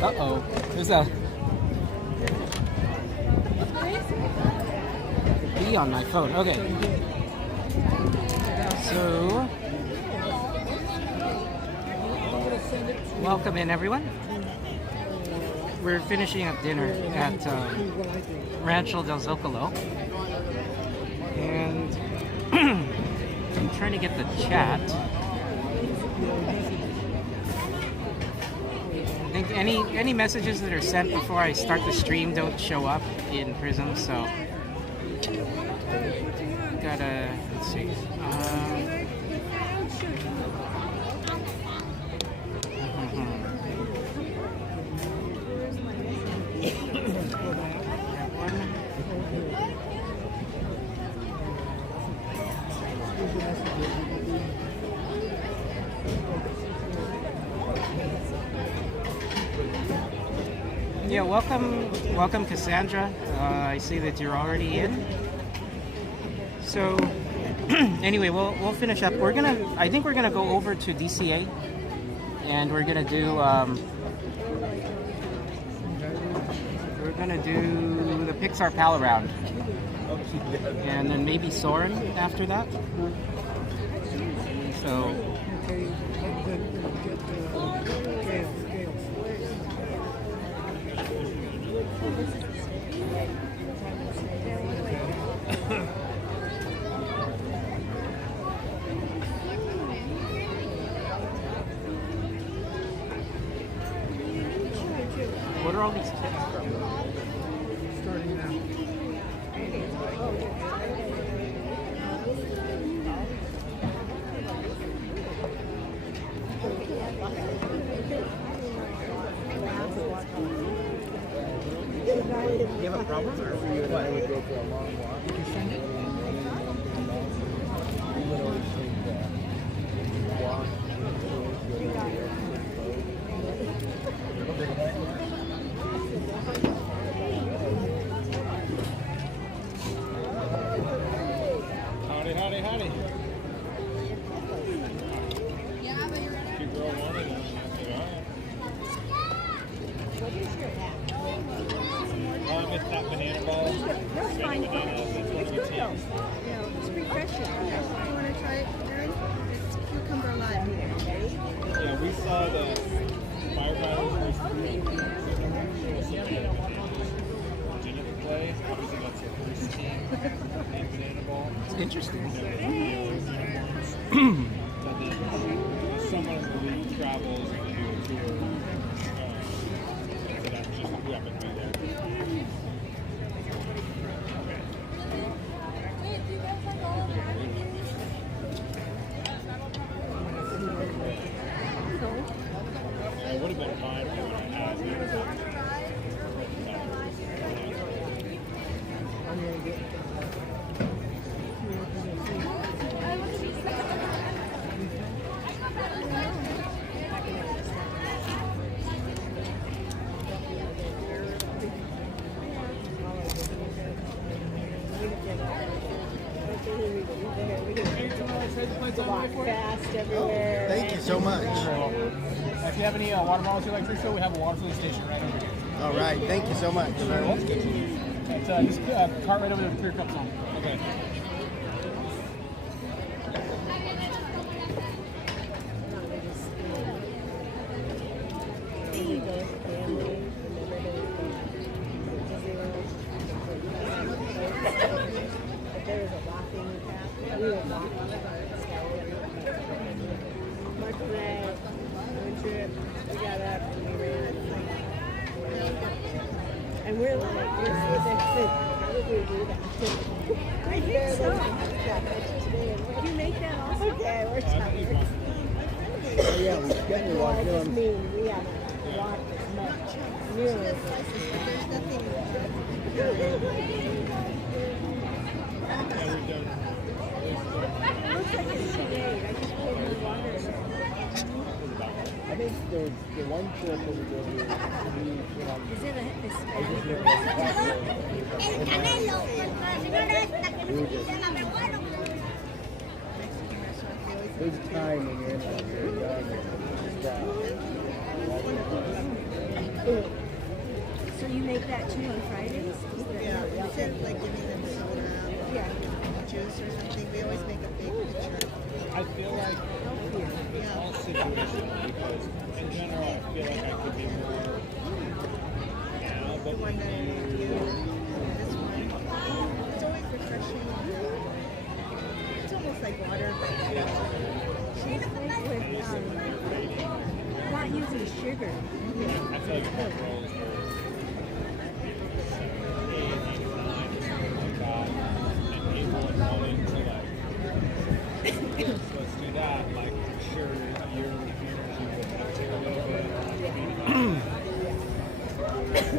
Uh-oh. There's a B on my phone. Okay. So, welcome in, everyone. We're finishing up dinner at Rancho Del Zocalo. And I'm trying to get the chat. I think any messages that are sent before I start the stream don't show up in Prism, so gotta, let's see. Yeah, welcome Cassandra. I see that you're already in. So, anyway, we'll finish up. I think we're gonna go over to DCA, and we're gonna do the Pixar Pal Around, and then maybe Soarin after that. So. What are all these kids from? Starting now. Do you have a problem or what? I would go for a long walk. Did you send it? Howdy, howdy. Yeah, but you're ready. Cute girl wanted it. What is your hat? It's that banana ball. That's fine. It's good though. You know, it's refreshing. You want to try it, Aaron? It's cucumber lime. Yeah, we saw the firefighters Virginia play. Obviously, that's their first team. And banana ball. It's interesting. But then someone in the league travels and they do a tour. So that's just who happened to be there. It would have been fine if I had it. Fast everywhere. Thank you so much. If you have any water bottles you'd like to refill, we have a water filling station right over here. All right, thank you so much. It's just cart right over there with clear cups on. Okay. There was a walking path. We were walking. Much flag, one trip, we got up and we ran. And we're like, how did we do that? I think so. Did you make that also? Okay, we're tired. Oh, yeah, we definitely walked I just in. mean we haven't walked as much. Nearly. There's nothing. It looks like it's today. I just poured my water. I think the one trip that we go to, Is it a Hispanic or El Canelo, la señora esta que we me just, llama, me acuerdo. there's a time when you're in that very garden, it's make that too on Fridays? Yeah, instead of like giving them soda Yeah. juice or something, we always make a big picture. I feel like it's all situational because in general I feel like I could be more now, The but one that I made you, this one, it's always refreshing. It's almost like water, but She's with not using sugar. I feel like my rolls were 8, 9, something like that, and people would roll into like, let's do that, like, sure, your energy would have to take a little bit,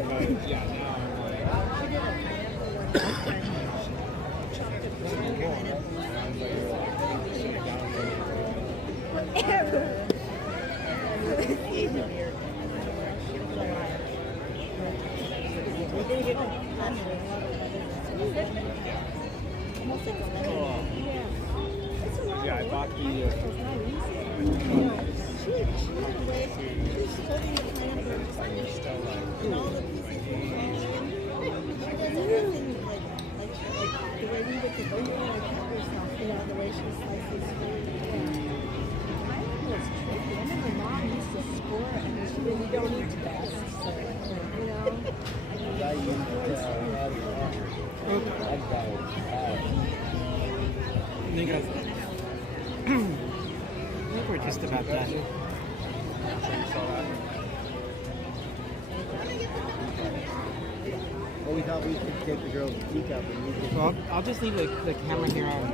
but yeah, now I'm like, she did a pineapple one and chopped up the pineapple. yeah, I bought the, She's holding the pineapple and all the pieces in the she does everything like the way we would take over and cut herself, the way she slices food. Pineapple is tricky. I remember Mom used to score it, and she said, you don't eat the best. So, you know? I used I think we're just about done. Well, we thought we could take the girl's teacup and use it. Well, I'll just leave the camera here on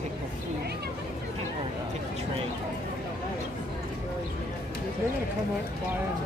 take the food or take the tray. They're going to come up by and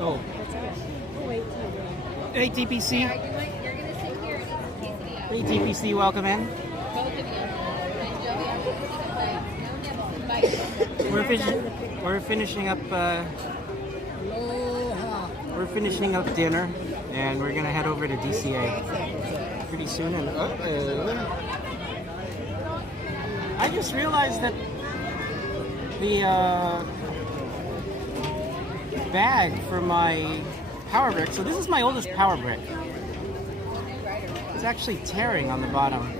Oh. Hey, DPC. You're gonna sit here and eat the quesadilla. Hey, DPC, welcome in. Both of you. And Joey, We're finishing up. We're finishing up dinner, and we're gonna head over to DCA pretty soon. And I just realized that the bag for my power brick. So this is my oldest power brick. It's actually tearing on the bottom.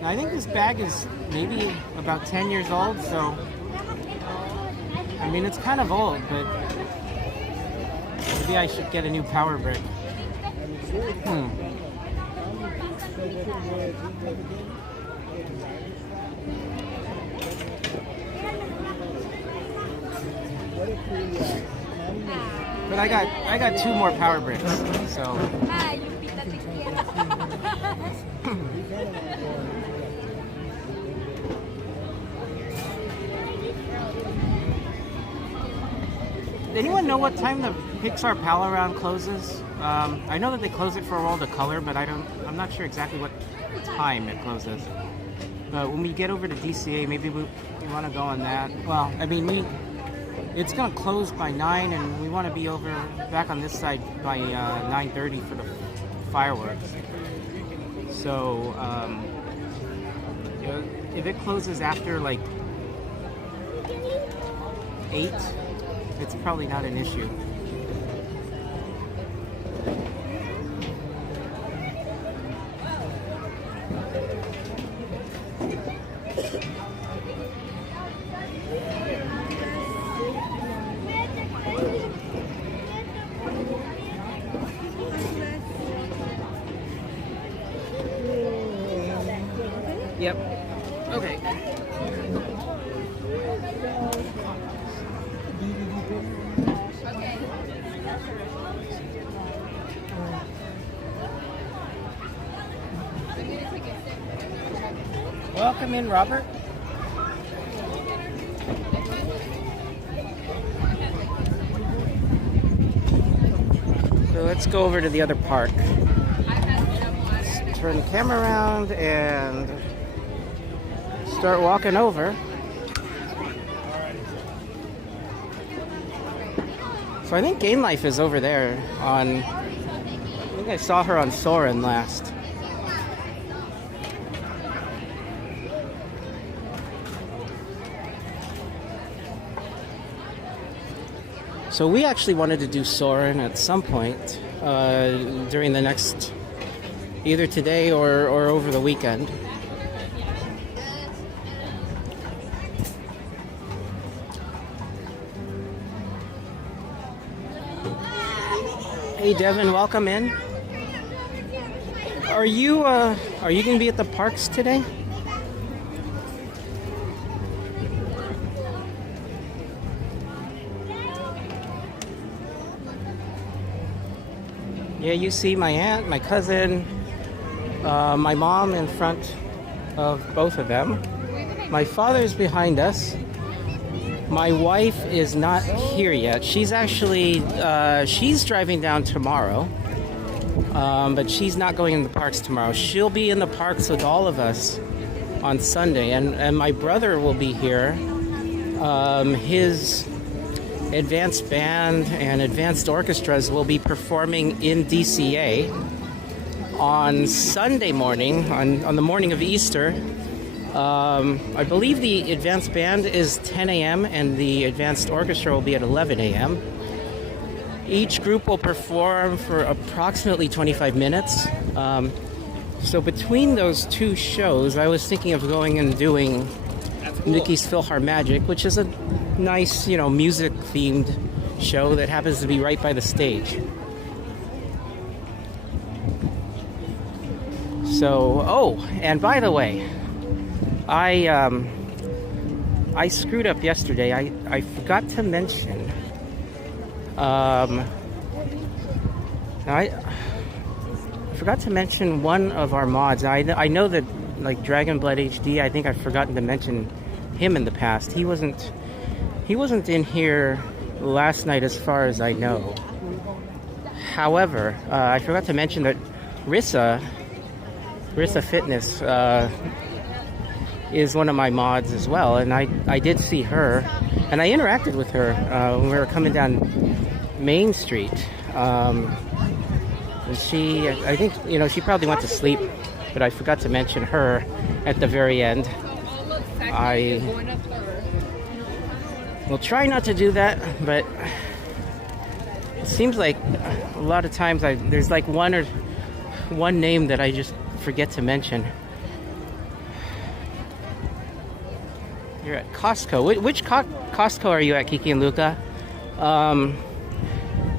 Now, I think this bag is maybe about 10 years old. So I mean, it's kind of old, but maybe I should get a new power brick. But I got 2 more power bricks, so. anyone know what time the Pixar Pal Around closes? I know that they close it for World of Color, but I'm not sure exactly what time it closes. But when we get over to DCA, maybe we want to go on that. Well, I mean, it's gonna close by 9, and we want to be over back on this side by 9:30 for the fireworks. So, you know, if it closes after like 8, it's probably not an issue. Yep. Okay. Welcome in, Robert. So let's go over to the other park. Let's turn the camera around and start walking over. So I think Game Life is over there on, I think I saw her on Soarin last. So we actually wanted to do Soarin at some point during the next, either today or over the weekend. Hey Devin, welcome in. Are you going to be at the parks today? Yeah, you see my aunt, my cousin, my mom in front of both of them. My father's behind us. My wife is not here yet. She's actually, she's driving down tomorrow, but she's not going in the parks tomorrow. She'll be in the parks with all of us on Sunday, and my brother will be here. His advanced band and advanced orchestras will be performing in DCA on Sunday morning, on the morning of Easter. I believe the advanced band is 10 a.m. and the advanced orchestra will be at 11 a.m. Each group will perform for approximately 25 minutes. So between those two shows, I was thinking of going and doing Mickey's PhilharMagic, which is a nice, music-themed show that happens to be right by the stage. So, and by the way, I screwed up yesterday. I forgot to mention. I forgot to mention one of our mods. I know that, like Dragon Blood HD. I think I've forgotten to mention him in the past. He wasn't in here last night, as far as I know. However, I forgot to mention that Rissa Fitness is one of my mods as well, and I did see her, and I interacted with her when we were coming down Main Street. And she, I think, she probably went to sleep, but I forgot to mention her at the very end. I will try not to do that, but it seems like a lot of times there's like one name that I just forget to mention. You're at Costco. Which Costco are you at, Kiki and Luca?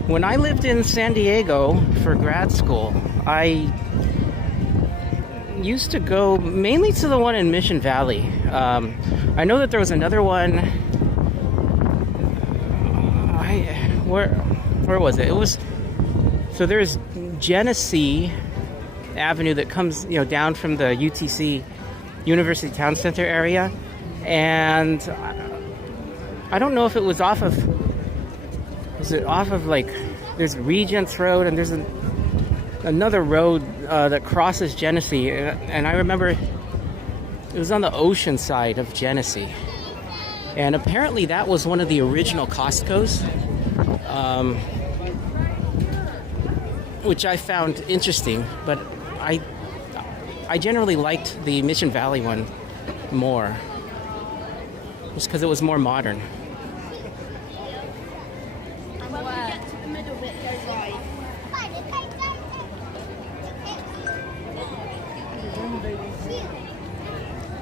When I lived in San Diego for grad school, I used to go mainly to the one in Mission Valley. I know that there was another one. Where was it? It was, so there's Genesee Avenue that comes down from the UTC University Town Center area, and I don't know if it was off of is it off of like, there's Regents Road and there's another road that crosses Genesee, and I remember it was on the ocean side of Genesee, and apparently that was one of the original Costco's, which I found interesting, but I generally liked the Mission Valley one more, just because it was more modern.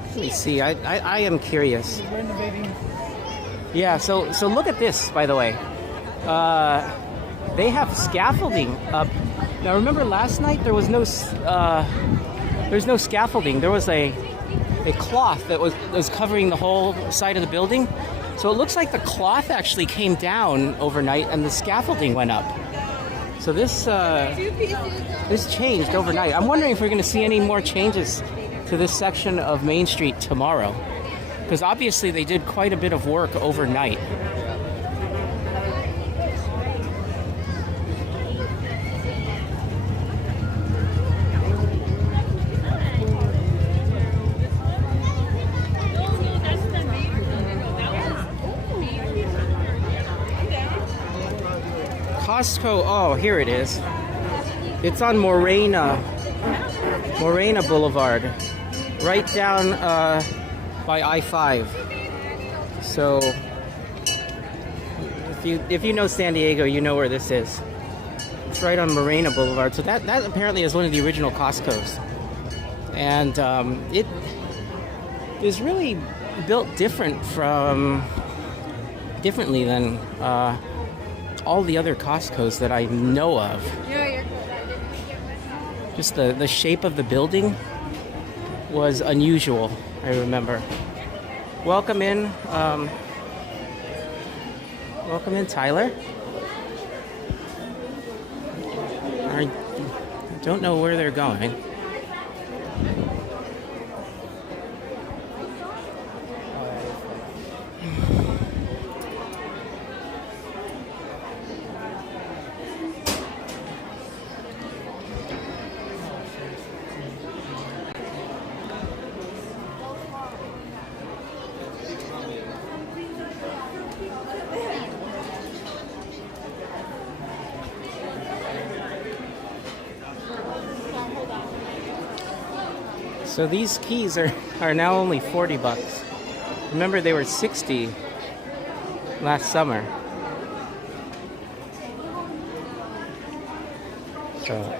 Let me see. I am curious. Yeah. So look at this. By the way, they have scaffolding up. Now remember last night there was no scaffolding. There was a cloth that was covering the whole side of the building. So it looks like the cloth actually came down overnight and the scaffolding went up. So this changed overnight. I'm wondering if we're going to see any more changes to this section of Main Street tomorrow, because obviously they did quite a bit of work overnight. Costco, oh, here it is. It's on Morena Boulevard, right down by I-5. So if you know San Diego, you know where this is. It's right on Morena Boulevard. So that apparently is one of the original Costco's, and it is really built differently than all the other Costco's that I know of. Just the shape of the building was unusual, I remember. Welcome in, Tyler. I don't know where they're going. So these keys are now only $40. Remember, they were $60 last summer. So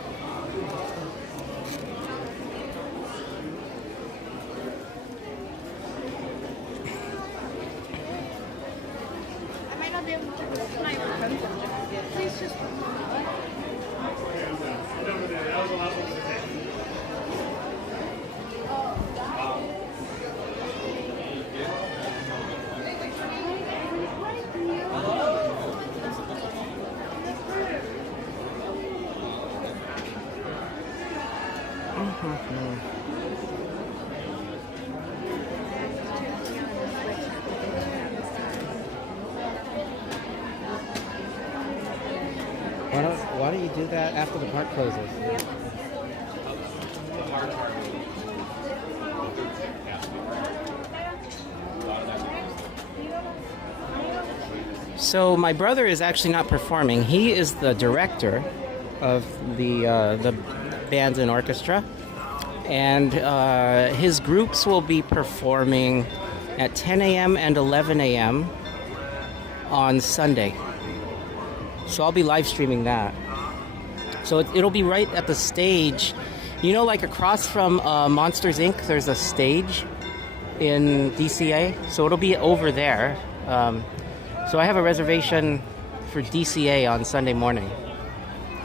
why don't you do that after the park closes? So my brother is actually not performing. He is the director of the band and orchestra, and his groups will be performing at 10 a.m. and 11 a.m. on Sunday. So I'll be live streaming that. So it'll be right at the stage. You know, like across from Monsters Inc., there's a stage in DCA. So it'll be over there. So I have a reservation for DCA on Sunday morning.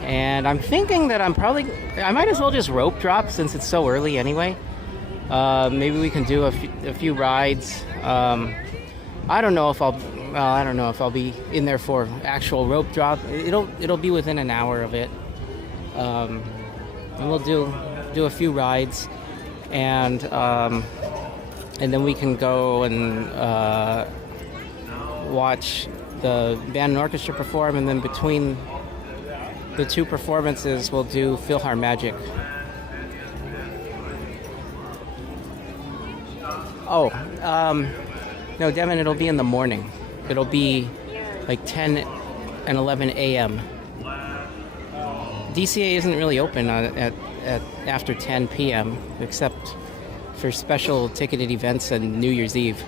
And I'm thinking that I might as well just rope drop since it's so early anyway. Maybe we can do a few rides. I don't know if I'll be in there for actual rope drop. It'll be within an hour of it. And we'll do a few rides, and then we can go and watch the band and orchestra perform, and then between the two performances, we'll do PhilharMagic. Oh, no, Devin, it'll be in the morning. It'll be like 10 and 11 a.m. DCA isn't really open at after 10 p.m. except for special ticketed events and New Year's Eve.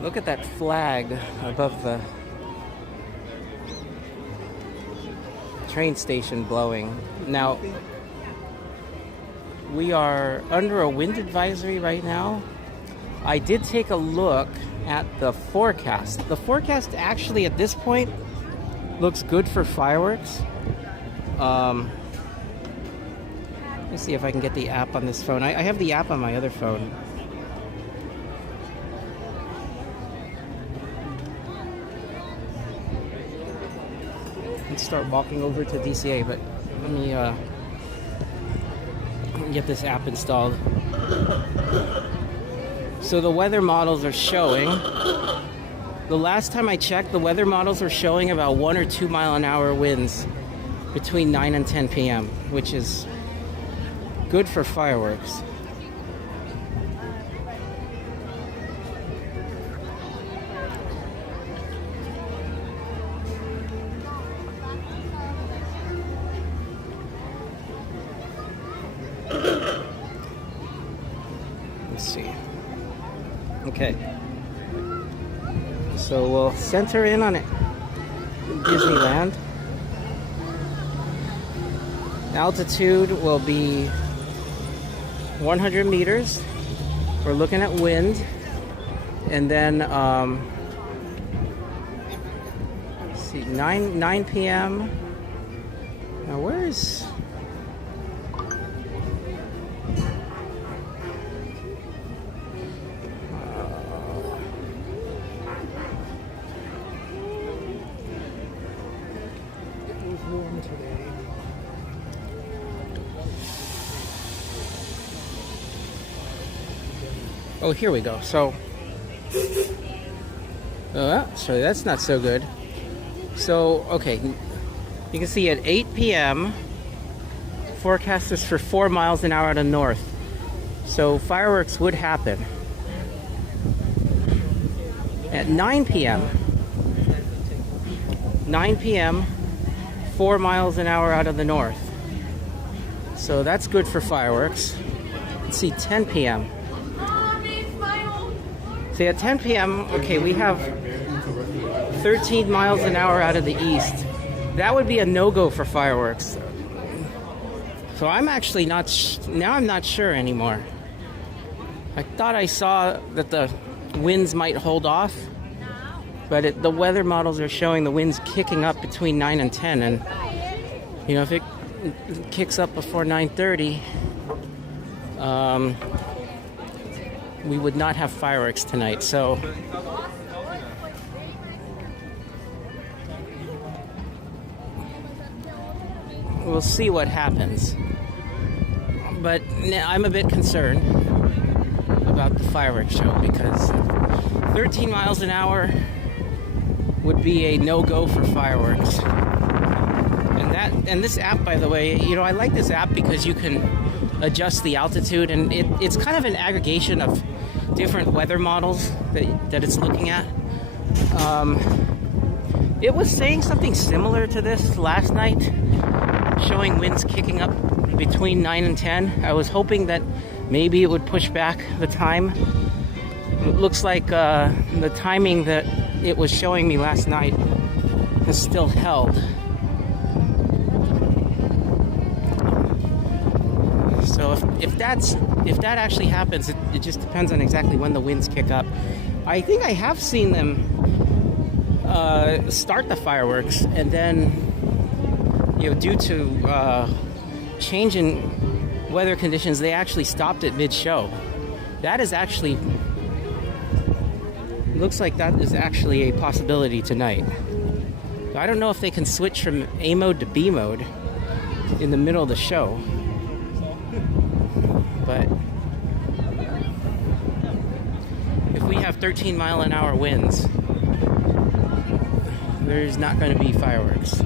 Look at that flag above the train station blowing. Now, we are under a wind advisory right now. I did take a look at the forecast. The forecast actually at this point looks good for fireworks. Let me see if I can get the app on this phone. I have the app on my other phone. Start walking over to DCA, but let me get this app installed. So the weather models are showing, the last time I checked, the weather models are showing about 1 or 2 mile an hour winds between 9 and 10 p.m., which is good for fireworks. Okay, so we'll center in on it. Disneyland. Altitude will be 100 meters. We're looking at wind, and then let's see, 9 p.m. Now where's oh, here we go. So that's not so good. So, okay, you can see at 8 p.m. forecast is for 4 miles an hour out of north. So fireworks would happen. At 9 p.m., 4 miles an hour out of the north. So that's good for fireworks. Let's see, 10 p.m. See, at 10 p.m., okay, we have 13 miles an hour out of the east. That would be a no-go for fireworks. So I'm actually not, now I'm not sure anymore. I thought I saw that the winds might hold off, but the weather models are showing the winds kicking up between 9 and 10, and, you know, if it kicks up before 9:30, we would not have fireworks tonight. So we'll see what happens. But I'm a bit concerned about the fireworks show because 13 miles an hour would be a no-go for fireworks. And this app, by the way, you know, I like this app because you can adjust the altitude, and it's kind of an aggregation of different weather models that it's looking at. It was saying something similar to this last night, showing winds kicking up between 9 and 10. I was hoping that maybe it would push back the time. It looks like the timing that it was showing me last night is still held. So if that actually happens, it just depends on exactly when the winds kick up. I think I have seen them start the fireworks and then due to change in weather conditions, they actually stopped it mid-show. That is actually, looks like that is actually a possibility tonight. I don't know if they can switch from A mode to B mode in the middle of the show, but if we have 13-mile-an-hour winds, there's not going to be fireworks.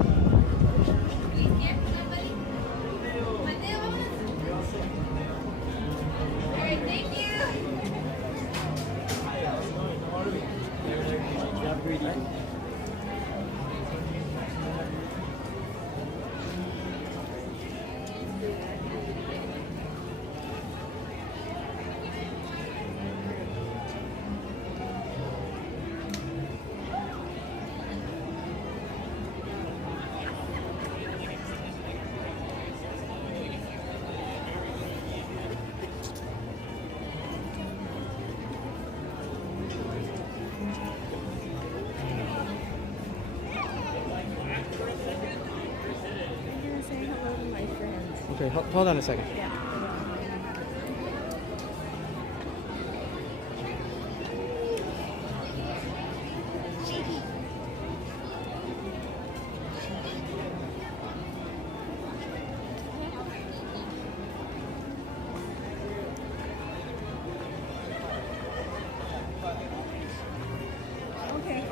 Okay, hold on a second. Yeah.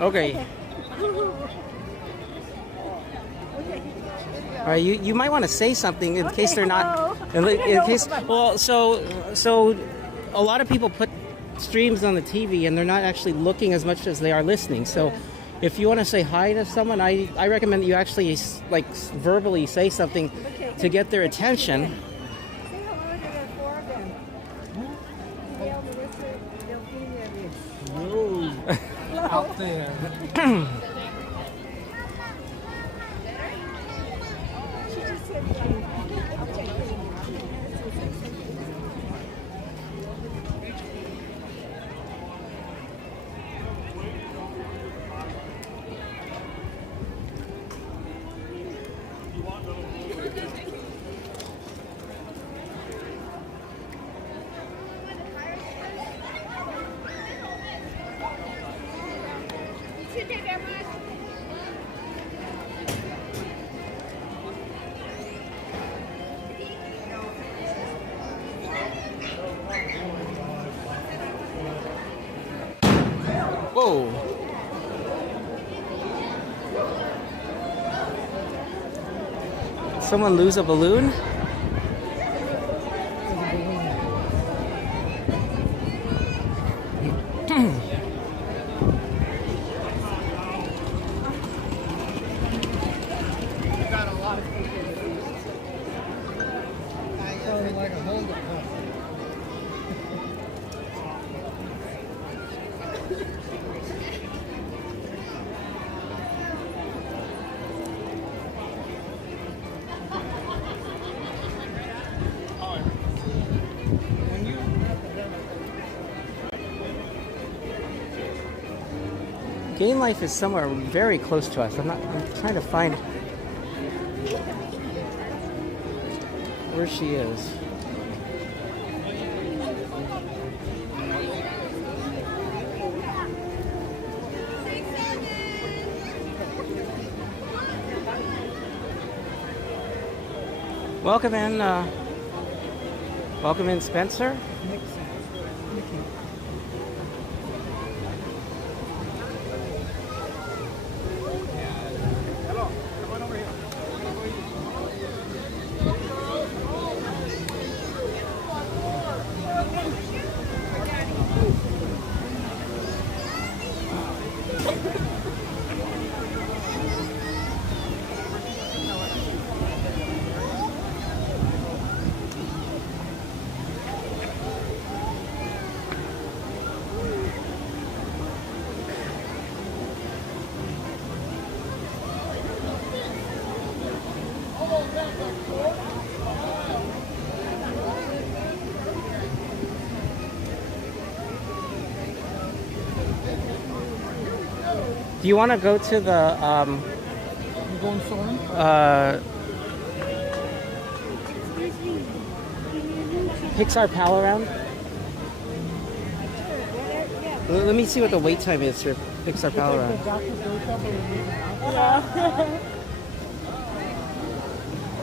Okay. All right, you might want to say something in case they're not. In case, well, so a lot of people put streams on the TV and they're not actually looking as much as they are listening. So, if you want to say hi to someone, I recommend that you actually like verbally say something to get their attention. Say hello to the four of them. Miguel, Melissa, Delphine, and Whoa. Out there. she just said, I'll take it. Whoa. Someone lose a balloon? Sounding like a Honda. Game Life is somewhere very close to us. I'm trying to find where she is. Welcome in, Spencer. Do you want to go to the You going Soarin'? Pixar Pal Around? Let me see what the wait time is for Pixar Pal Around.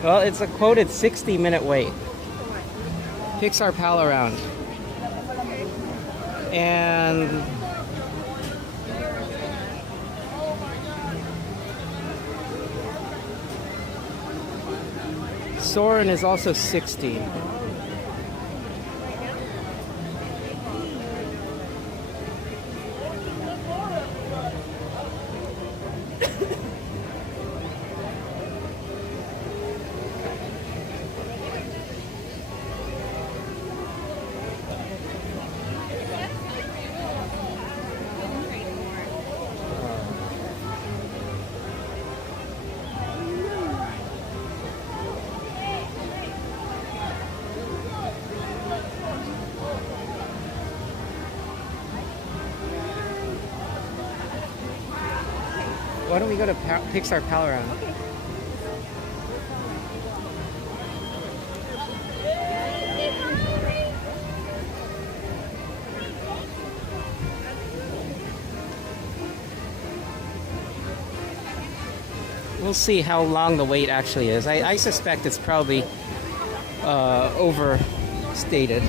Well, it's a quoted 60-minute wait. Pixar Pal Around. And Soarin is also 60. Why don't we go to Pixar Pal Around? We'll see how long the wait actually is. I suspect it's probably overstated.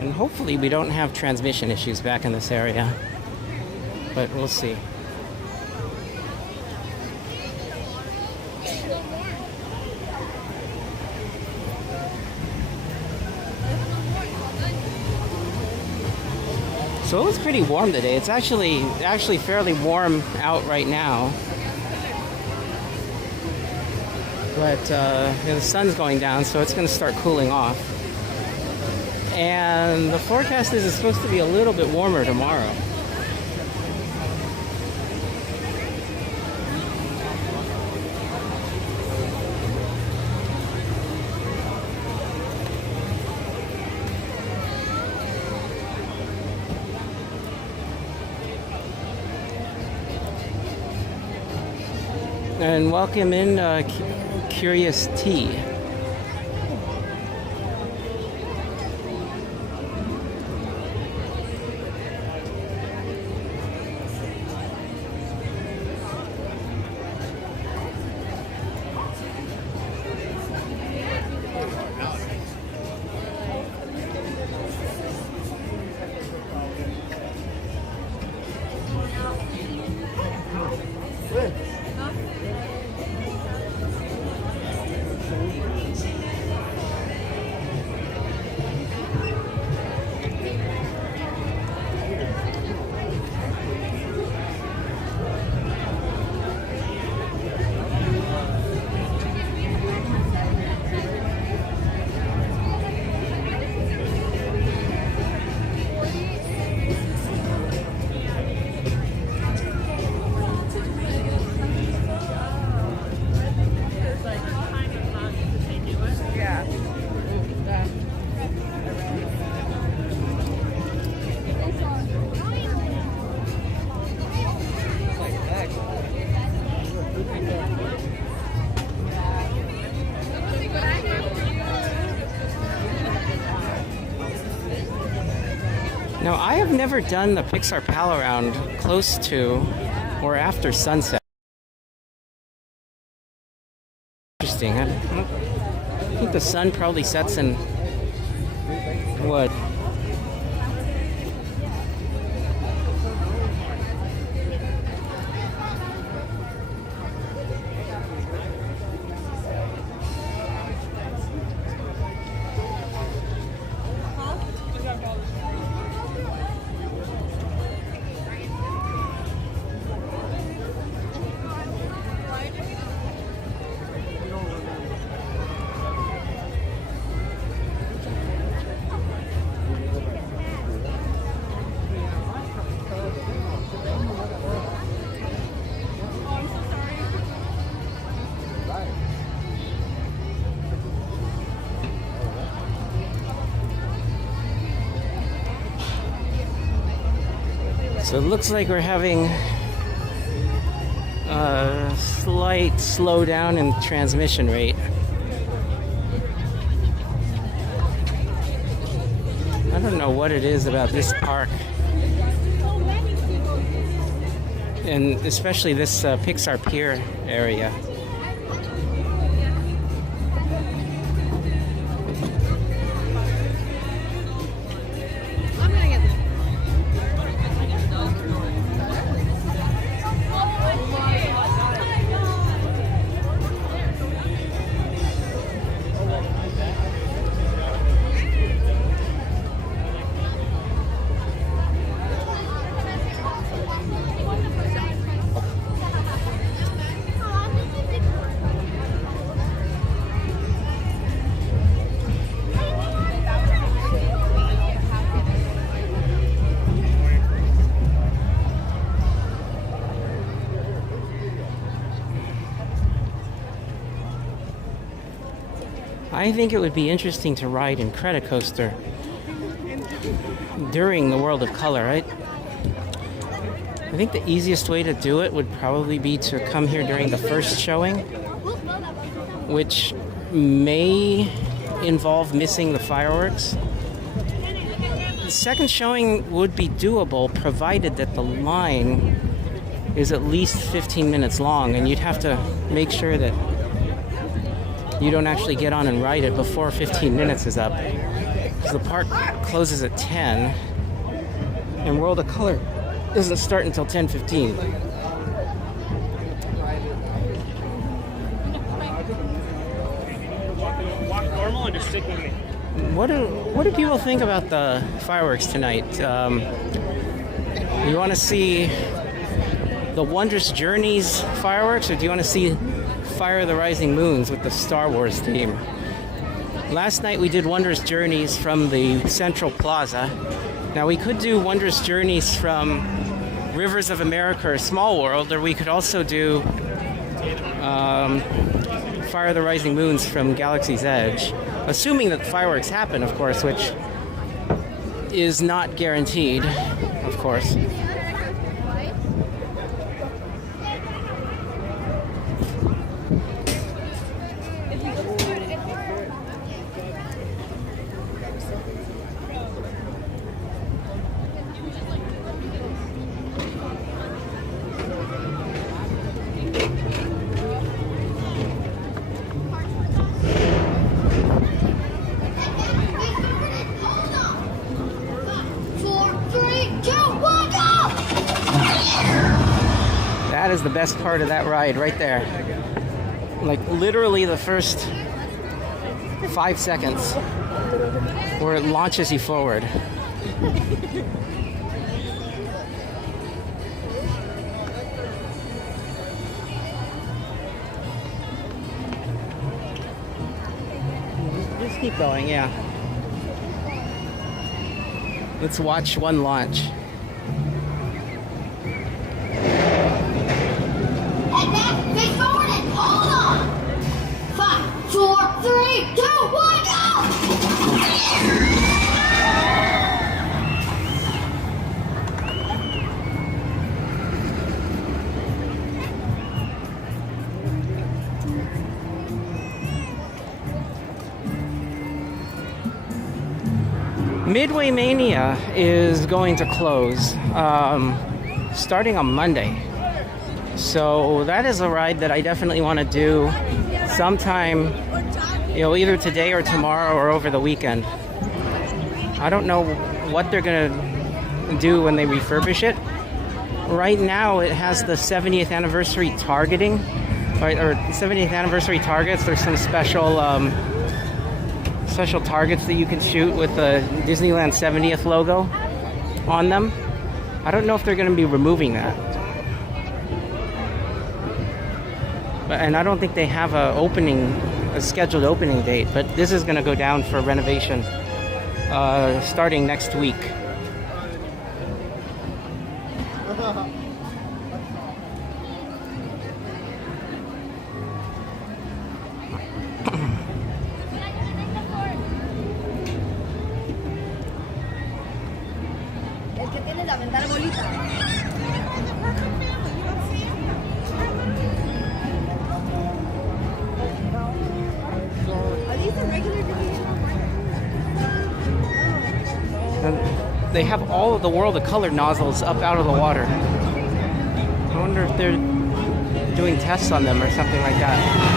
And hopefully we don't have transmission issues back in this area, but we'll see. So it was pretty warm today. It's actually fairly warm out right now. But the sun's going down, so it's going to start cooling off. And the forecast is it's supposed to be a little bit warmer tomorrow. And welcome in Curious Tea. Now, I have never done the Pixar Pal Around close to or after sunset. Interesting. I think the sun probably sets in what? So it looks like we're having a slight slowdown in transmission rate. I don't know what it is about this park, and especially this Pixar Pier area. I think it would be interesting to ride in Cretacoaster during the World of Color, right? I think the easiest way to do it would probably be to come here during the first showing, which may involve missing the fireworks. The second showing would be doable, provided that the line is at least 15 minutes long, and you'd have to make sure that you don't actually get on and ride it before 15 minutes is up. Because the park closes at 10, and World of Color doesn't start until 10:15. Walk normal or just stick with me? What do people think about the fireworks tonight? You want to see the Wondrous Journeys fireworks, or do you want to see Fire the Rising Moons with the Star Wars theme? Last night we did Wondrous Journeys from the Central Plaza. Now we could do Wondrous Journeys from Rivers of America or Small World, or we could also do Fire the Rising Moons from Galaxy's Edge. Assuming that the fireworks happen, of course, which is not guaranteed, of course. That is the best part of that ride right there. Like literally the first 5 seconds where it launches you forward. Just keep going, yeah. Let's watch one launch. Face forward and hold on. 5, 4, 3, 2, 1, go! Midway Mania is going to close starting on Monday. So that is a ride that I definitely want to do sometime, either today or tomorrow or over the weekend. I don't know what they're going to do when they refurbish it. Right now it has the 70th anniversary targeting, or 70th anniversary targets. There's some special targets that you can shoot with the Disneyland 70th logo on them. I don't know if they're going to be removing that. And I don't think they have a scheduled opening date, but this is going to go down for renovation starting next week. El que tiene la ventana bolita. And they have all of the World of Color nozzles up out of the water. I wonder if they're doing tests on them or something like that.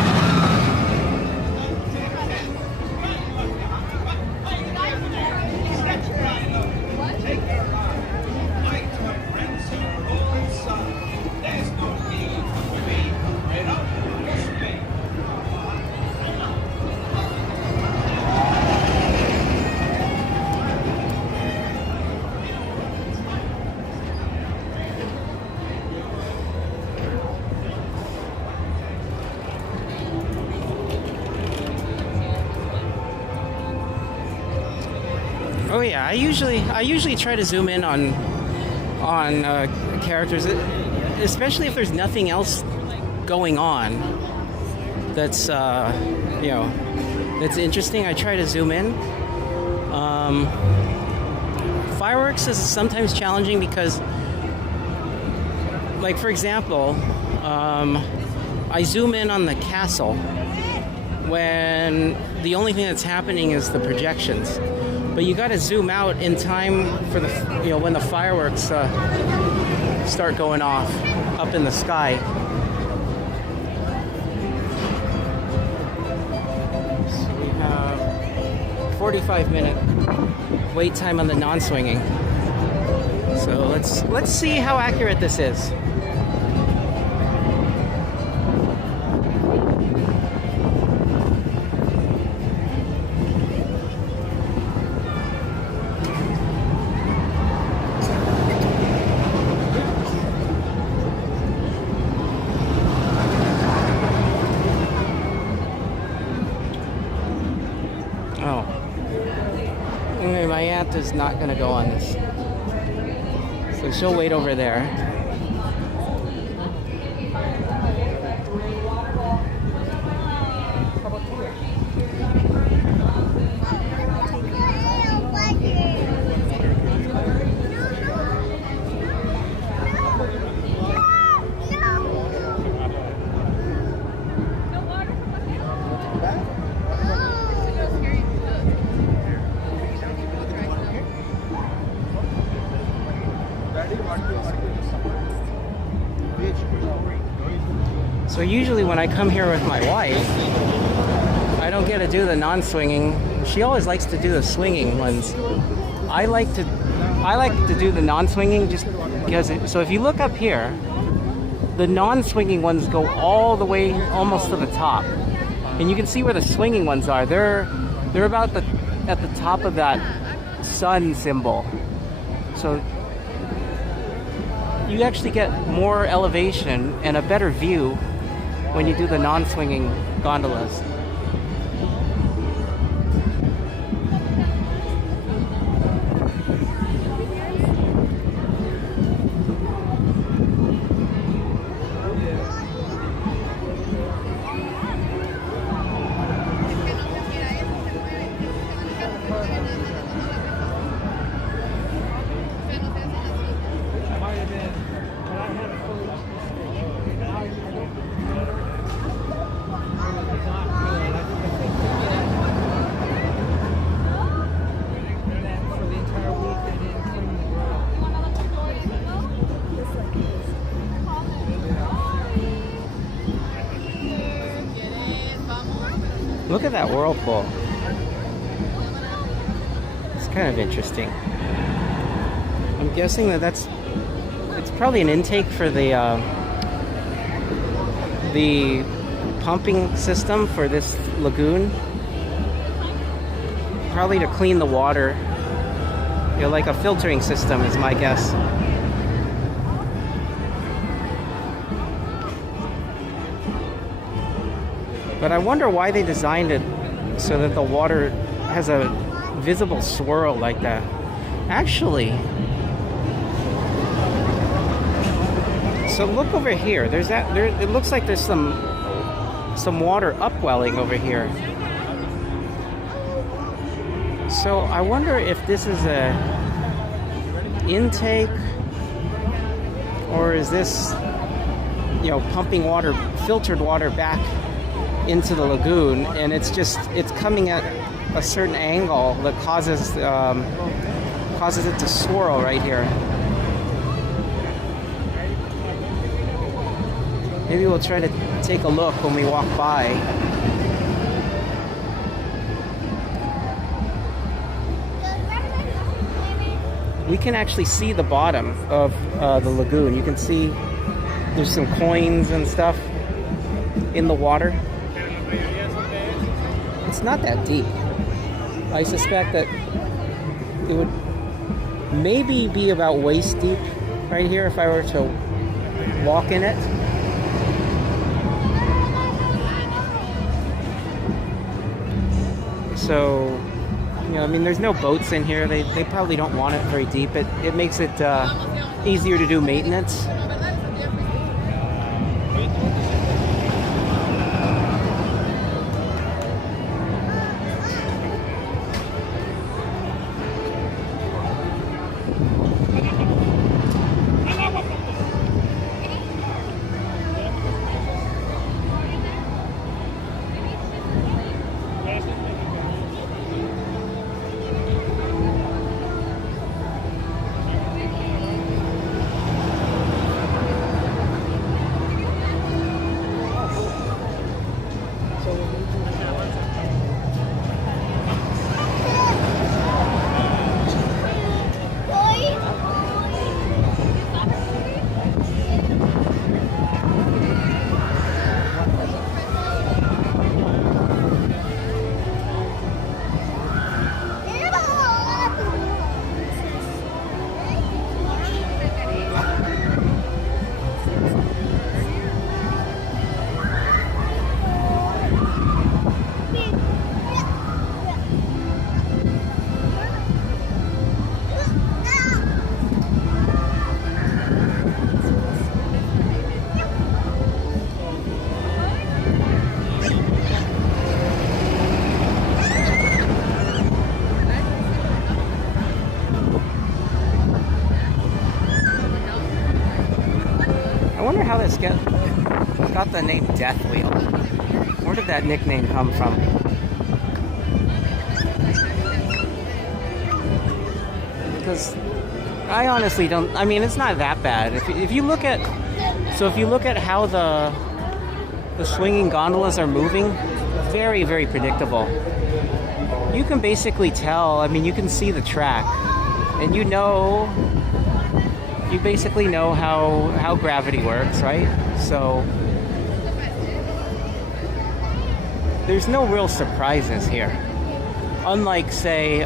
Oh yeah, I usually try to zoom in on characters, especially if there's nothing else going on that's that's interesting. I try to zoom in. Fireworks is sometimes challenging because, like for example, I zoom in on the castle when the only thing that's happening is the projections. But you got to zoom out in time for the when the fireworks start going off up in the sky. So we have 45-minute wait time on the non-swinging. So let's see how accurate this is. Is not going to go on this, so she'll wait over there. So usually when I come here with my wife, I don't get to do the non-swinging. She always likes to do the swinging ones. I like to do the non-swinging just because. So if you look up here, the non-swinging ones go all the way almost to the top, and you can see where the swinging ones are. They're about at the top of that sun symbol. So you actually get more elevation and a better view when you do the non-swinging gondolas. Look at that whirlpool. It's kind of interesting. I'm guessing it's probably an intake for the pumping system for this lagoon. Probably to clean the water. Like a filtering system is my guess. But I wonder why they designed it so that the water has a visible swirl like that. Actually, so look over here. There's that. It looks like there's some water upwelling over here. So I wonder if this is a intake, or is this pumping water, filtered water back into the lagoon, and it's coming at a certain angle that causes it to swirl right here. Maybe we'll try to take a look when we walk by. We can actually see the bottom of the lagoon. You can see there's some coins and stuff in the water. It's not that deep. I suspect that it would maybe be about waist deep right here if I were to walk in it. So, you know, I mean, there's no boats in here. They probably don't want it very deep. It makes it easier to do maintenance. How this got the name Death Wheel. Where did that nickname come from? Because I honestly don't. I mean, it's not that bad. If you look at how the swinging gondolas are moving, very, very predictable. You can basically tell. I mean, you can see the track, and you basically know how gravity works, right? So there's no real surprises here. Unlike, say,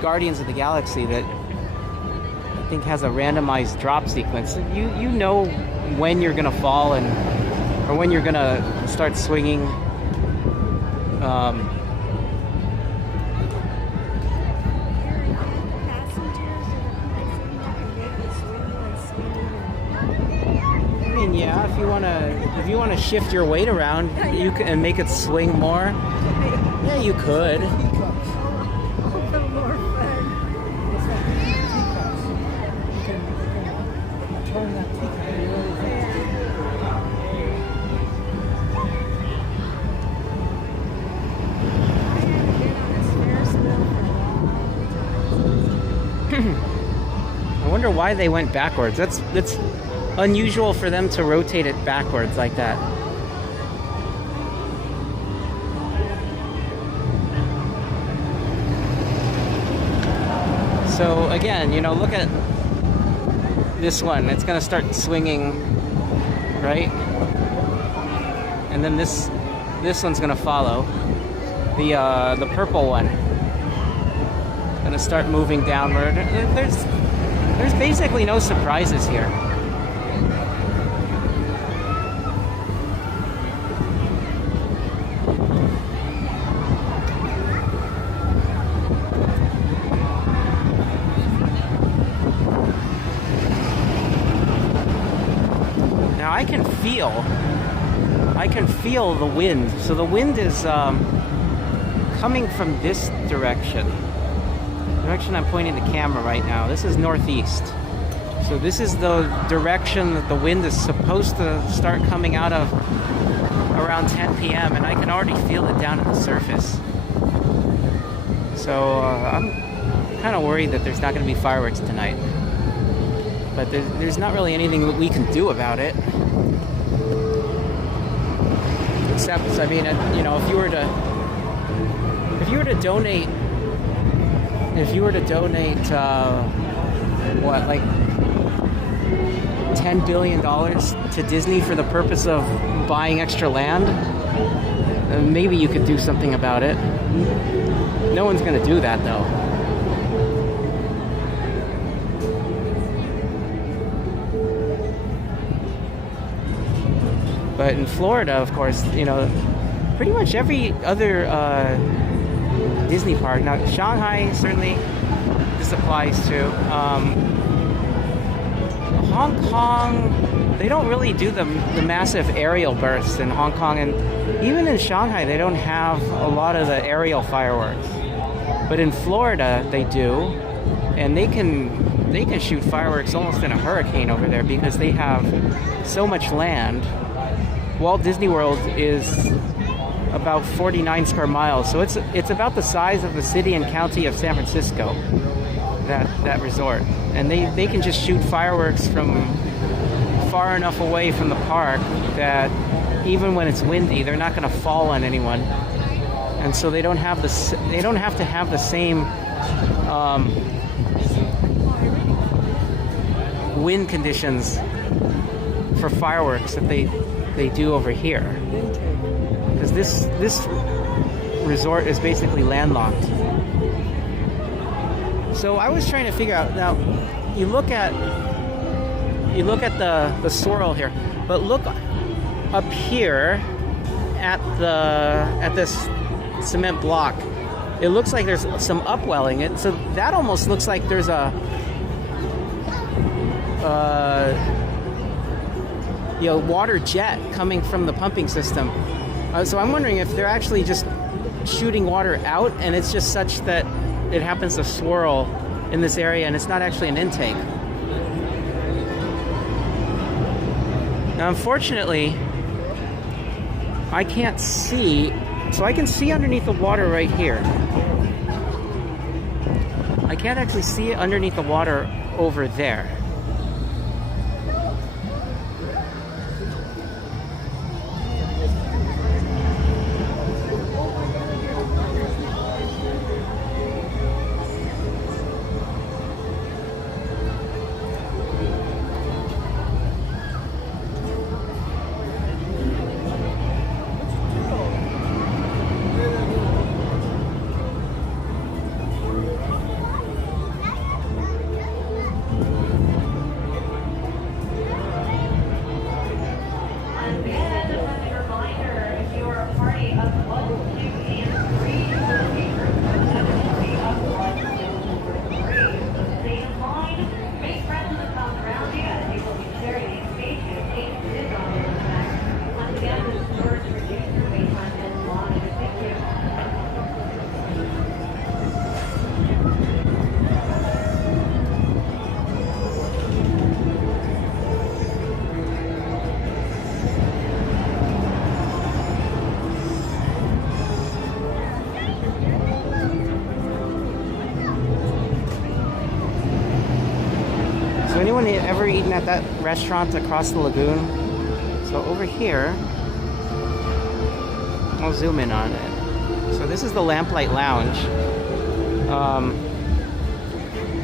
Guardians of the Galaxy, that I think has a randomized drop sequence. You know when you're gonna fall or when you're gonna start swinging. Yeah, if you wanna shift your weight around, you can and make it swing more. Yeah, you could. I wonder why they went backwards. That's unusual for them to rotate it backwards like that. So again, you know, look at this one. It's gonna start swinging, right? And then this one's gonna follow. The purple one gonna start moving downward. There's basically no surprises here. I can feel the wind. So the wind is coming from this direction. The direction I'm pointing the camera right now. This is northeast. So this is the direction that the wind is supposed to start coming out of around 10 p.m. and I can already feel it down at the surface. So I'm kind of worried that there's not going to be fireworks tonight. But there's not really anything that we can do about it. Except, I mean, you know, if you were to donate, what, like $10 billion to Disney for the purpose of buying extra land, maybe you could do something about it. No one's going to do that, though. But in Florida, of course, you know, pretty much every other Disney park. Now, Shanghai, certainly, this applies to. Hong Kong, they don't really do the massive aerial bursts in Hong Kong, and even in Shanghai, they don't have a lot of the aerial fireworks. But in Florida, they do, and they can shoot fireworks almost in a hurricane over there because they have so much land. Walt Disney World is about 49 square miles, so it's about the size of the city and county of San Francisco, that resort. And they can just shoot fireworks from far enough away from the park that even when it's windy, they're not going to fall on anyone. And so they don't have to have the same wind conditions for fireworks that they do over here, because this resort is basically landlocked. So I was trying to figure out, now you look at the swirl here, but look up here at this cement block. It looks like there's some upwelling. So that almost looks like there's a water jet coming from the pumping system. So I'm wondering if they're actually just shooting water out, and it's just such that it happens to swirl in this area, and it's not actually an intake. Now, unfortunately, I can't see, so I can see underneath the water right here. I can't actually see it underneath the water over there. Anyone ever eaten at that restaurant across the lagoon? So over here, I'll zoom in on it. So this is the Lamplight Lounge.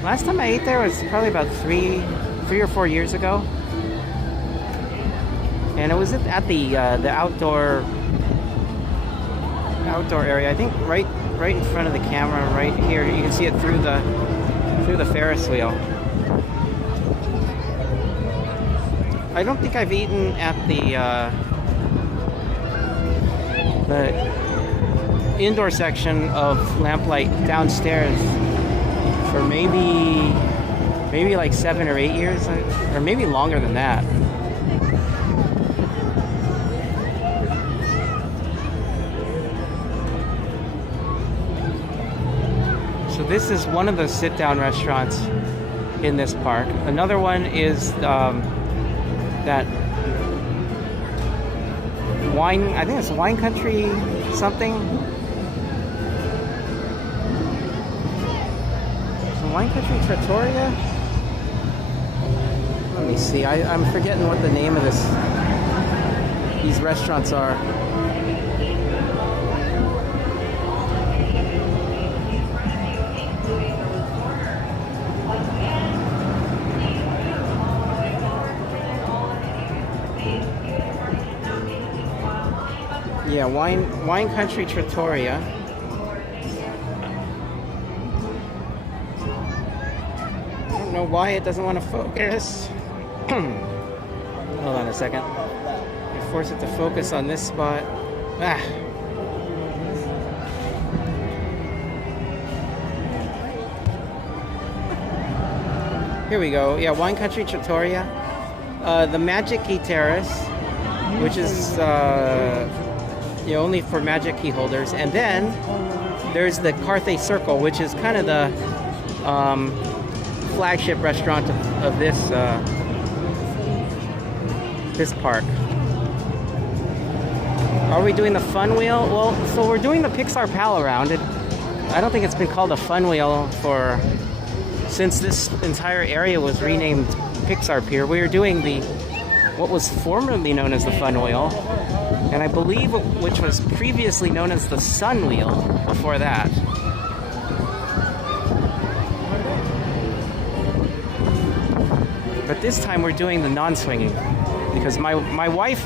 Last time I ate there was probably about three or 4 years ago, and it was at the outdoor area. I think right in front of the camera, right here. You can see it through the Ferris wheel. I don't think I've eaten at the indoor section of Lamplight downstairs for maybe like 7 or 8 years, or maybe longer than that. So this is one of the sit-down restaurants in this park. Another one is that wine. I think it's Wine Country something. Wine Country Trattoria? Let me see. I'm forgetting what the name of these restaurants are. Yeah, Wine Country Trattoria. Know why it doesn't want to focus. Hold on a second. You force it to focus on this spot. Ah. Here we go. Yeah, Wine Country Trattoria. The Magic Key Terrace, which is only for Magic Key holders, and then there's the Carthay Circle, which is kind of the flagship restaurant of this park. Are we doing the fun wheel? Well, so we're doing the Pixar Pal around. I don't think it's been called a fun wheel since this entire area was renamed Pixar Pier. We were doing what was formerly known as the fun wheel, and I believe which was previously known as the Sun Wheel before that. But this time we're doing the non-swinging because my wife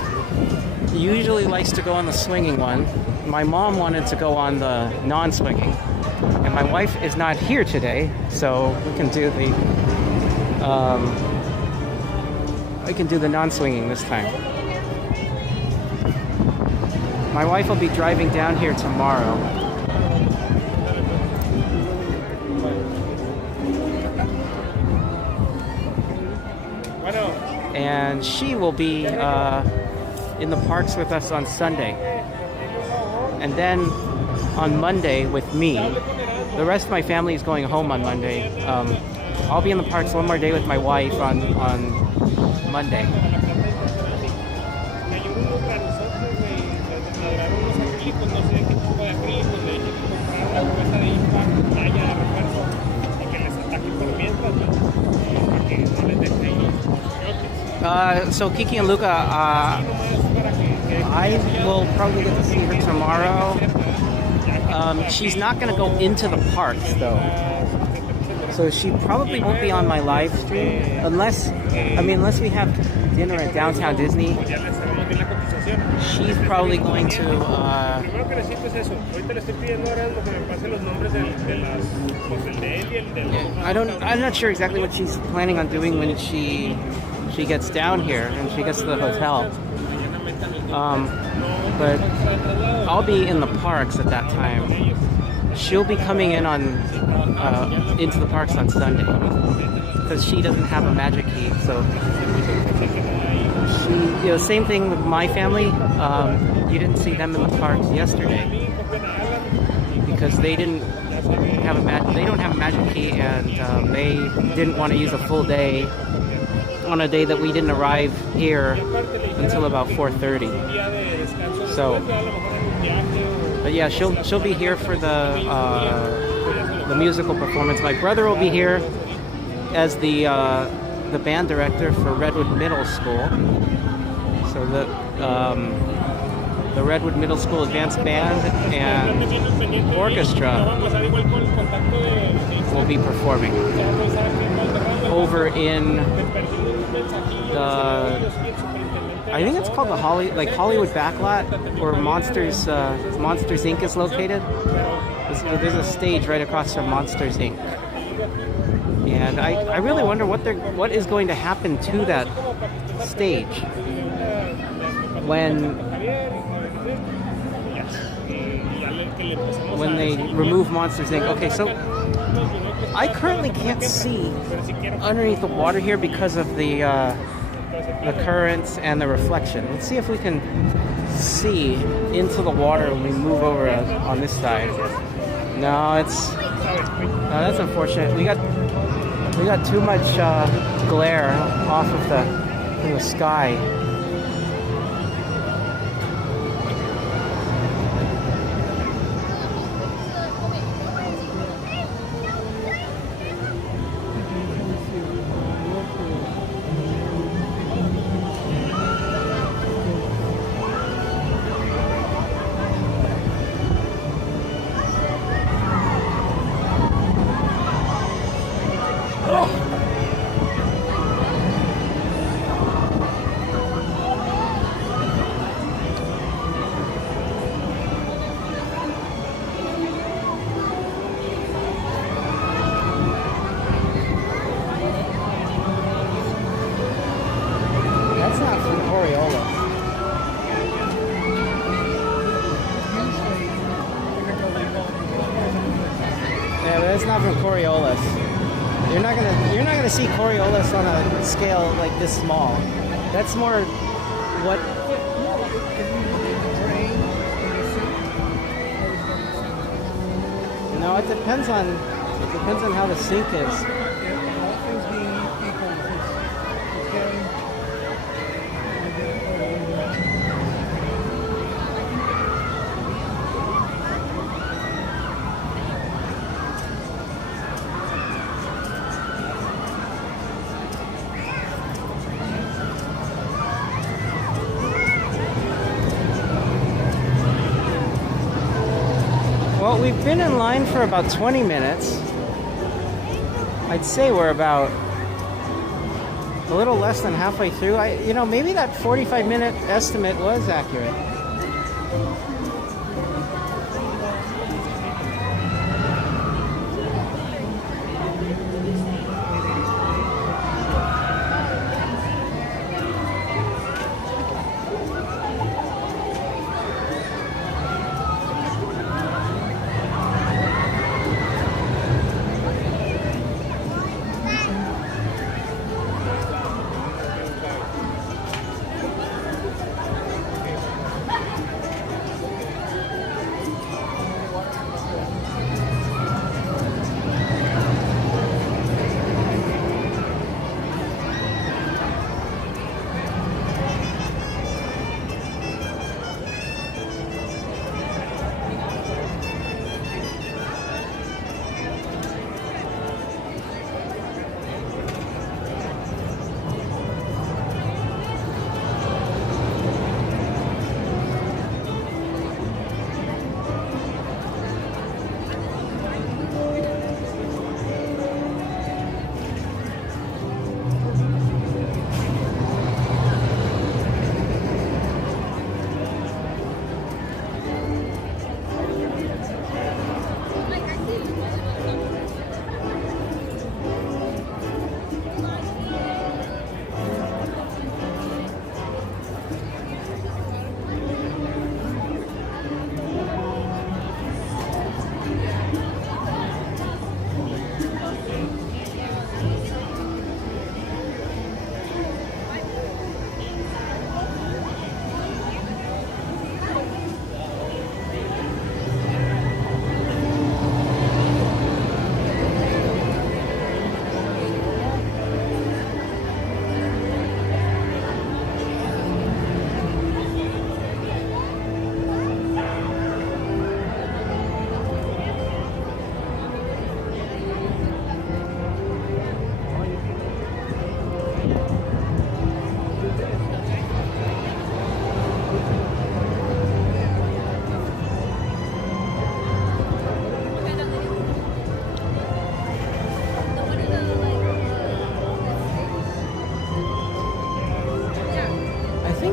usually likes to go on the swinging one. My mom wanted to go on the non-swinging, and my wife is not here today, so we can do the non-swinging this time. My wife will be driving down here tomorrow. And she will be in the parks with us on Sunday. And then on Monday with me. The rest of my family is going home on Monday. I'll be in the parks one more day with my wife on Monday. So Kiki and Luca, I will probably get to see her tomorrow. She's not going to go into the parks though, so she probably won't be on my live stream unless we have dinner at Downtown Disney. She's probably going to. I'm not sure exactly what she's planning on doing when she gets down here and she gets to the hotel. But I'll be in the parks at that time. She'll be coming in into the parks on Sunday because she doesn't have a Magic Key. So same thing with my family. You didn't see them in the parks yesterday because they don't have a Magic Key, and they didn't want to use a full day on a day that we didn't arrive here until about 4:30. So, but yeah, she'll be here for the musical performance. My brother will be here as the band director for Redwood Middle School. So the Redwood Middle School Advanced Band and Orchestra will be performing over in I think it's called the Hollywood Backlot, where Monsters Inc. is located. There's a stage right across from Monsters Inc. And I really wonder what is going to happen to that stage when they remove Monsters Inc. Okay, so I currently can't see underneath the water here because of the currents and the reflection. Let's see if we can see into the water when we move over on this side. No, that's unfortunate. We got too much glare off of the sky. Yeah, but that's not from Coriolis. You're not gonna see Coriolis on a scale like this small. That's more what. No, it depends on how the sink is. All things being equal, if it's okay. Well, we've been in line for about 20 minutes. I'd say we're about a little less than halfway through. Maybe that 45-minute estimate was accurate.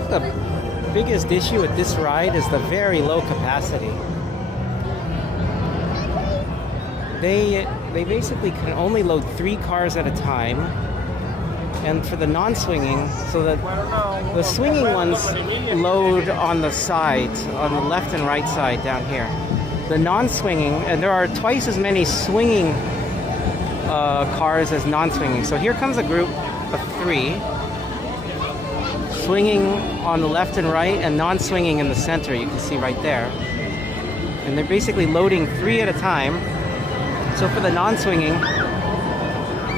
The biggest issue with this ride is the very low capacity. They basically can only load 3 cars at a time, and for the non-swinging, so that the swinging ones load on the sides, on the left and right side down here. The non-swinging, and there are twice as many swinging cars as non-swinging. So here comes a group of 3. Swinging on the left and right and non-swinging in the center, you can see right there. And they're basically loading 3 at a time. So for the non-swinging,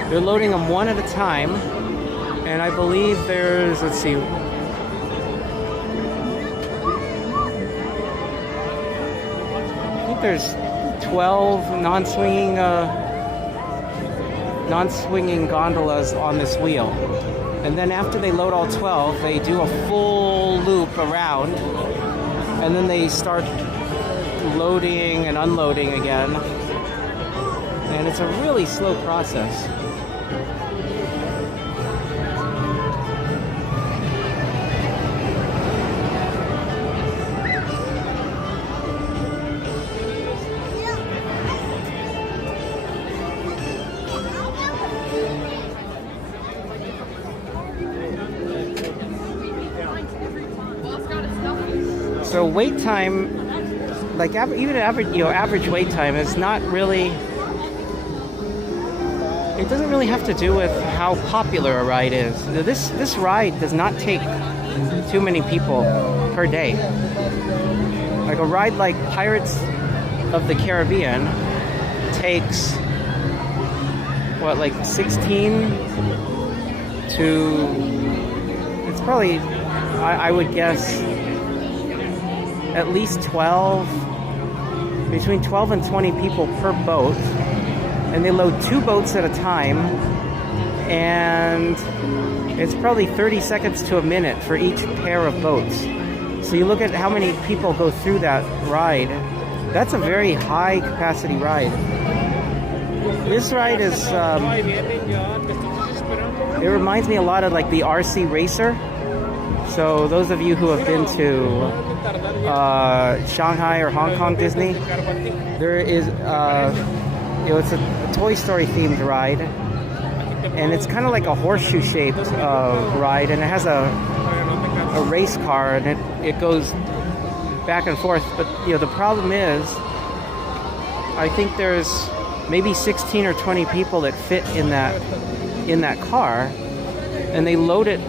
they're loading them 1 at a time. And I believe there's, let's see, I think there's 12 non-swinging gondolas on this wheel. And then after they load all 12, they do a full loop around, and then they start loading and unloading again. And it's a really slow process. So wait time, like even average wait time is not really it doesn't really have to do with how popular a ride is. This ride does not take too many people per day. Like a ride like Pirates of the Caribbean takes what, like 16 to, it's probably, I would guess, at least 12, between 12 and 20 people per boat, and they load 2 boats at a time, and it's probably 30 seconds to a minute for each pair of boats. So you look at how many people go through that ride. That's a very high capacity ride. This ride is, it reminds me a lot of like the RC Racer. So those of you who have been to Shanghai or Hong Kong Disney, there is, it's a Toy Story themed ride, and it's kind of like a horseshoe shaped ride, and it has a race car, and it goes back and forth. But the problem is, I think there's maybe 16 or 20 people that fit in that car, and they load it.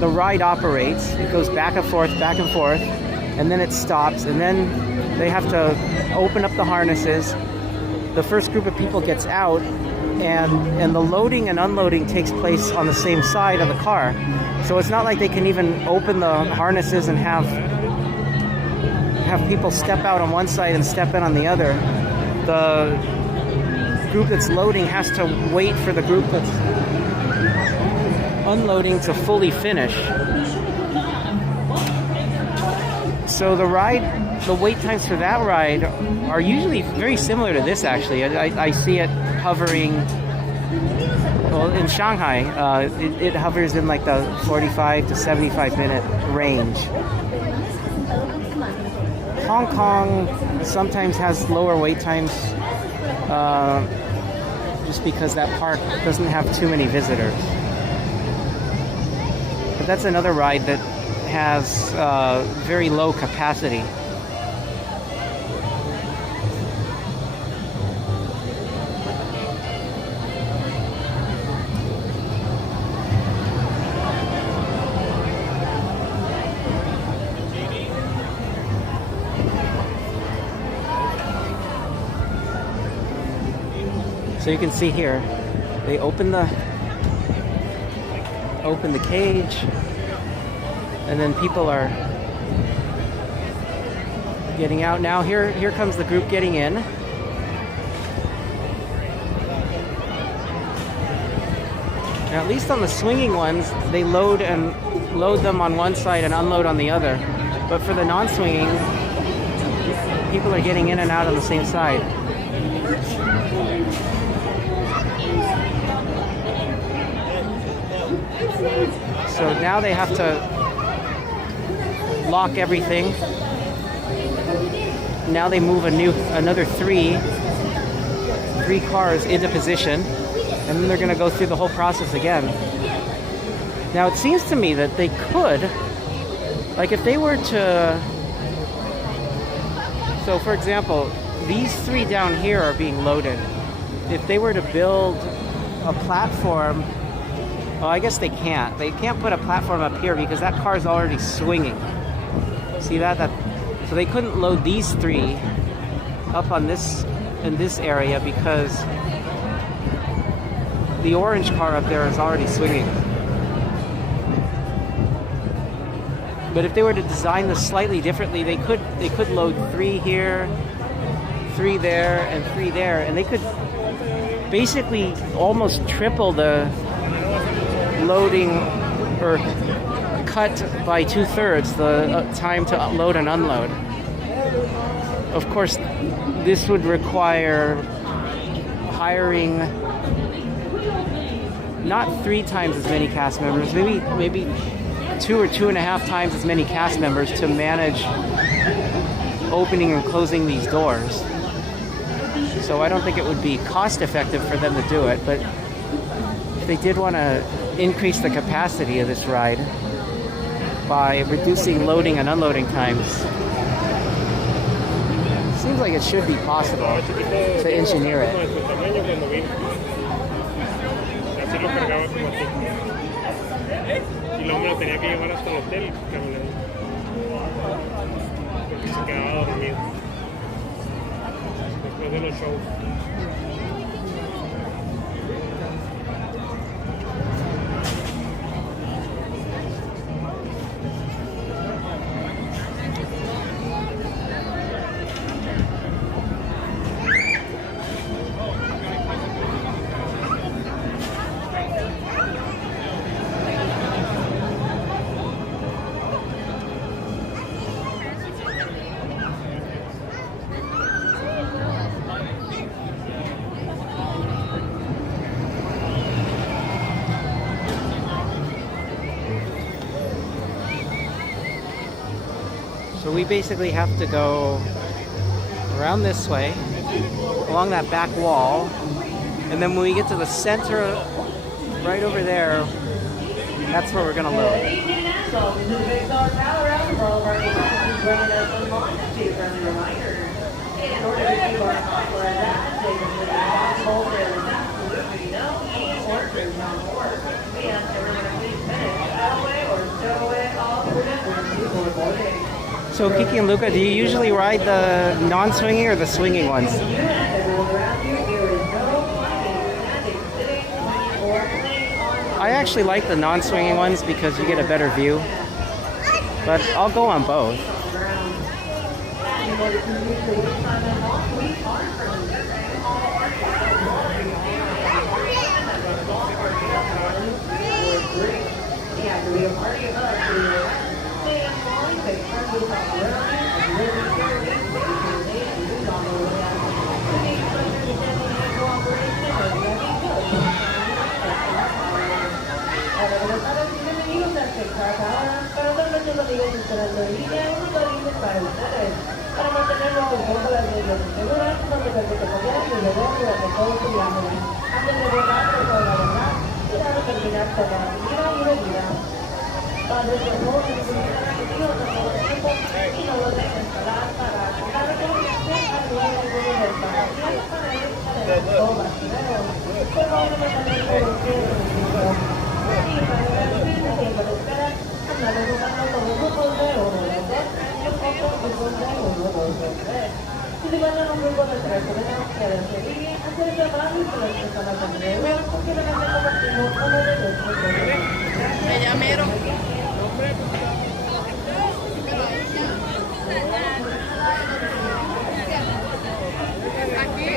The ride operates. It goes back and forth, and then it stops, and then they have to open up the harnesses. The first group of people gets out, and the loading and unloading takes place on the same side of the car. So it's not like they can even open the harnesses and have people step out on one side and step in on the other. The group that's loading has to wait for the group that's unloading to fully finish. So the wait times for that ride are usually very similar to this, actually. I see it hovering, well, in Shanghai, it hovers in like the 45 to 75 minute range. Hong Kong sometimes has lower wait times, just because that park doesn't have too many visitors. But that's another ride that has very low capacity. So you can see here, they open the cage, and then people are getting out. Now here comes the group getting in. Now, at least on the swinging ones, they load them on one side and unload on the other. But for the non-swinging, people are getting in and out on the same side. So now they have to lock everything. Now they move another three cars into position, and then they're going to go through the whole process again. Now it seems to me that they could, like if they were to, so for example, these 3 down here are being loaded. If they were to build a platform, well, I guess they can't. They can't put a platform up here because that car's already swinging. See that? So they couldn't load these 3 up on in this area because the orange car up there is already swinging. But if they were to design this slightly differently, they could load 3 here, 3 there, and 3 there, and they could basically almost triple the loading, or cut by 2/3 the time to load and unload. Of course, this would require hiring not 3 times as many cast members, maybe 2 or 2.5 times as many cast members to manage opening and closing these doors. So I don't think it would be cost effective for them to do it, but if they did want to increase the capacity of this ride by reducing loading and unloading times, Seems like it should be possible to engineer it. Como de su tamaño cuando vino. Así lo cargaba como así. Y luego me lo tenía que llevar hasta el hotel, caminando. Porque se quedaba dormido. Después de los shows. So we basically have to go around this way, along that back wall, and then when we get to the center, right over there, that's where we're gonna load. So Kiki and Luca, do you usually ride the non-swinging or the swinging ones? I actually like the non-swinging ones because you get a better view, but I'll go on both. Para mantenerlos en Gondolas de seguras, donde se recoger y beber durante todo su viaje. Antes de volar por toda la verdad, será determinar con la vida y bebida. Padres de amor, que se quedan activos en todo tiempo y no lo dejen instalar para la recomendación al lugar de libertad. Y para ellos, para el todo basurero. Pero vamos a mantener todo el cielo en el mundo. Y para el fin de tiempo de espera, andar buscando todos los grupos de oro, ¿verdad? Si te van a un grupo de tres, tenemos que decidir hacer el llamado y poder empezar a comer, porque realmente compartimos uno de los grupos. Me llamaron. Aquí.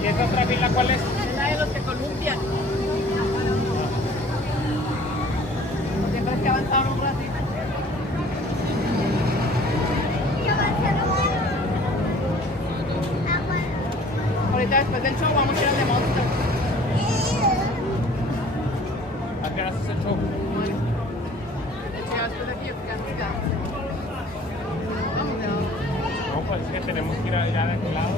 ¿Y esta otra fila cuál es? La de los que columpian. Siempre es que avanzaron un ratito. Ahorita después del show vamos a ir al de Monster. ¿A qué hora haces el show? Después de aquí yo quedamos. No, pues es que tenemos que ir allá de aquel lado.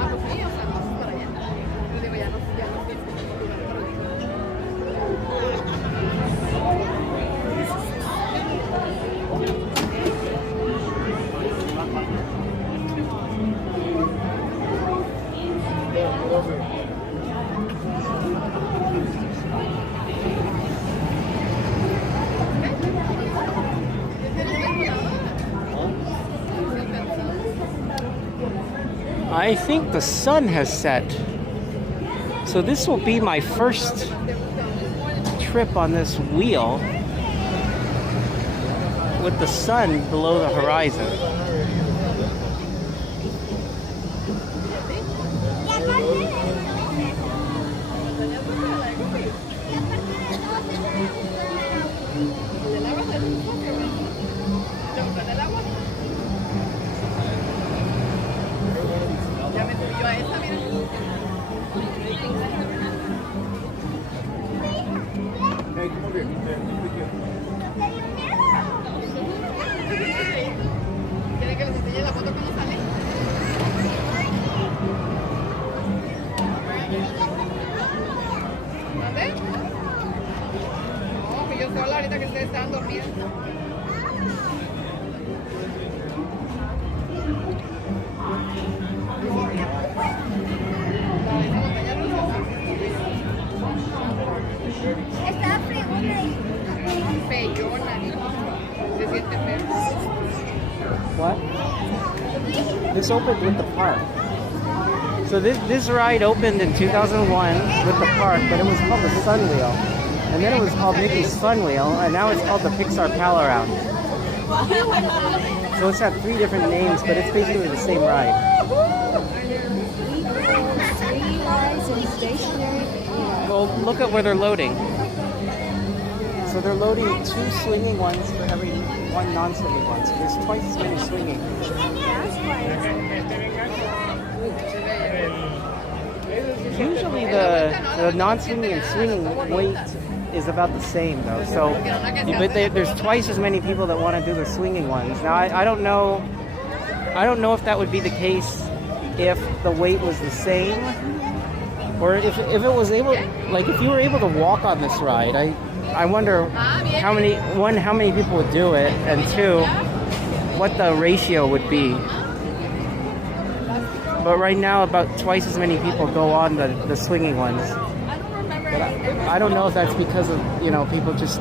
Ah, pues sí, o sea, vamos para allá. Yo digo, ya no I think the sun has set. So this will be my first trip on this wheel with the sun below the horizon. ¿Quiere que les What? This opened with the park. So this ride opened in 2001 with the park, but it was called the Sun Wheel. And then it was called Mickey's Fun Wheel, and now it's called the Pixar Pal Around. So it's got 3 different names, but it's basically the same ride. Well, look at where they're loading. So they're loading 2 swinging ones for every 1 non-swinging one. So there's twice as many swinging. Usually the non-swinging and swinging weight is about the same though. So, but there's twice as many people that want to do the swinging ones. Now I don't know. I don't know if that would be the case if the weight was the same, or if it was able, like if you were able to walk on this ride. I wonder how many people would do it, and 2, what the ratio would be. But right now, about twice as many people go on the swinging ones. But I don't know if that's because of, people just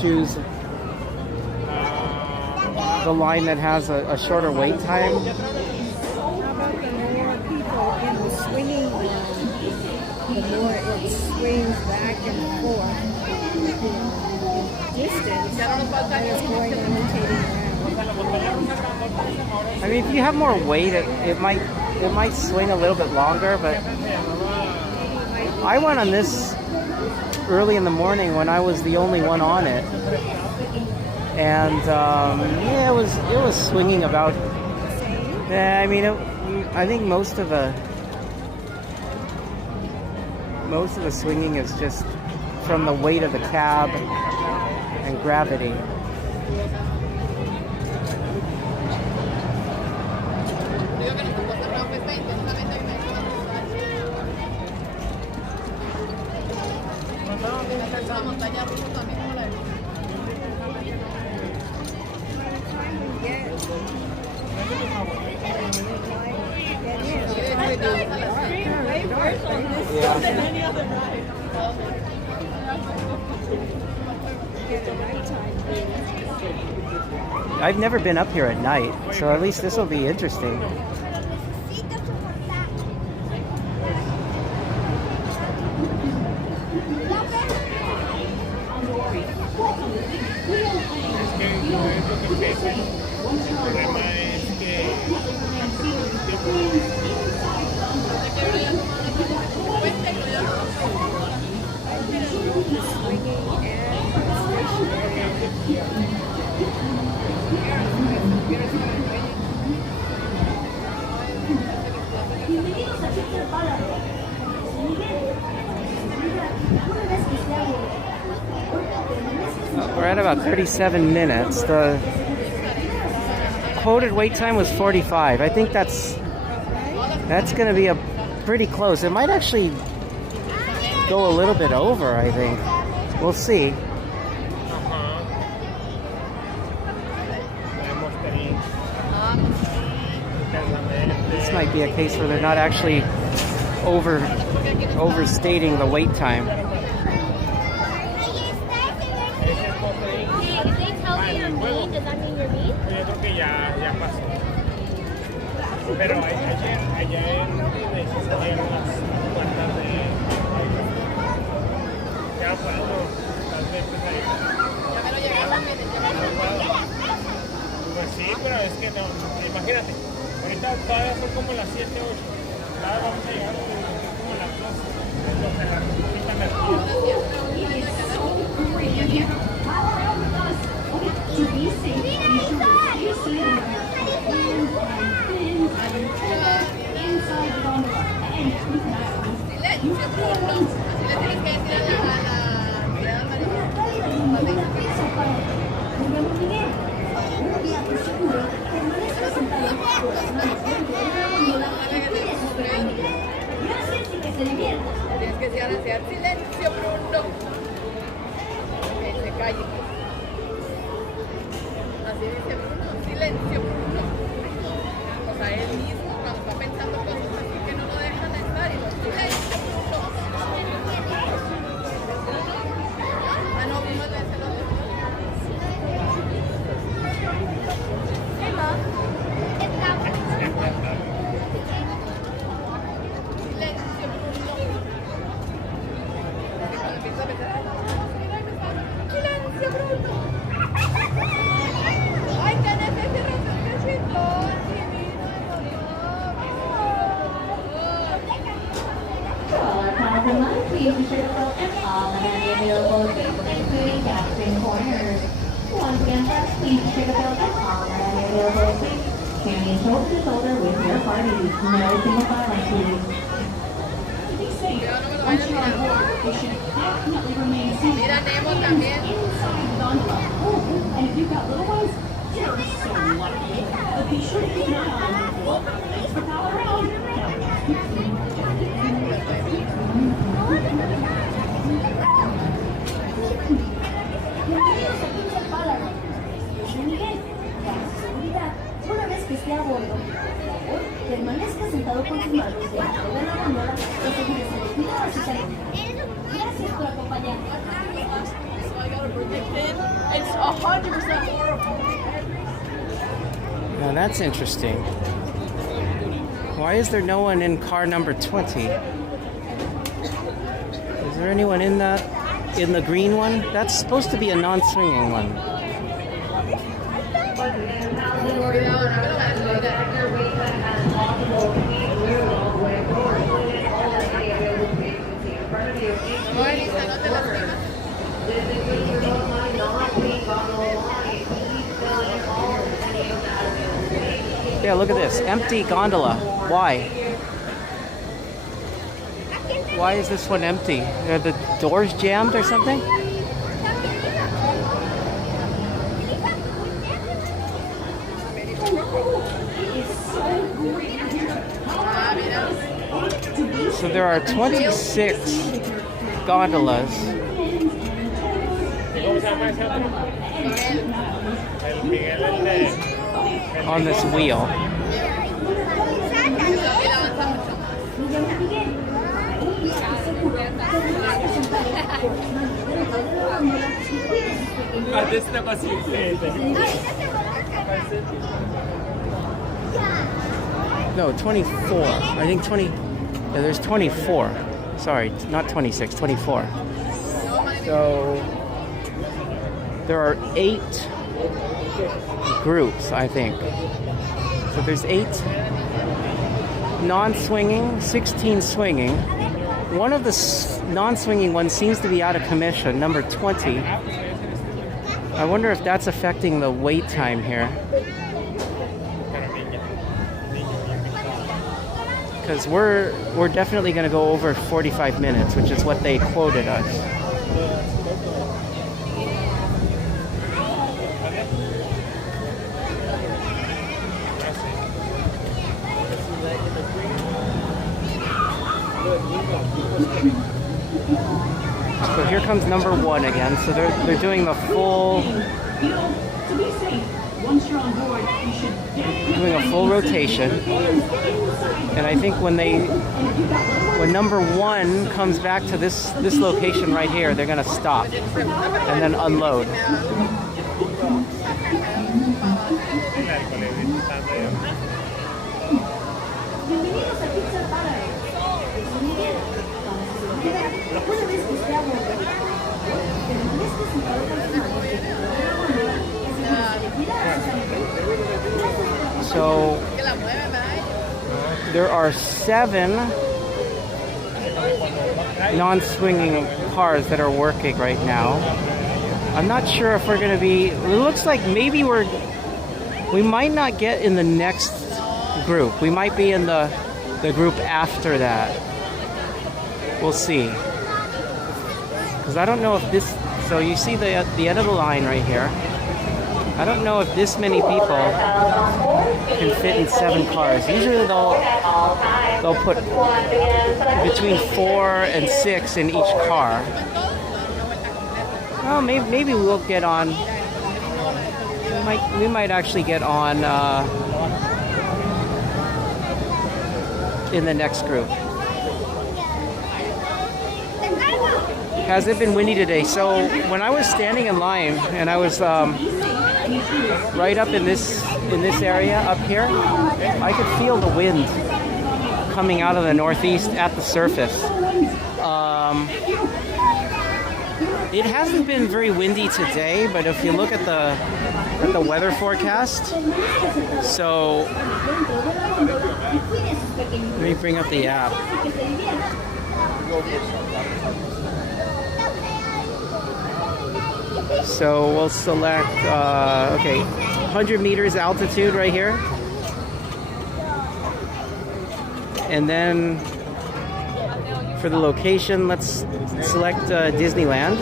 choose the line that has a shorter wait time. How about the more people in the swinging line, the more it swings back and forth. Distance that is going and rotating around. I mean, if you have more weight, it might swing a little bit longer. But I went on this early in the morning when I was the only one on it, and yeah, it was swinging about. Yeah, I mean, I think most of the swinging is just from the weight of the cab and gravity. I've never been up here at night, so at least this will be interesting. We're at about 37 minutes. The quoted wait time was 45. I think that's going to be a pretty close. It might actually go a little bit over, I think. We'll see. This might be a case where they're not actually overstating the wait time. Does that mean you're mean? Yo creo que ya pasó. Pero ayer en Disney se salieron las puertas de... ¿Qué ha pasado? Las veces ahí. Ya me lo llegaron, Pues sí, pero es que no, imagínate. Ahorita todavía son como las 7, 8. Ahora vamos a llegar como a las 12. Entonces la cita me To be safe, be sure to stay safe inside the gondola and keep an eye on Tienes que hacer silencio, Bruno. Que se calle. Así dice Bruno, silencio, Bruno. O sea, él mismo cuando está pensando cosas así que no lo dejan estar y lo silencio, Bruno. Ah, no, Bruno le hace lo de... Please check out the top and available seat. Standing shoulder to shoulder with your party. No single file activity. Be safe. Once you're on board, you should definitely remain seated. Mira, Nemo también. Inside the gondola. Oh, and if you've got little ones, you're so lucky. But be sure to keep an eye on them. Thanks for calling around. Bienvenidos a Pixar Palace. Yo soy Miguel. Para su seguridad, una vez que esté a bordo, por favor, permanezca sentado con sus manos dentro de la gondola y asegúrese de cuidar a sus amigos. Gracias por acompañarnos. It's 100% horrible. Now that's interesting. Why is there no one in car number 20? Is there anyone in the green one? That's supposed to be a non-swinging one. Yeah, look at this. Empty gondola. Why? Why is this one empty? Are the doors jammed or something? So there are 26 gondolas on this wheel. No, 24. I think 20. Yeah, there's 24. Sorry, not 26, 24. So there are 8 groups, I think. So there's 8 non-swinging, 16 swinging. One of the non-swinging ones seems to be out of commission, number 20. I wonder if that's affecting the wait time here. Because we're definitely going to go over 45 minutes, which is what they quoted us. So here comes number 1 again. So they're doing the full, To be safe, once you're on board, you should definitely doing a full rotation. And I think when number 1 comes back to this location right here, they're gonna stop and then unload. Bienvenidos a Pixar Palace. Yo soy Miguel. Para su seguridad, una vez que esté a bordo, permanezca sentado con sus manos dentro de la gondola y asegúrese de cuidar a sus amigos. So there are 7 non-swinging cars that are working right now. I'm not sure if we're going to be. It looks like maybe we might not get in the next group. We might be in the group after that. We'll see. Because I don't know if this. So you see the end of the line right here. I don't know if this many people can fit in 7 cars. Usually they'll put between 4 and 6 in each car. Well, maybe we'll get on. We might actually get on in the next group. Has it been windy today? So when I was standing in line and I was right up in this area up here, I could feel the wind coming out of the northeast at the surface. It hasn't been very windy today, but if you look at the weather forecast, so let me bring up the app. So we'll select, okay, 100 meters altitude right here. And then for the location, let's select Disneyland.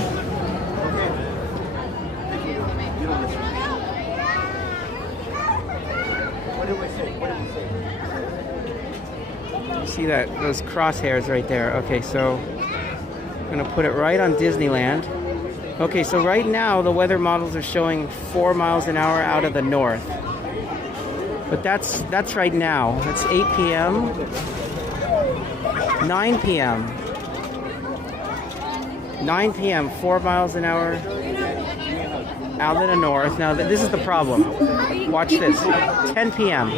See that, those crosshairs right there. Okay, so I'm gonna put it right on Disneyland. Okay, so right now the weather models are showing 4 miles an hour out of the north. But that's right now. It's 8 p.m. 9 p.m. 9 p.m. 4 miles an hour out of the north. Now this is the problem. Watch this. 10 p.m.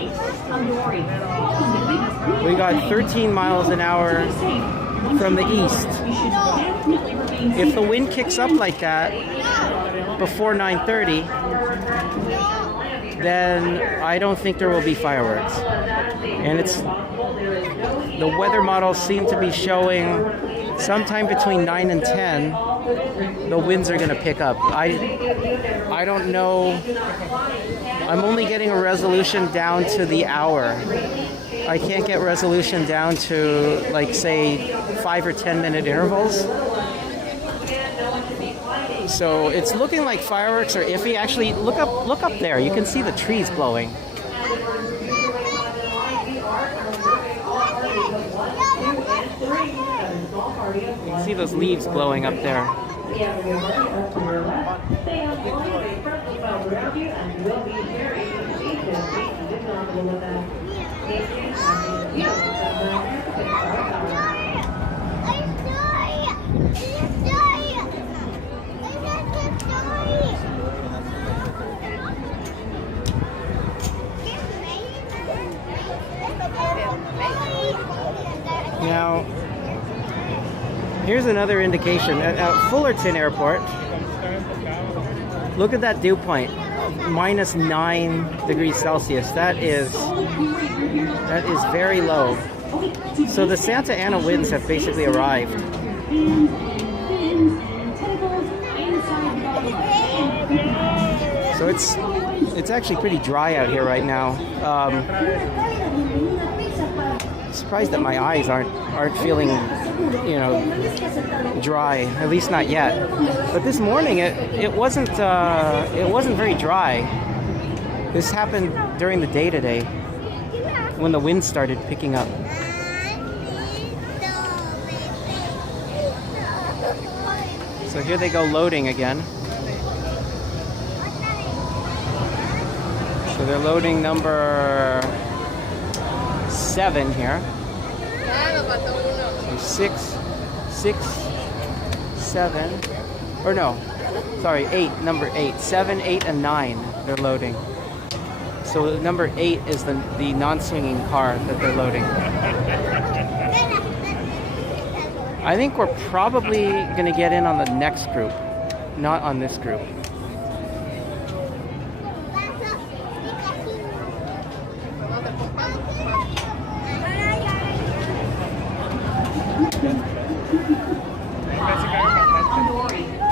We got 13 miles an hour from the east. If the wind kicks up like that before 9:30, then I don't think there will be fireworks. And the weather models seem to be showing sometime between 9 and 10 the winds are going to pick up. I don't know. I'm only getting a resolution down to the hour. I can't get resolution down to, like, say 5 or 10 minute intervals. So it's looking like fireworks are iffy. Actually, look up there. You can see the trees glowing. You can see those leaves glowing up there. Now, here's another indication. At Fullerton Airport, look at that dew point, minus 9 degrees Celsius. That is very low. So the Santa Ana winds have basically arrived. So it's actually pretty dry out here right now. Surprised that my eyes aren't feeling, dry, at least not yet. But this morning it wasn't very dry. This happened during the day today when the wind started picking up. So here they go loading again. So they're loading number 7 here. So 6, 7, or no, sorry, 8, number 8, 7, 8, and 9 they're loading. So number 8 is the non-swinging car that they're loading. I think we're probably going to get in on the next group, not on this group.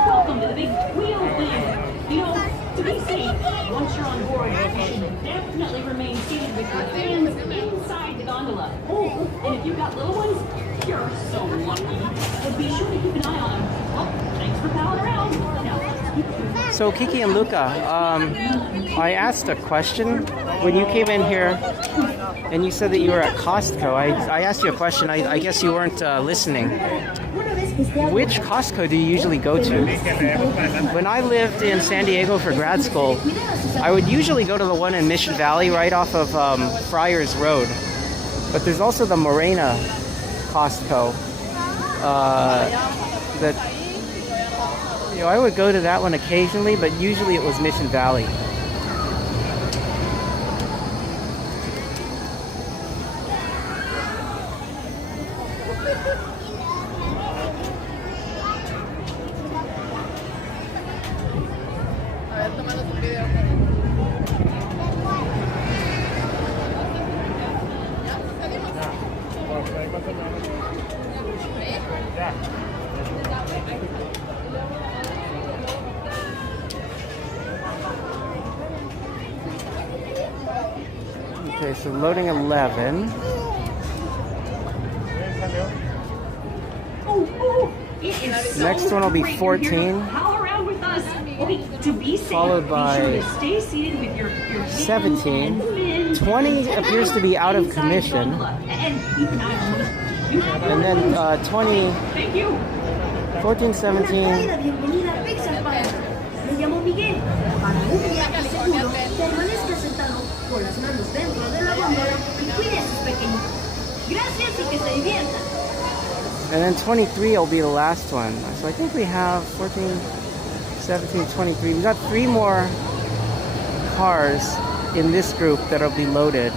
Welcome to the big wheel landing. To be safe, once you're on board, you should definitely remain seated with your hands inside the gondola. Oh, and if you've got little ones, you're so lucky. But be sure to keep an eye on them. Well, thanks for palling around. Now, So Kiki and Luca, I asked a question when you came in here, and you said that you were at Costco. I asked you a question. I guess you weren't listening. Which Costco do you usually go to? When I lived in San Diego for grad school, I would usually go to the one in Mission Valley right off of Friars Road. But there's also the Morena Costco that I would go to that one occasionally, but usually it was Mission Valley. Okay, so loading 11. It is so Next one will be great you're here 14. to pal around with us. Okay, to be safe, Followed by be sure to stay seated with your hands 17. and fins 20 appears to be out of inside the commission. gondola. And keep an eye on those. You have And then 20, Thank you. 14, 17. Cálida bienvenida a Pixar Park. Me llamo Miguel. Para un viaje seguro, permanezca sentado con las manos dentro de la góndola y cuide a sus pequeñitos. Gracias y que se diviertan. And then 23 will be the last one. So I think we have 14, 17, 23. We got 3 more cars in this group that'll be loaded.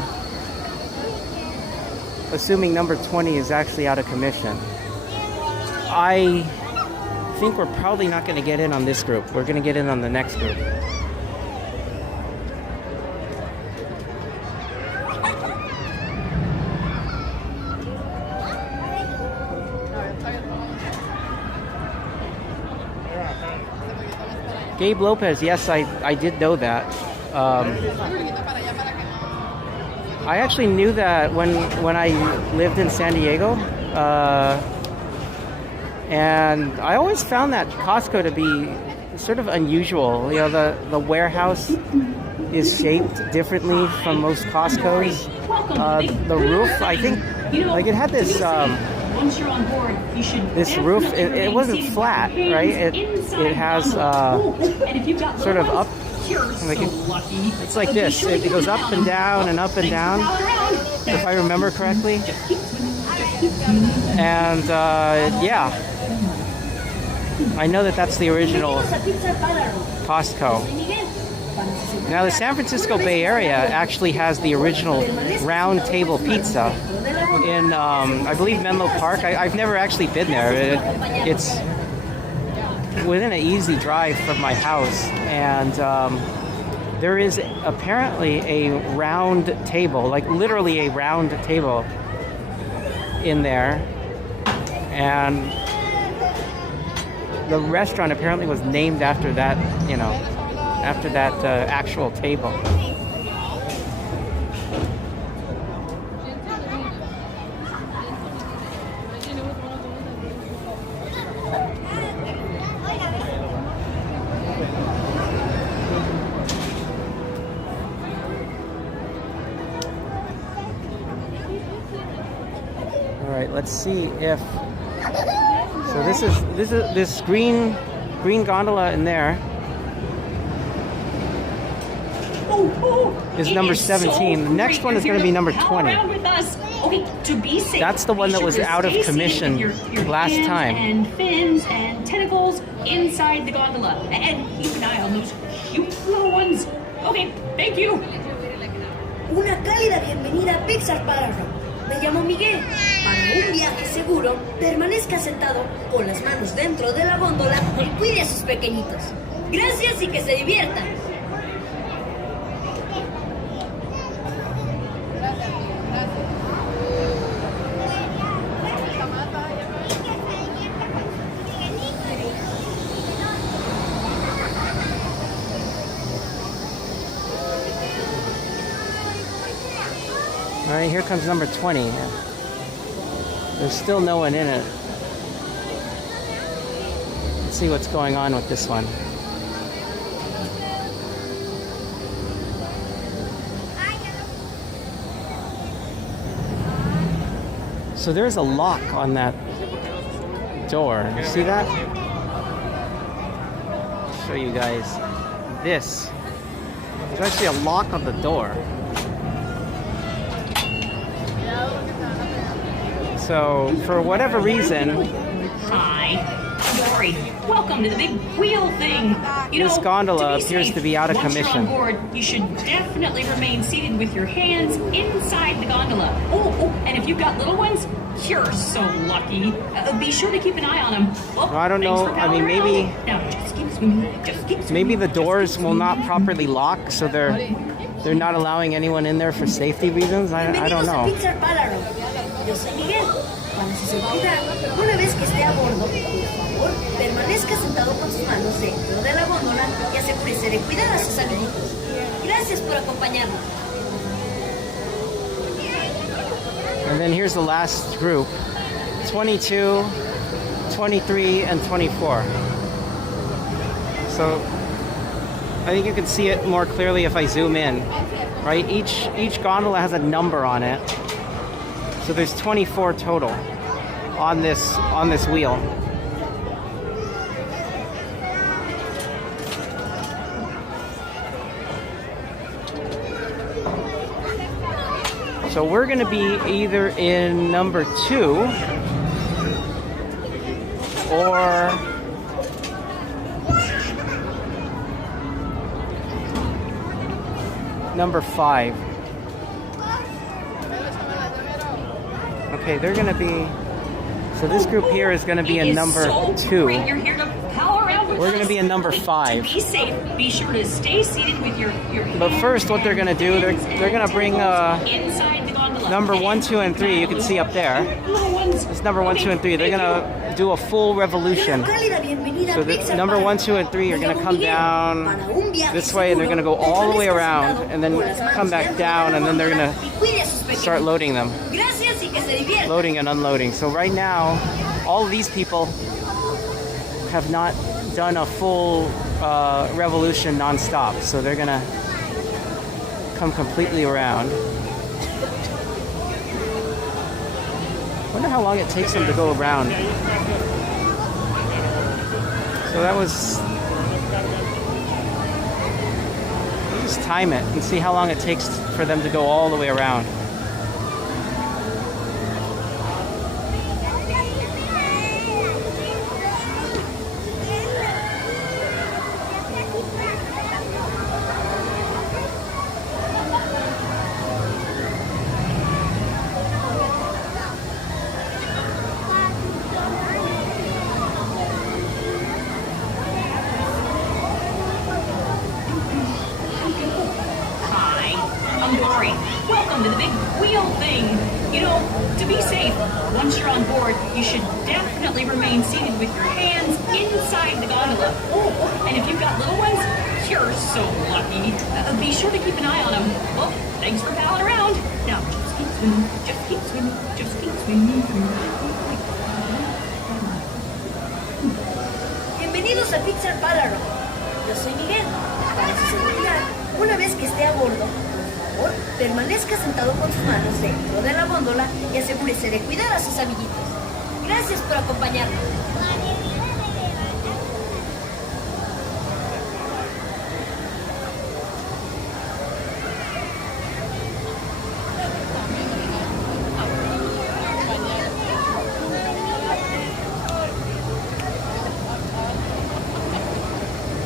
Assuming number 20 is actually out of commission. I think we're probably not going to get in on this group. We're going to get in on the next group. Gabe Lopez, yes, I did know that. I actually knew that when I lived in San Diego. And I always found that Costco to be sort of unusual. You know, the warehouse is shaped differently from most Costco's. The roof, I think, like it had this Once you're on board, you should this roof. It wasn't flat, right? It has sort of up. Like it's like this. It goes up and down and up and down, if I remember correctly. And yeah, I know that that's the original Costco. Now the San Francisco Bay Area actually has the original round table pizza in, I believe, Menlo Park. I've never actually been there. It's within an easy drive from my house, and there is apparently a round table, like literally a round table in there, and the restaurant apparently was named after that, you know, after that actual table. All right, let's see if. So this is this green gondola in there. Is number 17. The next one is going to be number 20. That's the one that was out of commission last time. And fins and tentacles inside the gondola. And keep an eye on those cute little ones. Okay, thank you. Una cálida bienvenida a Pixar Park. Me llamo Miguel. Para un viaje seguro, permanezca sentado con las manos dentro de la góndola y cuide a sus pequeñitos. Gracias y que se diviertan. All right, here comes number 20. There's still no one in it. Let's see what's going on with this one. So there's a lock on that door. You see that? I'll show you guys this. There's actually a lock on the door. So, for whatever reason, Hi. Sorry. Welcome to the big wheel thing. You this know, gondola to be appears safe, to be out of once commission. You're on board, you should definitely remain seated with your hands inside the gondola. Oh, and if you've got little ones, you're so lucky. Be sure to keep an eye on them. Oh, Well, I don't thanks know. for I mean, palling maybe- around. Now, just keep swimming. Just keep swimming. Maybe the Just doors keep will not swimming. properly lock, so they're not allowing anyone in there for safety reasons. I don't Bienvenidos a know. Pixar Park. Yo soy Miguel. Para su seguridad, una vez que esté a bordo, por favor, permanezca sentado con sus manos dentro de la góndola y asegúrese de cuidar a sus amiguitos. Gracias por acompañarnos. And then here's the last group, 22, 23, and 24. So I think you can see it more clearly if I zoom in, right? Each gondola has a number on it. So there's 24 total on this wheel. So we're going to be either in number 2 or number 5. Okay, they're going to be... So this group here is going to be in number 2. We're going to be in number 5. Be safe. Be sure to stay seated with your But first, what they're going to do, they're going to bring inside the gondola. number 1, 2, and 3. You can see up there. It's number 1, 2, and 3. They're going to do a full revolution. So the number 1, 2, and 3 are going to come down this way, and they're going to go all the way around, and then come back down, and then they're going to start loading them. Loading and unloading. So right now, all of these people have not done a full revolution non-stop. So they're going to come completely around. Wonder how long it takes them to go around. So that was... Let's just time it and see how long it takes for them to go all the way around. Welcome to the big wheel thing. You know, to be safe, once you're on board, you should definitely remain seated with your hands inside the gondola. Oh, and if you've got little ones, you're so lucky. Be sure to keep an eye on them. Well, thanks for palling around. Now, just keep swimming, just keep swimming, just keep swimming. Bienvenidos a Pixar Palaron. Yo soy Miguel. Para su seguridad, una vez que esté a bordo, por favor, permanezca sentado con sus manos dentro de la góndola y asegúrese de cuidar a sus amiguitos. Gracias por acompañarnos.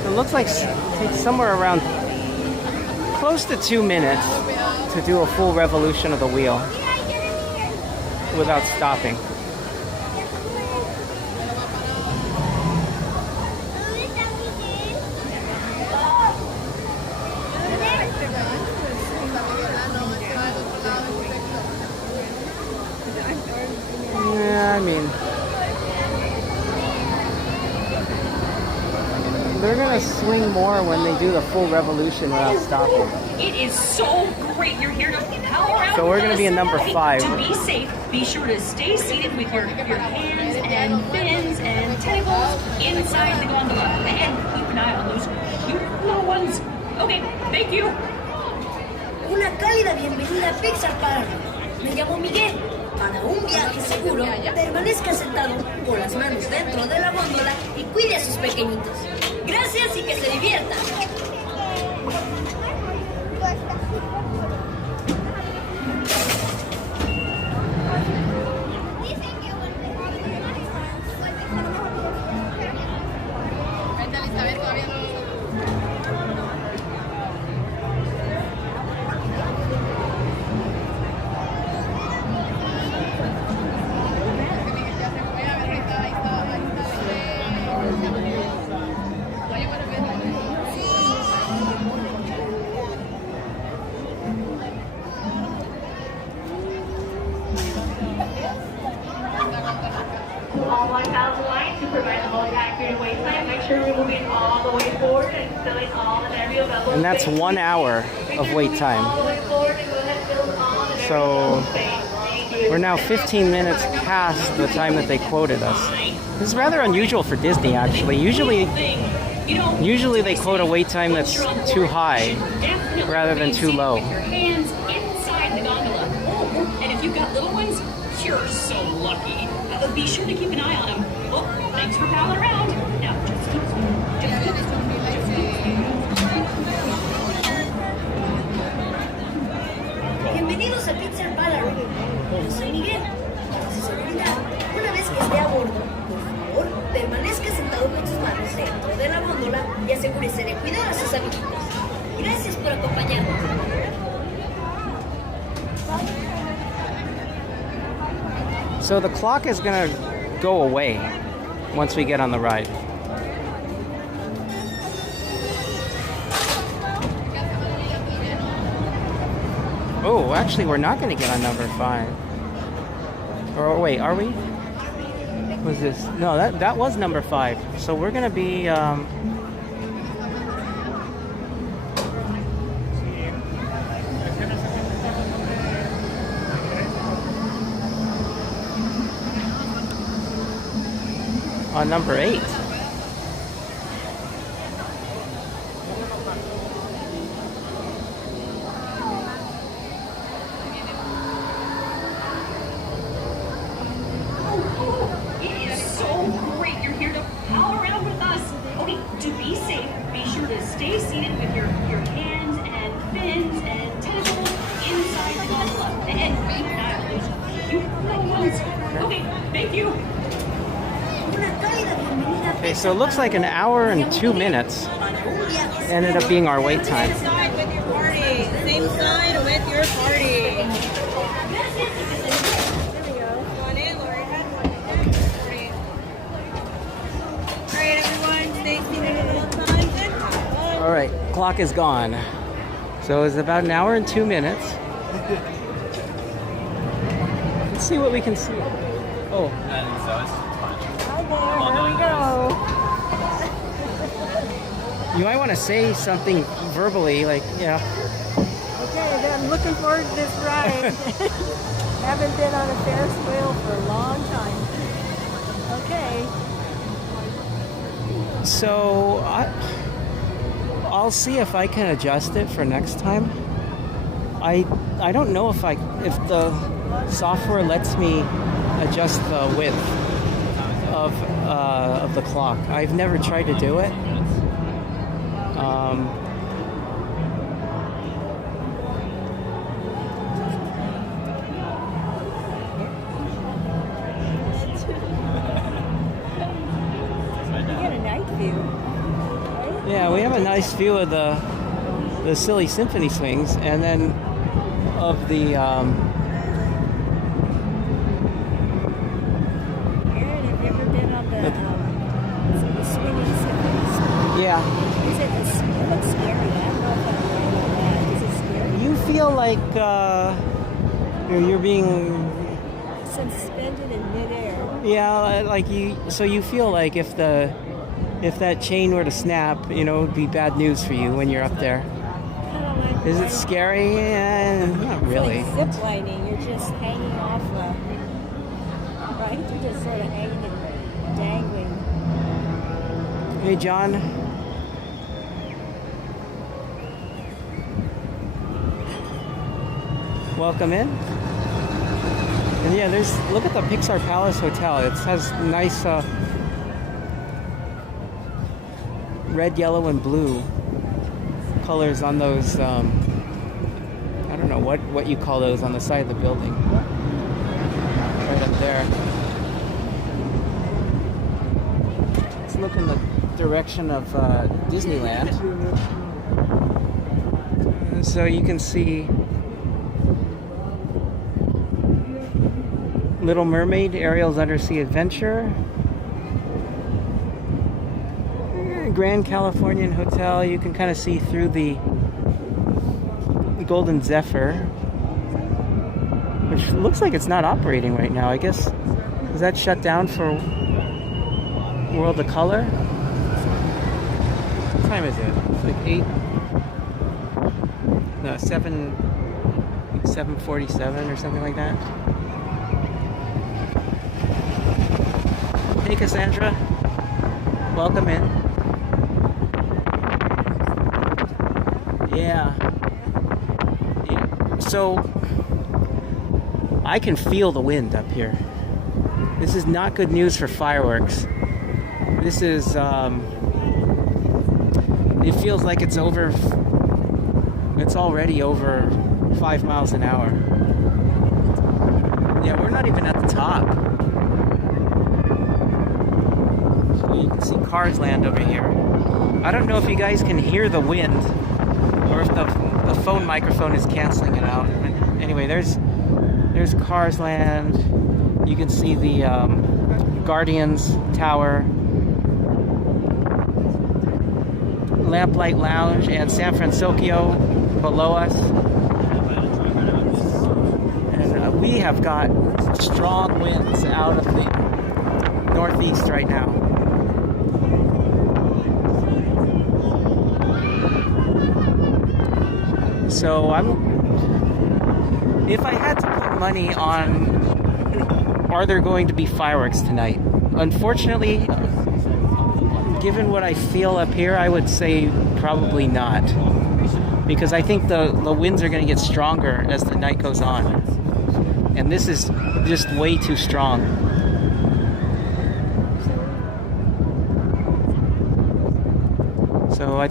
It looks like it takes somewhere around close to 2 minutes to do a full revolution of the wheel without stopping. Yeah, I mean, they're gonna swing more when they do the full revolution without stopping. It is so great you're here to power out. So we're gonna be in number 5. To be safe, be sure to stay seated with your hands and fins and tentacles inside the gondola. And keep an eye on those cute little ones. Okay, thank you. Una cálida bienvenida a Pixar Palaron. Me llamo Miguel. Para un viaje seguro, permanezca sentado con las manos dentro de la góndola y cuide a sus pequeñitos. Gracias y que se diviertan. All 1,000 lines to provide the most accurate wait time. Make sure we're moving all the way forward and filling all and every available And that's space. 1 hour of wait time. All the way forward and go ahead and fill all and every So available space. Thank you. We're now 15 minutes past the time that they quoted us. This is rather unusual for Disney, actually. Usually they quote a wait time that's too high rather than too low. Your hands inside the gondola. And if you've got little ones, you're so lucky. Be sure to keep an eye on them. Oh, thanks for palling around. Now, just keep swimming. Just keep swimming. Just keep swimming. Bienvenidos a Pixar Palace. Yo soy Miguel. Para su seguridad, una vez que esté a bordo, por favor, permanezca sentado con sus manos dentro de la góndola y asegúrese de cuidar a sus amiguitos. Gracias por acompañarnos. So the clock is gonna go away once we get on the ride. Oh, actually, we're not gonna get on number 5. Or wait, are we? Was this? No, that was number 5. So we're gonna be. On number 8. It is so great you're here to pal around with us. Okay, to be safe, be sure to stay seated with your hands and fins and tentacles inside the gondola. And keep an eye on those cute little ones. Okay, thank you. Okay, so it looks like an hour and 2 minutes ended up being our wait time. Same side with your party. Same side with your party. There we go. One in, Lori. Head one. Great. All right, everyone. Stay seated a little time. Good. All right, clock is gone. So it's about an hour and 2 minutes. Let's see what we can see. Oh. Here we go. You might want to say something verbally, like, yeah. Okay, I'm looking forward to this ride. Haven't been on a Ferris wheel for a long time. Okay. So I'll see if I can adjust it for next time. I don't know if the software lets me adjust the width of the clock. I've never tried to do it. You get a night view, right? Yeah, we have a nice view of the Silly Symphony swings, and then of the Aaron, have you ever been on the swinging symphony? yeah. It looks scary. I don't know if I'm right on that. Is it scary? You feel like you're being, Suspended in midair. yeah, like you feel like if that chain were to snap, it would be bad news for you when you're up there. Kind of like Is it scary? Not really. It's like zip lining. You're just hanging off right? You're just sort of hanging and dangling. Hey, John. Welcome in. And yeah, look at the Pixar Palace Hotel. It has nice red, yellow, and blue colors on those. I don't know what you call those on the side of the building. Right up there. Let's look in the direction of Disneyland. So you can see Little Mermaid, Ariel's Undersea Adventure, Grand Californian Hotel. You can kind of see through the Golden Zephyr, which looks like it's not operating right now. I guess, is that shut down for World of Color? What time is it? It's like 7:47 or something like that. Hey Cassandra, welcome in. Yeah. So I can feel the wind up here. This is not good news for fireworks. This is it feels like it's already over 5 miles an hour. Yeah, we're not even at the top. So you can see cars land over here. I don't know if you guys can hear the wind or if the phone microphone is canceling it out. But anyway, there's cars land. You can see the Guardians Tower, Lamplight Lounge, and San Francisco below us. And we have got strong winds out of the northeast right now. So if I had to put money on, are there going to be fireworks tonight? Unfortunately, given what I feel up here, I would say probably not. Because I think the winds are going to get stronger as the night goes on. And this is just way too strong. So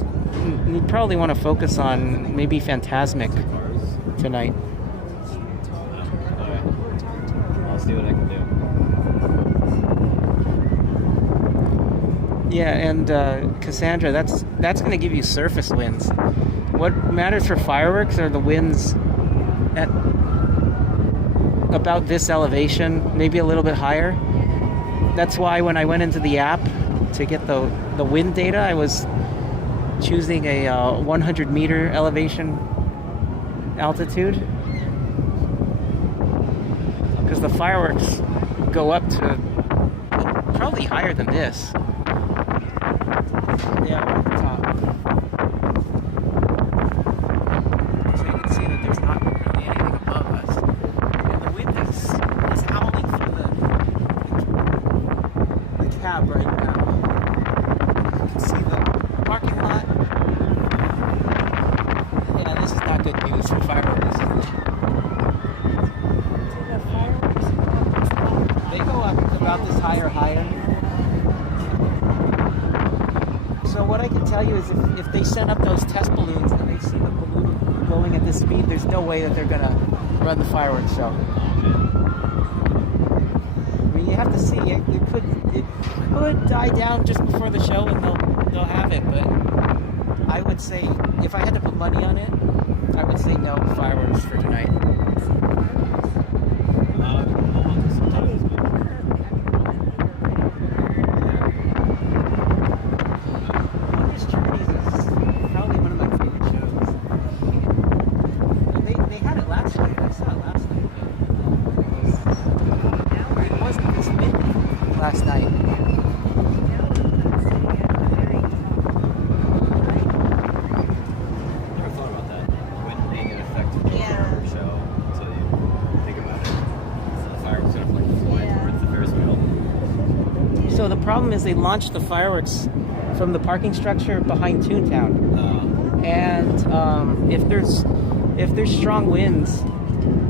you probably want to focus on maybe Fantasmic tonight. I'll see what I can do. Yeah, and Cassandra, that's going to give you surface winds. What matters for fireworks are the winds at about this elevation, maybe a little bit higher. That's why when I went into the app to get the wind data, I was choosing a 100 meter elevation altitude, because the fireworks go up to probably higher than this. Yeah, we're at the top. So you can see that there's not really anything above us. And the wind is howling through the cab right now. You can see the parking lot. Yeah, this is not good news for fireworks. They go up about this high or higher. So what I can tell you is if they send up those test balloons and they see the balloon going at this speed, there's no way that they're going to run the fireworks show. I mean, you have to see. It could die down just before the show and they'll have it. But I would say, if I had to put money on it, I would say no fireworks for tonight. Last night. Never thought about that. Wind being an effect of the show until you think about it. So the fireworks sort of like fly towards the Ferris wheel. So the problem is they launched the fireworks from the parking structure behind Toontown. And if there's strong winds,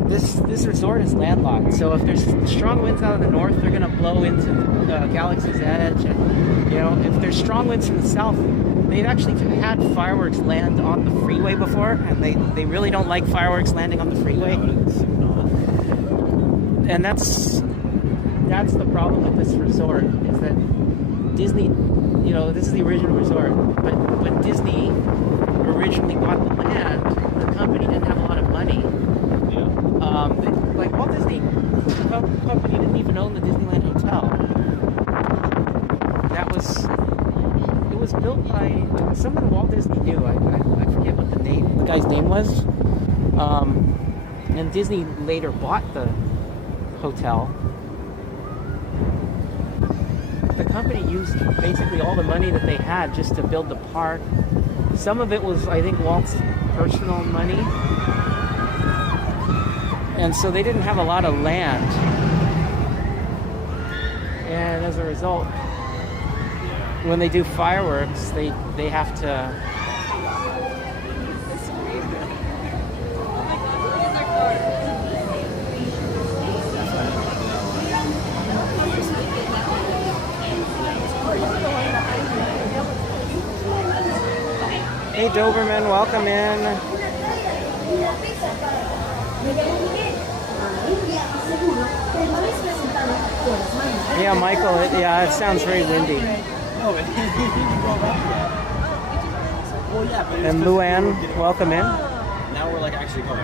this resort is landlocked. So if there's strong winds out of the north, they're going to blow into Galaxy's Edge. And, if there's strong winds from the south, they've actually had fireworks land on the freeway before, and they really don't like fireworks landing on the freeway. And that's the problem with this resort, is that Disney, this is the original resort, but when Disney originally bought the land, the company didn't have a lot of money. Like Walt Disney, the company didn't even own the Disneyland Hotel. It was built by someone Walt Disney knew. I forget what the guy's name was. And Disney later bought the hotel. The company used basically all the money that they had just to build the park. Some of it was, I think, Walt's personal money. And so they didn't have a lot of land. and as a result, when they do fireworks, they have to. Hey Doberman, welcome in. Yeah, Michael, it sounds very windy. Oh, well, yeah, but And Luann, welcome in. now we're like actually going.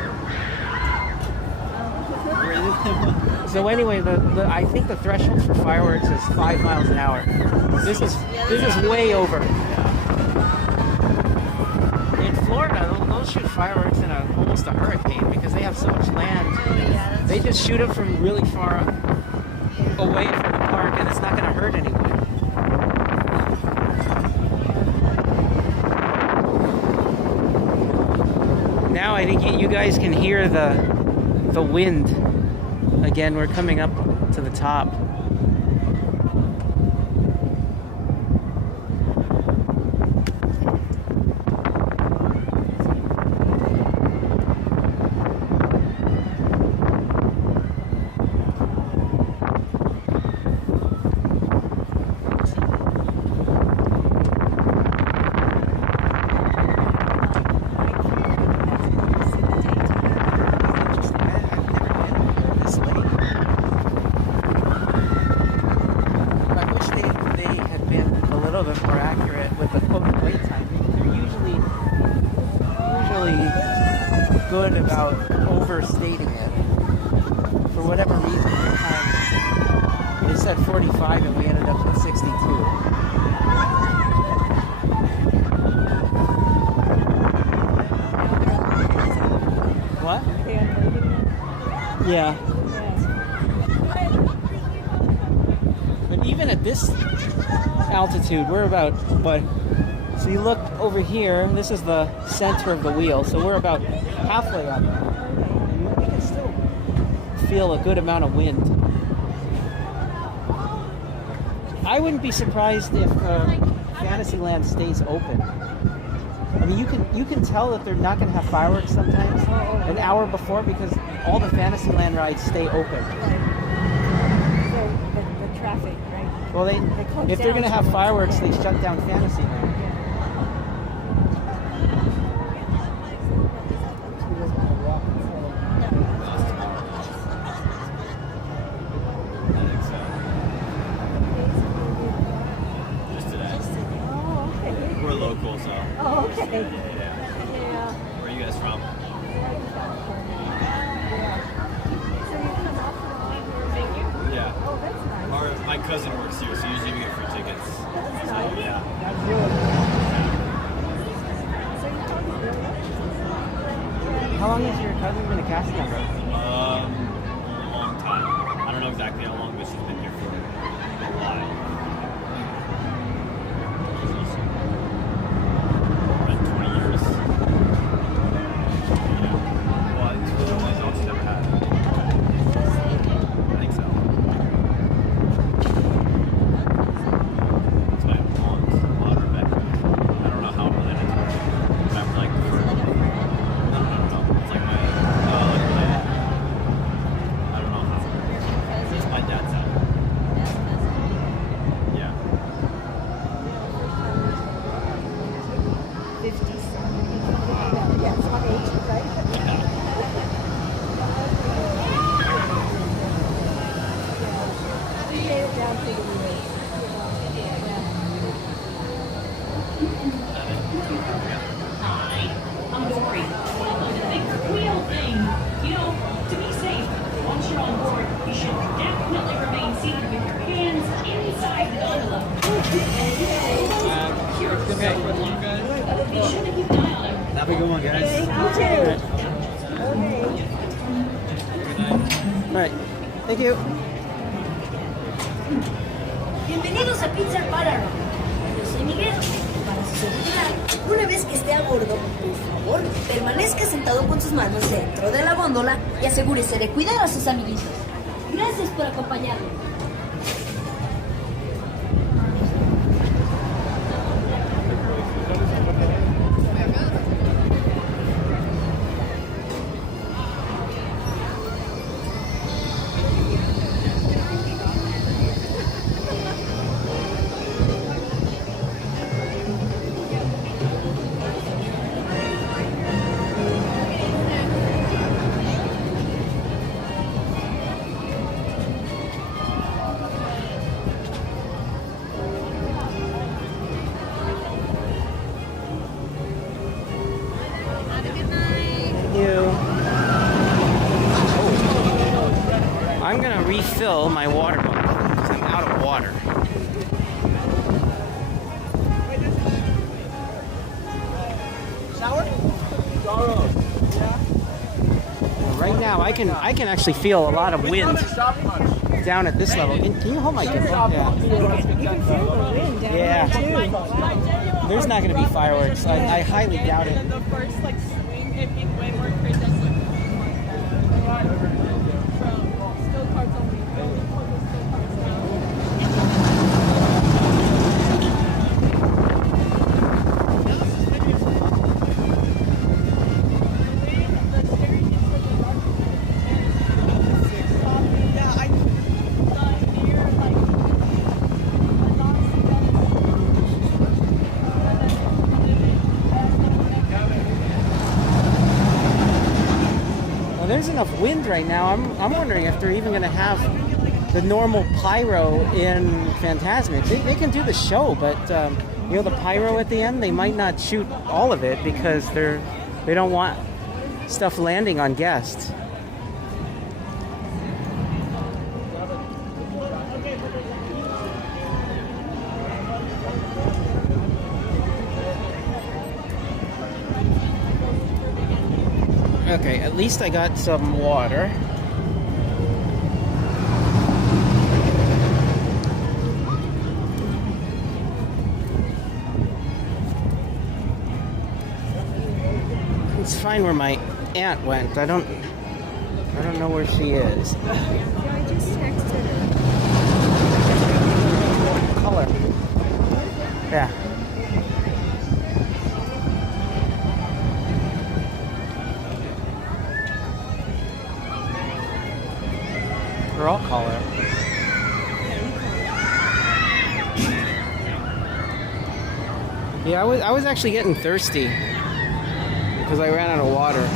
So anyway, I think the threshold for fireworks is 5 miles an hour. This is way over. In Florida, they'll shoot fireworks in almost a hurricane because they have so much land. They just shoot them from really far away from the park, and it's not going to hurt anyone. Now I think you guys can hear the wind. Again, we're coming up to the top. Good about overstating it for whatever reason. They said 45 and we ended up with 62. What? Yeah. But even at this altitude, we're about what? So you look over here, this is the center of the wheel, so we're about halfway up. And we can still feel a good amount of wind. I wouldn't be surprised if Fantasyland stays open. I mean, you can tell that they're not going to have fireworks sometimes an hour before because all the Fantasyland rides stay open. So the traffic, right? Well, if they're going to have fireworks, they shut down Fantasyland. Where are you guys from? Yeah. Oh, that's nice. My cousin works here, so usually we get free tickets. That's nice. Yeah. That's really nice. So you talking really? How long has your cousin been a cast member? A long time. I don't know exactly how long, but she's been here for a while. Around 20 years. Yeah. Well, it's really one of those she's never had. I think so. It's my aunt, Rebecca. I don't know how related to her. But I'm like, no. It's like my, I don't know how. It's my dad's house. Yeah. 50s. Yeah, it's my age, right? Yeah. We made it down through the years. Hi, I'm Dory. Welcome to the big wheel thing. You know, to be safe, once you're on board, you should definitely remain seated with your hands inside the gondola. Be sure to keep an eye on him. Have a good one, guys. You too. Okay. All right. Thank you. Bienvenidos a Pixar Páramo. Yo soy Miguel. Para su seguridad, una vez que esté a bordo, por favor, permanezca sentado con sus manos dentro de la góndola y asegúrese de cuidar a sus amiguitos. Gracias por acompañarme. refill my water bottle because I'm out of water. Right now, I can actually feel a lot of wind down at this level. Can you hold my gimbal? Yeah. You can feel the wind down Yeah. there too. There's not going to be fireworks. I highly doubt it. The first like swing hit me way more crazy. That's like from still cards only. Only for the still cards now. There's enough wind right now. I'm wondering if they're even going to have the normal pyro in Fantasmic. They can do the show, but you know, the pyro at the end, they might not shoot all of it because they don't want stuff landing on guests. Okay, at least I got some water. Let's find where my aunt went. I don't know where she is. I just texted her. Color. Yeah. I'll call her. Yeah, I was actually getting thirsty because I ran out of water.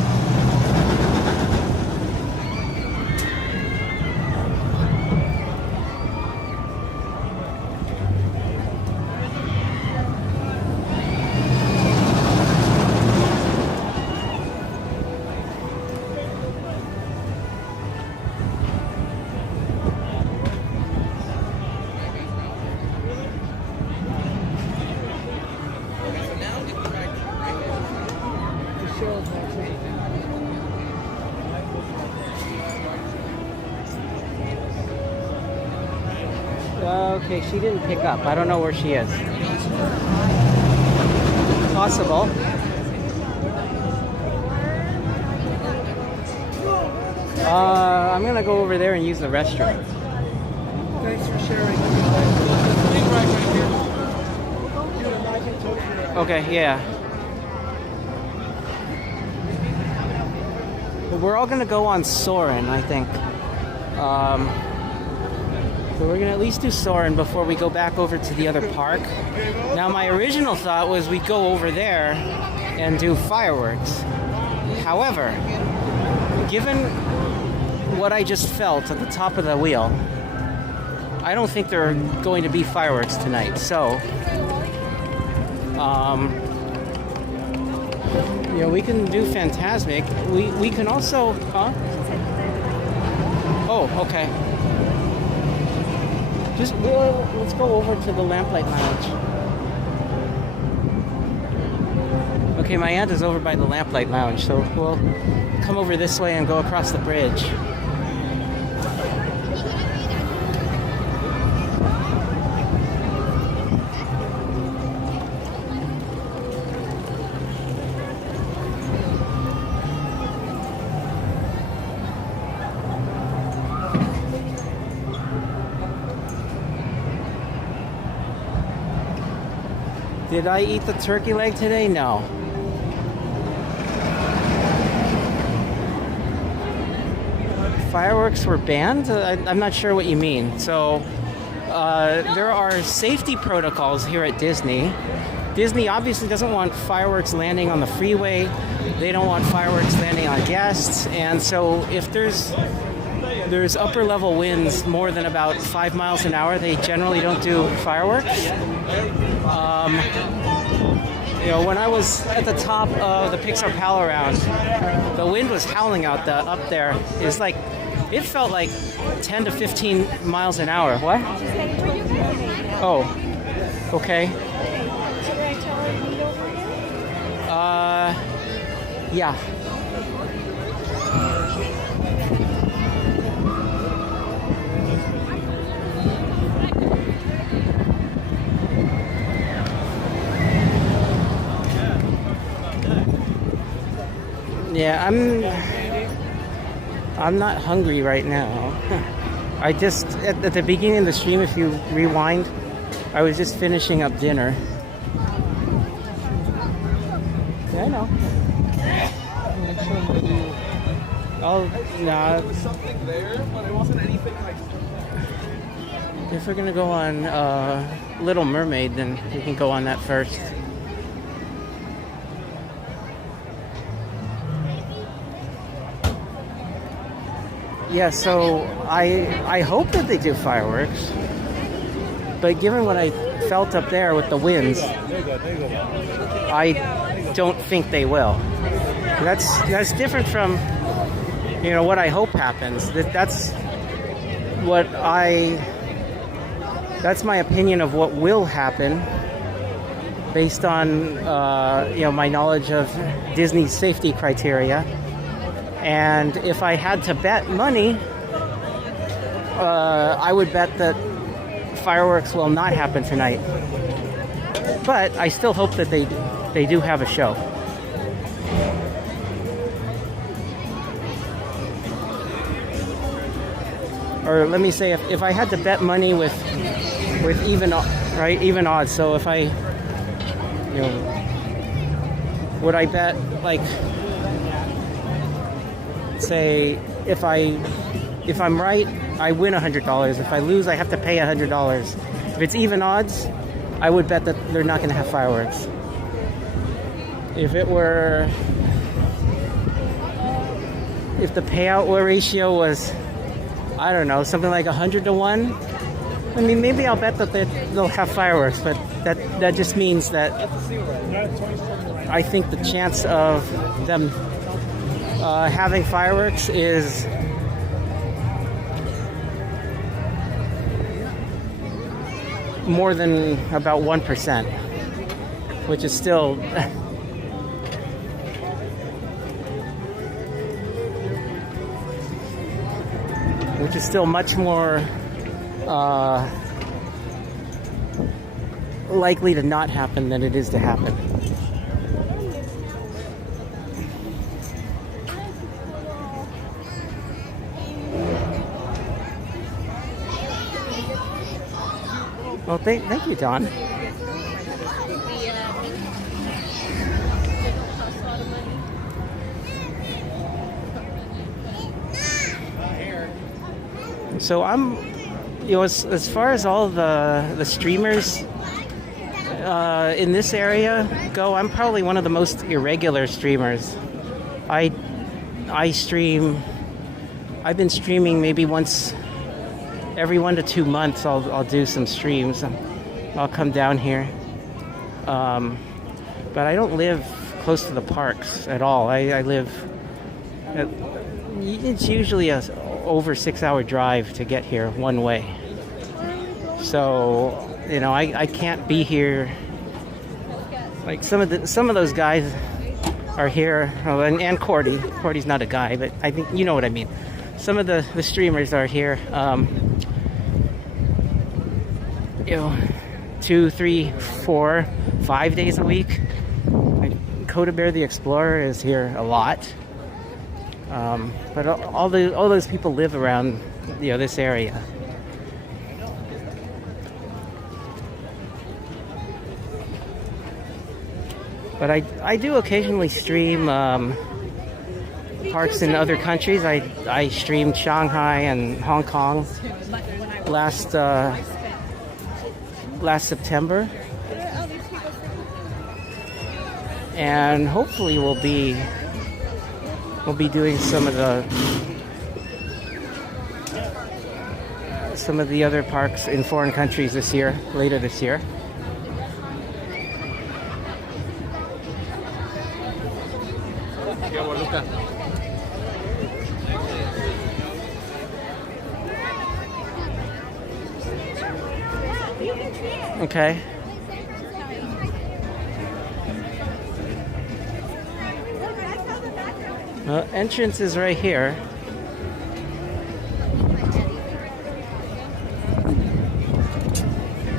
Okay, she didn't pick up. I don't know where she is. Possible. I'm gonna go over there and use the restroom. Thanks for sharing. Okay, yeah. But we're all gonna go on Soarin, I think. So we're gonna at least do Soarin before we go back over to the other park. Now my original thought was we'd go over there and do fireworks. However, given what I just felt at the top of the wheel, I don't think there are going to be fireworks tonight. So, you know, we can do Fantasmic. We can also, huh? Oh, okay. Let's go over to the Lamplight Lounge. Okay, my aunt is over by the Lamplight Lounge, so we'll come over this way and go across the bridge. Did I eat the turkey leg today? No. Fireworks were banned? I'm not sure what you mean. So, there are safety protocols here at Disney. Disney obviously doesn't want fireworks landing on the freeway. They don't want fireworks landing on guests. And so if there's upper level winds more than about 5 miles an hour, they generally don't do fireworks. You know, when I was at the top of the Pixar Pal Around, the wind was howling up there. It felt like 10 to 15 miles an hour. What? She's headed towards the mermaid now. Oh, okay. Should I tell her to meet over here? Yeah. Yeah, I'm not hungry right now. I just at the beginning of the stream, if you rewind, I was just finishing up dinner. Yeah, I know. Oh, nah. There was something there, but it wasn't anything like. If we're gonna go on Little Mermaid, then we can go on that first. Yeah, so I hope that they do fireworks, but given what I felt up there with the winds, I don't think they will. That's different from what I hope happens. That's my opinion of what will happen based on my knowledge of Disney's safety criteria. And if I had to bet money, I would bet that fireworks will not happen tonight. But I still hope that they do have a show. Or let me say, if I had to bet money with even odds. So if I, would I bet like, say if I'm right, I win $100. If I lose, I have to pay $100. If it's even odds, I would bet that they're not going to have fireworks. If the payout ratio was, I don't know, something like 100 to 1, I mean, maybe I'll bet that they'll have fireworks, but that just means that I think the chance of them having fireworks is more than about 1%, which is still much more likely to not happen than it is to happen. Well, thank you, Don. So I'm, as far as all the streamers in this area go, I'm probably one of the most irregular streamers. I stream. I've been streaming maybe once every 1 to 2 months. I'll do some streams. I'll come down here, but I don't live close to the parks at all. I live. It's usually a over 6-hour drive to get here one way. So I can't be here. Like some of those guys are here, and Cordy's not a guy, but I think you know what I mean. Some of the streamers are here 2, 3, 4, 5 days a week. Coda Bear the Explorer is here a lot, but all those people live around this area. But I do occasionally stream parks in other countries. I streamed Shanghai and Hong Kong last September, and hopefully we'll be doing some of the other parks in foreign countries later this year. Okay. Entrance is right here.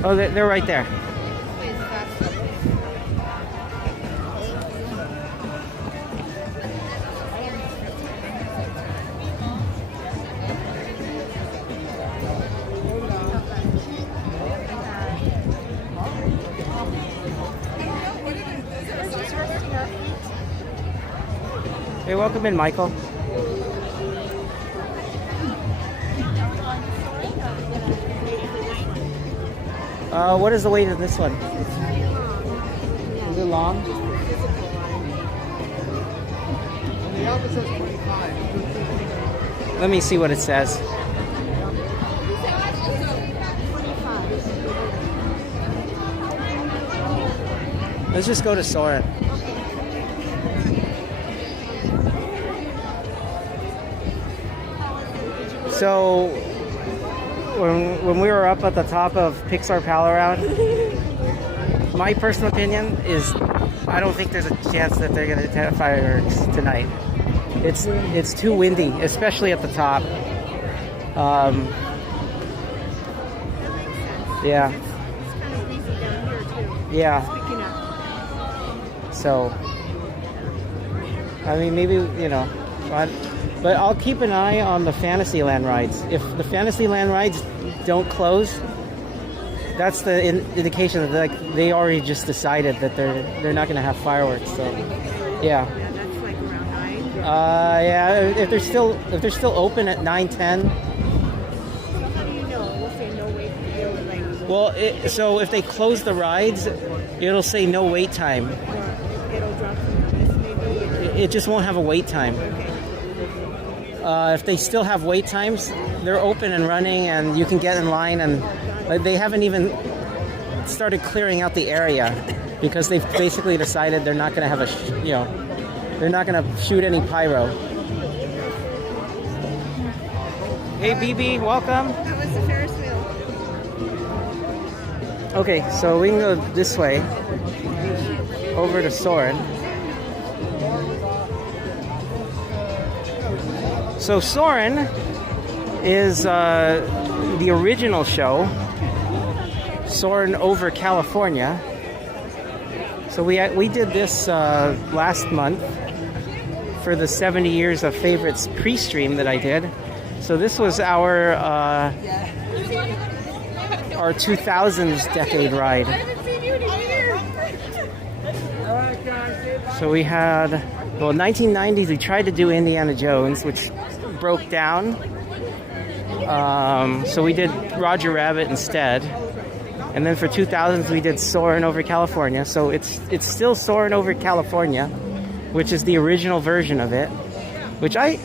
Oh, they're right there. Hey, welcome in, Michael. What is the weight of this one? Is it long? Let me see what it says. Let's just go to Soarin. So, when we were up at the top of Pixar Pal Around, my personal opinion is I don't think there's a chance that they're going to have fireworks tonight. It's too windy, especially at the top. Yeah. Yeah. So, I mean, maybe, you know, but I'll keep an eye on the Fantasyland rides. If the Fantasyland rides don't close, that's the indication that they already just decided that they're not going to have fireworks. So, yeah. Yeah, that's like around 9. Yeah. If they're still open at 9:10. So how do you know? We'll say no wait. Well, so if they close the rides, it'll say no wait time. Or it'll drop from the list maybe. It just won't have a wait time. Okay. If they still have wait times, they're open and running, and you can get in line. And they haven't even started clearing out the area because they've basically decided they're not going to have they're not going to shoot any pyro. Hey, BB, welcome. That was the Ferris wheel. Okay, so we can go this way over to Soarin. So Soarin is the original show, Soarin' over California. So we did this last month for the 70 years of favorites pre-stream that I did. So this was our 2000s decade ride. So we had, well, 1990s we tried to do Indiana Jones, which broke down. So we did Roger Rabbit instead. And then for 2000s we did Soarin' over California. So it's still Soarin' over California, which is the original version of it. Which I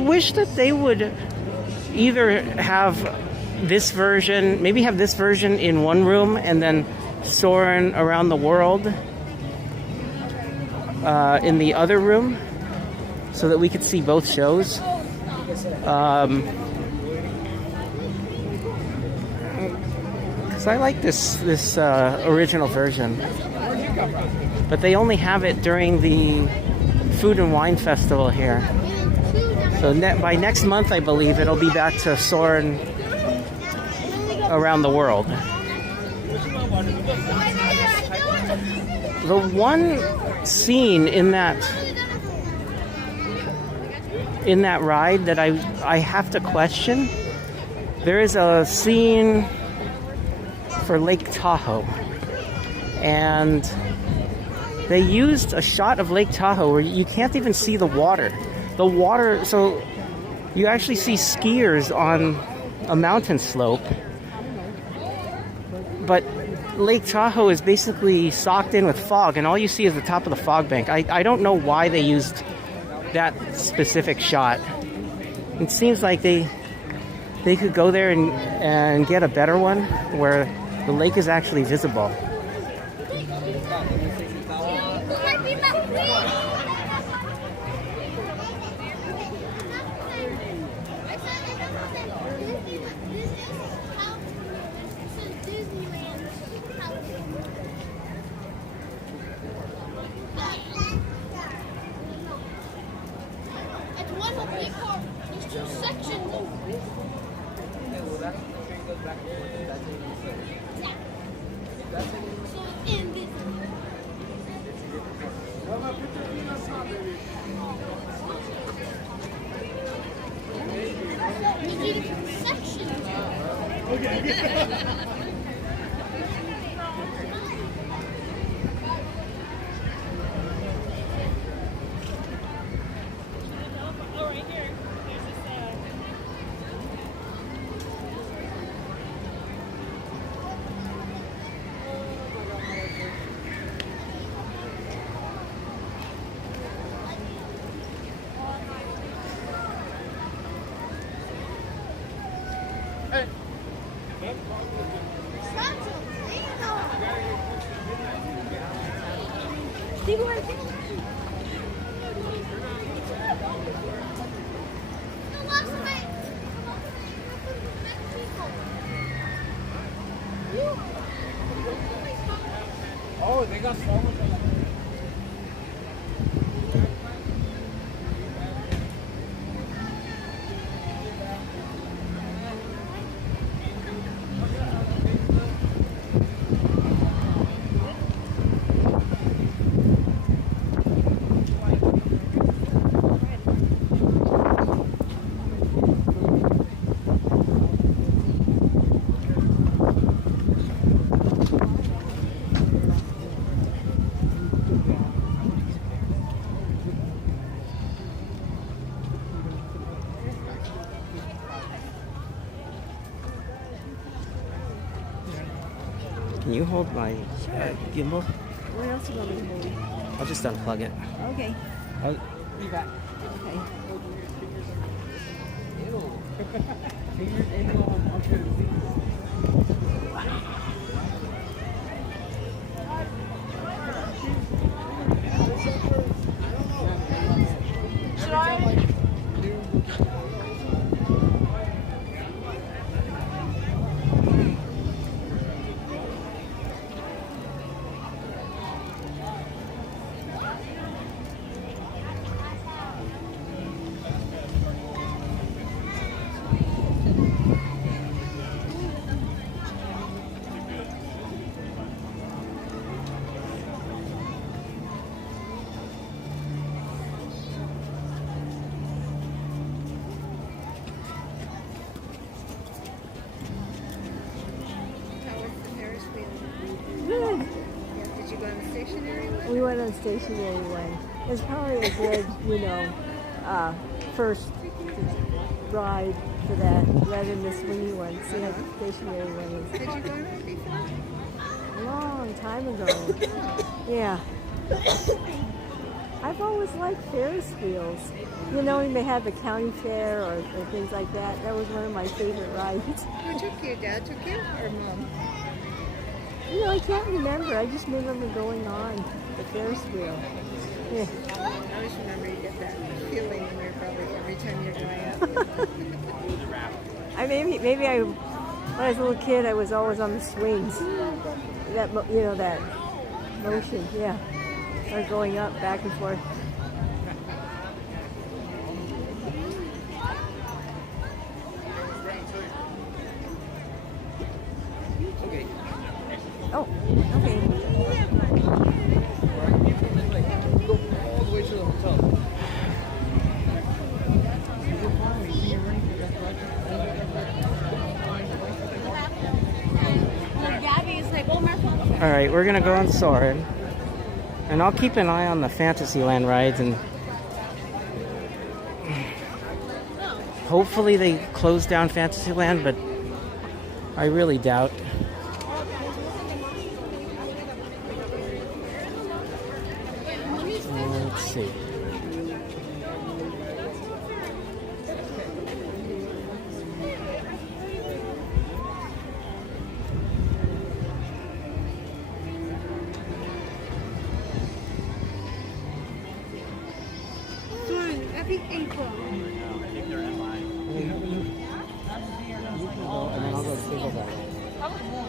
wish that they would either have this version, maybe have this version in one room and then Soarin' around the world in the other room, so that we could see both shows. Because I like this original version, but they only have it during the Food and Wine Festival here. So by next month, I believe it'll be back to Soarin' around the world. The one scene in that ride that I have to question, there is a scene for Lake Tahoe, and they used a shot of Lake Tahoe where you can't even see the water. So you actually see skiers on a mountain slope, but Lake Tahoe is basically socked in with fog, and all you see is the top of the fog bank. I don't know why they used that specific shot. It seems like they could go there and get a better one where the lake is actually visible. There's two sections. So in this. Sections. Oh, they got so much. Can you hold my gimbal? What else you want me to hold? I'll just unplug it. Okay. I'll be back. Okay. We went on stationary one. It's probably a good, first ride for that, rather than the swingy one. See how the stationary one is. Did you go on it before? A long time ago. Yeah. I've always liked Ferris wheels. You know, when they had the county fair or things like that, that was one of my favorite rides. Who took you? Dad took you or Mom? You know, I can't remember. I just remember going on the Ferris wheel. Yeah. I always remember you get that feeling when you're probably every time you're going up. Maybe when I was a little kid, I was always on the swings. That that motion, yeah. Or going up, back and forth. Okay. Oh, okay. Go all the way to the hotel. All right, we're gonna go on Soarin, and I'll keep an eye on the Fantasyland rides, and hopefully they close down Fantasyland, but I really doubt. Let's see. Happy April. I think they're in line. You can go, and then I'll go to Cableback.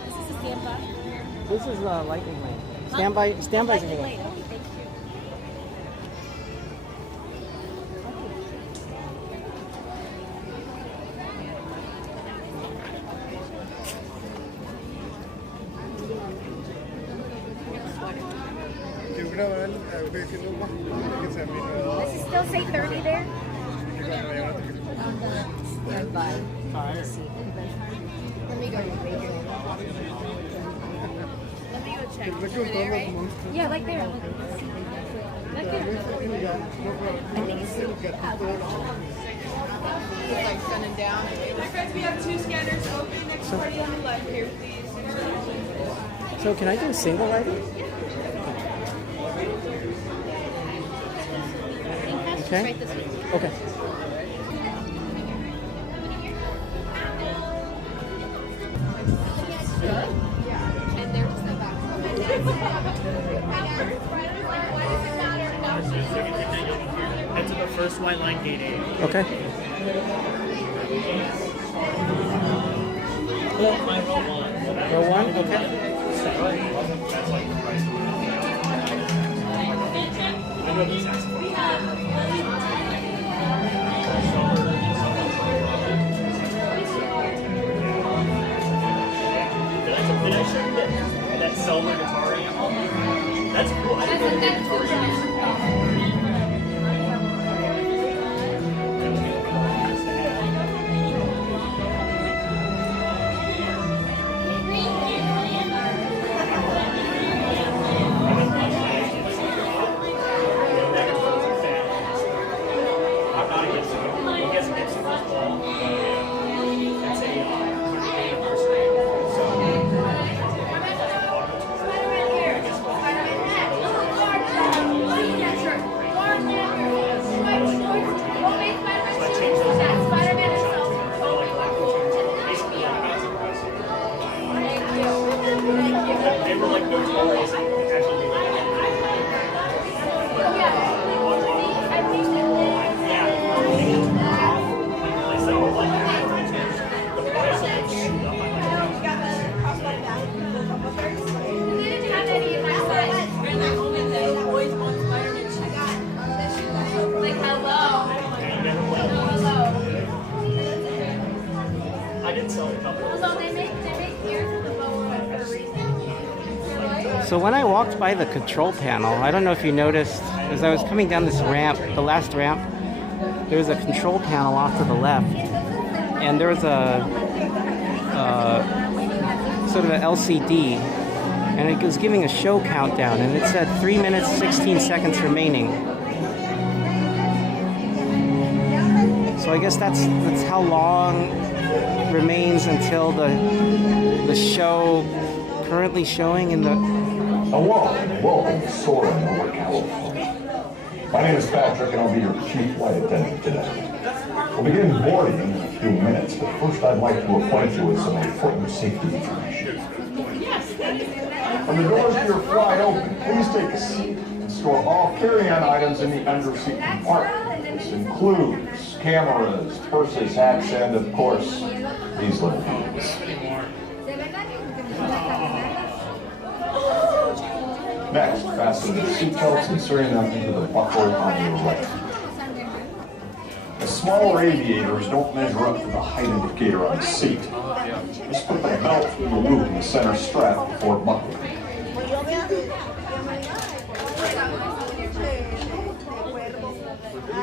This is a standby. This is Lightning Lane. Standby's everything. Does it still say 30 there? Fire. Let me go. Let me go check. Over there, right? Yeah, like there. Like there. I think it's still like sunning down. My friends, we have 2 scanners open. Next party on the left here, please. So can I do a single rider? Okay. Right this way. Okay. And they're just the back. Head to the first white line, gate 8. Okay. Row 1? Okay. That's like the price. I know the saxophone. Did I show you that silver guitar amp? That's cool. I didn't know that guitar amp. They were like notorious and actually So when I walked by the control panel, I don't know if you noticed, as I was coming down this ramp, the last ramp, there was a control panel off to the left, and there was a sort of an LCD, and it was giving a show countdown, and it said 3 minutes 16 seconds remaining. So I guess that's how long remains until the show currently showing in the. Hello, welcome to Soarin over California. My name is Patrick and I'll be your chief flight attendant today. We'll begin boarding in a few minutes, but first I'd like to acquaint you with some important safety information. When the doors to your flight open, please take a seat and store all carry-on items in the under-seat compartment. This includes cameras, purses, hats, and of course, these little things. Next, fasten your seatbelts, inserting them into the buckle on your right. As smaller aviators don't measure up to the height indicator on the seat. Just put the belt through the loop in the center strap before buckling.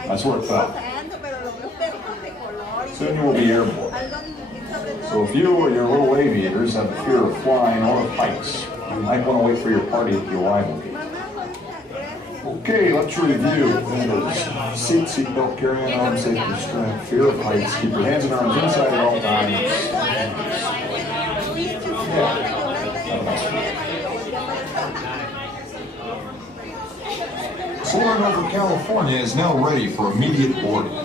That's where it fell. Soon you will be airborne. So if you or your little aviators have a fear of flying or of heights, you might want to wait for your party at the arrival gate. Okay, let's review. Seat, seatbelt, carry-on arm, safety strap, fear of heights. Keep your hands and arms inside at all times. Soarin over California is now ready for immediate boarding.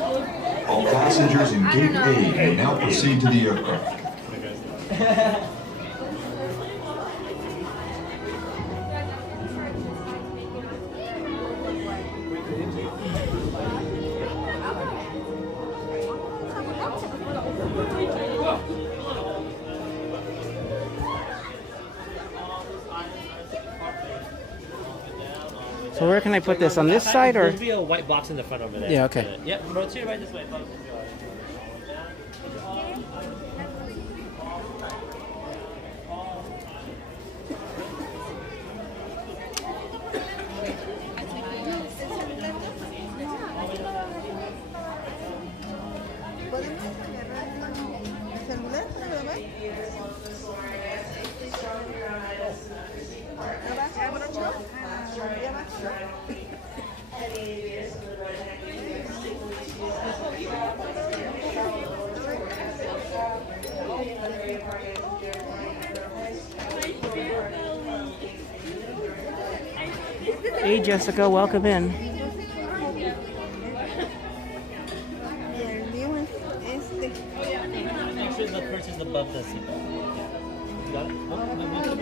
All passengers in Gate A may now proceed to the aircraft. So where can I put this? On this side or? There'll be a white box in the front over there. Yeah, okay. Yep, rotate right this way. Hey, Jessica, welcome in.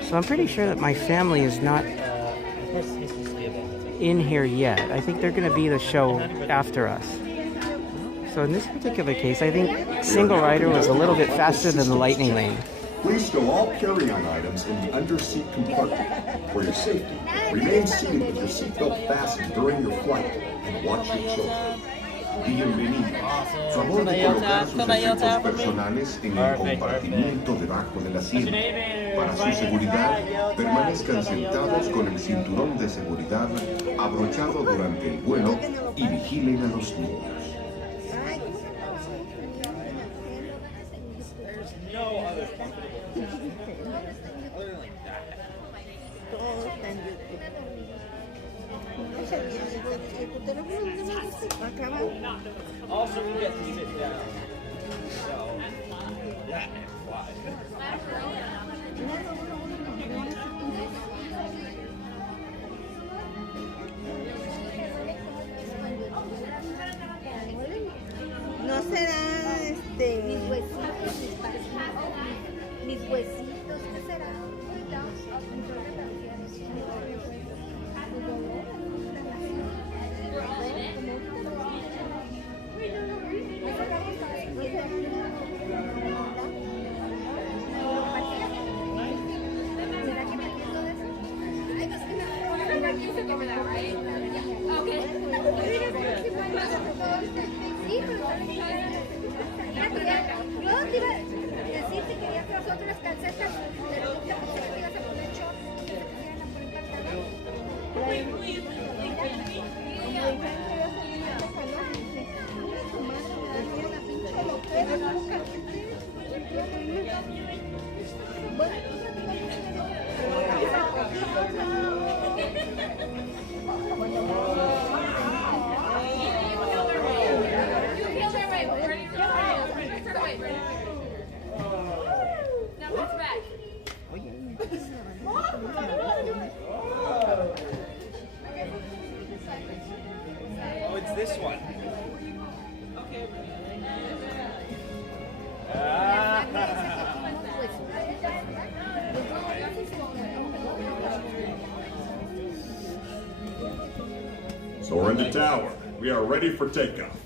So I'm pretty sure that my family is not in here yet. I think they're going to be the show after us. So in this particular case, I think single rider was a little bit faster than the lightning lane. Please stow all carry-on items in the under-seat compartment. For your safety, remain seated with your seatbelt fastened during your flight and watch your children. Bienvenidos. Favor de colocar sus efectos personales en el compartimiento debajo del asiento. Para su seguridad, permanezcan sentados con el cinturón de seguridad abrochado durante el vuelo y vigilen a los niños. Also, we get to sit down. So, that man flies. No será mis huesitos, mis huesitos, ¿qué será? Yo te iba a decir que quería que nosotros las calcetas, pero nunca pensé que te ibas a poner short, que te pusieran a poner Oh, it's this one. Okay. Soarin to tower. We are ready for takeoff.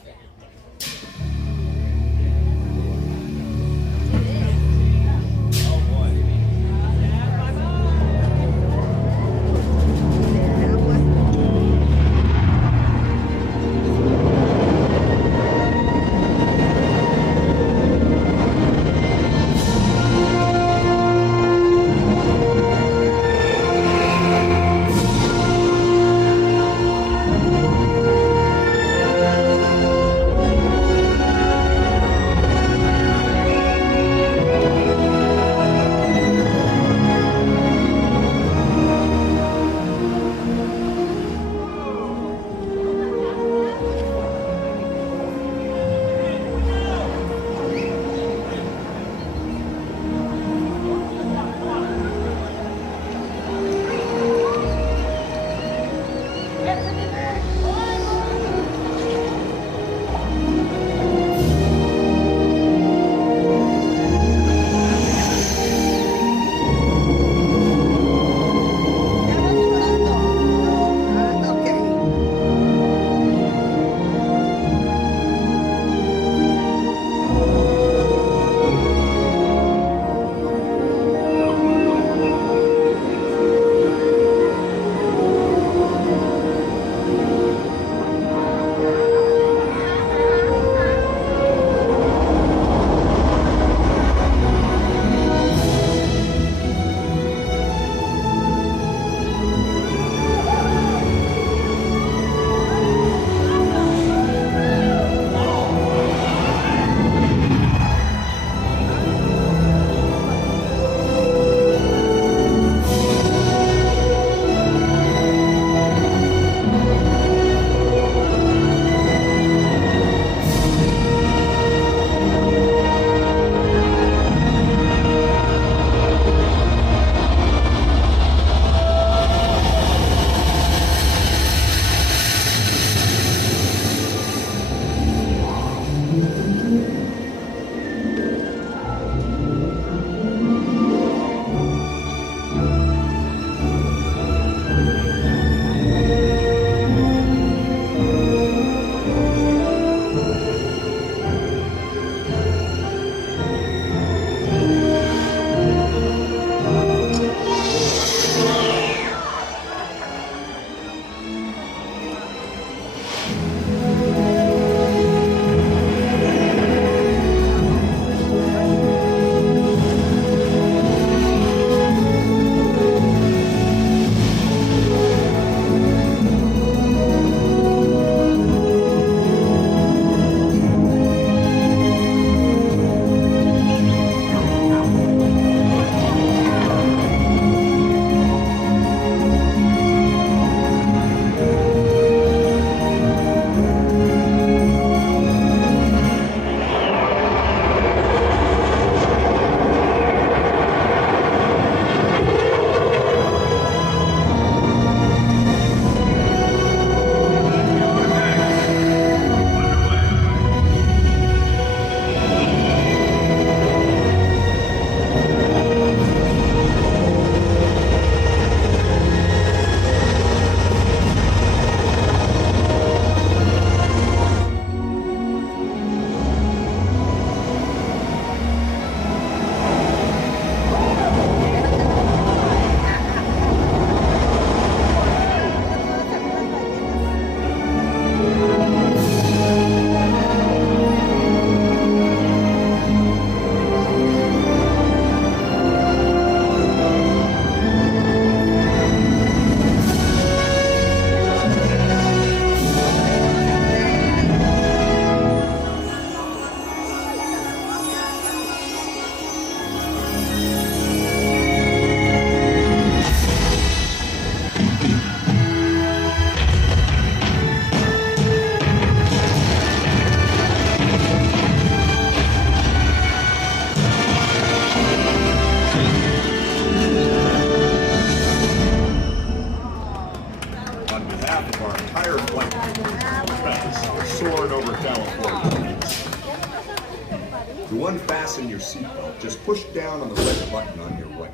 To unfasten your seatbelt, just push down on the red button on your right.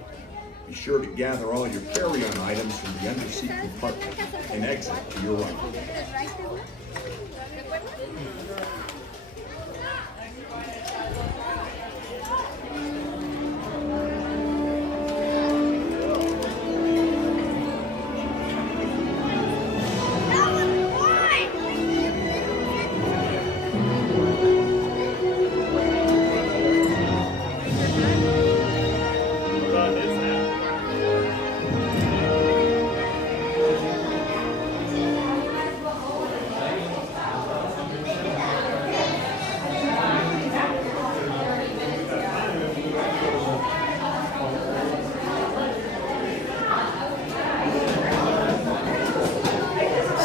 Be sure to gather all your carry-on items from the underseat compartment and exit to your right.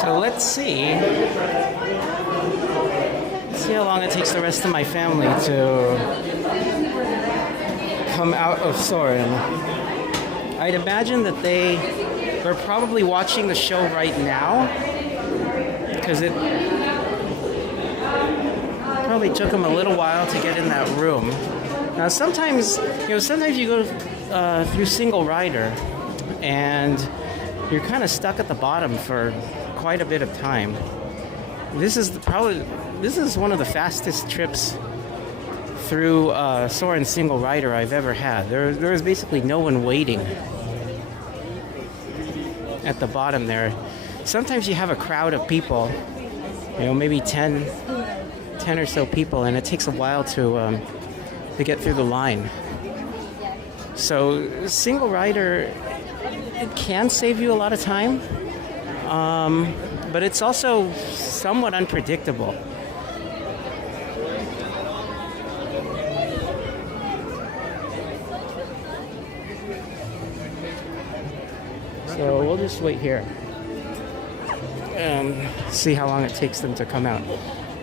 So let's see how long it takes the rest of my family to come out of Soarin. I'd imagine that they are probably watching the show right now because it probably took them a little while to get in that room. Now sometimes you go through single rider and you're kind of stuck at the bottom for quite a bit of time. This is one of the fastest trips through Soarin single rider I've ever had. There is basically no one waiting at the bottom there. Sometimes you have a crowd of people, maybe 10 or so people, and it takes a while to get through the line. So single rider, it can save you a lot of time. But it's also somewhat unpredictable. So we'll just wait here and see how long it takes them to come out.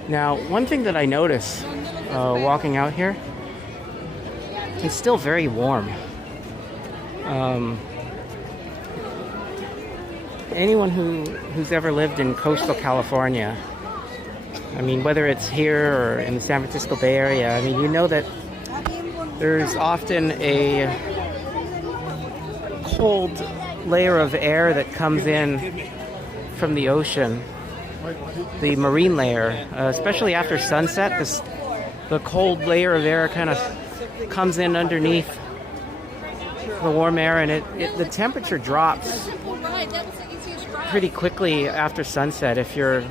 Now, one thing that I notice walking out here, it's still very warm. Anyone who's ever lived in coastal California, I mean, whether it's here or in the San Francisco Bay Area, I mean, you know that there's often a cold layer of air that comes in from the ocean, the marine layer, especially after sunset. The cold layer of air kind of comes in underneath the warm air, and the temperature drops pretty quickly after sunset if you're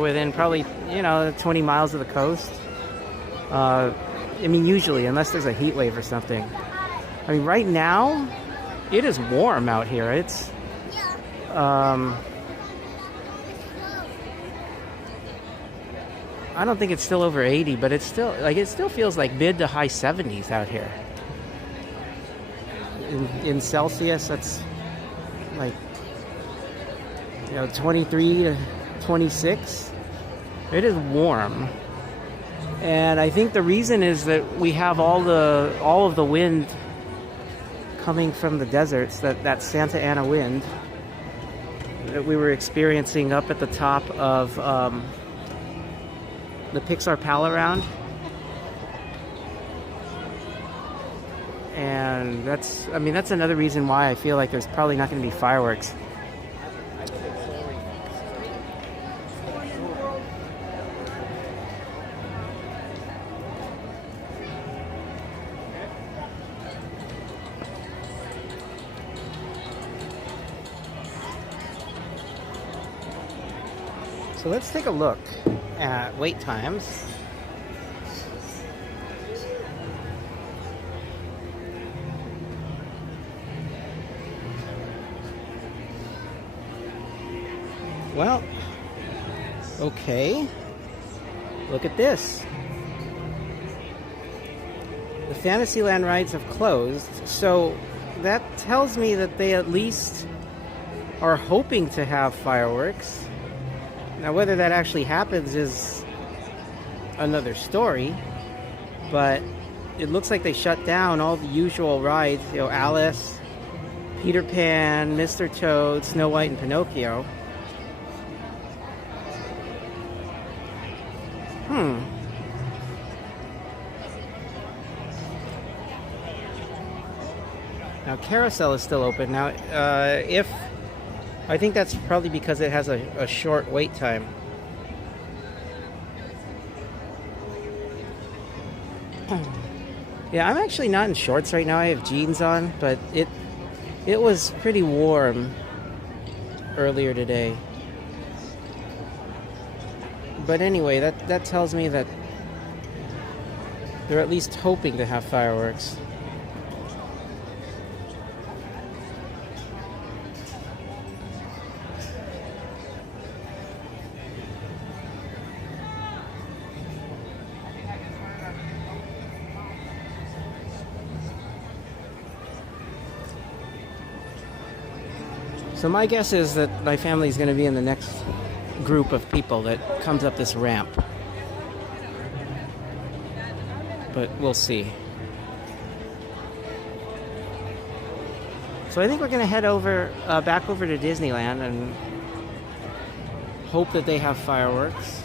within probably 20 miles of the coast. I mean, usually, unless there's a heat wave or something. I mean, right now it is warm out here. It's I don't think it's still over 80, but it still feels like mid to high 70s out here. In Celsius, that's like 23 to 26. It is warm, and I think the reason is that we have all of the wind coming from the deserts, that Santa Ana wind that we were experiencing up at the top of the Pixar Pal Around. And that's another reason why I feel like there's probably not going to be fireworks. So let's take a look at wait times. Well, okay, look at this. The Fantasyland rides have closed, so that tells me that they at least are hoping to have fireworks. Now, whether that actually happens is another story, but it looks like they shut down all the usual rides, Alice, Peter Pan, Mr. Toad, Snow White, and Pinocchio. Now Carousel is still open. Now, if I think that's probably because it has a short wait time. Yeah, I'm actually not in shorts right now. I have jeans on, but it was pretty warm earlier today. But anyway, that tells me that they're at least hoping to have fireworks. So my guess is that my family is going to be in the next group of people that comes up this ramp. But we'll see. So I think we're going to head over, back over to Disneyland and hope that they have fireworks.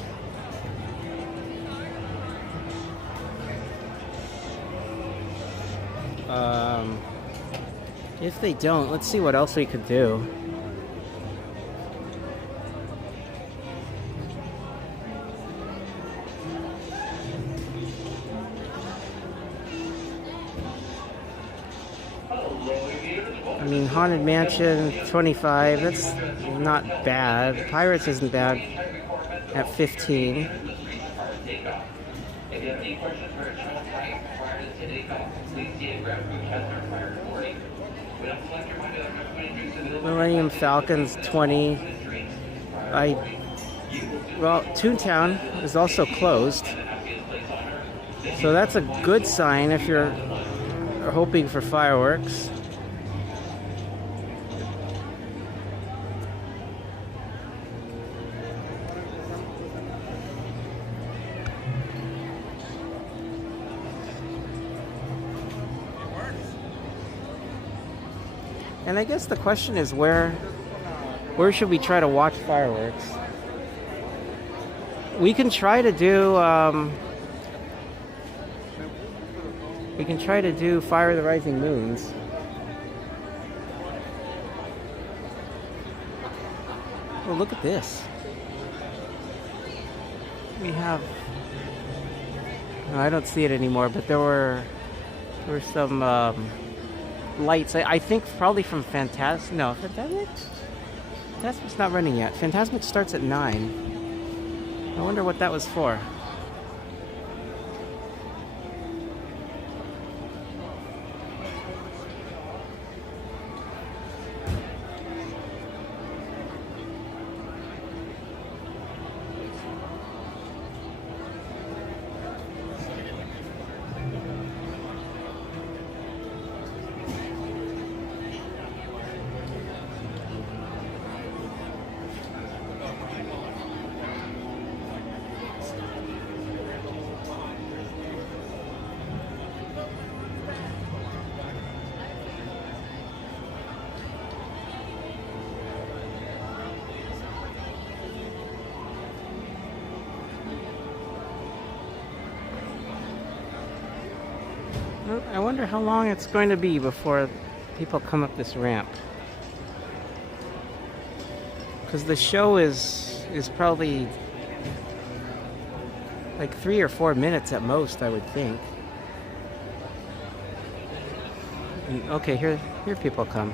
If they don't, let's see what else we could do. I mean, Haunted Mansion, 25, that's not bad. Pirates isn't bad at 15. Millennium Falcon's 20. Well, Toontown is also closed. So that's a good sign if you're hoping for fireworks. And I guess the question is where should we try to watch fireworks? We can try to do Fire of the Rising Moons. Oh, look at this. We have, no, I don't see it anymore, but there were some lights. I think probably from Fantasmic. No, Fantasmic's not running yet. Fantasmic starts at 9. I wonder what that was for. I wonder how long it's going to be before people come up this ramp. Because the show is probably like 3 or 4 minutes at most, I would think. And, okay, here people come.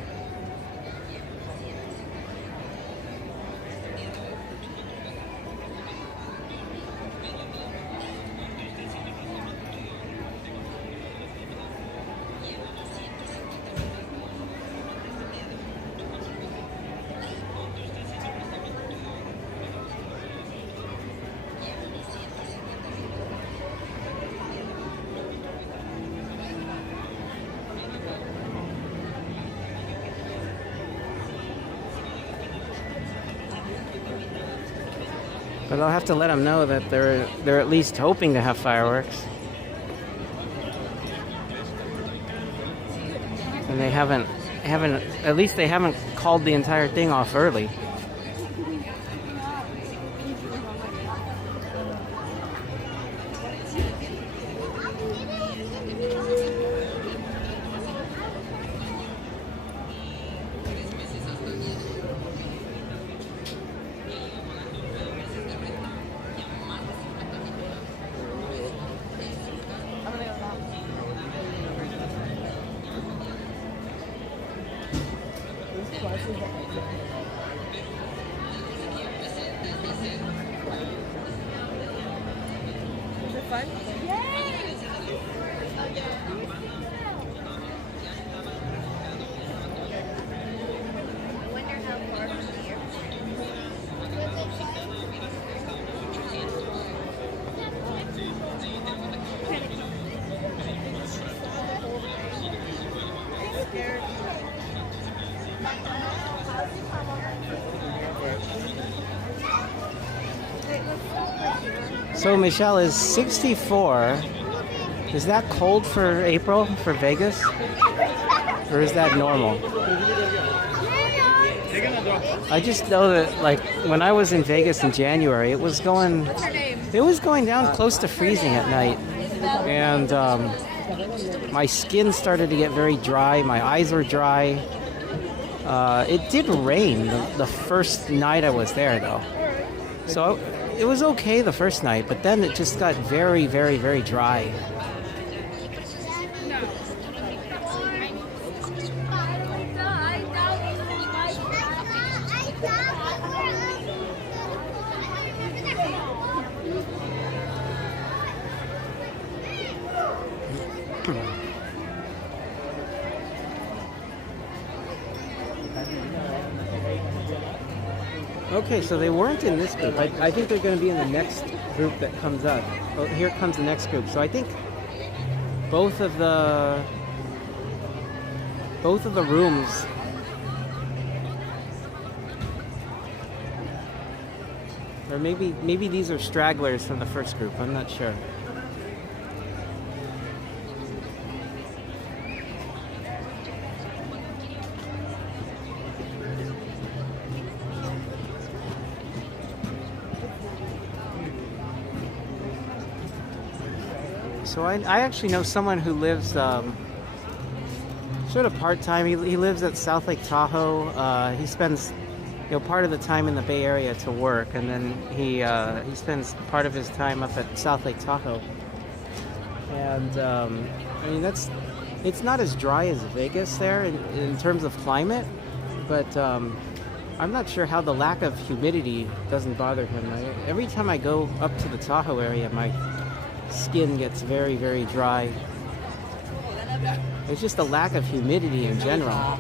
But I'll have to let them know that they're at least hoping to have fireworks. And they haven't at least they haven't called the entire thing off early. fun? I wonder how far from here. So Michelle is 64. Is that cold for April for Vegas? Or is that normal? I just know that like when I was in Vegas in January, it was going down close to freezing at night. And my skin started to get very dry. My eyes were dry. It did rain the first night I was there though. So it was okay the first night, but then it just got very, very, very dry. Okay, so they weren't in this group. I think they're going to be in the next group that comes up. Oh, here comes the next group. So I think both of the rooms, or maybe these are stragglers from the first group. I'm not sure. So I actually know someone who lives sort of part-time. He lives at South Lake Tahoe. He spends part of the time in the Bay Area to work, and then he spends part of his time up at South Lake Tahoe. And I mean it's not as dry as Vegas there in terms of climate, but I'm not sure how the lack of humidity doesn't bother him. Every time I go up to the Tahoe area, my skin gets very, very dry. It's just a lack of humidity in general.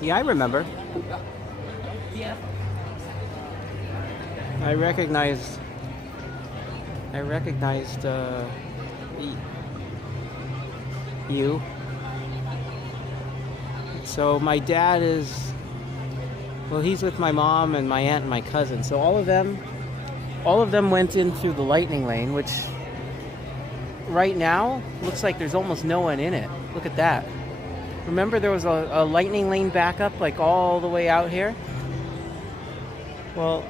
Yeah, I remember. I recognized you. So my dad he's with my mom and my aunt and my cousin. So all of them went in through the lightning lane, which right now looks like there's almost no one in it. Look at that. Remember there was a lightning lane backup like all the way out here? Well,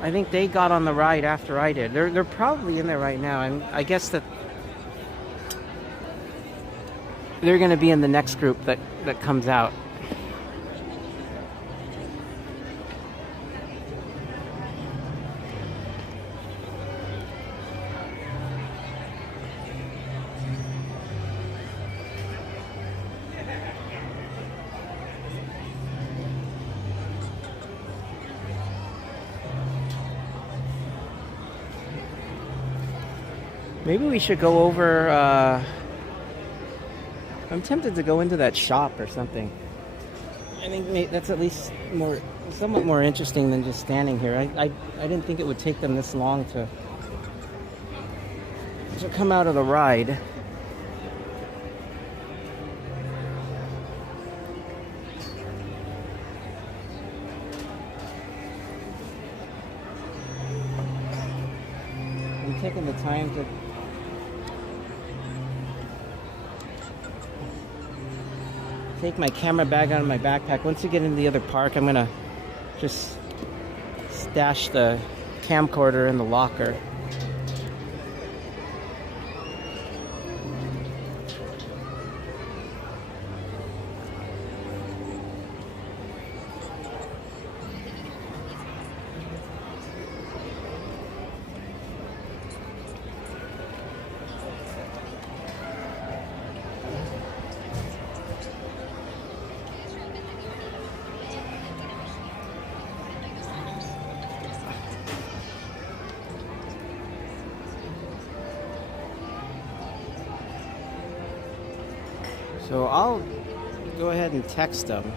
I think they got on the ride after I did. They're probably in there right now. I guess that they're going to be in the next group that comes out. Maybe we should go over I'm tempted to go into that shop or something. I think that's at least somewhat more interesting than just standing here. I didn't think it would take them this long to come out of the ride. I'm taking the time to take my camera bag out of my backpack. Once we get into the other park, I'm gonna just stash the camcorder in the locker. So I'll go ahead and text them.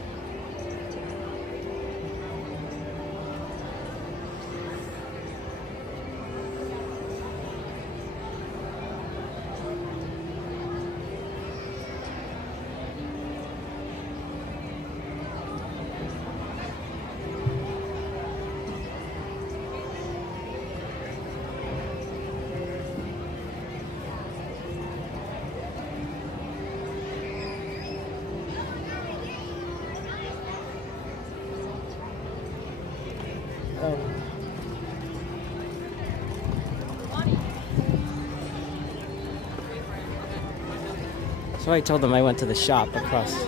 So I told them I went to the shop across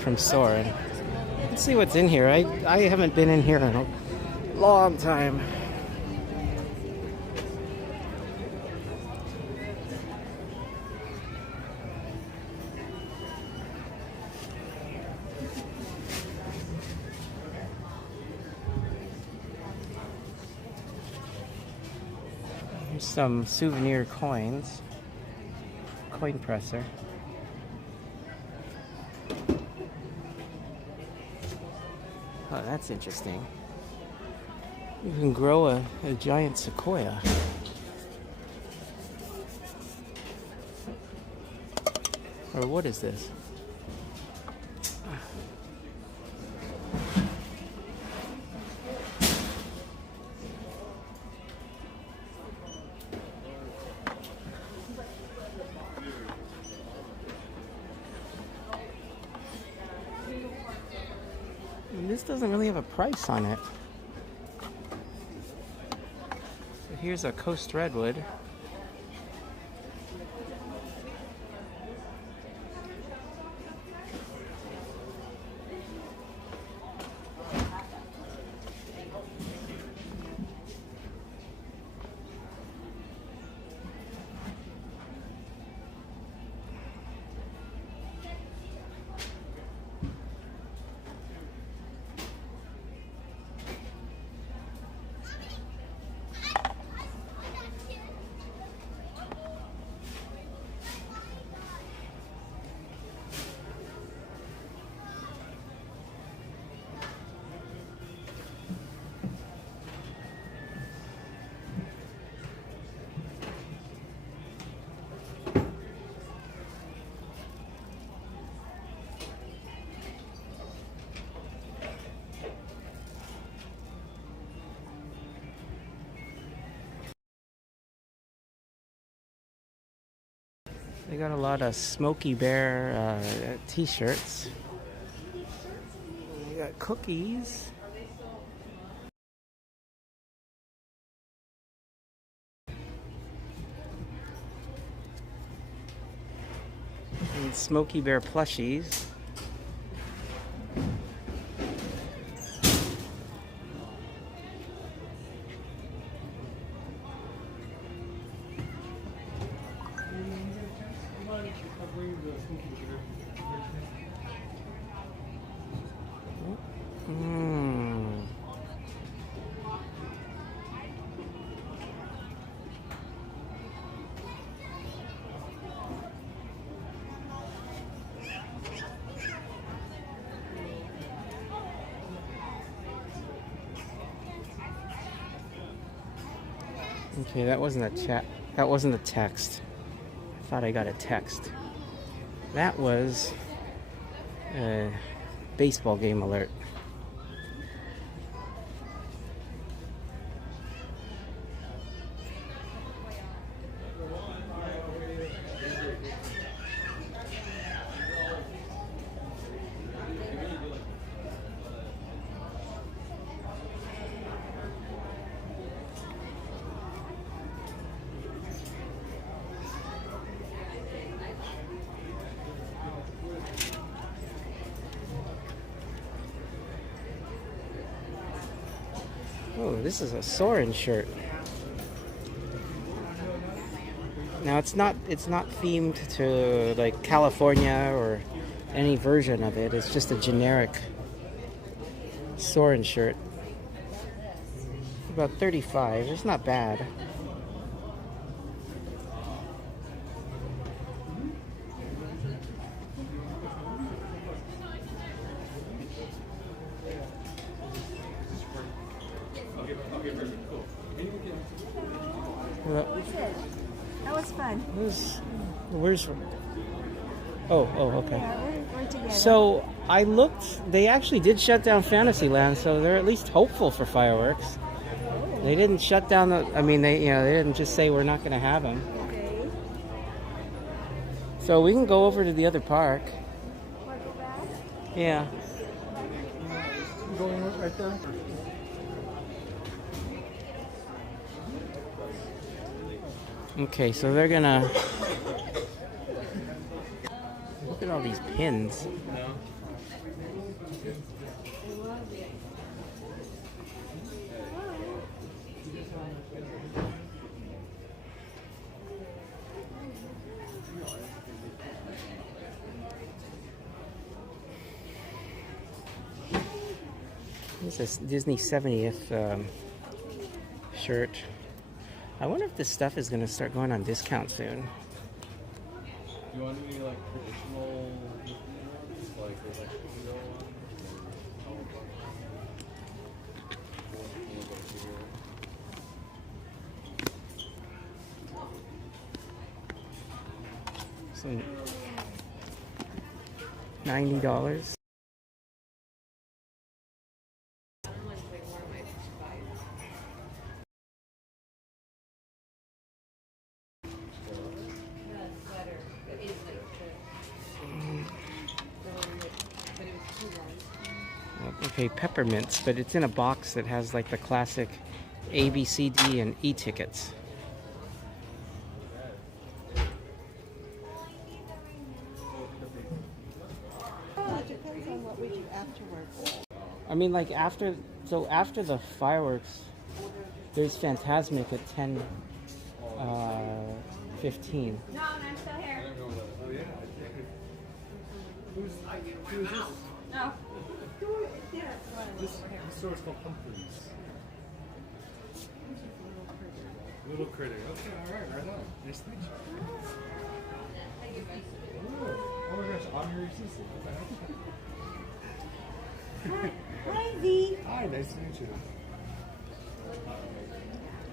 from Soarin. Let's see what's in here. I haven't been in here in a long time. Here's some souvenir coins. Coin presser. Oh, that's interesting. You can grow a giant sequoia. Or what is this? This doesn't really have a price on it. So here's a Coast Redwood. They got a lot of Smokey Bear t-shirts. They got cookies. And Smokey Bear plushies. Okay, that wasn't a chat. That wasn't a text. I thought I got a text. That was a baseball game alert. Oh, this is a Soarin shirt. Now it's not themed to like California or any version of it. It's just a generic Soarin shirt. About $35. It's not bad. Well, That was fun. where's... Oh, okay. Yeah, we're together. So I looked. They actually did shut down Fantasyland, so they're at least hopeful for fireworks. They didn't shut down the. I mean, they didn't just say we're not going to have them. Okay. So we can go over to the other park. Want to go back? Yeah. Going right there. Okay, so they're gonna look at all these pins. This is Disney 70th shirt. I wonder if this stuff is going to start going on discount soon. Do you want any like traditional, like there's like So $90. Okay, peppermints, but it's in a box that has like the classic A, B, C, D, and E tickets. It depends on what we do afterwards. I mean, like after the fireworks, there's Fantasmic at 10:15. No, I'm still here. oh yeah. Who's this? No. This store is called Humphreys. Little critter. Okay, alright, right on. Nice to meet you. Oh my gosh, I'm your assistant. Hi, V. Hi, nice to meet you.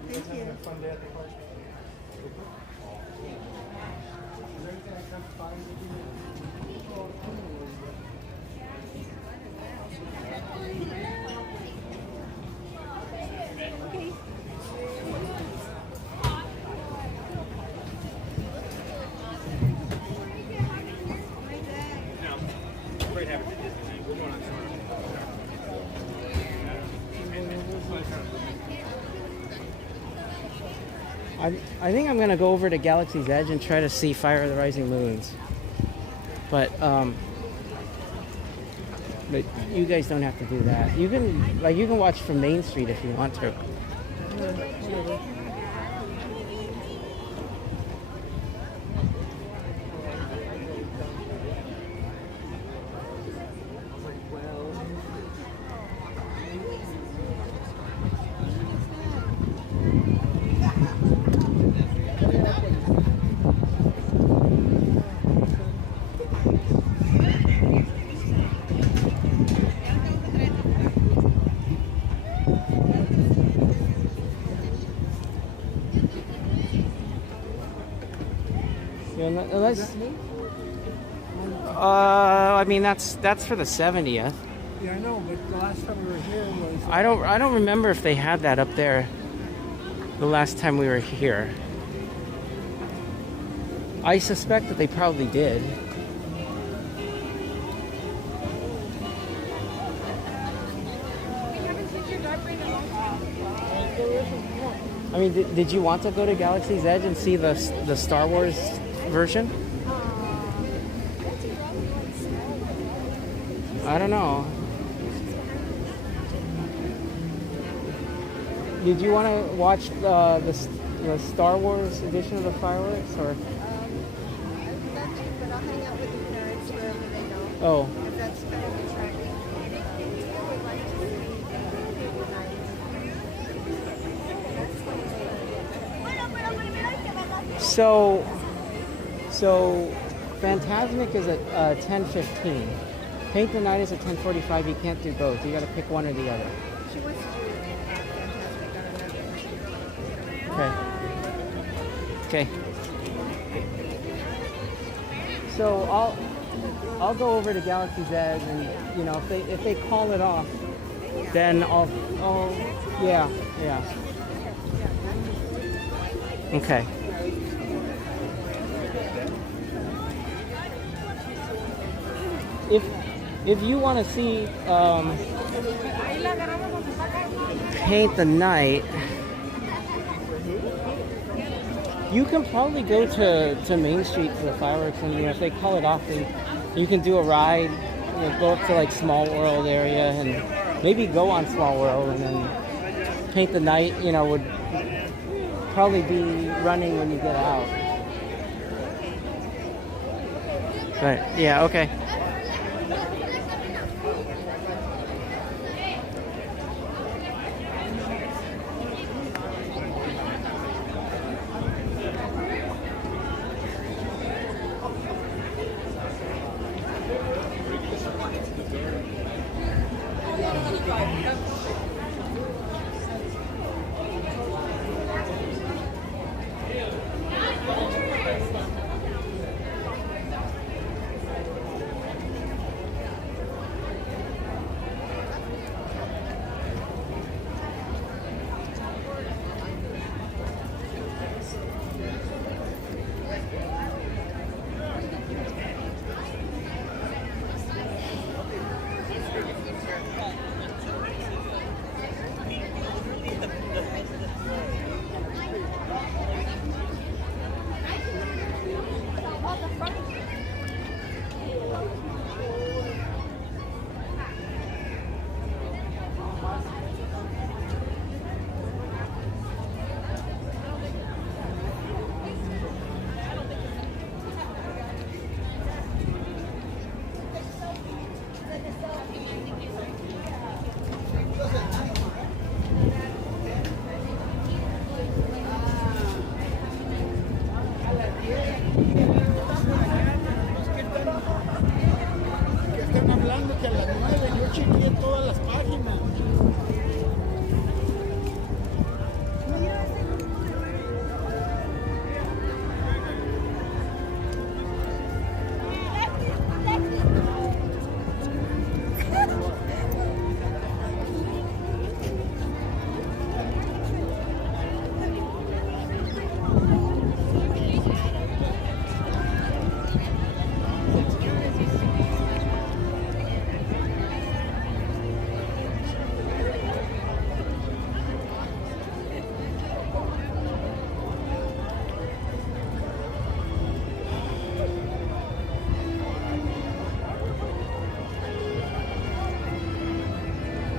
Thank you. Have a fun day at the park. Is there anything I can find with you? Great having you at Disneyland. We're going on tour. I think I'm gonna go over to Galaxy's Edge and try to see Fire of the Rising Moons. But you guys don't have to do that. You can watch from Main Street if you want to. Unless, I mean that's for the 70th. Yeah, I know, but the last time we were here was... I don't remember if they had that up there the last time we were here. I suspect that they probably did. I mean, did you want to go to Galaxy's Edge and see the Star Wars version? I don't know. Did you want to watch the Star Wars edition of the fireworks, or? I'd love to, but I'll hang out with the parents wherever they go. Oh. If that's kind of attractive. I would like to see So Fantasmic is at 10:15. Paint the Night is at 10:45. You can't do both. You got to pick one or the other. She wants to do Fantasmic on another. Okay. So I'll go over to Galaxy's Edge, and you know, if they call it off, then I'll yeah. Okay. If you want to see Paint the Night, you can probably go to Main Street for the fireworks, and you know, if they call it off, you can do a ride, you know, go up to like Small World area and maybe go on Small World, and then Paint the Night, you know, would probably be running when you get out. But yeah, okay.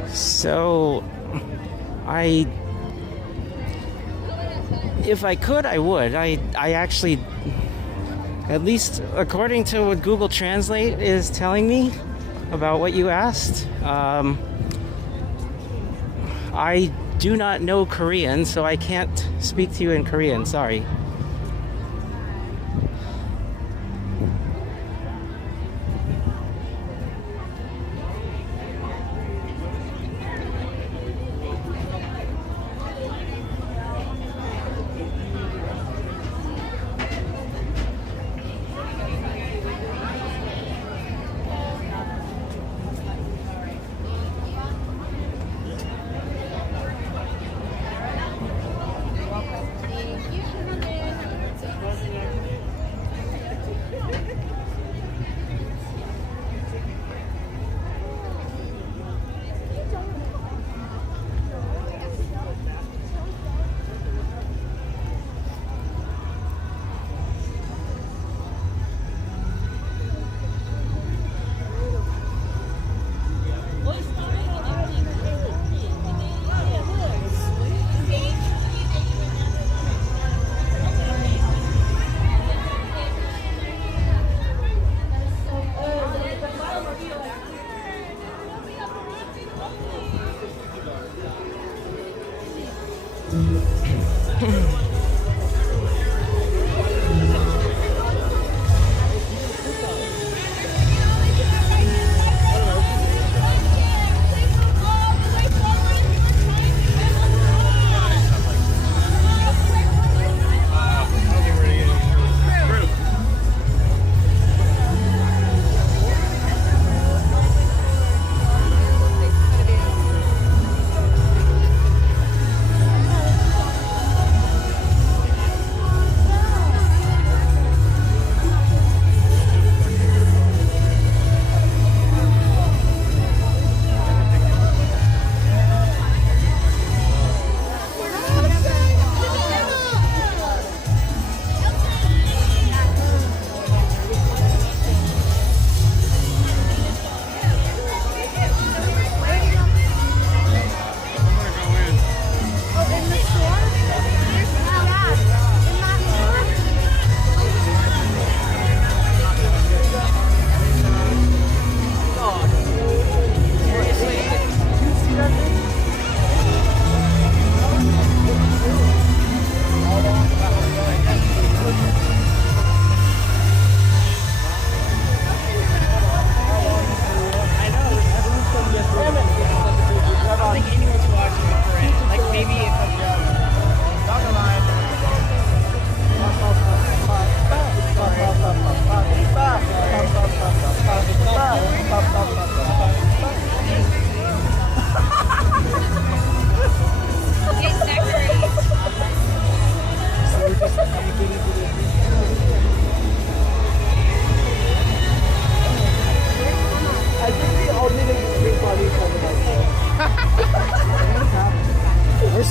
So, if I could, I would. I actually, at least according to what Google Translate is telling me about what you asked, I do not know Korean, so I can't speak to you in Korean, sorry.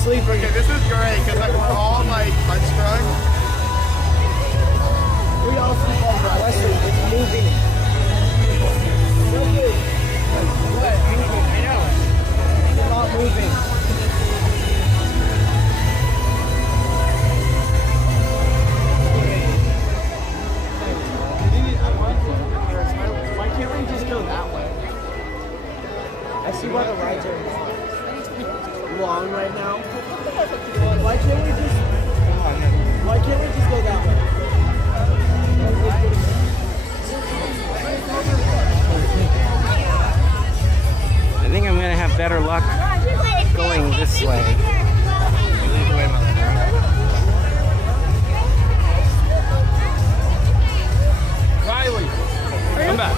sleeping. Okay, this is great because like, we're all like unstrung. We all sleep over. Listen, it's moving. So good. What? Moving. I know. It's not moving. Why can't we just go that way? I see why the rides are long right now. Why can't we just go that way? I think I'm gonna have better luck going this way. Riley, come back.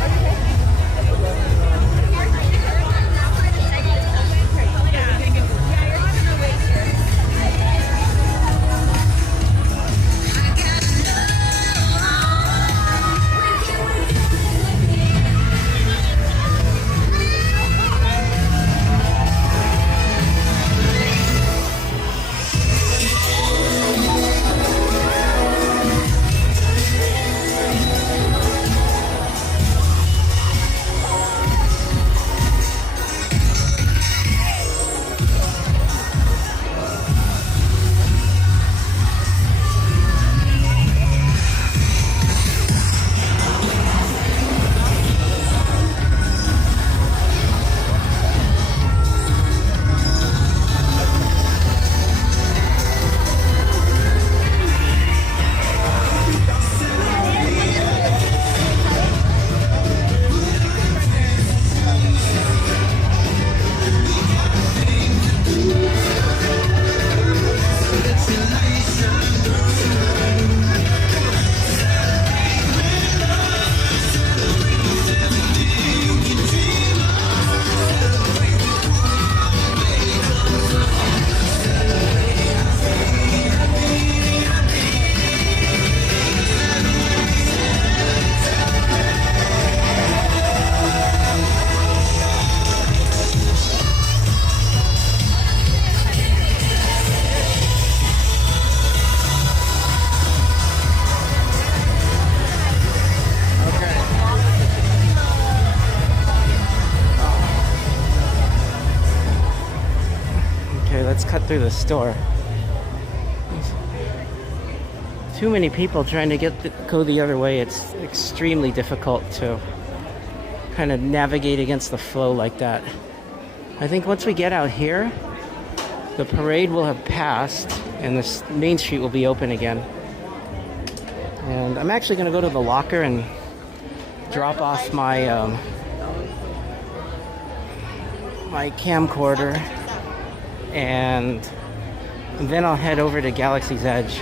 Cut through the store. Too many people trying to go the other way. It's extremely difficult to kind of navigate against the flow like that. I think once we get out here, the parade will have passed and the main street will be open again. And I'm actually going to go to the locker and drop off my my camcorder. And then I'll head over to Galaxy's Edge.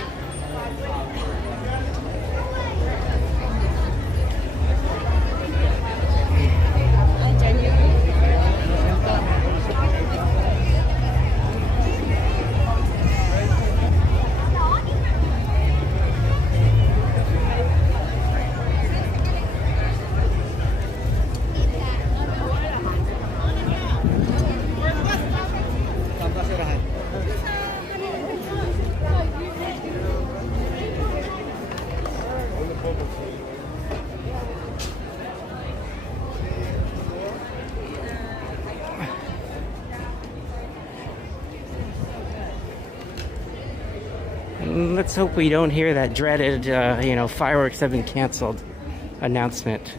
Let's hope we don't hear that dreaded, fireworks have been canceled announcement.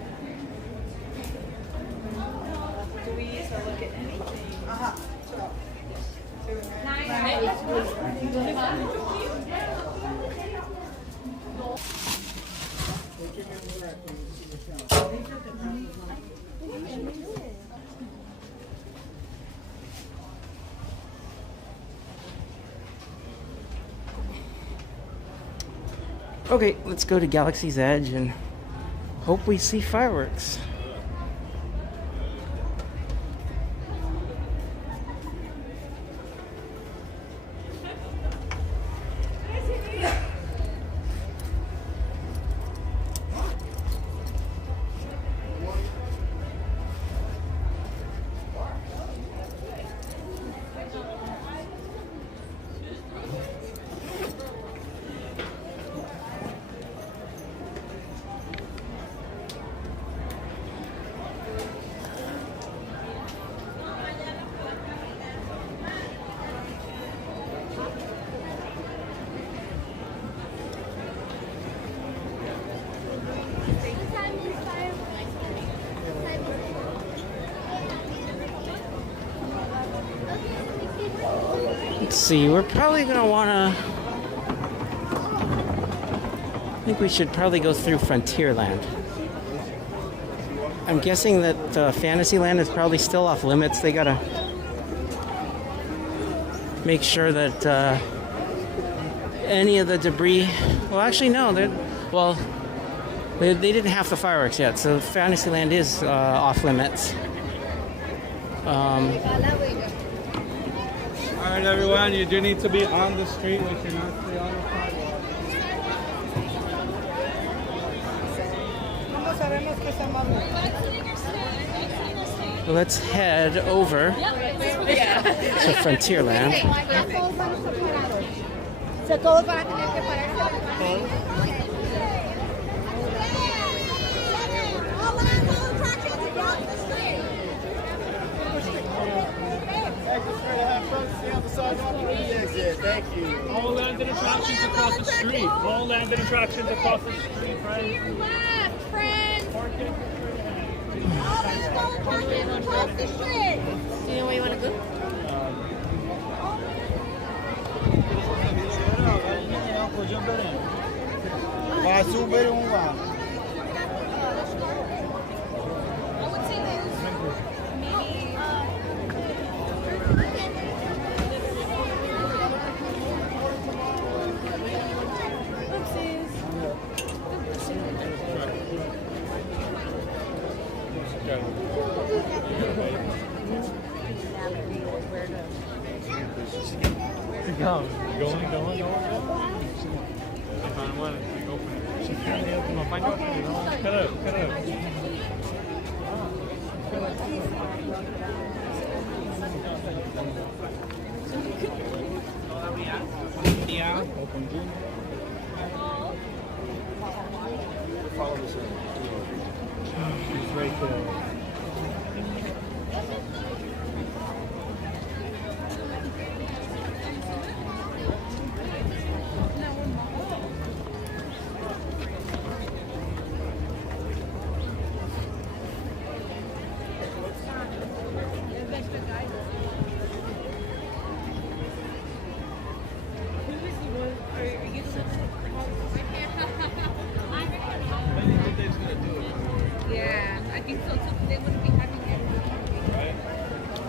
Okay, let's go to Galaxy's Edge and hope we see fireworks. Let's see, we're probably gonna wanna... I think we should probably go through Frontierland. I'm guessing that Fantasyland is probably still off limits. They gotta make sure that any of the debris... Well, actually, no. They didn't have the fireworks yet, so Fantasyland is off limits. Alright, everyone, you do need to be on the street. We cannot stay on the sidewalk. Let's head over to Frontierland. So todos van a tener que pararse. Thank you. All landed attractions across the street. All landed attractions across the street, friends. Your left, friends. All attractions across the street. Do you know where you want to go? Vai subir lá. Going. Find one and open it. Come on, find out. Cut up. Yeah. Open June. Follow this in. It's right there.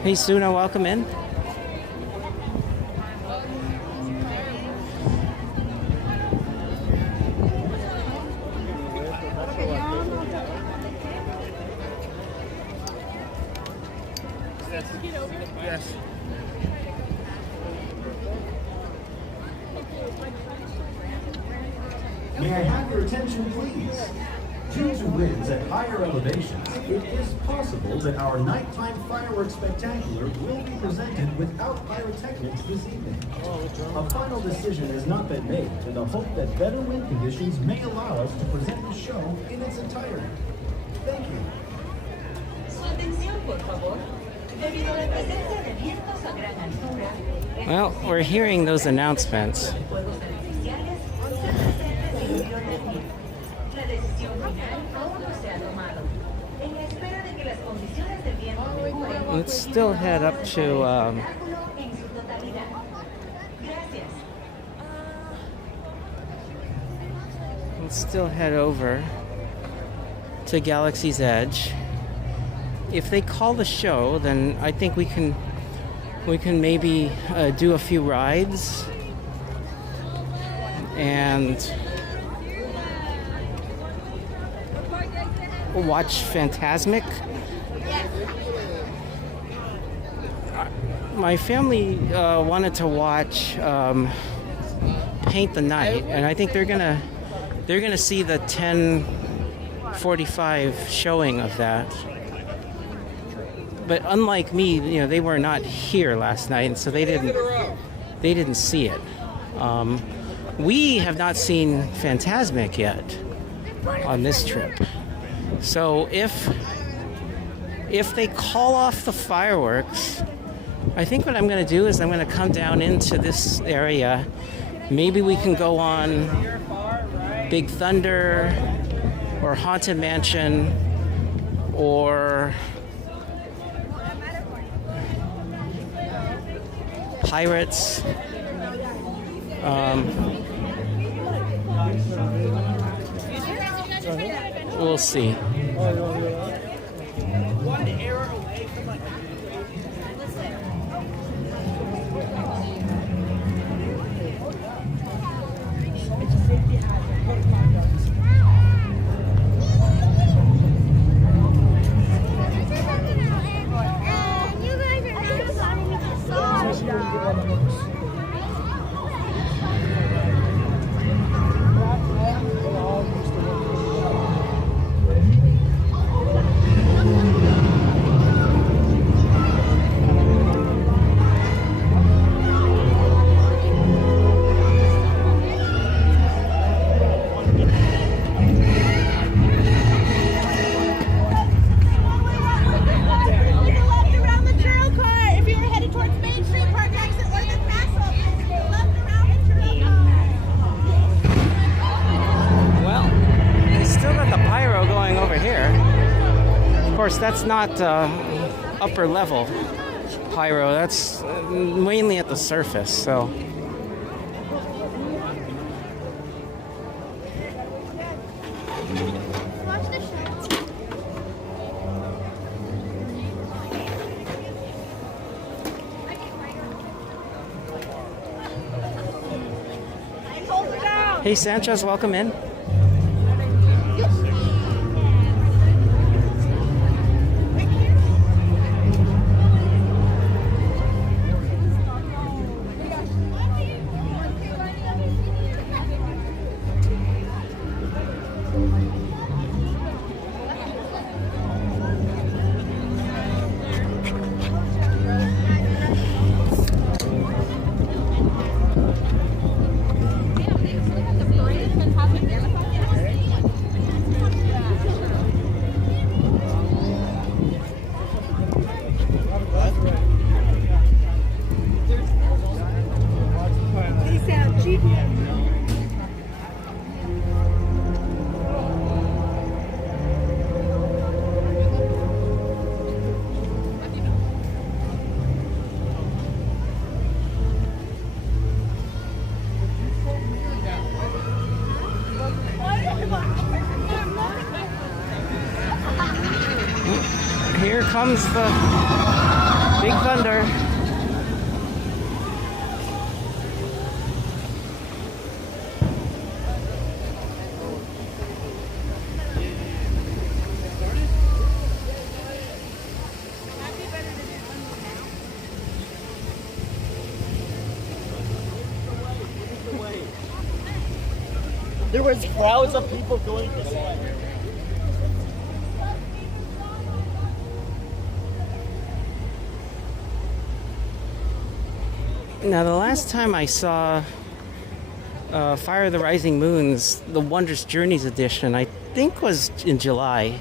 Hey, Suna, welcome in. Yes. May I have your attention, please? Due to winds at higher elevations, it is possible that our nighttime fireworks spectacular will be presented without pyrotechnics this evening. A final decision has not been made, in the hope that better wind conditions may allow us to present the show in its entirety. Thank you. Well, we're hearing those announcements. Let's still head up to let's still head over to Galaxy's Edge. If they call the show, then I think we can maybe do a few rides and watch Fantasmic. My family wanted to watch Paint the Night, and I think they're gonna see the 10:45 showing of that. But unlike me, you know, they were not here last night, and so they didn't see it. We have not seen Fantasmic yet on this trip. So if they call off the fireworks, I think what I'm going to do is I'm going to come down into this area. Maybe we can go on Big Thunder or Haunted Mansion or pirates. We'll see. One error away from like. That's not upper level pyro. That's mainly at the surface. So hey Sanchez, welcome in. Here comes the Big Thunder. There was crowds of people going this way. Now, the last time I saw Fire of the Rising Moons, the Wondrous Journeys edition, I think was in July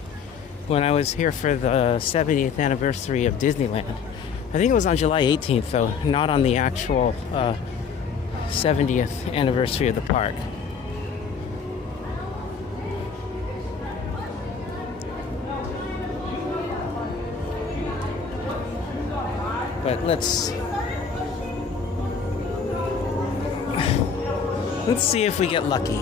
when I was here for the 70th anniversary of Disneyland. I think it was on July 18th, though, not on the actual 70th anniversary of the park. But let's see if we get lucky.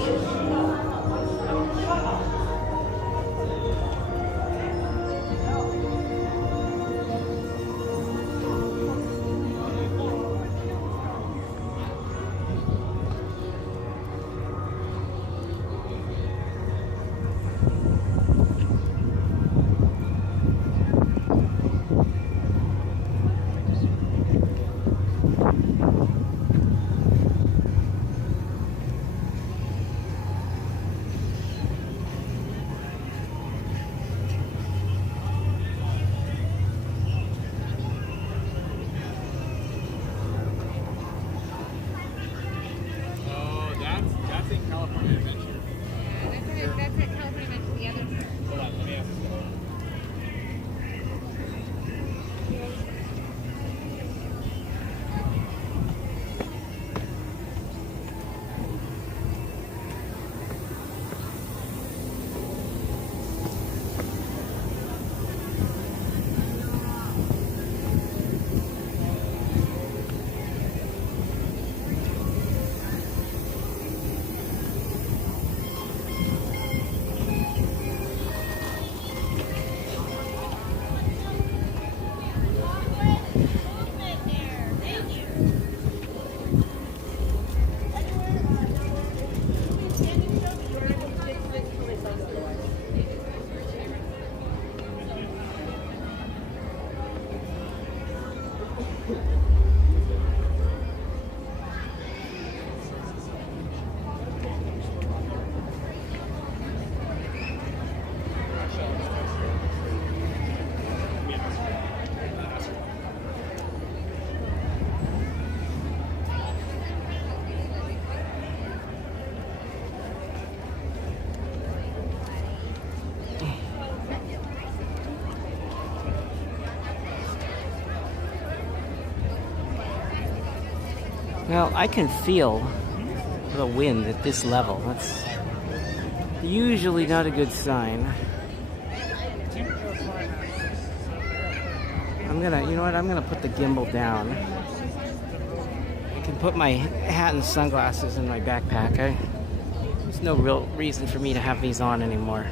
Well, I can feel the wind at this level. That's usually not a good sign. You know what? I'm gonna put the gimbal down. I can put my hat and sunglasses in my backpack. There's no real reason for me to have these on anymore.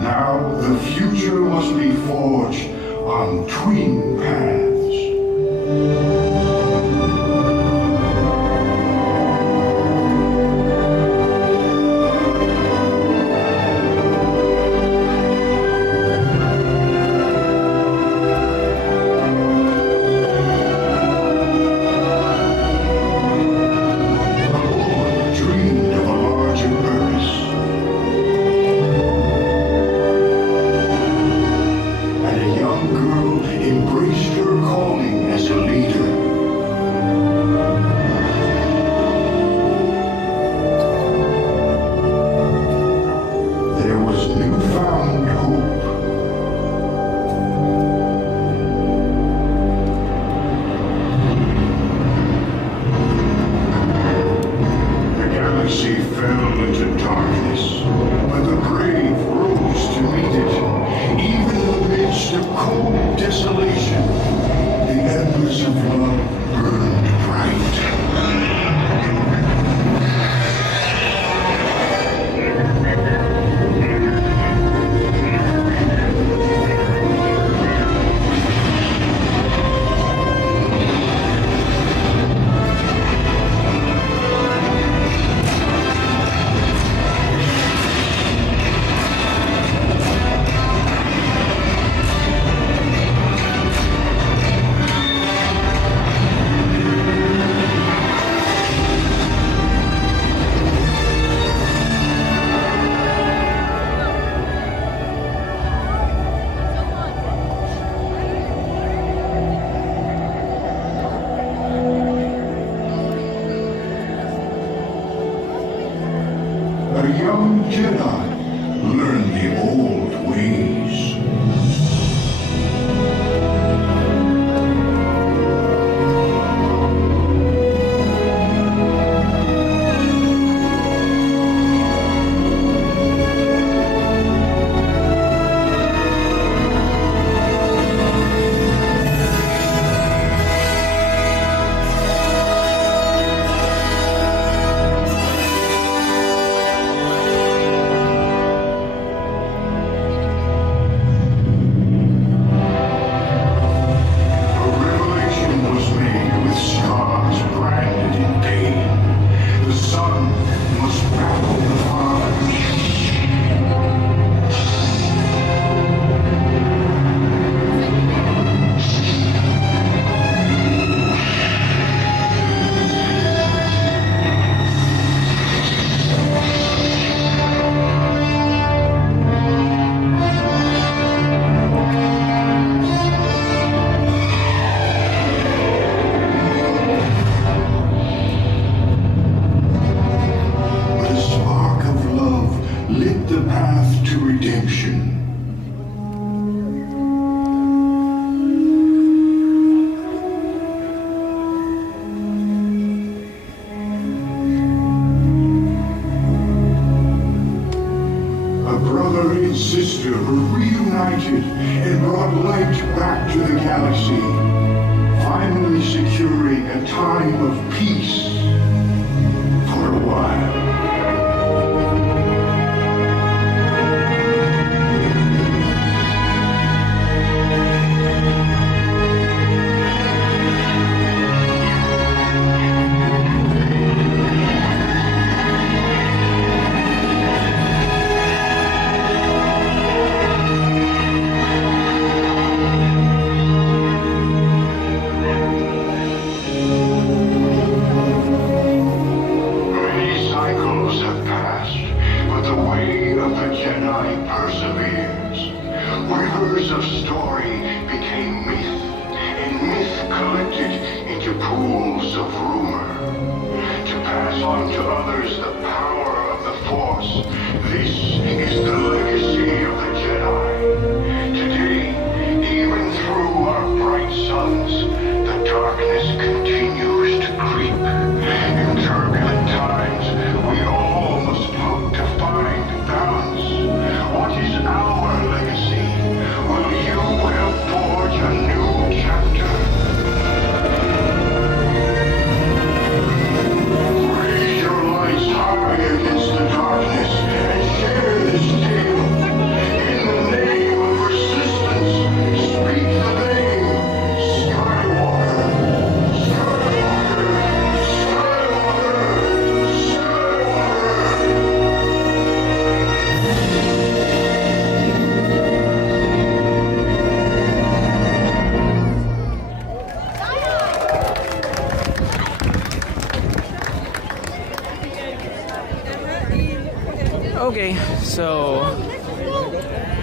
Now the future must be forged on twin paths. Raise your lights high against the darkness and share this tale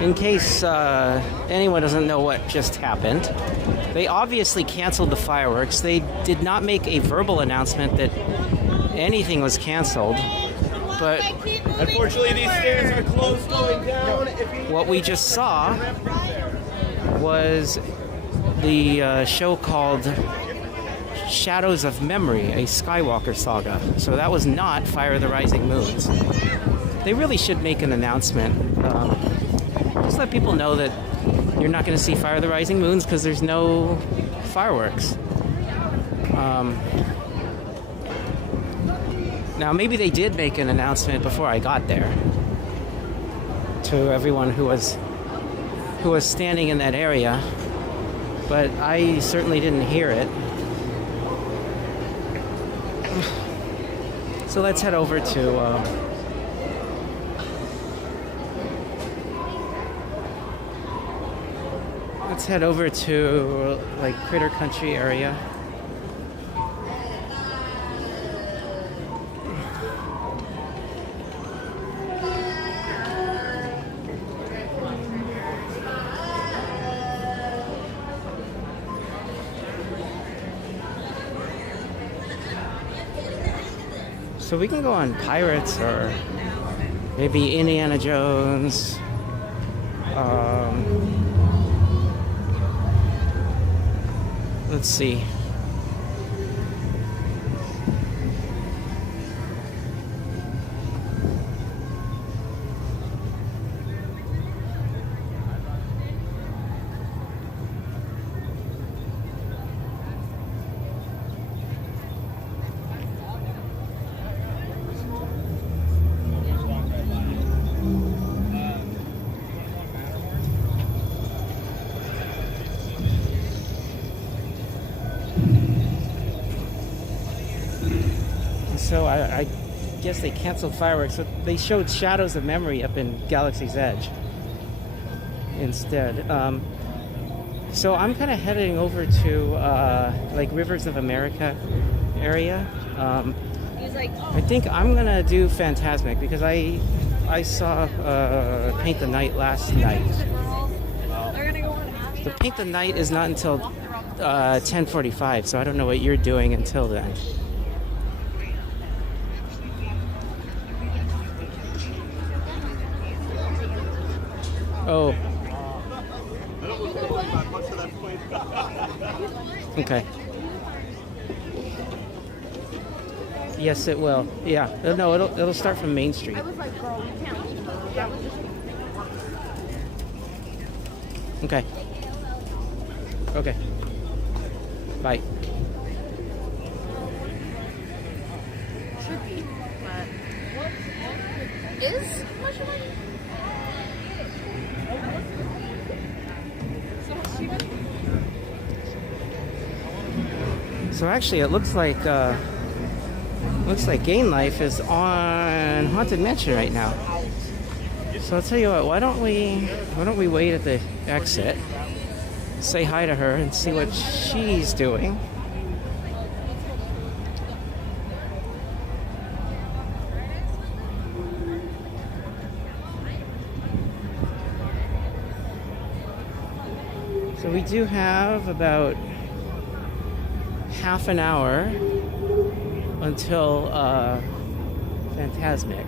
in case anyone doesn't know what just happened, they obviously canceled the fireworks. They did not make a verbal announcement that anything was canceled, but Unfortunately, these stairs are closed going down. what we just saw was the show called Shadows of Memory, a Skywalker saga. So that was not Fire of the Rising Moons. They really should make an announcement. Just let people know that you're not going to see Fire of the Rising Moons because there's no fireworks. Now, maybe they did make an announcement before I got there to everyone who was standing in that area, but I certainly didn't hear it. So let's head over to like Critter Country area. So we can go on Pirates or maybe Indiana Jones. Let's see. So I guess they canceled fireworks. So they showed Shadows of Memory up in Galaxy's Edge instead. So I'm kind of heading over to like Rivers of America area. I think I'm gonna do Fantasmic because I saw Paint the Night last night. So Paint the Night is not until 10:45, so I don't know what you're doing until then. Oh. Okay. Yes, it will. Yeah. No, it'll start from Main Street. Okay. Okay. Bye. Should be, but is much money? So actually, it looks like Gain Life is on Haunted Mansion right now. So I'll tell you what. Why don't we wait at the exit, say hi to her, and see what she's doing. So we do have about half an hour until Fantasmic.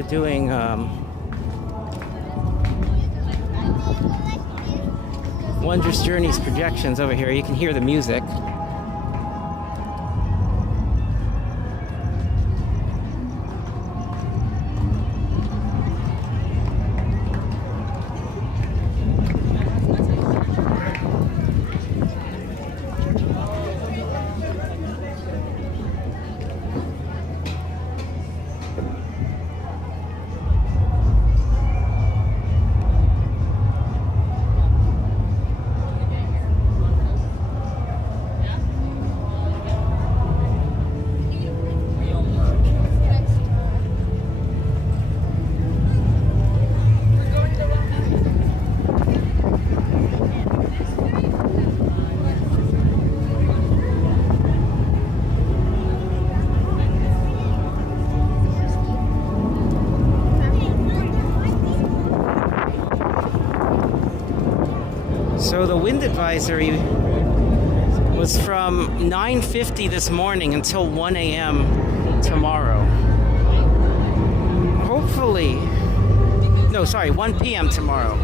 they're doing Wondrous Journeys projections over here. You can hear the music. So the wind advisory was from 9:50 this morning until 1 a.m. tomorrow. Hopefully, no, sorry, 1 p.m. tomorrow.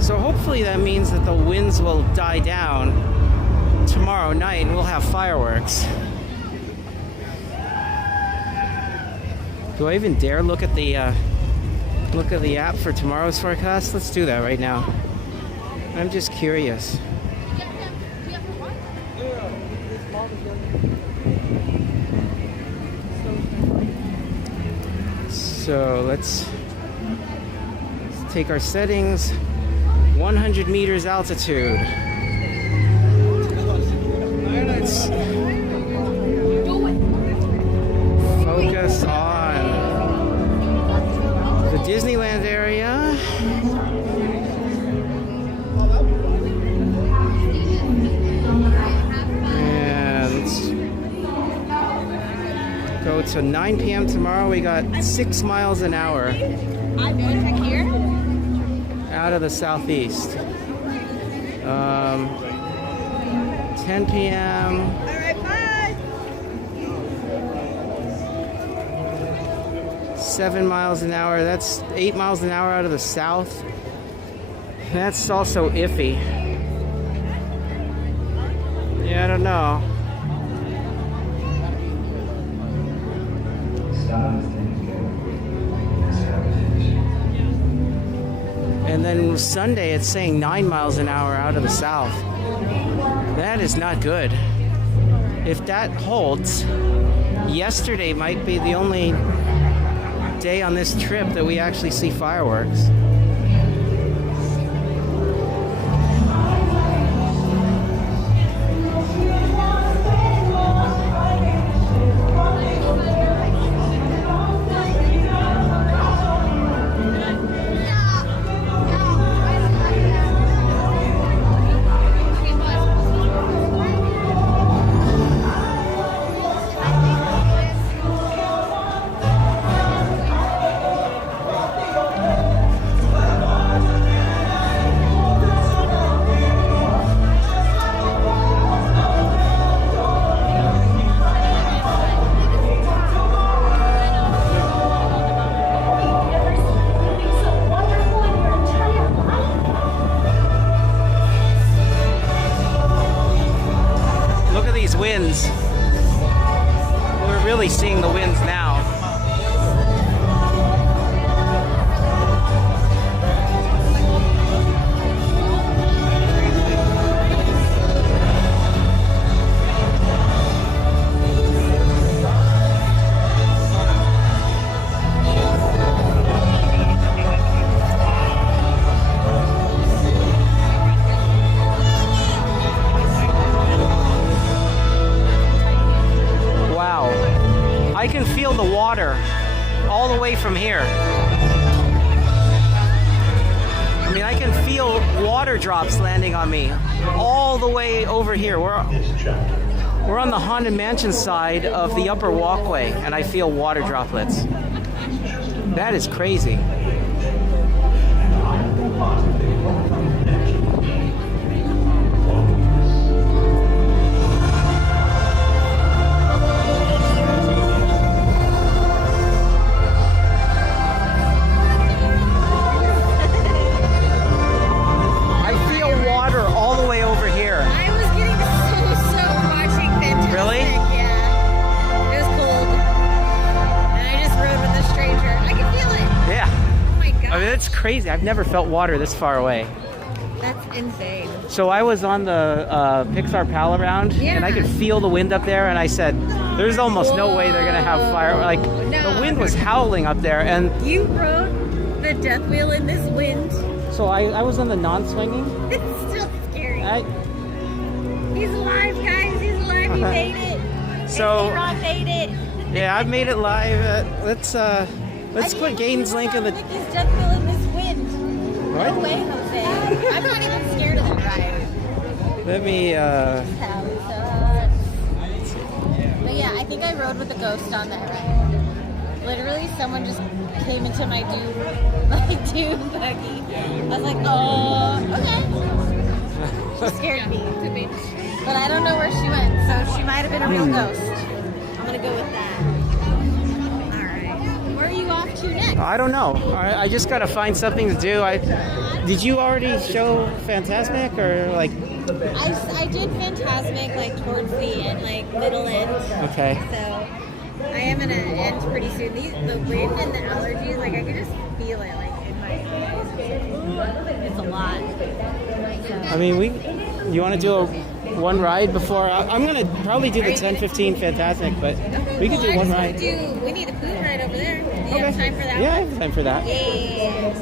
So hopefully that means that the winds will die down tomorrow night and we'll have fireworks. Do I even dare look at the app for tomorrow's forecast? Let's do that right now. I'm just curious. So let's take our settings. 100 meters altitude. Let's focus on the Disneyland area. Go to 9 p.m. tomorrow. We got 6 miles an hour out of the southeast. 10 p.m. All right, bye. 7 miles an hour. That's 8 miles an hour out of the south. That's also iffy. Yeah, I don't know. And then Sunday it's saying 9 miles an hour out of the south. That is not good. If that holds, yesterday might be the only day on this trip that we actually see fireworks. Winds. We're really seeing the winds now. I can feel the water all the way from here. I mean, I can feel water drops landing on me all the way over here. We're on the Haunted Mansion side of the upper walkway, and I feel water droplets. That is crazy. crazy. I've never felt water this far away. That's insane. So I was on the Pixar Pal Around, and I could feel the wind up there, and I said, there's almost no way they're gonna have fire. Like, the wind was howling up there, and you rode the death wheel in this wind. So I was on the non-swinging. It's still scary. He's alive, guys. He's alive. He made it. So Ron made it. yeah, I've made it live. Let's put Gaines link in the. His death wheel in this wind. What? No way, Jose. I'm not even scared of the ride. Let me. But yeah, I think I rode with a ghost on that ride. Literally, someone just came into my dune buggy. I was like, oh, okay. She scared me. But I don't know where she went, so she might have been a real ghost. I'm gonna go with that. Alright. Where are you off to next? I don't know. I just gotta find something to do. Did you already show Fantasmic or like? I did Fantasmic like towards the end, like middle end. Okay. So I am gonna end pretty soon. The wind and the allergies, like I can just feel it like in my eyes. It's a lot. I mean, you want to do one ride before? I'm gonna probably do the 10:15 Fantasmic, but we could do one ride. We need a Pooh ride over there. Do you have time for that? Yeah, I have time for that. Yeah. Let's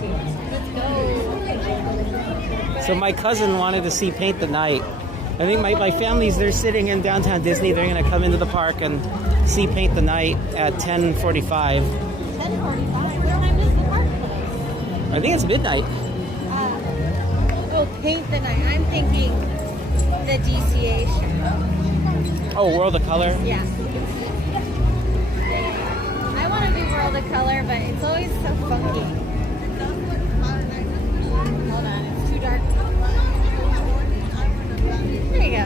go. So my cousin wanted to see Paint the Night. I think my family's, they're sitting in downtown Disney. They're going to come into the park and see Paint the Night at 10:45. 10:45? What time is the park close? I think it's midnight. Paint the Night. I'm thinking the DCA show. Oh, World of Color? Yeah. I want to do World of Color, but it's always so funky. Hold on, it's too dark. There you go.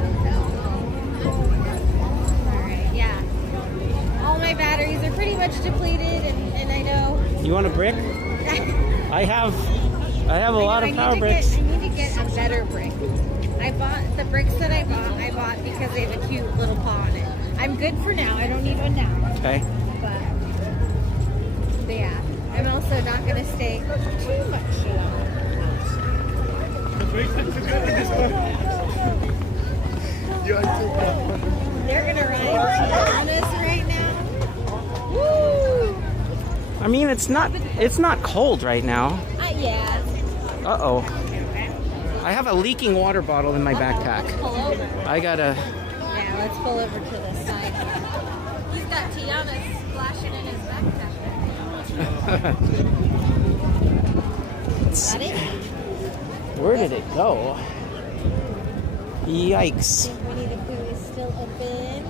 Alright, yeah. All my batteries are pretty much depleted, and I know. You want a brick? I have a lot of power bricks. I need to get a better brick. I bought the bricks that I bought because they have a cute little paw on it. I'm good for now. I don't need one now. Okay. But yeah, I'm also not going to stay too much out. They're going to ride on us right now. Woo! I mean, it's not cold right now. Yeah. Uh-oh. I have a leaking water bottle in my backpack. Let's pull over. I gotta... Yeah, let's pull over to the side. He's got Tiana splashing in his backpack. Got it? Where did it go? Yikes. Winnie the Pooh is still open.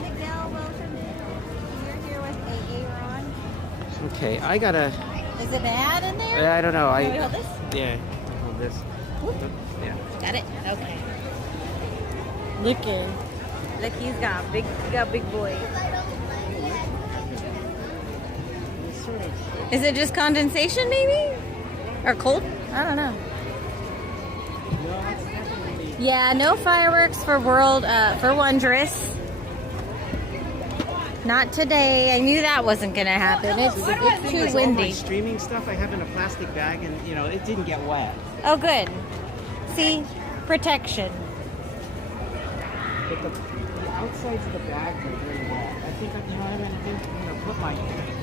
Miguel, welcome in. You're here with Aaron. Okay, I gotta... Is it bad in there? I don't know. Can we hold this? Yeah, hold this. Yeah. Got it? Okay. Look, he's got big boy. Is it just condensation maybe? Or cold? I don't know. Yeah, no fireworks for for Wondrous. Not today. I knew that wasn't gonna happen. It's too All my windy. streaming stuff I have in a plastic bag, and it didn't get wet. Oh, good. See, protection. But the outsides of the bag are very wet. I think what I'm gonna do. I'm gonna put my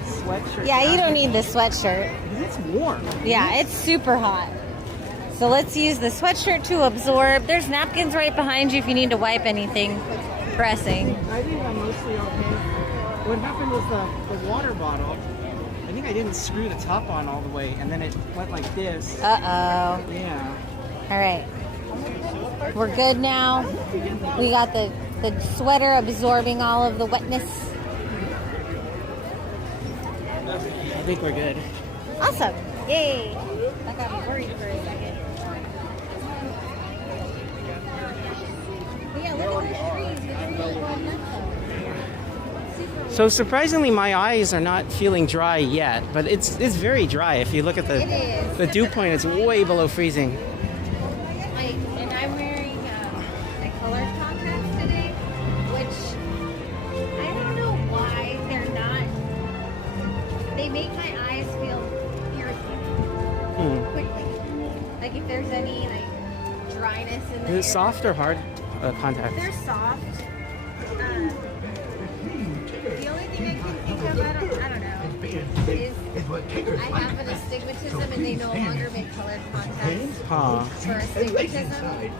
sweatshirt. Yeah, you down. don't need the sweatshirt. It's warm. Yeah, it's super hot. So let's use the sweatshirt to absorb. There's napkins right behind you if you need to wipe anything pressing. I think I'm mostly okay. What happened was the water bottle, I think I didn't screw the top on all the way, and then it went like this. Uh-oh. Yeah. All right. We're good now. We got the sweater absorbing all of the wetness. I think we're good. Awesome. Yay. I got me worried for a second. But yeah, look at these trees. They're really going nuts. So surprisingly, my eyes are not feeling dry yet, but it's very dry. If you look at the dew point, it's way below freezing. And I'm wearing a color contrast today, which I don't know why they're not. Like if there's any like dryness in the Is it soft or hard contacts? They're soft. The only thing I can think of, I don't know, is I have an astigmatism and they no longer make colored contacts for astigmatism.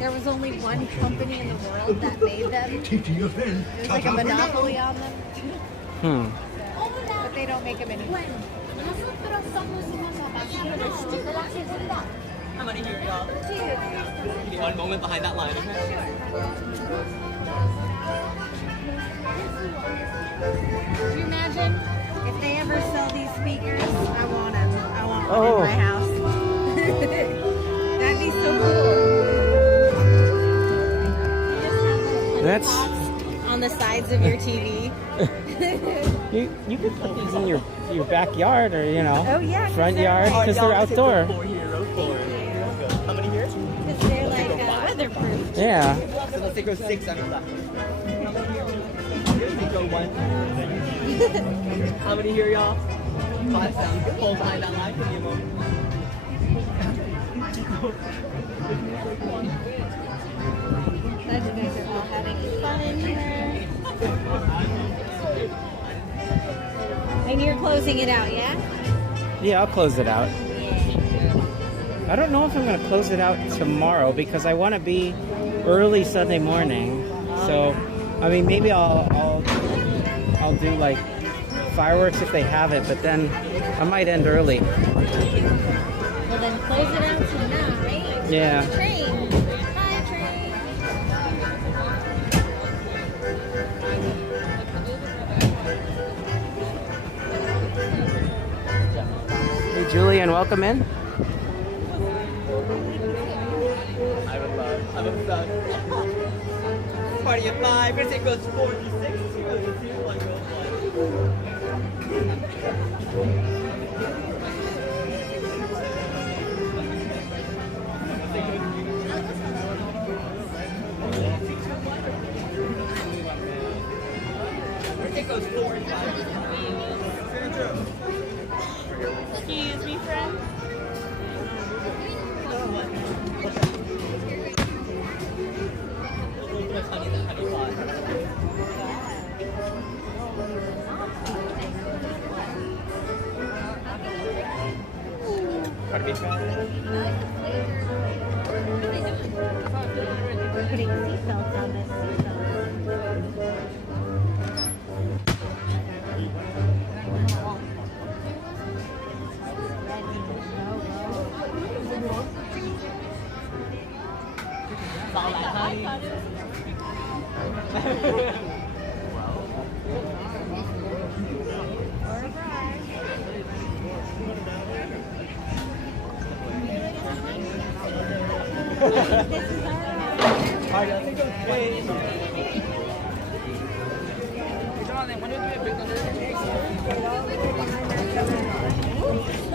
There was only one company in the world that made them. It was like a monopoly on them. But they don't make them anymore. How many here, y'all? One moment behind that line, okay? Can you imagine if they ever sell these speakers? I want them. I want one in my house. That'd be so cool. That's On the sides of your TV. you could put these in your backyard or front yard because they're outdoor. How many here? Because they're like weatherproof. Yeah. So let's go 6 on the left. Go 1. How many here, y'all? 5 sounds good. Hold behind that line. Give me a moment. Glad you guys are all having fun in here. And you're closing it out, yeah? Yeah, I'll close it out. I don't know if I'm going to close it out tomorrow because I want to be early Sunday morning. So, I mean, maybe I'll do like fireworks if they have it, but then I might end early. Well, then close it out tonight. Yeah. Train. Hi, train. Hey, Julian, welcome in. I'm obsessed. Party at 5. First it goes 4 to 6. 0 to 2. 1 goes 1. First it goes 4 and 5. Excuse me, friend. We're putting seatbelts on this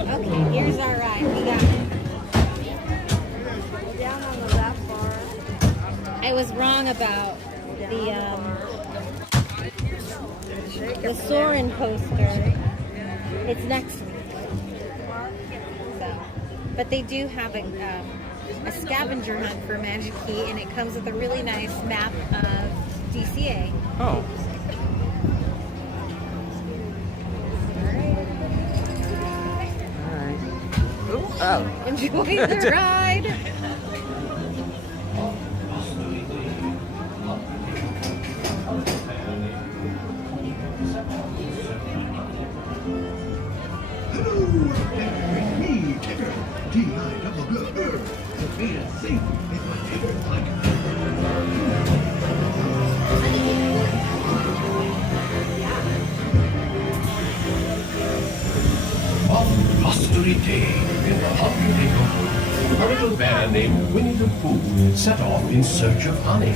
Okay, here's our ride. We got down on the left bar. I was wrong about the Soarin poster. It's next week. So, but they do have a scavenger hunt for Magic Key, and it comes with a really nice map of DCA. Oh. Oh. Enjoy the ride. Me, Tigger. D-I-double-G-R. Sophia, safe in my Tigger tiger. On blustery day in the honey neighborhood, a little bear named Winnie the Pooh set off in search of honey.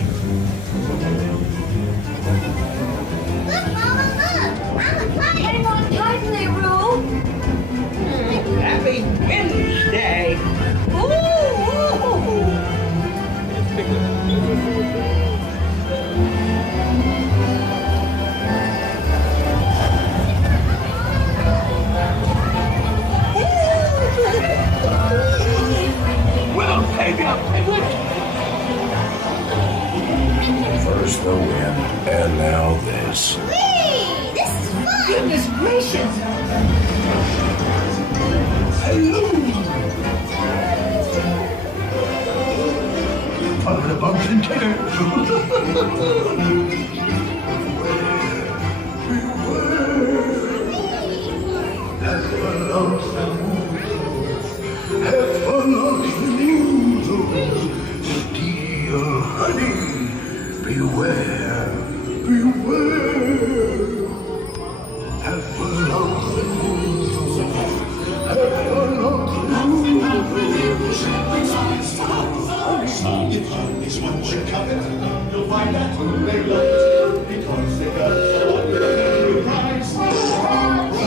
Anyone kindly room? Happy Wednesday! Gondolas. Whee! This is fun! Goodness gracious! Hello! Follow the bumps and tickers. Have fun lumps and noodles. Have fun lumps and noodles. Steal honey. Beware. Beware. Have fun lumps and noodles. Have fun lumps and noodles. If honey's what you covet, you'll find that they love it because they got so wonderful price.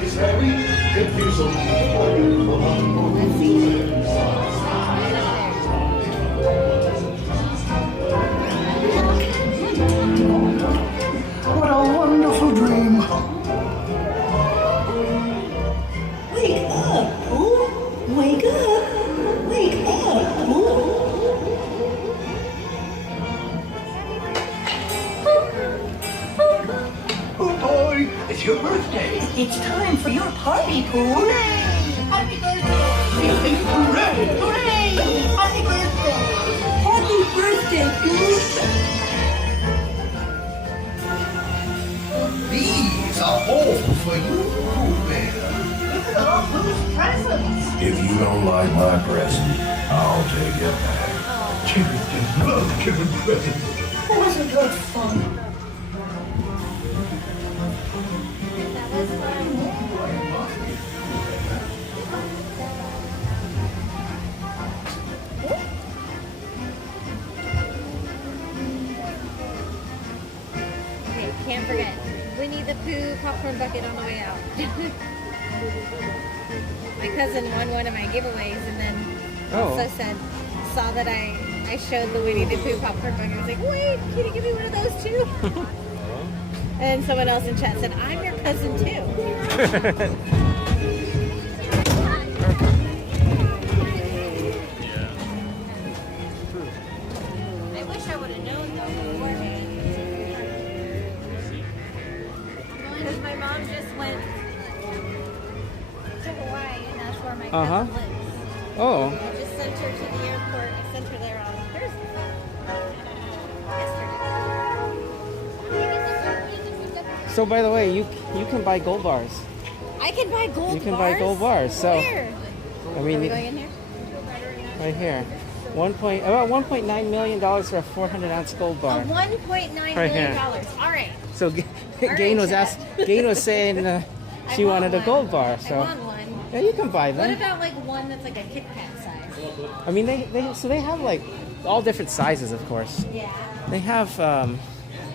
It's very confusing. What a wonderful dream. Wake up, Pooh! Wake up! Wake up, Pooh! Oh boy, it's your birthday. It's time for your party, Pooh! Hooray! Happy birthday! Hooray! Hooray! Happy birthday! Happy birthday, Pooh! These are all for you, Pooh Bear. Look at all Pooh's presents! If you don't like my present, I'll take it back. Children just love giving presents. Wasn't that fun? That was fun. Okay, can't forget. Winnie the Pooh popcorn bucket on the way out. My cousin won one of my giveaways and then also saw that I showed the Winnie the Pooh popcorn bucket. I was like, wait, can you give me one of those too? And someone else in chat said, I'm your cousin too. I wish I would have known though beforehand. Because my mom just went to Hawaii and that's where my cousin lives. Oh. I just sent her to the airport. I sent her there on Thursday. So by the way, you can buy gold bars. I can buy gold bars? You can buy gold bars. So where? I mean, Are we going in here? right here. About $1.9 million for a 400-ounce gold bar. $1.9 Right million. here. All right. So Gain was saying she wanted a gold bar. So I want one. yeah, you can buy What them. about like one that's like a Kit Kat size? I mean, they have like all different sizes, of course. Yeah. They have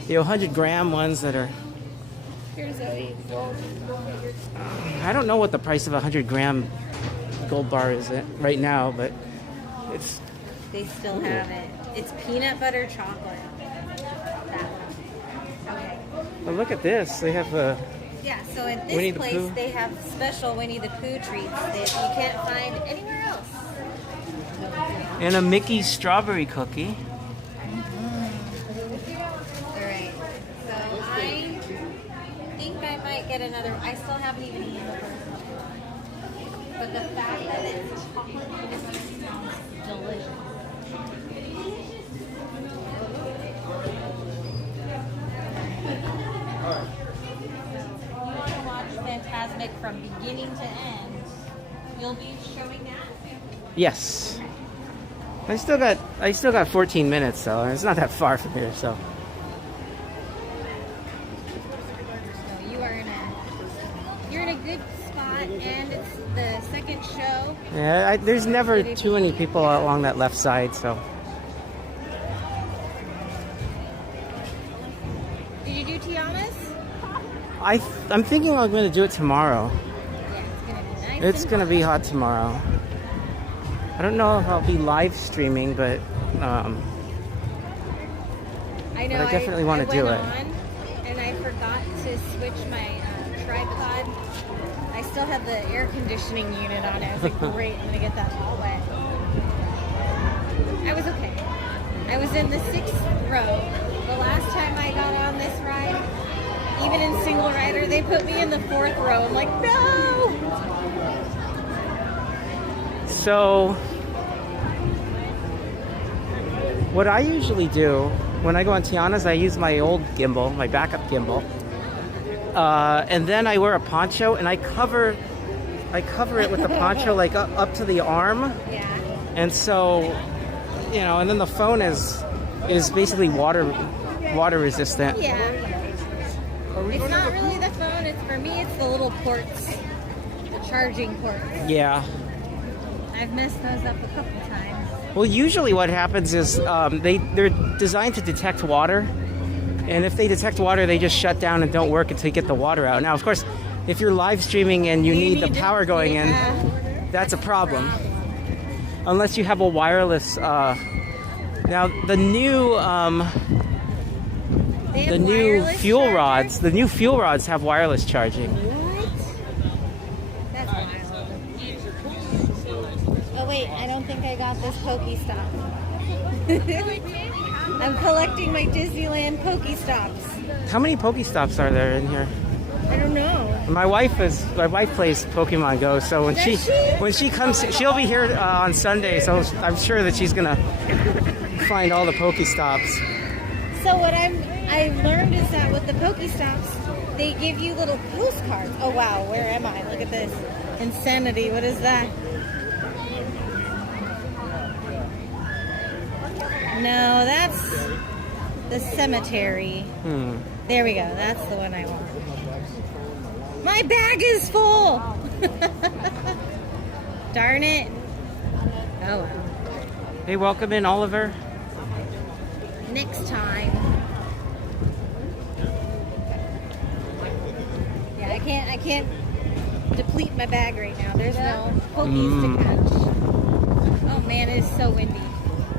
100-gram ones that are. Here's Zoe. I don't know what the price of a 100-gram gold bar is right now, but it's. They still have it. It's peanut butter chocolate. That one. Okay. Well, look at this. They have a. Yeah, so at Winnie this the place Pooh. they have special Winnie the Pooh treats that you can't find anywhere else. And a Mickey strawberry cookie. Alright, so I think I might get another. I still haven't even eaten the first one. But the fact that it's chocolate sounds delicious. You want to watch Fantasmic from beginning to end, you'll be showing that? Yes. I still got 14 minutes though. It's not that far from here, so. So you're in a good spot, and it's the second show. Yeah, there's never too many people along that left side, so. Did you do Tiana's? I'm thinking I'm going to do it tomorrow. Yeah, it's gonna be nice. It's going to be hot tomorrow. I don't know if I'll be live streaming, but I know. but I definitely want to do it. And I forgot to switch my tripod. I still have the air conditioning unit on it. I was like, great, I'm gonna get that all wet. I was okay. I was in the 6th row. The last time I got on this ride, even in single rider, they put me in the 4th row. I'm like, no! So, what I usually do when I go on Tiana's, I use my old gimbal, my backup gimbal, and then I wear a poncho and I cover it with the poncho like up to the arm. Yeah. And so, you know, and then the phone is basically water resistant. Yeah. It's not really the phone. It's for me. It's the little ports, the charging ports. Yeah. I've messed those up a couple times. Well, usually what happens is they're designed to detect water, and if they detect water, they just shut down and don't work until you get the water out. Now, of course, if you're live streaming and you need the power going in, that's a problem. Unless you have a wireless. Now, the new fuel rods have wireless charging. That's wild. Oh wait, I don't think I got this Pokestop. I'm collecting my Disneyland Pokestops. How many Pokestops are there in here? I don't know. My wife plays Pokemon Go, so when she comes, she'll be here on Sunday, so I'm sure that she's gonna find all the Pokestops. So what I learned is that with the Pokestops, they give you little postcards. Oh wow, where am I? Look at this. Insanity, what is that? No, that's the cemetery. There we go, that's the one I want. My bag is full! Darn it. Oh well. Hey, welcome in, Oliver. Next time. Yeah, I can't deplete my bag right now. There's no pokies to catch. Oh man, it is so windy.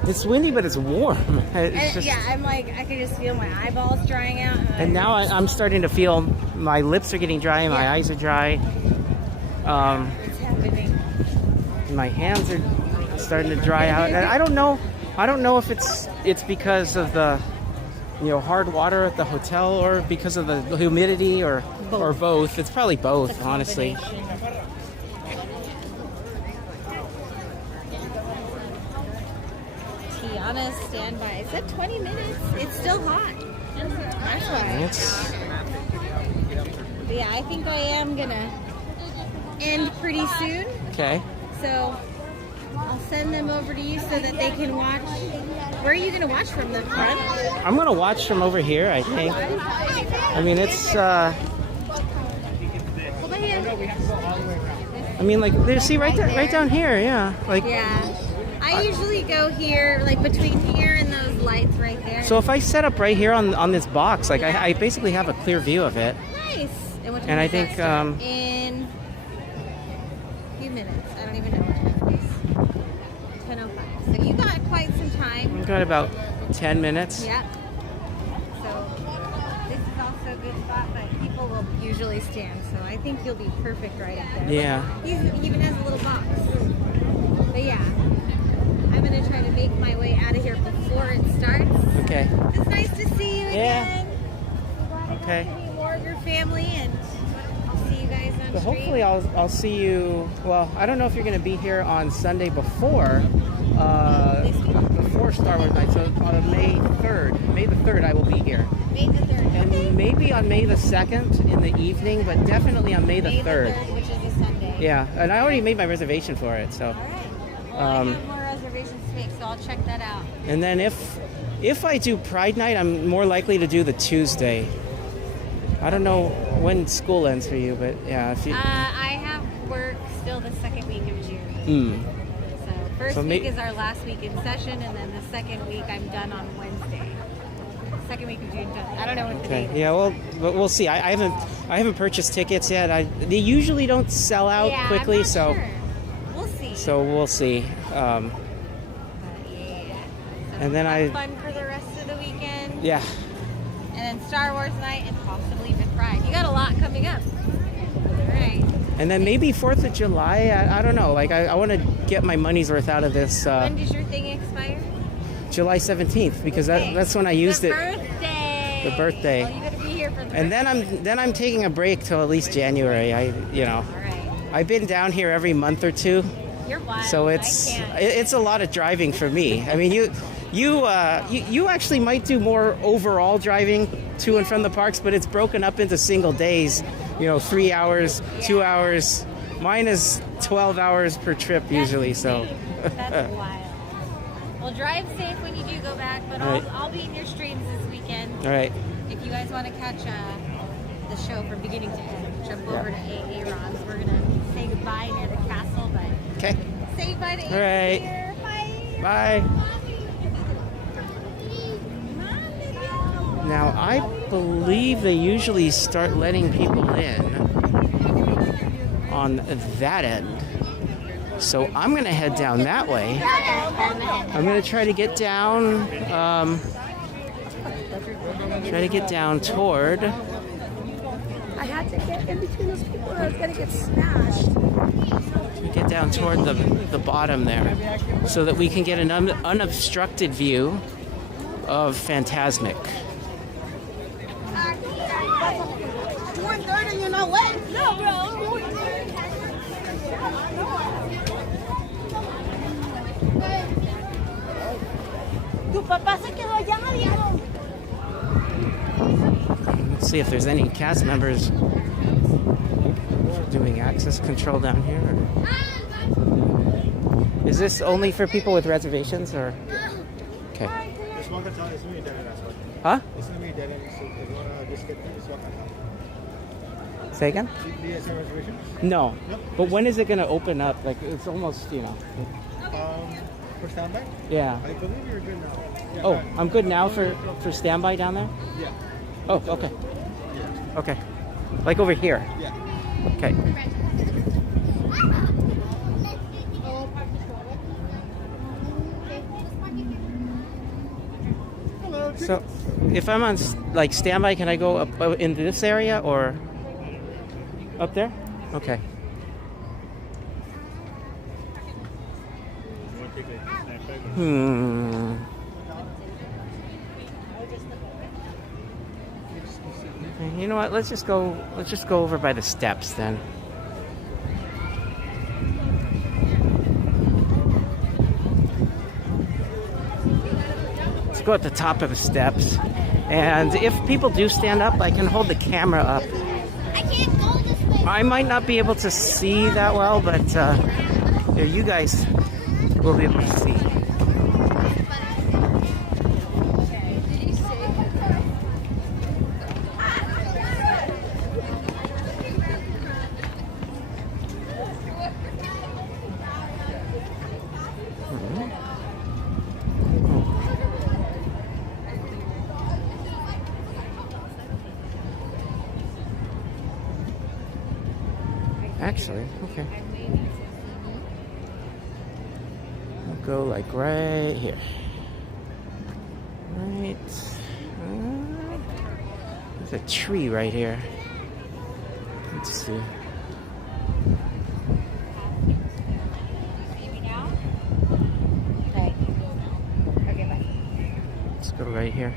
It's windy, but it's warm. Yeah, I'm like, I can just feel my eyeballs drying out. And now I'm starting to feel my lips are getting dry, my eyes are dry. It's happening. My hands are starting to dry out. And I don't know if it's because of the hard water at the hotel or because of the humidity or both. It's probably both, honestly. Tiana standby. It said 20 minutes. It's still hot. That's why. But yeah, I think I am gonna end pretty soon. Okay. So I'll send them over to you so that they can watch. Where are you gonna watch from, the front? I'm gonna watch from over here, I think. I mean, it's I mean, like, see right down here, yeah. Like. Yeah. I usually go here, like between here and those lights right there. So if I set up right here on this box, like I basically have a clear view of it. Nice. And I think in a few minutes. I don't even know what time it is. 10:05. So you got quite some time. I've got about 10 minutes. Yep. So this is also a good spot, but people will usually stand. So I think you'll be perfect right up there. Yeah. He even has a little box. But yeah. I'm going to try to make my way out of here before it starts. Okay. It's nice to see you again. Okay. See more of your family, and I'll see you guys on But stream. hopefully I'll see you. Well, I don't know if you're going to be here on Sunday before Star Wars Night. So on May 3rd. May the 3rd, I will be here. May the 3rd. And maybe on May the 2nd in the evening, but definitely on May the 3rd. Which is a Sunday. Yeah, and I already made my reservation for it. So. All right. Well, I have more reservations to make, so I'll check that out. And then if I do Pride Night, I'm more likely to do the Tuesday. I don't know when school ends for you, but yeah. If you, I have work still the second week of June. So first week is our last week in session, and then the second week I'm done on Wednesday. Second week of June done. I don't know what the date is. Yeah, well, but we'll see. I haven't purchased tickets yet. They usually don't sell out quickly, I'm not so. Sure. We'll see. So we'll see. And then Have fun for the rest of the weekend. Yeah. And then Star Wars night and possibly even Friday. You got a lot coming up. All right. And then maybe 4th of July. I don't know. Like I want to get my money's worth out of this. When does your thing expire? July 17th, because that's when I used the it. Birthday. The birthday. Well, you better be here for the And birthday. then I'm taking a break till at least January. All right. I've been down here every month or two. You're wild. So it's a lot of driving for me. I mean, you actually might do more overall driving to and from the parks, but it's broken up into single days. 3 hours, 2 hours. Mine is 12 hours per trip usually. So. That's wild. Well, drive safe when you do go back, but I'll be in your streams this weekend. All right. If you guys want to catch the show from beginning to end, jump over to Aaron's. We're gonna say goodbye near the castle, but okay. Say goodbye to All right. here. Bye. Now, I believe they usually start letting people in on that end. So I'm going to head down that way. I'm going to try to get down, toward... I had to get in between those people or I was going to get smashed. Get down toward the bottom there so that we can get an unobstructed view of Fantasmic. 1:30 and you're not wet. No, bro. Tu papá se quedó allá, Diego. Let's see if there's any cast members doing access control down here. Is this only for people with reservations or? Okay. Huh? Say again? No. But when is it going to open up? Like, it's almost, For standby? Yeah. I believe you're good now. Yeah. Oh, I'm good now for standby down there? Yeah. Oh, okay. Okay. Like over here? Yeah. Okay. So, if I'm on standby, can I go up in this area or up there? Okay. You know what? Let's just go over by the steps then. Let's go at the top of the steps. And if people do stand up, I can hold the camera up. I can't go this way. I might not be able to see that well, but you guys will be able to see. Actually, okay. I'll go like right here. Right. There's a tree right here. Let's see. Maybe now? Okay. Okay, bye. Let's go right here.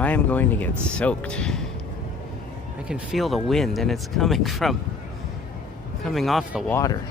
I am going to get soaked. I can feel the wind, and it's coming off the water.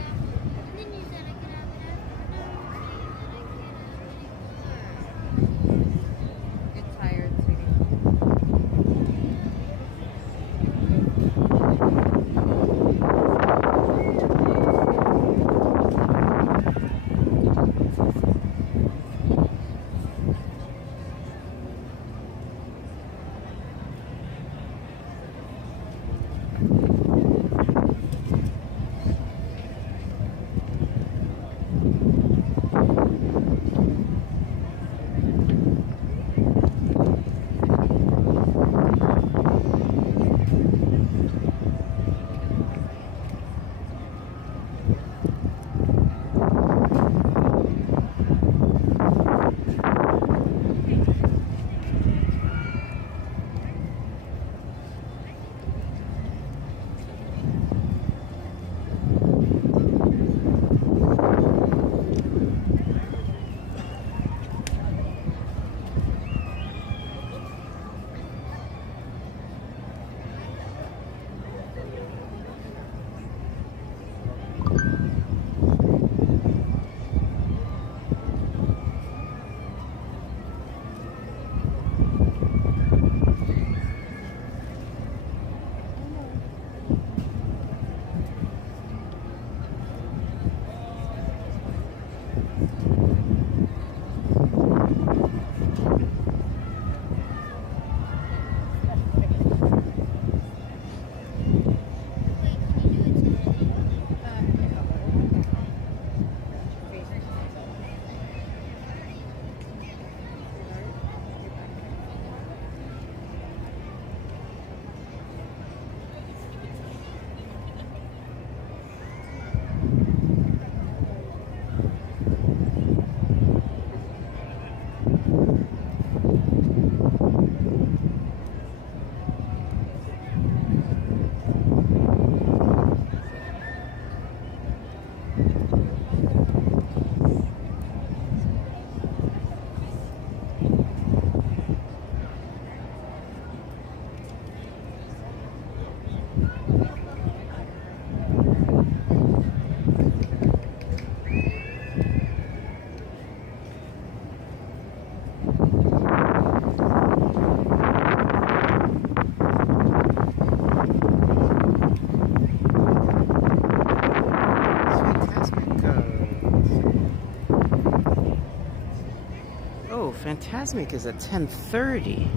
Fantasmic is at 10:30.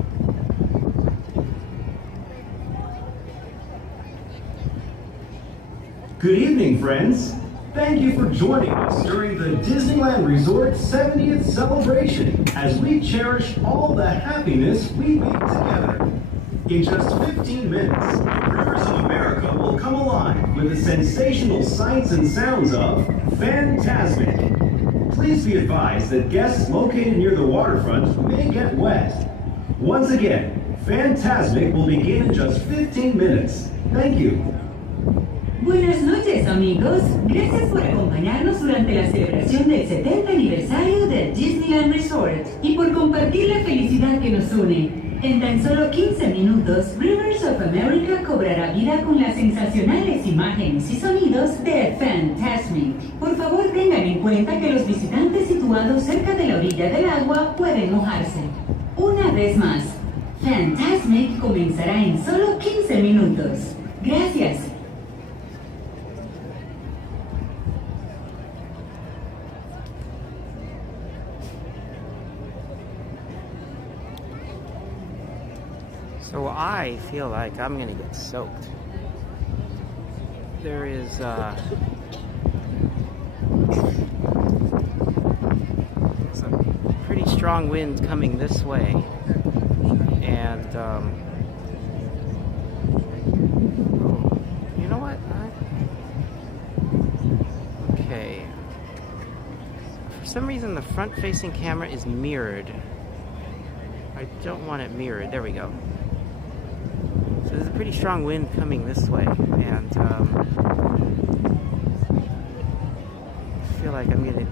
Good evening, friends. Thank you for joining us during the Disneyland Resort 70th celebration as we cherish all the happiness we made together. In just 15 minutes, Rivers of America will come alive with the sensational sights and sounds of Fantasmic. Please be advised that guests located near the waterfront may get wet. Once again, Fantasmic will begin in just 15 minutes. Thank you. Buenas noches, amigos. Gracias por acompañarnos durante la celebración del 70 aniversario del Disneyland Resort y por compartir la felicidad que nos une. En tan solo 15 minutos, Rivers of America cobrará vida con las sensacionales imágenes y sonidos de Fantasmic. Por favor, tengan en cuenta que los visitantes situados cerca de la orilla del agua pueden mojarse. Una vez más, Fantasmic comenzará en solo 15 minutos. Gracias. So I feel like I'm gonna get soaked. There is there's a pretty strong wind coming this way, and you know what? Okay. For some reason, the front-facing camera is mirrored. I don't want it mirrored. There we go. So there's a pretty strong wind coming this way, and I feel like I'm gonna,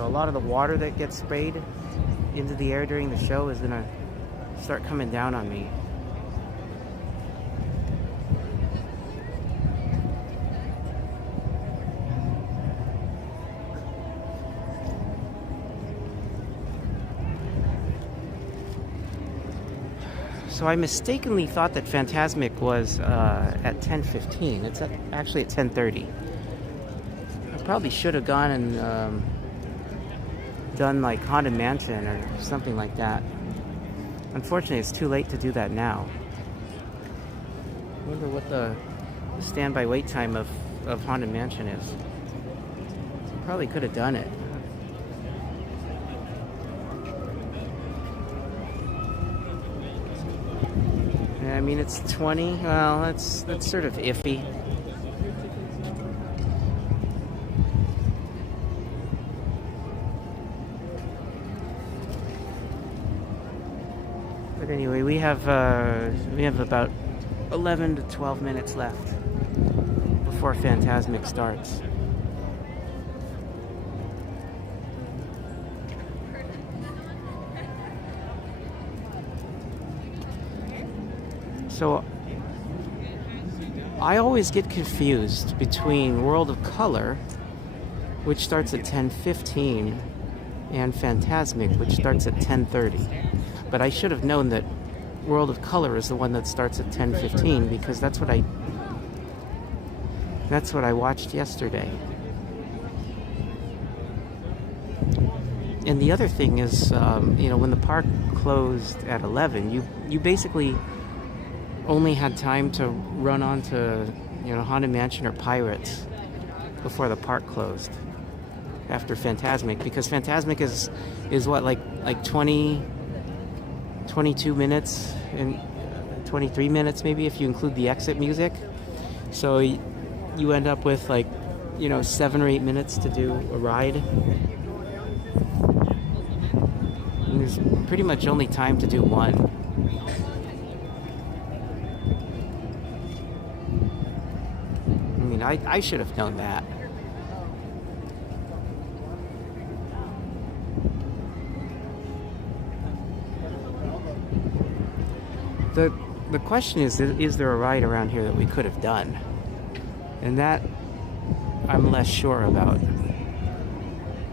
a lot of the water that gets sprayed into the air during the show is gonna start coming down on me. So I mistakenly thought that Fantasmic was at 10:15. It's actually at 10:30. I probably should have gone and done like Haunted Mansion or something like that. Unfortunately, it's too late to do that now. I wonder what the standby wait time of Haunted Mansion is. Probably could have done it. I mean, it's 20. Well, that's sort of iffy. But anyway, we have about 11 to 12 minutes left before Fantasmic starts. So I always get confused between World of Color, which starts at 10:15, and Fantasmic, which starts at 10:30. But I should have known that World of Color is the one that starts at 10:15 because that's what I watched yesterday. And the other thing is, when the park closed at 11, you basically only had time to run on to, Haunted Mansion or Pirates before the park closed after Fantasmic, because Fantasmic is what, like 22 minutes and 23 minutes maybe if you include the exit music. So you end up with 7 or 8 minutes to do a ride. And there's pretty much only time to do one. I should have known that. The question is there a ride around here that we could have done? And that I'm less sure about.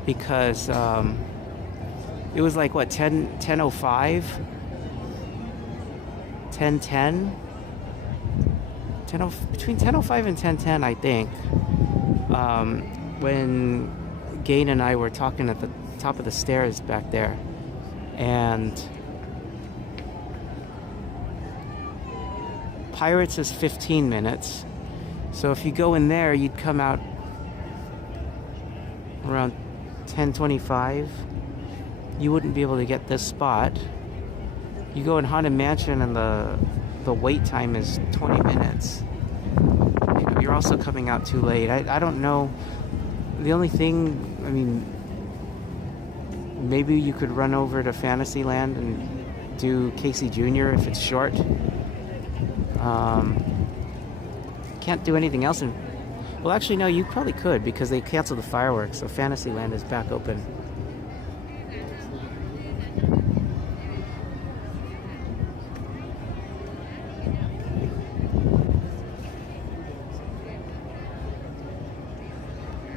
Because it was like, what, 10:05? 10:10? Between 10:05 and 10:10, I think, when Gain and I were talking at the top of the stairs back there, and Pirates is 15 minutes, so if you go in there, you'd come out around 10:25. You wouldn't be able to get this spot. You go in Haunted Mansion and the wait time is 20 minutes. You're also coming out too late. I don't know. The only thing, maybe you could run over to Fantasyland and do Casey Jr. if it's short. Can't do anything else. Well, actually, no, you probably could because they canceled the fireworks, so Fantasyland is back open.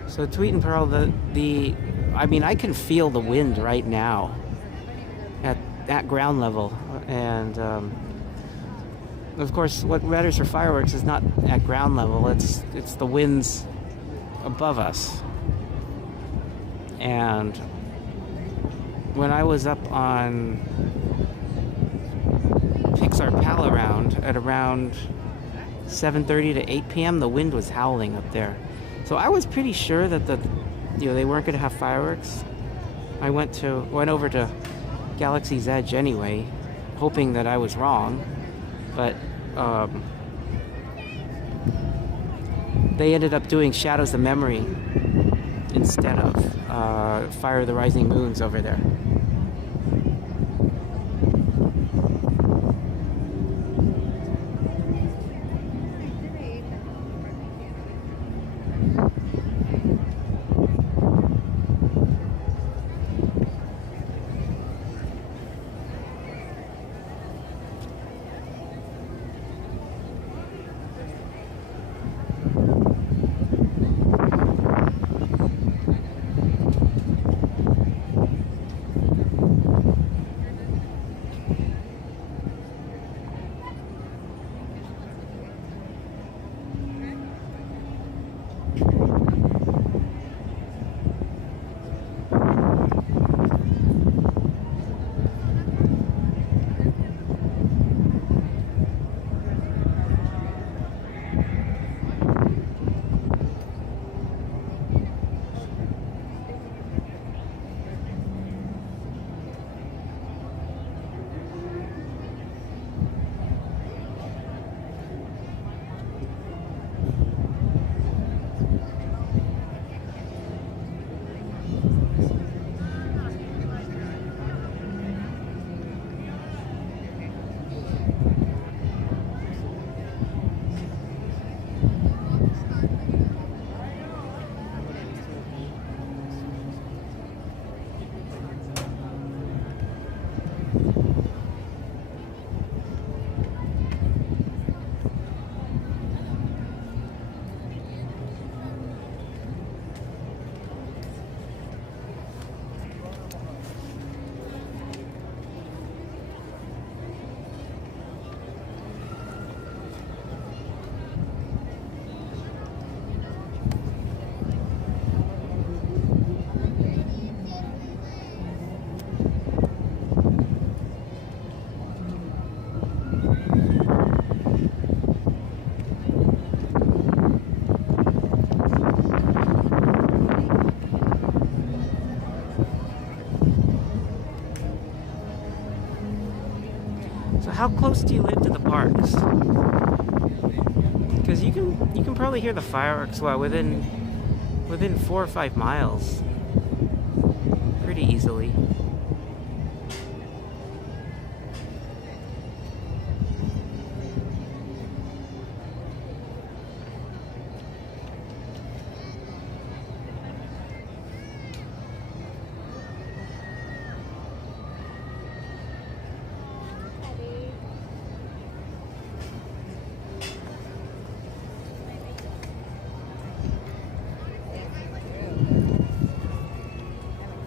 So Tweet and Pearl, I can feel the wind right now at ground level, and of course, what matters for fireworks is not at ground level. It's the winds above us. And when I was up on Pixar Pal Around at around 7:30 to 8 p.m., the wind was howling up there. So I was pretty sure that they weren't going to have fireworks. I went over to Galaxy's Edge anyway, hoping that I was wrong, but they ended up doing Shadows of Memory instead of Fire of the Rising Moons over there. how close do you live to the parks? Because you can probably hear the fireworks within 4 or 5 miles pretty easily.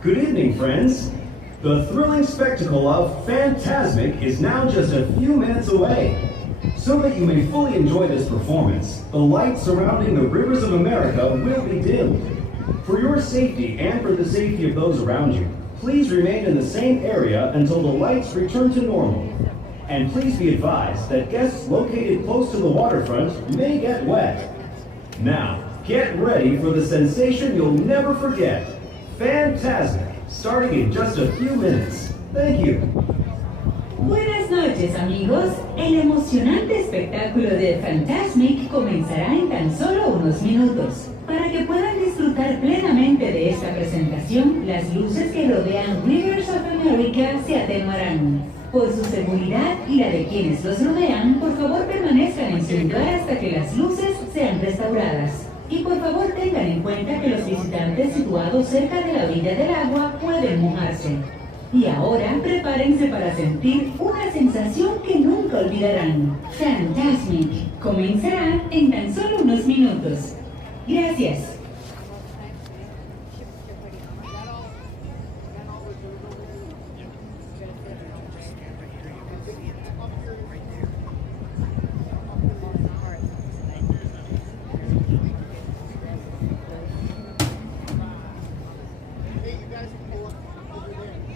Good evening, friends. The thrilling spectacle of Fantasmic is now just a few minutes away. So that you may fully enjoy this performance, the lights surrounding the rivers of America will be dimmed. For your safety and for the safety of those around you, please remain in the same area until the lights return to normal. And please be advised that guests located close to the waterfront may get wet. Now, get ready for the sensation you'll never forget. Fantasmic, starting in just a few minutes. Thank you. Buenas noches, amigos. El emocionante espectáculo de Fantasmic comenzará en tan solo unos minutos. Para que puedan disfrutar plenamente de esta presentación, las luces que rodean Rivers of America se atenuarán. Por su seguridad y la de quienes los rodean, por favor permanezcan en su lugar hasta que las luces sean restauradas. Y por favor tengan en cuenta que los visitantes situados cerca de la orilla del agua pueden mojarse. Y ahora prepárense para sentir una sensación que nunca olvidarán. Fantasmic comenzará en tan solo unos minutos. Gracias. No.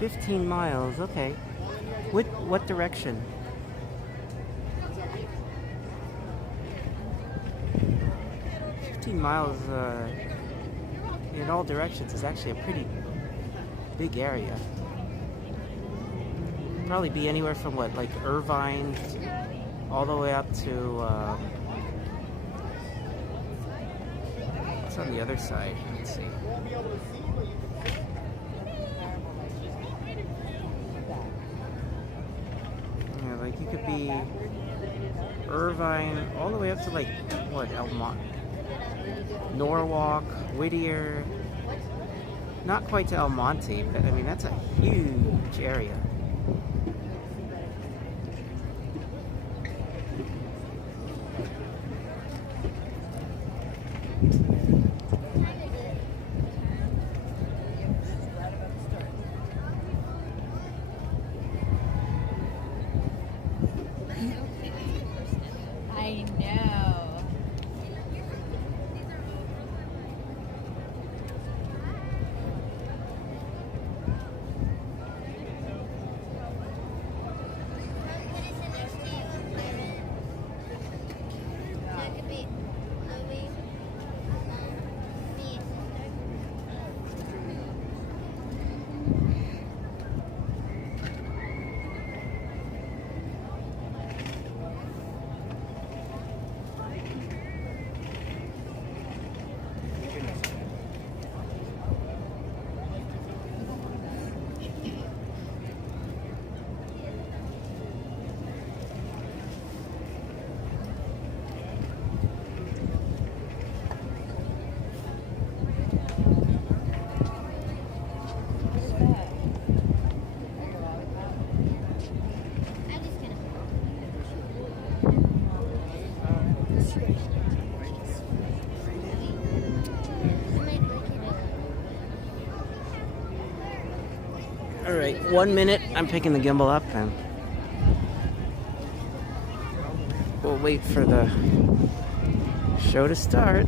15 miles, okay. What direction? Miles in all directions is actually a pretty big area. Probably be anywhere from like Irvine all the way up to what's on the other side? Let's see. Yeah, like you could be Irvine all the way up to like what, Elmont, Norwalk, Whittier, not quite to El Monte, but I mean that's a huge area. I know. Alright, 1 minute, I'm picking the gimbal up and we'll wait for the show to start.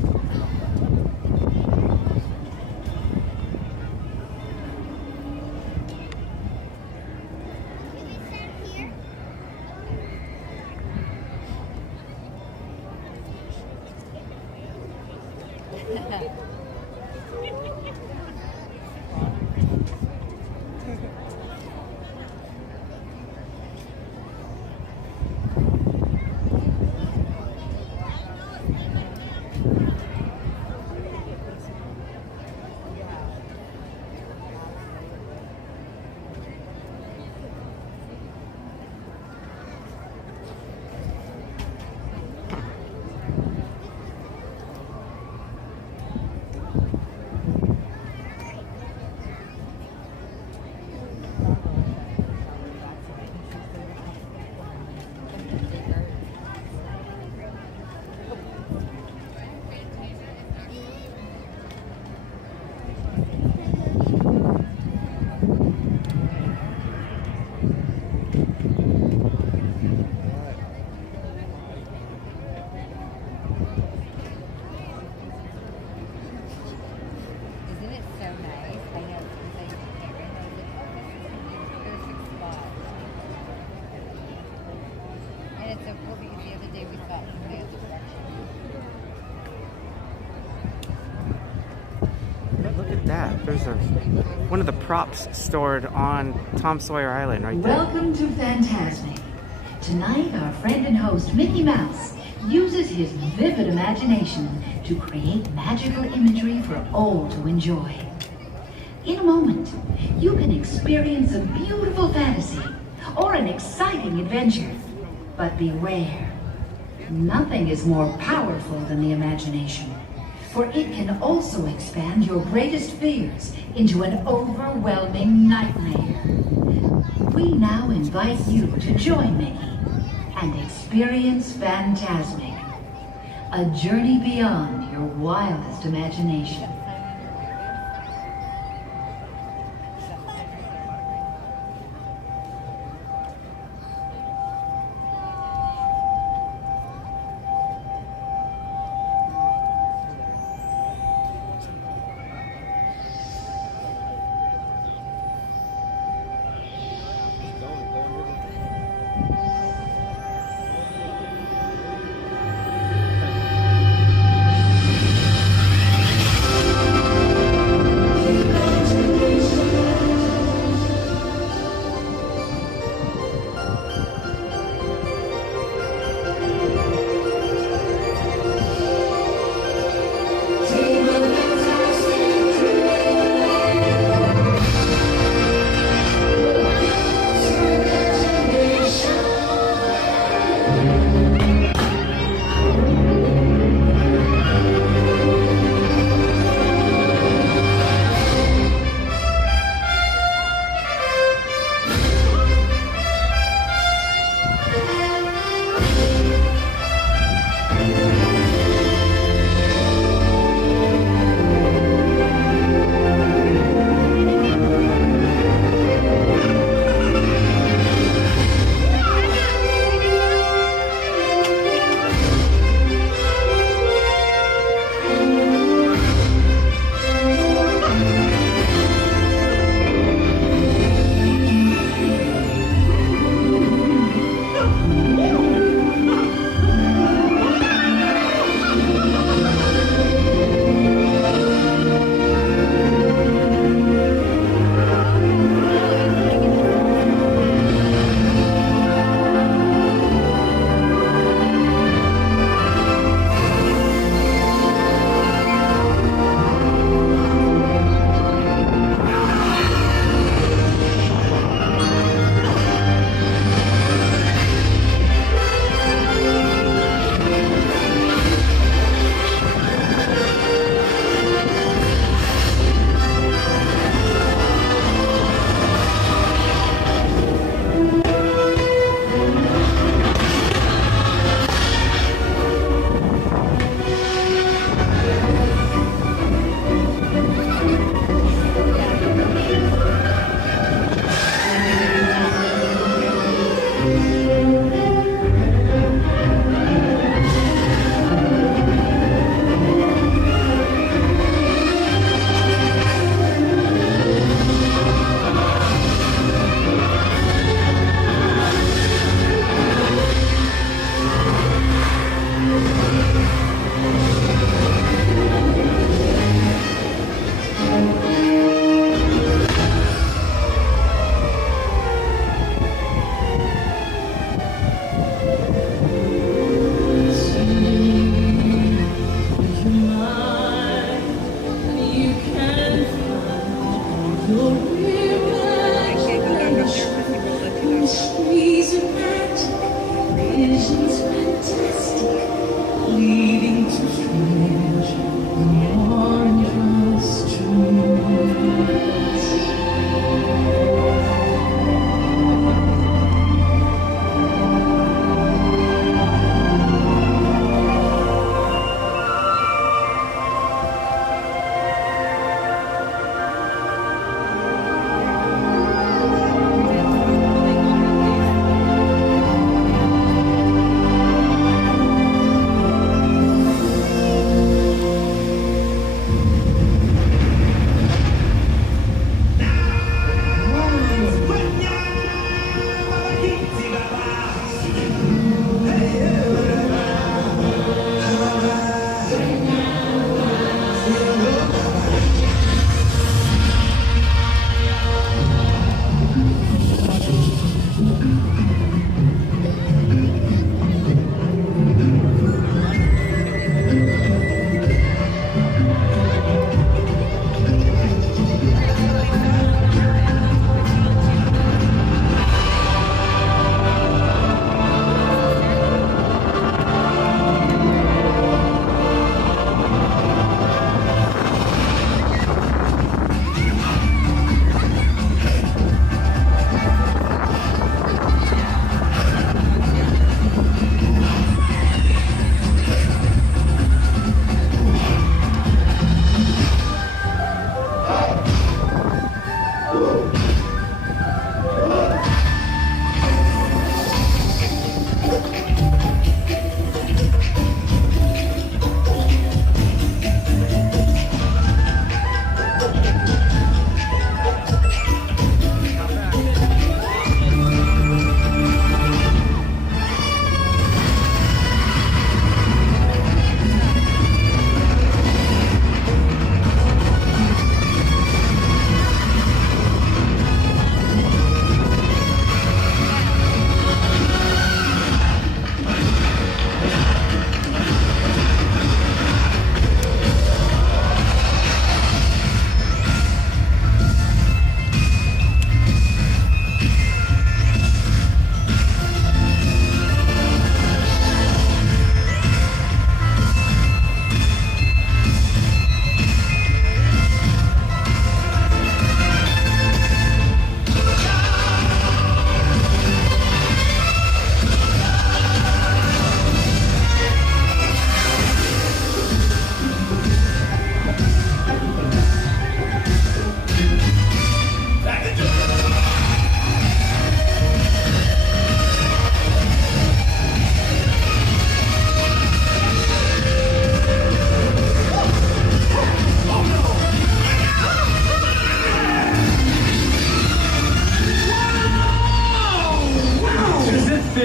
Isn't it so nice? I know, because I can't remember. I was like, oh, this is a perfect spot. And it's so cool because the other day we saw it from the other direction. Look at that. There's one of the props stored on Tom Sawyer Island right there. Welcome to Fantasmic. Tonight, our friend and host Mickey Mouse uses his vivid imagination to create magical imagery for all to enjoy. In a moment, you can experience a beautiful fantasy or an exciting adventure. But beware, nothing is more powerful than the imagination, for it can also expand your greatest fears into an overwhelming nightmare. We now invite you to join Mickey and experience Fantasmic, a journey beyond your wildest imagination.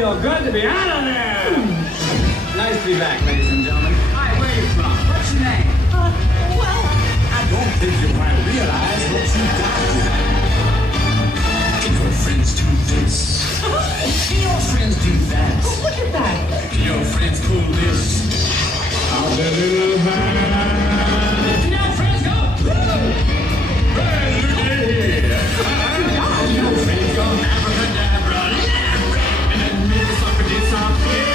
feel good to be out of there. Nice to be back, ladies and gentlemen. Hi, where are you from? What's your name? Well, I don't think you quite realize what you got here. Can your friends do this? Can your friends do that? Oh, look at that. Can your friends pull this? Out their little hand. Can your friends go? Hey, look at here. Can your friends go abracadabra, and then maybe something did something.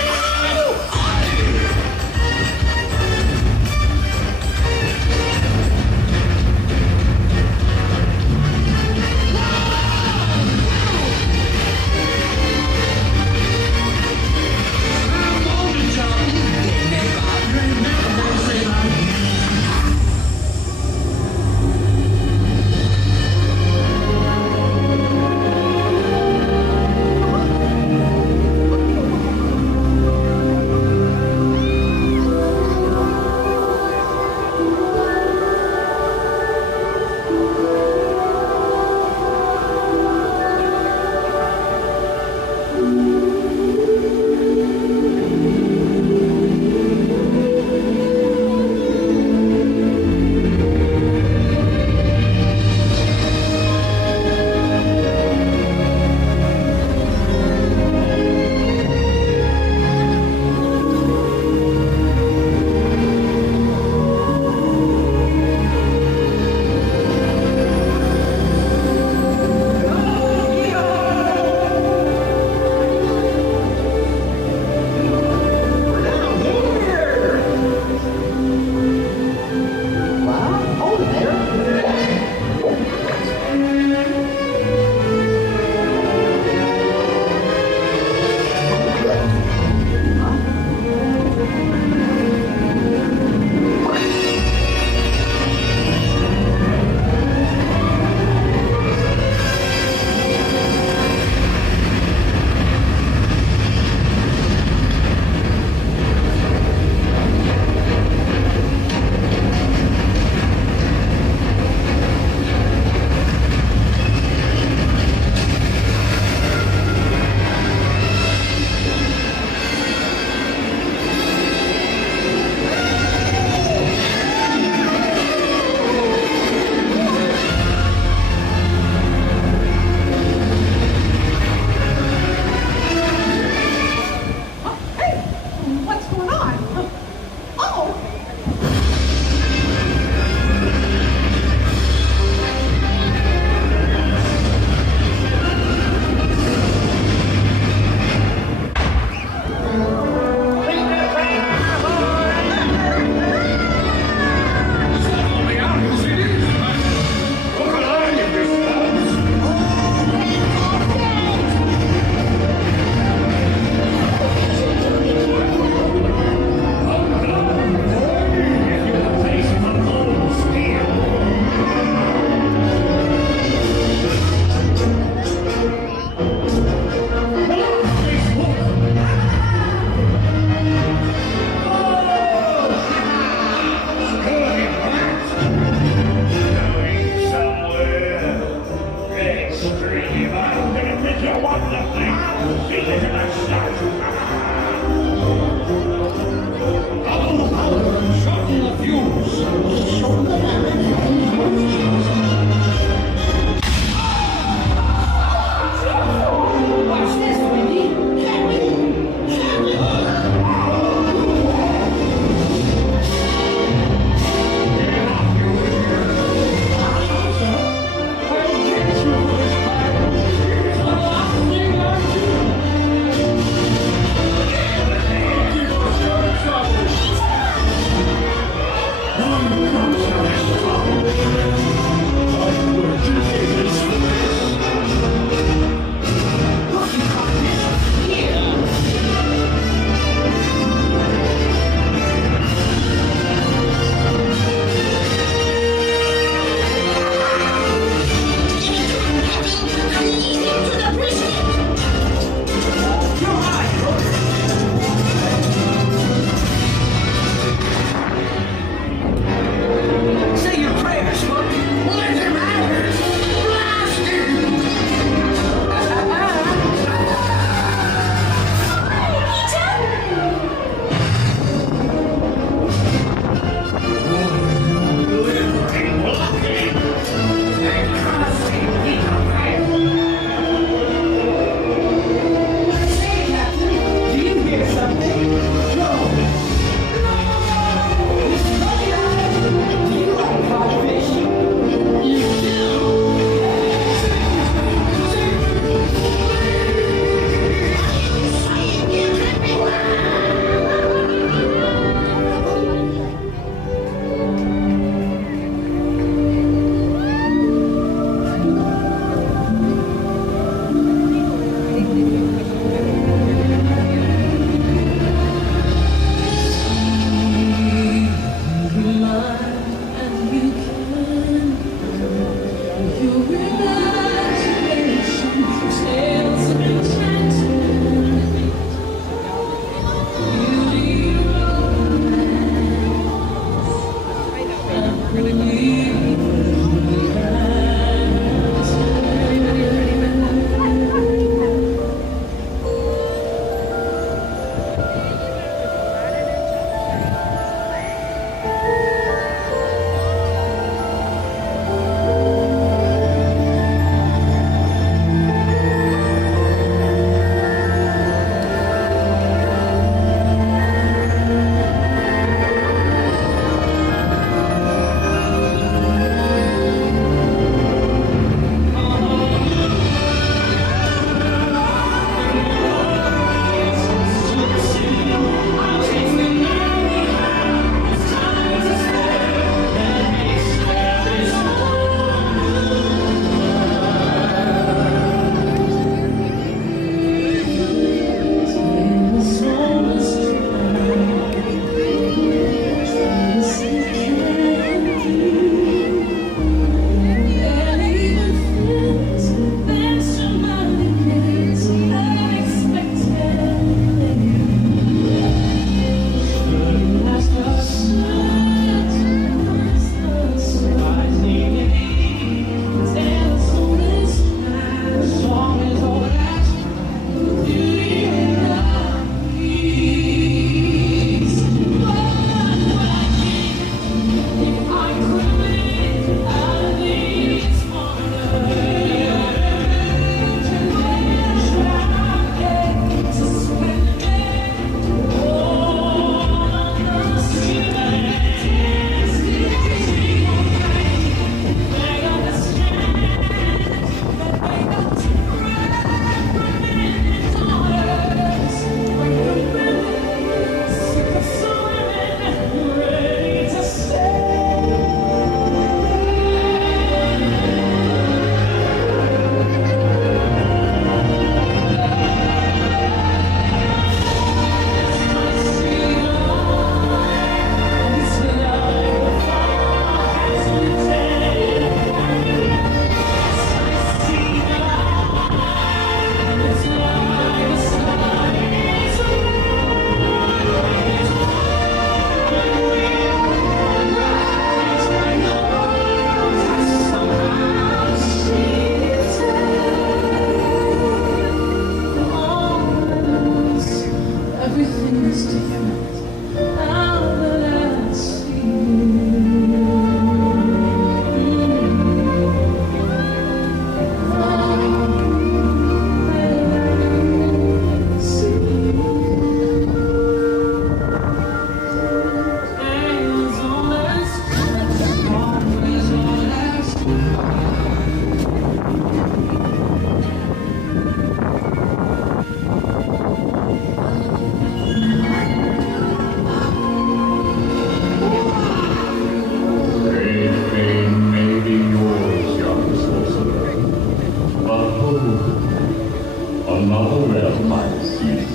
another realm, I see.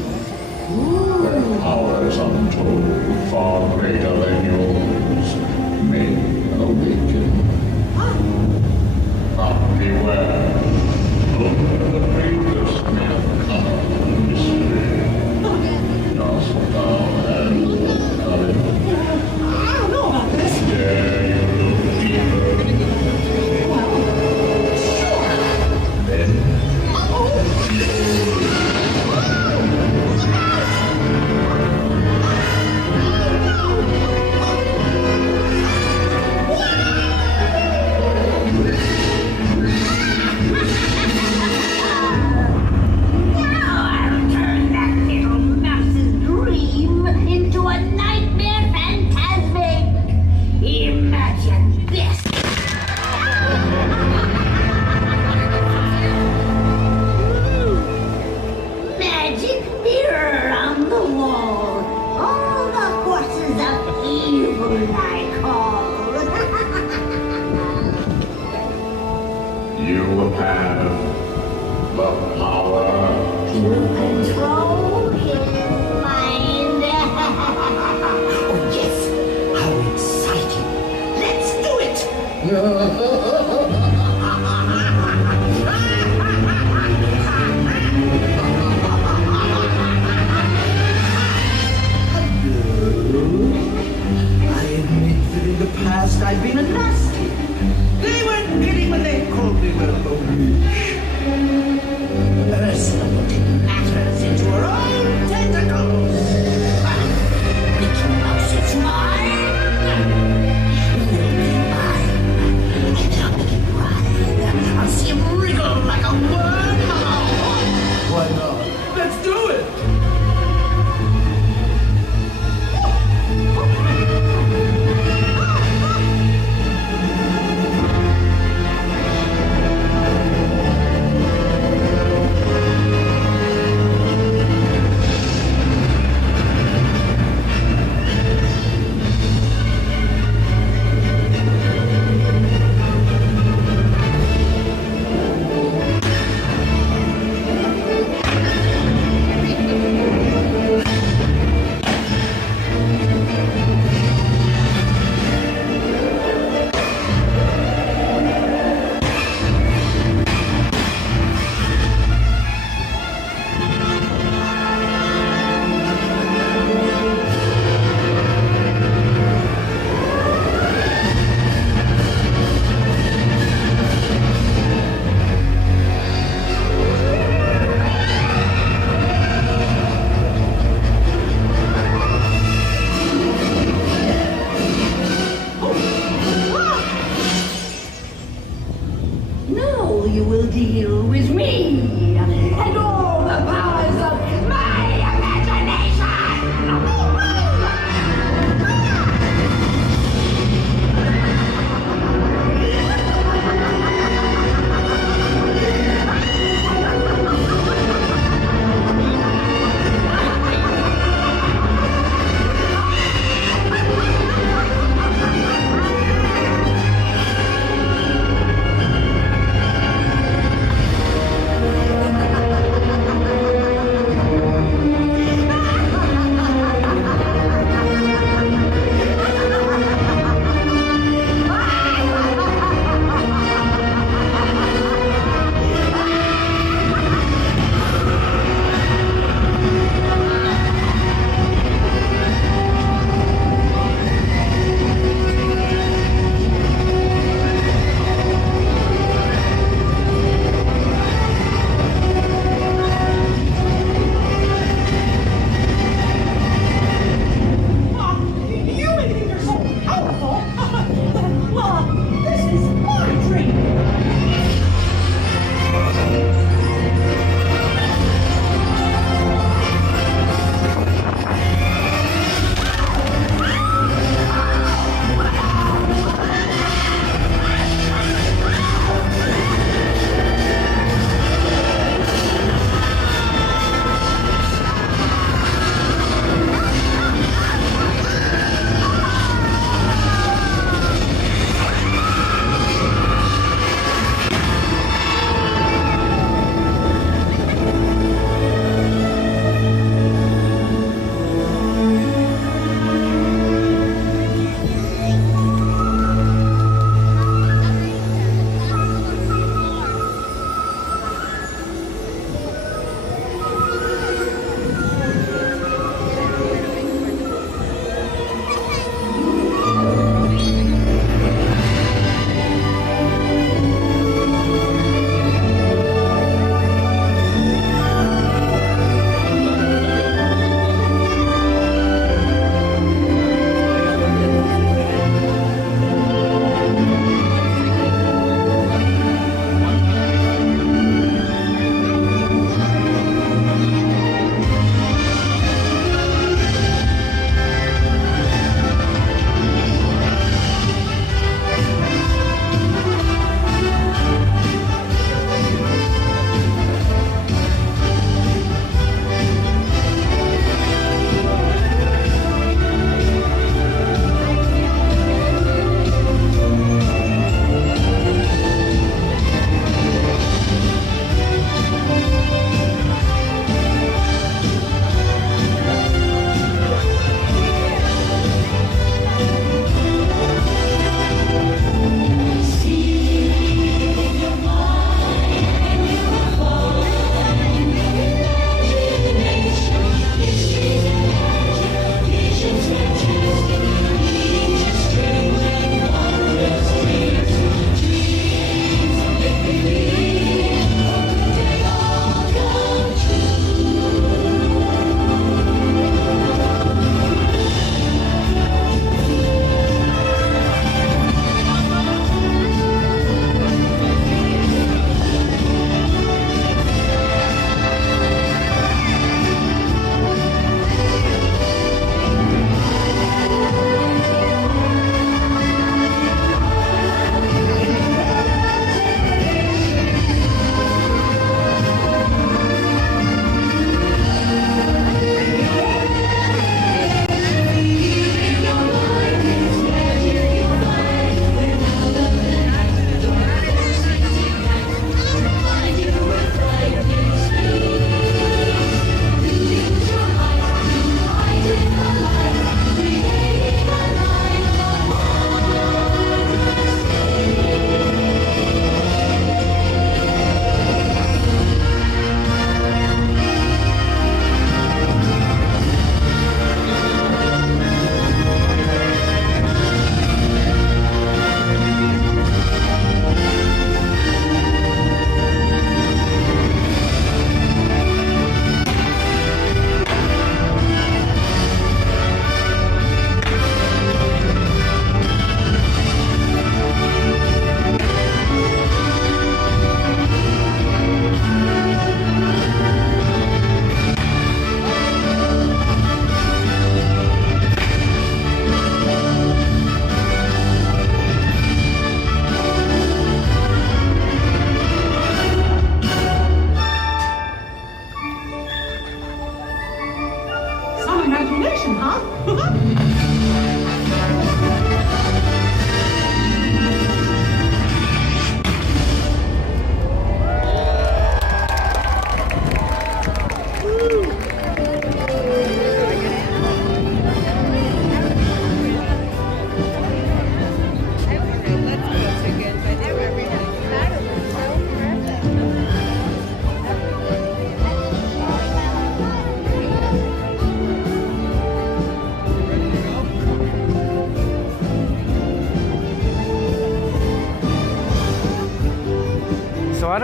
Where powers untold, far greater than yours, may awaken. But beware, only the greatest may uncover the mystery. Just thou and courage. I don't know about this. Dare you look deeper? Then into a nightmare fantasmic. Imagine this. Magic mirror on the wall. All the forces of evil I call. you have the power To control his mind. Oh yes, how exciting. Let's do it. I admit that in the past I've been a nasty. They weren't kidding when they called me a witch. Ursula putting matters into her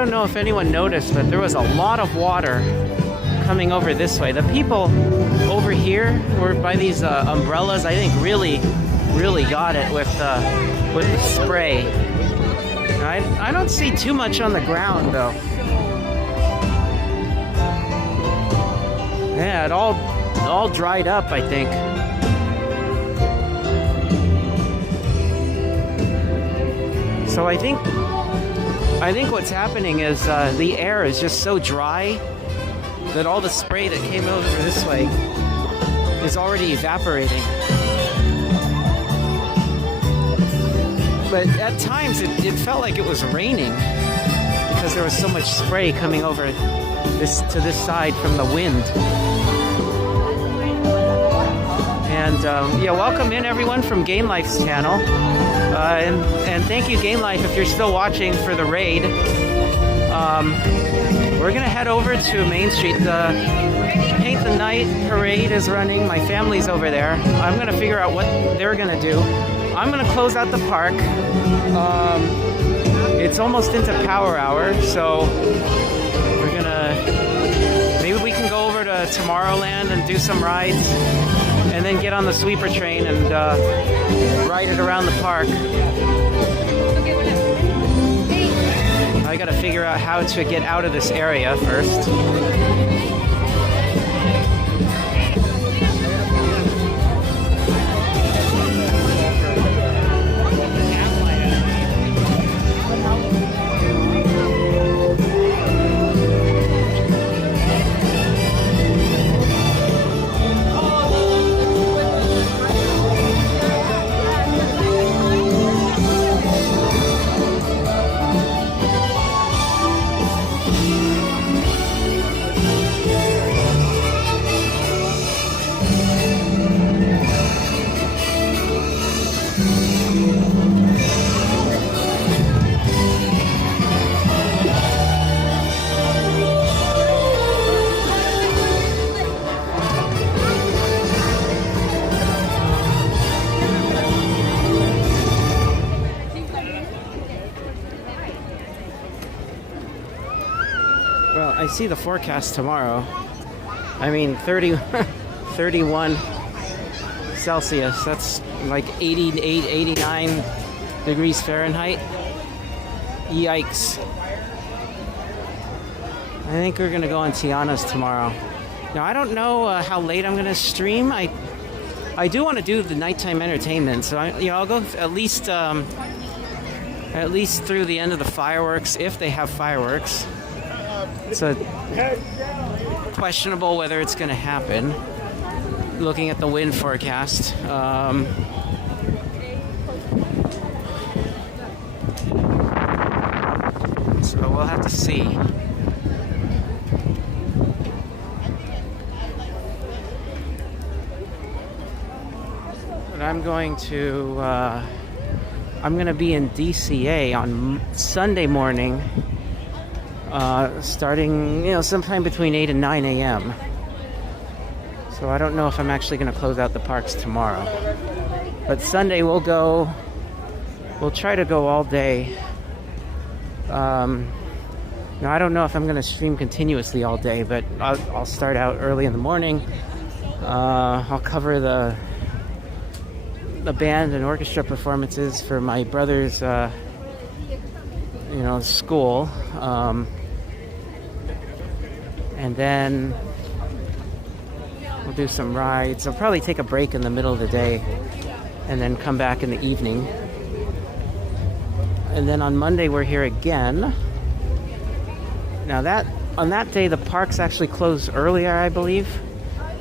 don't know if anyone noticed, but there was a lot of water coming over this way. The people over here were by these umbrellas, I think really got it with the spray. I don't see too much on the ground though. Yeah, it all dried up, I think. So I think what's happening is the air is just so dry that all the spray that came over this way is already evaporating. But at times it felt like it was raining because there was so much spray coming over to this side from the wind. And yeah, welcome in everyone from Game Life's channel. And thank you, Game Life, if you're still watching for the raid. We're gonna head over to Main Street. The Paint the Night parade is running. My family's over there. I'm gonna figure out what they're gonna do. I'm gonna close out the park. It's almost into power hour, so we're gonna, maybe we can go over to Tomorrowland and do some rides, and then get on the sweeper train and ride it around the park. I gotta figure out how to get out of this area first. I see the forecast tomorrow. I mean, 31 Celsius. That's like 88, 89 degrees Fahrenheit. Yikes. I think we're gonna go on Tiana's tomorrow. Now, I don't know how late I'm gonna stream. I do want to do the nighttime entertainment, so I'll go at least through the end of the fireworks, if they have fireworks. It's questionable whether it's going to happen, looking at the wind forecast. So we'll have to see. But I'm going to be in DCA on Sunday morning. Starting, sometime between 8 and 9 a.m. So I don't know if I'm actually going to close out the parks tomorrow. But Sunday we'll try to go all day. Now I don't know if I'm going to stream continuously all day, but I'll start out early in the morning. I'll cover the band and orchestra performances for my brother's school. And then we'll do some rides. I'll probably take a break in the middle of the day and then come back in the evening. And then on Monday we're here again. Now on that day the parks actually close earlier, I believe,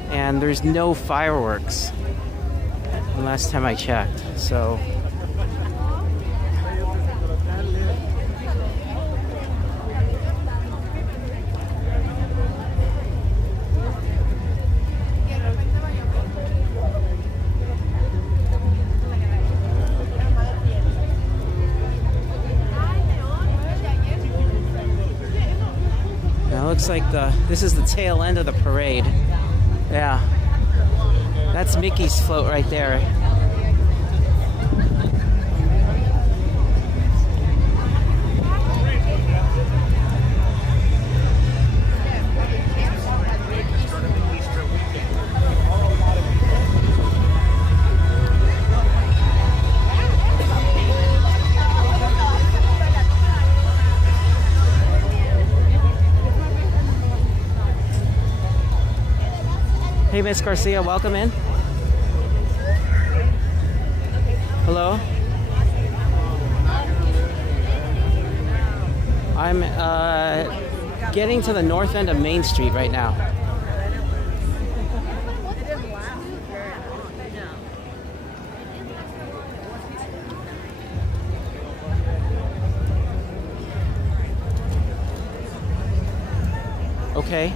and there's no fireworks the last time I checked. So looks like this is the tail end of the parade. Yeah, that's Mickey's float right there. Hey, Miss Garcia, welcome in. Hello. I'm getting to the north end of Main Street right now. Okay.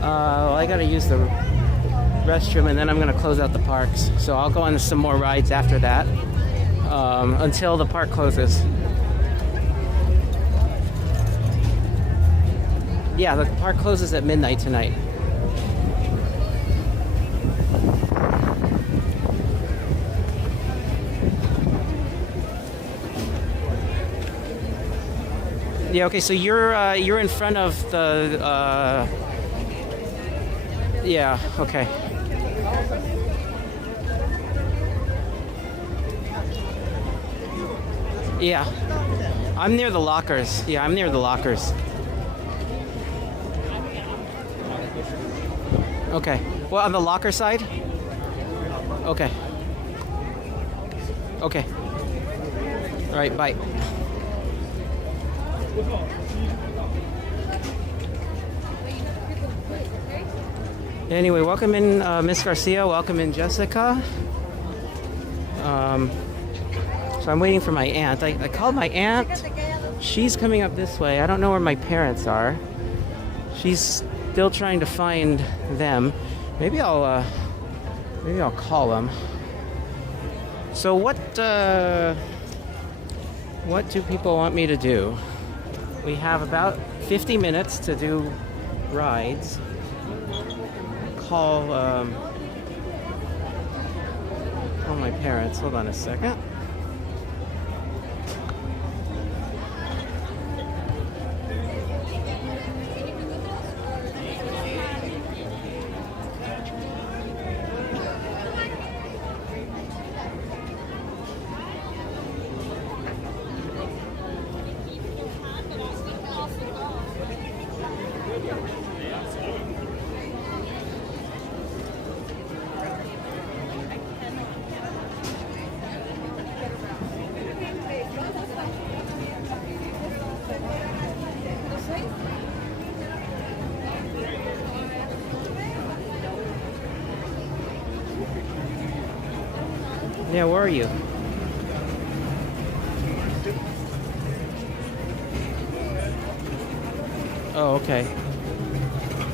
Well, I gotta use the restroom and then I'm gonna close out the parks. So I'll go on some more rides after that until the park closes. Yeah, the park closes at midnight tonight. Yeah, okay, so you're in front of the yeah, okay. Yeah. I'm near the lockers. Yeah, I'm near the lockers. Okay. Well, on the locker side? Okay. Okay. All right, bye. Anyway, welcome in Miss Garcia, welcome in Jessica. So I'm waiting for my aunt. I called my aunt. She's coming up this way. I don't know where my parents are. She's still trying to find them. Maybe I'll call them. So what do people want me to do? We have about 50 minutes to do rides. Call my parents. Hold on a second. Yeah, where are you? Oh, okay.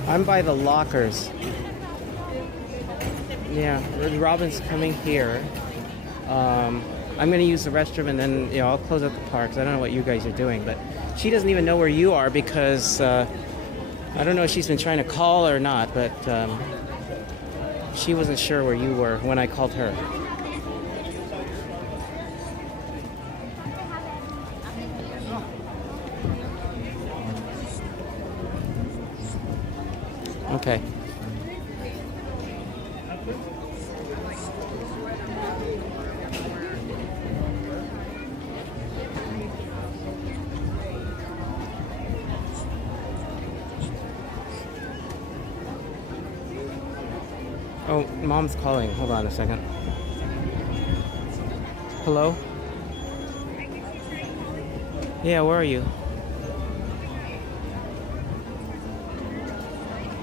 I'm by the lockers. Yeah, Robin's coming here. I'm gonna use the restroom and then I'll close up the parks. I don't know what you guys are doing, but she doesn't even know where you are because I don't know if she's been trying to call or not, but she wasn't sure where you were when I called her. Okay. Oh, Mom's calling. Hold on a second. Hello? Yeah, where are you?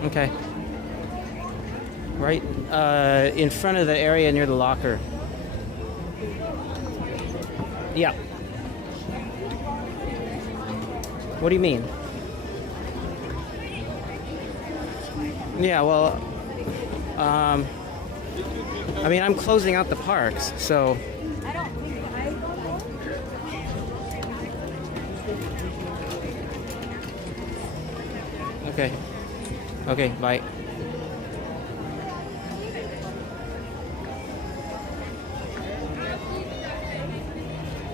Okay. Right in front of the area near the locker. Yeah. What do you mean? Yeah, well, I mean, I'm closing out the parks, so. Okay. Okay, bye.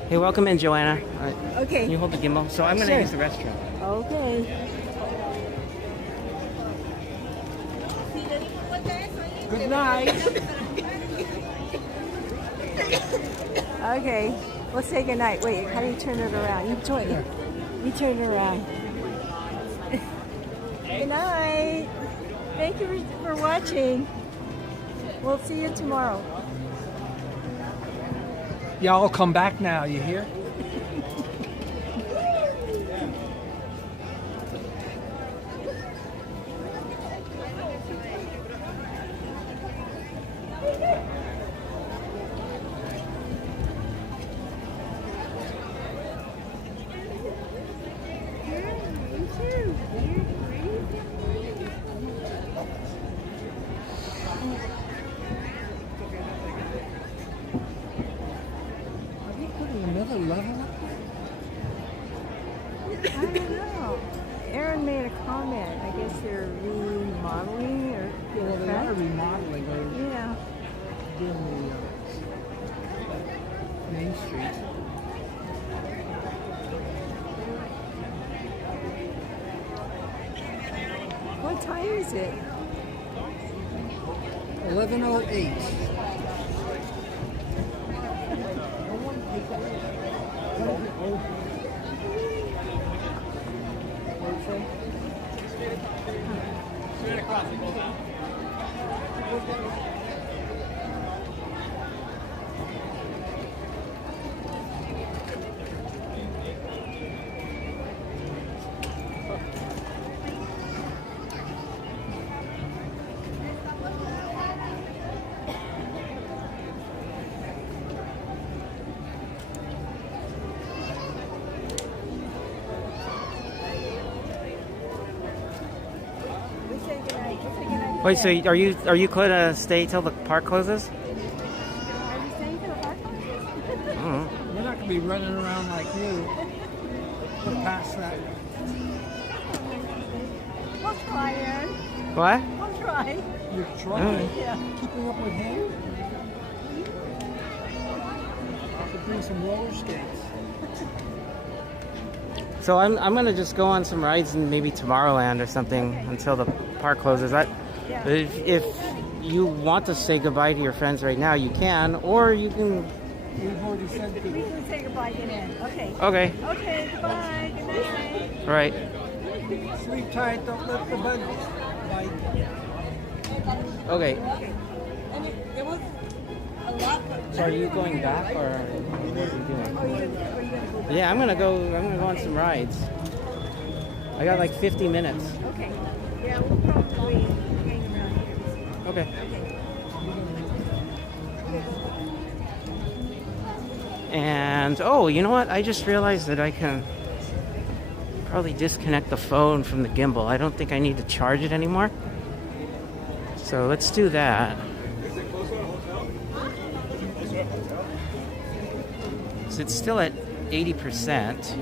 Hey, welcome in, Joanna. Okay. Can you hold the gimbal? So I'm going to use the restroom. Okay. Good night. Okay, let's say good night. Wait, how do you turn it around? You join it. You turn it around. Good night. Thank you for watching. We'll see you tomorrow. Y'all come back now, you hear? Another level up? I don't know. Aaron made a comment. I guess they're remodeling or Well, they are remodeling or yeah. doing the Main Street. What time is it? 11:08. Wait, so are you gonna stay till the park closes? We're not gonna be running around like you. We're past that. We'll try, Aaron. What? We'll try. You're trying? Yeah. Keeping up with him? I could bring some roller skates. So I'm gonna just go on some rides in maybe Tomorrowland or something until the park closes. If you want to say goodbye to your friends right now, you can, or you can. We've already said We can say goodbye, get in. Okay. Okay. Okay, goodbye. Good night. All right. Sleep tight, don't let the bugs bite. Okay. And it was a lot. So are you going back, or what are you doing? Are you gonna go? Yeah, I'm gonna go on some rides. I got like 50 minutes. Okay. Yeah, we'll probably hang around here. Okay. And oh, you know what? I just realized that I can probably disconnect the phone from the gimbal. I don't think I need to charge it anymore. So let's do that. So it's still at 80%. So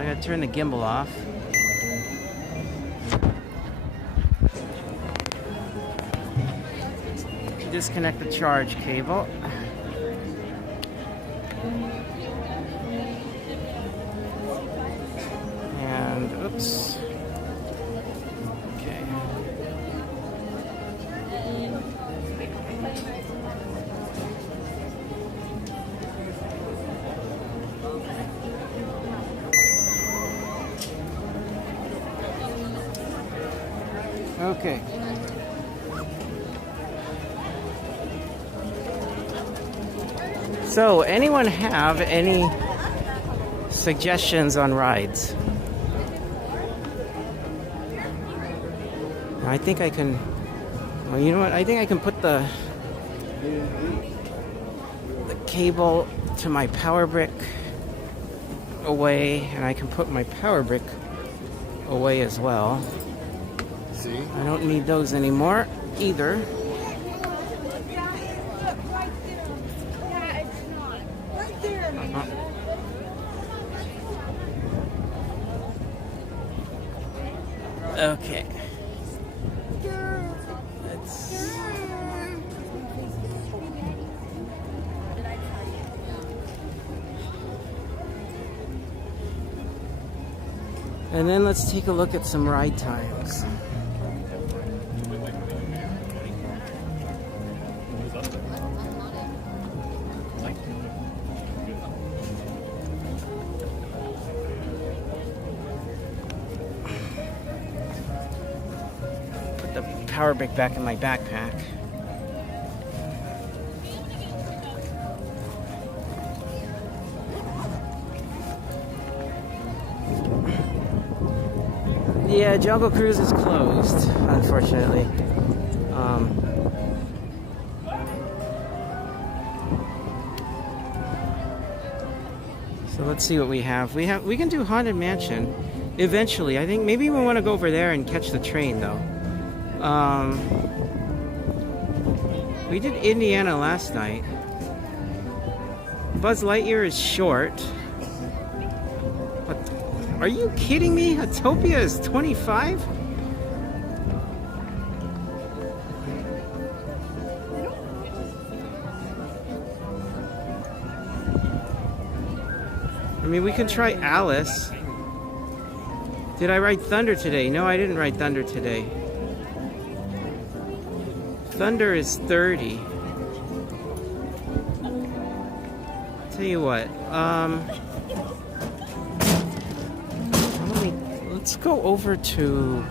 I gotta turn the gimbal off. Disconnect the charge cable. And oops. Okay. Okay. So, anyone have any suggestions on rides? I think I can. Well, you know what? I think I can put the cable to my power brick away, and I can put my power brick away as well. See? I don't need those anymore either. Okay. And then let's take a look at some ride times. the power brick back in my backpack. Yeah, Jungle Cruise is closed, unfortunately. So let's see what we have. We can do Haunted Mansion eventually. I think maybe we want to go over there and catch the train though. We did Indiana last night. Buzz Lightyear is short. Are you kidding me? Autopia is 25? I mean, we can try Alice. Did I write Thunder today? No, I didn't write Thunder today. Thunder is 30. Tell you what, let's go over to...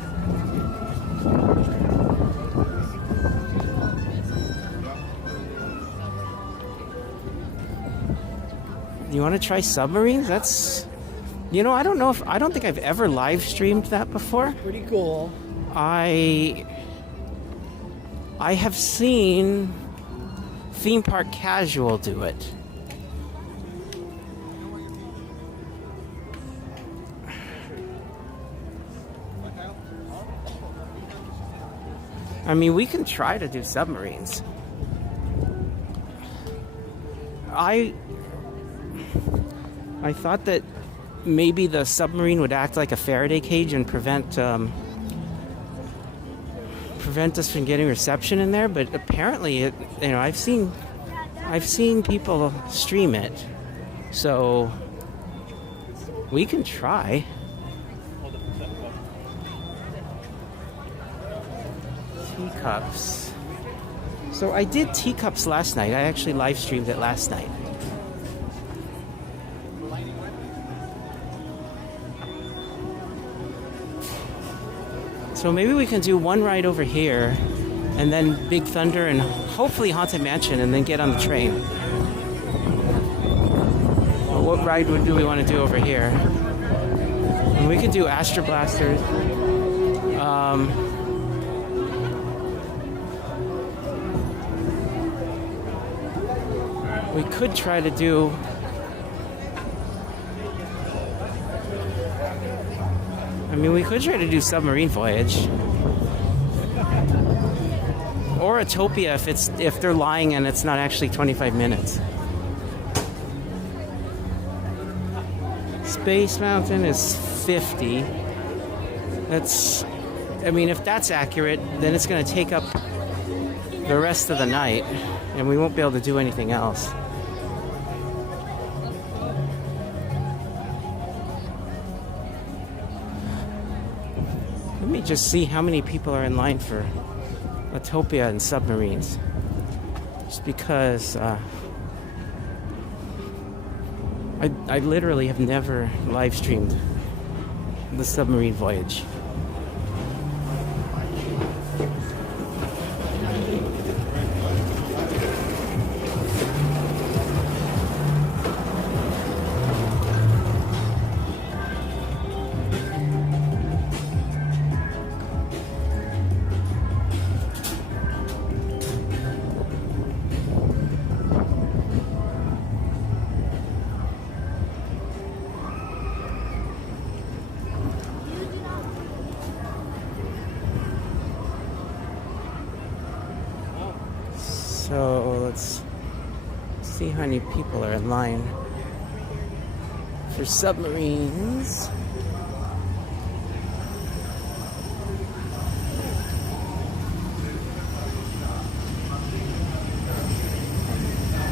You want to try Submarines? That's... You know, I don't think I've ever live streamed that before. Pretty cool. I have seen Theme Park Casual do it. I mean, we can try to do Submarines. I thought that maybe the submarine would act like a Faraday cage and prevent us from getting reception in there, but apparently I've seen people stream it, so we can try. Teacups. So I did Teacups last night. I actually live streamed it last night. So maybe we can do one ride over here, and then Big Thunder, and hopefully Haunted Mansion, and then get on the train. Well, what ride do we want to do over here? And we could do Astro Blasters. We could try to do... I mean, we could try to do Submarine Voyage. Or Autopia if they're lying and it's not actually 25 minutes. Space Mountain is 50. That's... I mean, if that's accurate, then it's going to take up the rest of the night, and we won't be able to do anything else. Let me just see how many people are in line for Autopia and Submarines. Just because I literally have never live streamed the Submarine Voyage. So let's see how many people are in line for Submarines.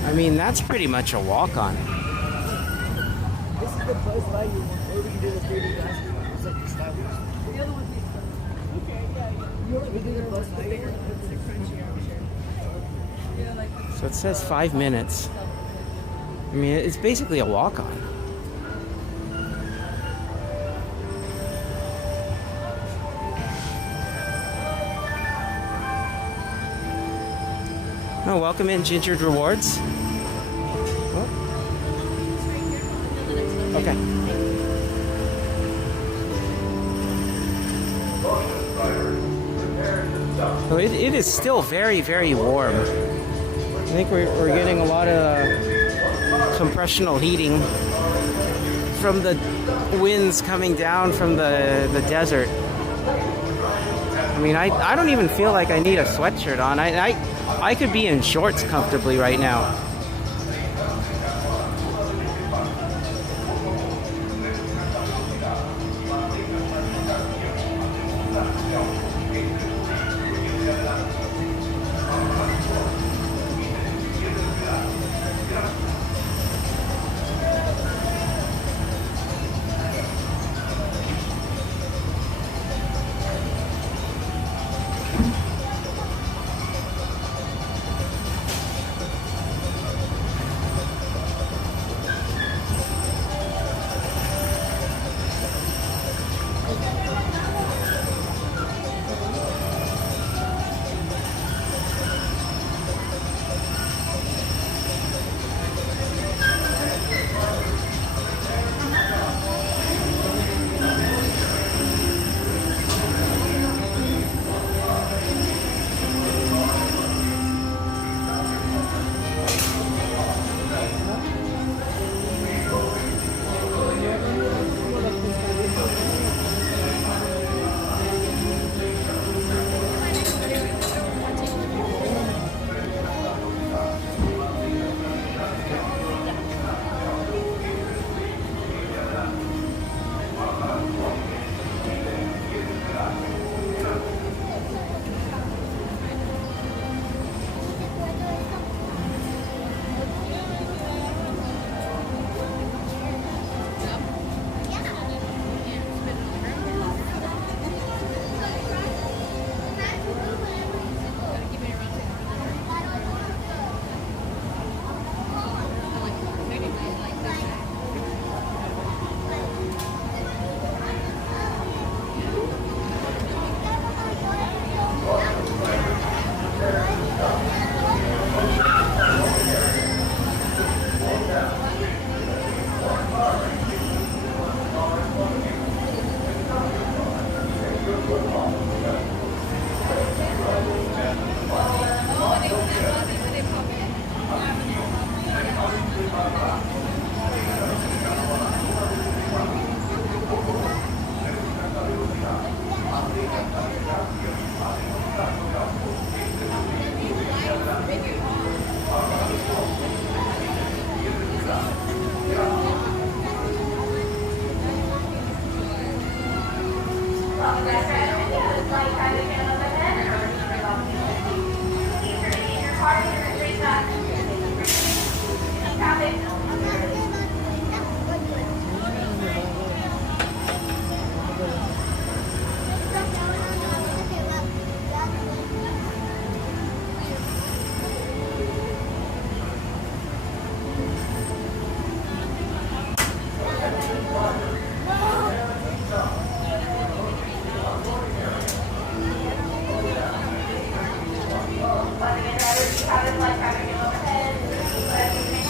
I mean, that's pretty much a walk-on. This is the place where we can do the 3D glasses. It's like Skywalker. The other one's okay, yeah. We do the bus bigger. It's like crunchy armchair. So it says 5 minutes. I mean, it's basically a walk-on. Oh, welcome in Gingered Rewards. Oh. Okay. So it is still very, very warm. I think we're getting a lot of compressional heating from the winds coming down from the desert. I mean, I don't even feel like I need a sweatshirt on. I could be in shorts comfortably right now.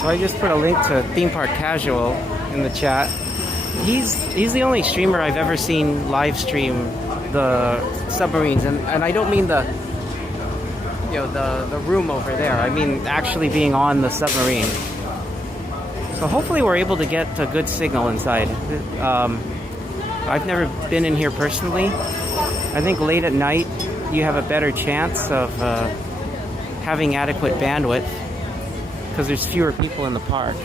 So I just put a link to Theme Park Casual in the chat. He's the only streamer I've ever seen live stream the submarines, and I don't mean the room over there. I mean actually being on the submarine. So hopefully we're able to get a good signal inside. I've never been in here personally. I think late at night you have a better chance of having adequate bandwidth because there's fewer people in the park.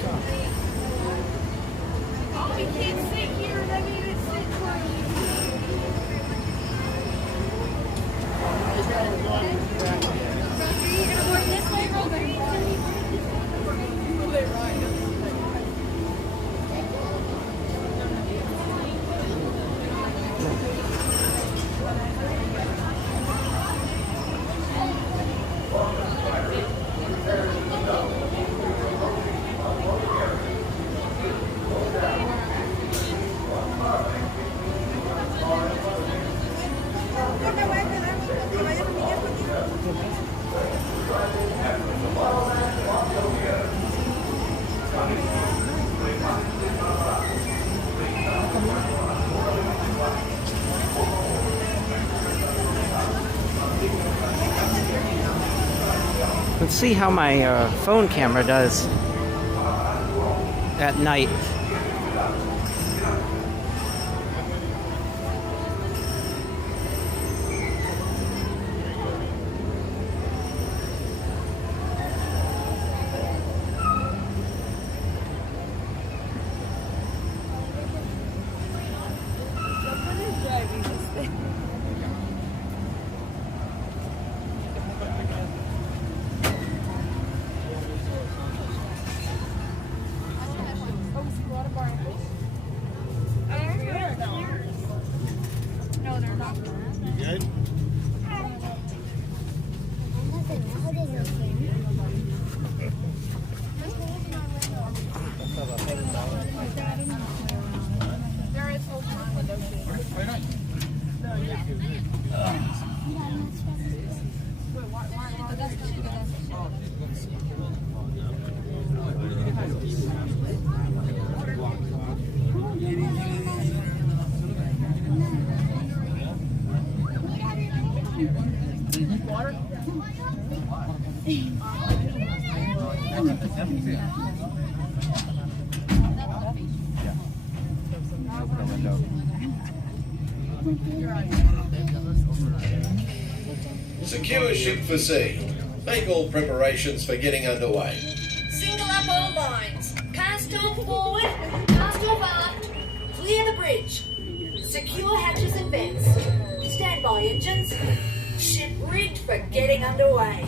Let's see how my phone camera does at night. Secure ship for sea. Make all preparations for getting underway. Single up all lines. Cast off forward, cast off aft. Clear the bridge. Secure hatches and vents. Stand by engines. Ship rigged for getting underway.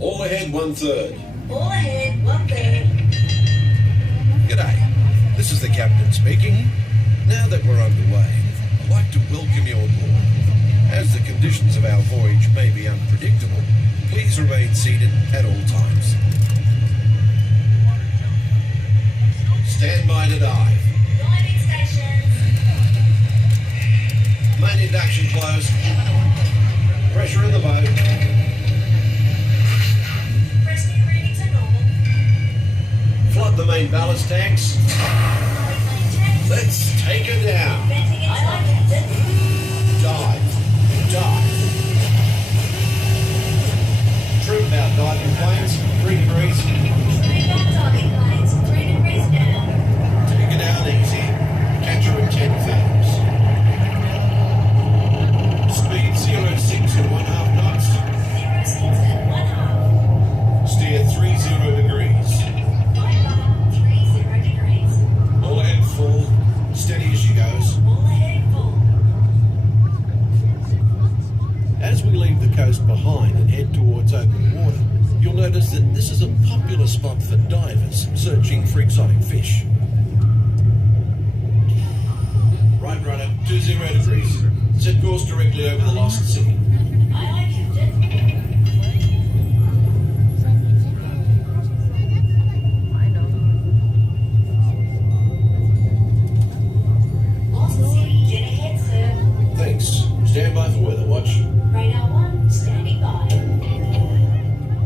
All ahead, 1/3. All ahead, 1/3. G'day, this is the captain speaking. Now that we're underway, I'd like to welcome you on board. As the conditions of our voyage may be unpredictable, please remain seated at all times. Stand by to dive. Diving stations. Main induction closed. Pressure in the boat. Rescue readings are normal. Flood the main ballast tanks. Let's take her down. Dive. Dive. Trim our diving planes, 3 degrees. Trim our diving planes, 3 degrees down. Take her down easy. Catch her at 10 fathoms. Speed 06 at 1/2 knots. 06 at 1/2. Steer 30 degrees. 30 degrees. All ahead full. Steady as she goes. All ahead full. As we leave the coast behind and head towards open water, you'll notice that this is a popular spot for divers searching for exotic fish. Right rudder, 20 degrees. Set course directly over the lost sea. Aye, aye, Captain. Lost sea, dead ahead, sir. Thanks. Stand by for weather watch. Radar 1, standing by.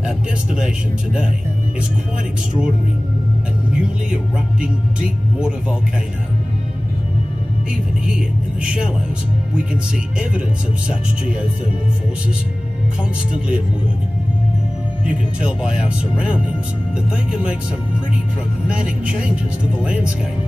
Our destination today is quite extraordinary. A newly erupting deep water volcano. Even here in the shallows, we can see evidence of such geothermal forces constantly at work. You can tell by our surroundings that they can make some pretty dramatic changes to the landscape.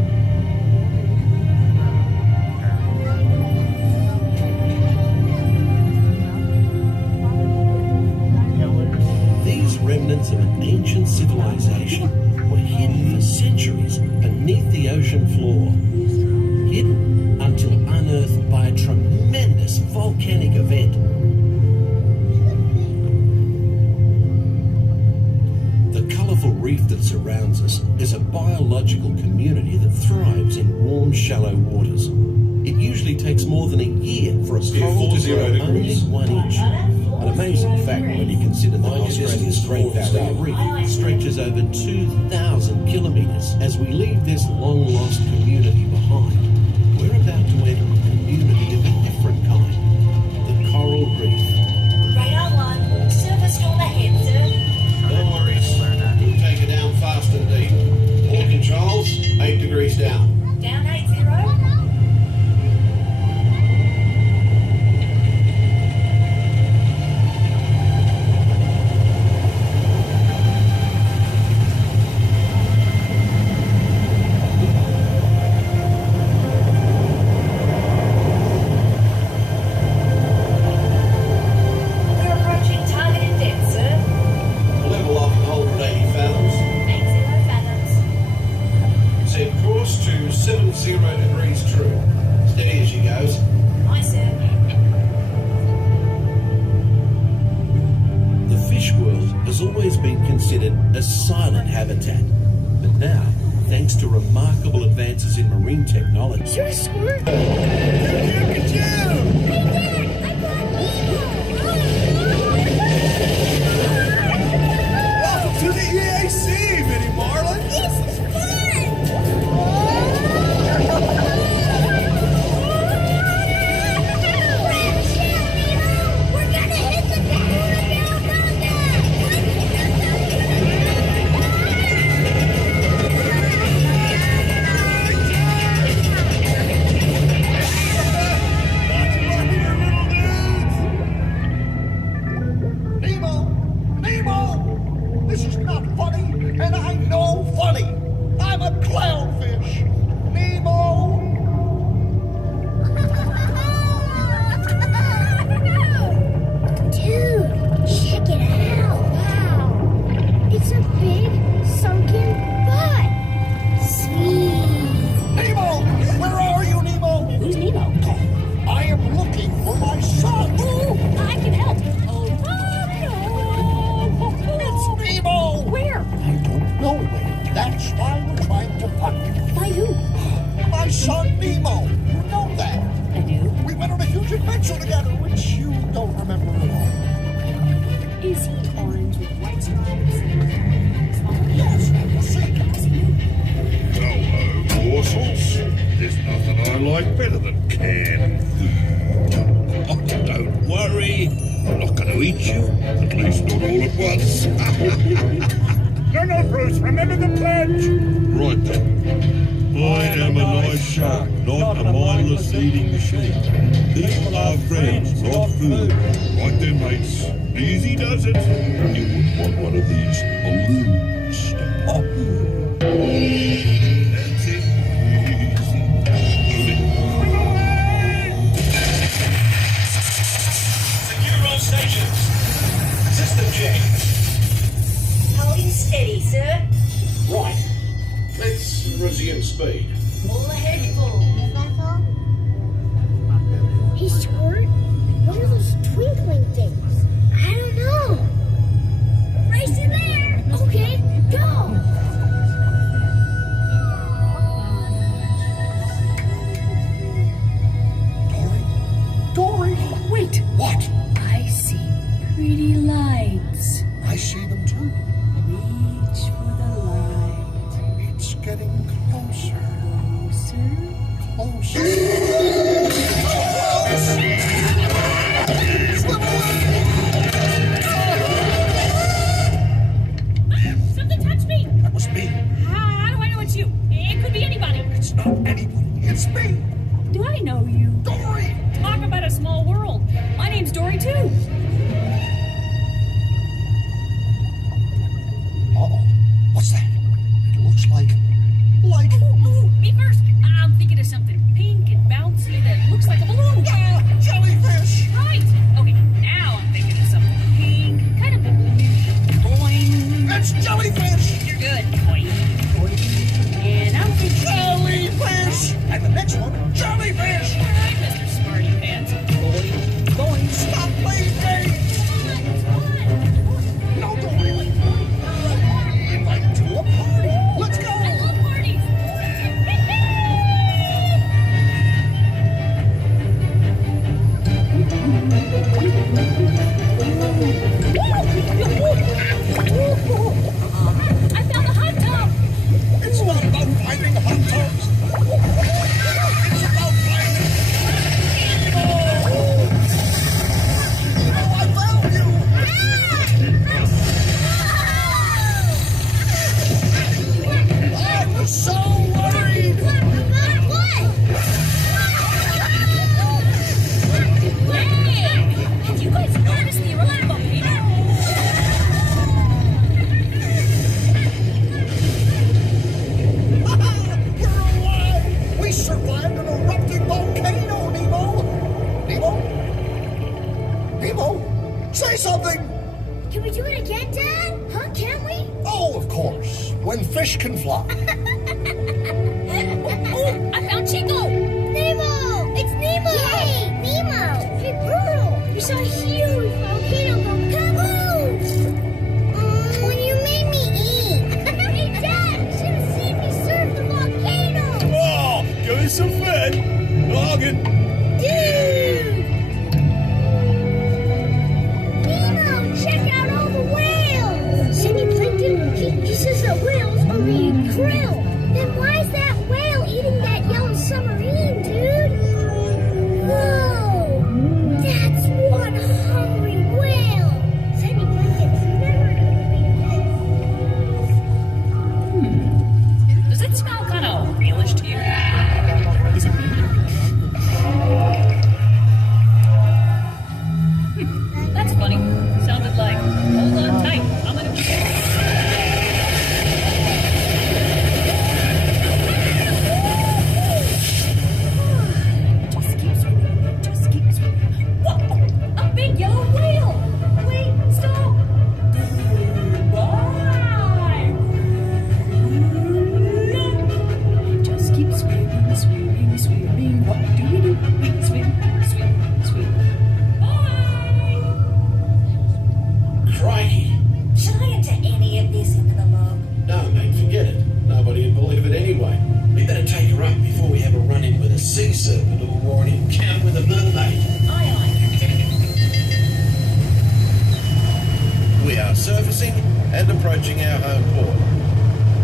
These remnants of an ancient civilization were hidden for centuries beneath the ocean floor. Hidden until unearthed by a tremendous volcanic event. The colourful reef that surrounds us is a biological community that thrives in warm, shallow waters. It usually takes takes more than a year for a coral to grow only 1 inch. An amazing fact when you consider that Australia's Great Barrier Reef stretches over 2,000 kilometres. As we leave this long-lost community behind, we're about to enter a community of a different kind, the coral reef. Radar 1, surface storm ahead, sir. No worries. We'll take it down fast and deep. All controls, 8 degrees down. Down 80. We're approaching targeted depth, sir. Level off and hold at 80 fathoms. 80 fathoms. Set course to 70 degrees true. Steady as she goes. Aye, sir. The fish world has always been considered a silent habitat. But now, thanks to remarkable advances in marine technology... Sure, squirt. Welcome to the EAC, Minnie Marlin. This is fun. We're gonna hit the Nemo! This is not funny, and I know funny. I'm a clownfish. Nemo! Dude, check it out. Wow. It's a big sunken butt. Sweet. Nemo! Where are you, Nemo? Who's Nemo? I am looking for my son. Ooh, I can help. It's Nemo! Where? I don't know where. That's why we're trying to find him. By who? My son, Nemo. You know that. I do. We went on a huge adventure together, which you don't remember at all. Is he orange with white stripes? Yes, we'll see. Hello, morsels. There's nothing I like better than canned food. Oh, don't worry. I'm not going to eat you. At least not all at once. No, Bruce, remember the pledge. Right then. I am a nice shark, not a mindless eating machine. People are friends, not food. Right then, mates. Easy does it. You wouldn't want one of these balloons to pop you. That's it. Easy. Secure all stations. System check. Holding steady, sir. Right. Let's resume speed. All ahead full. Hey, Squirt, what are those twinkling things? I don't know. Race you there. Okay, go. when fish can fly. Oh, I found Chico! Nemo! It's Nemo! Yay! Nemo! Hey, Brutal! We saw a huge volcano go kaboom! Well, you made me eat. Hey, Dad! You should have seen me surf the volcano! Oh, give me some food. Noggin. Dude! Nemo, check out all the whales! Sammy Plankton, he says that whales are eating krill. Then why is that whale eating that yellow submarine, dude? Whoa! That's one hungry whale! Sammy Plankton's never gonna be Does it smell kind of whalish to you? That's funny. Sounded like, hold on tight. I'm gonna... Just keep swimming. Just keep swimming. Whoa! A big yellow whale! Wait, stop! Goodbye! Just keep swimming, swimming, swimming. What do we do? We swim, swim, swim. Crikey. Should I enter any of this into the log? No, mate, forget it. Nobody would believe it anyway. We better take her up before we have a run-in with a sea serpent or an encounter with a mermaid. Aye, aye. We are surfacing and approaching our home port.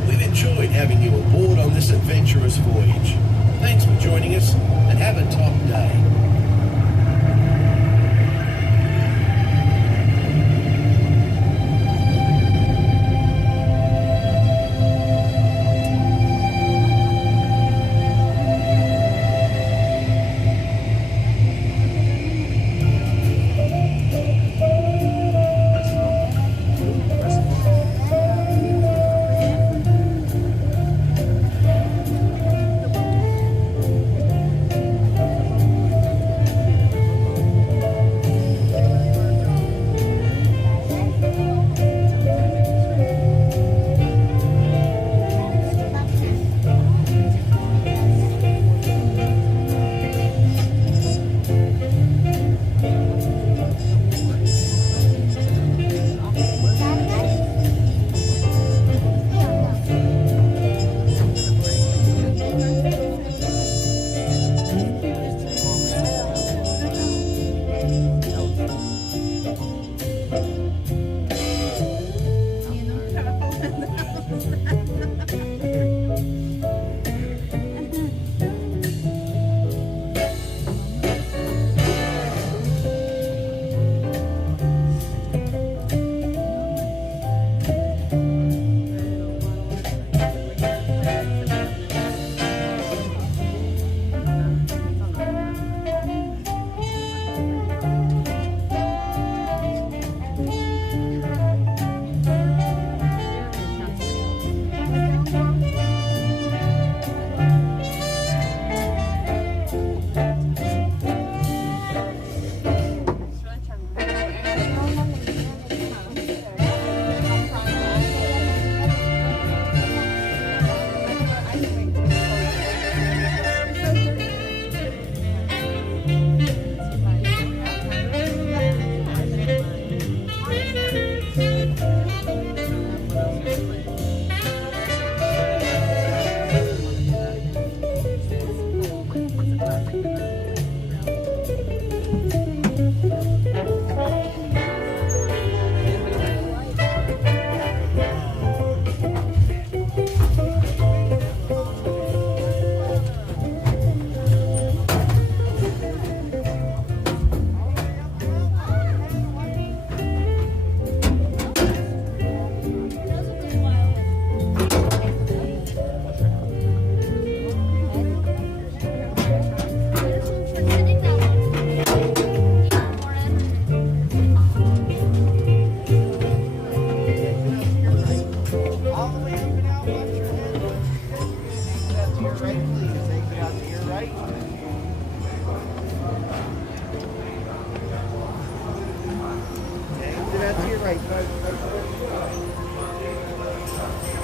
We've enjoyed having you aboard on this adventurous voyage. Thanks for joining us and have a top day.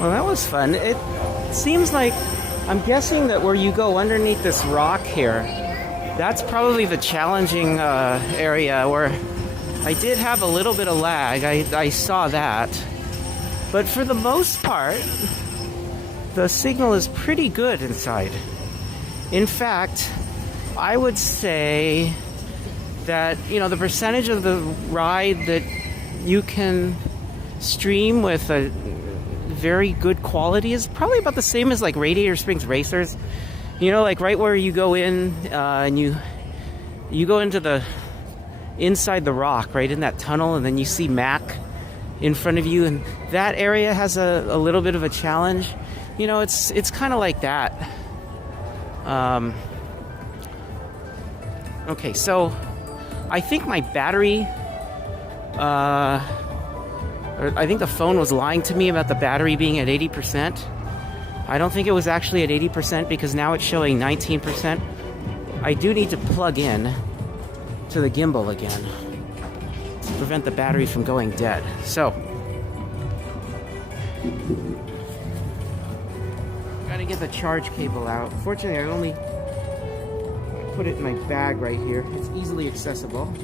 Well, that was fun. It seems like, I'm guessing that where you go underneath this rock here, that's probably the challenging area where I did have a little bit of lag. I saw that. But for the most part, the signal is pretty good inside. In fact, I would say that, you know, the percentage of the ride that you can stream with a very good quality is probably about the same as like Radiator Springs Racers. You know, like right where you go in and you go into the inside the rock, right in that tunnel, and then you see Mac in front of you, and that area has a little bit of a challenge. You know, it's kind of like that. Okay, so I think my battery, or I think the phone was lying to me about the battery being at 80%. I don't think it was actually at 80% because now it's showing 19%. I do need to plug in to the gimbal again to prevent the battery from going dead. So, gotta get the charge cable out. Fortunately, I only put it in my bag right here. It's easily accessible.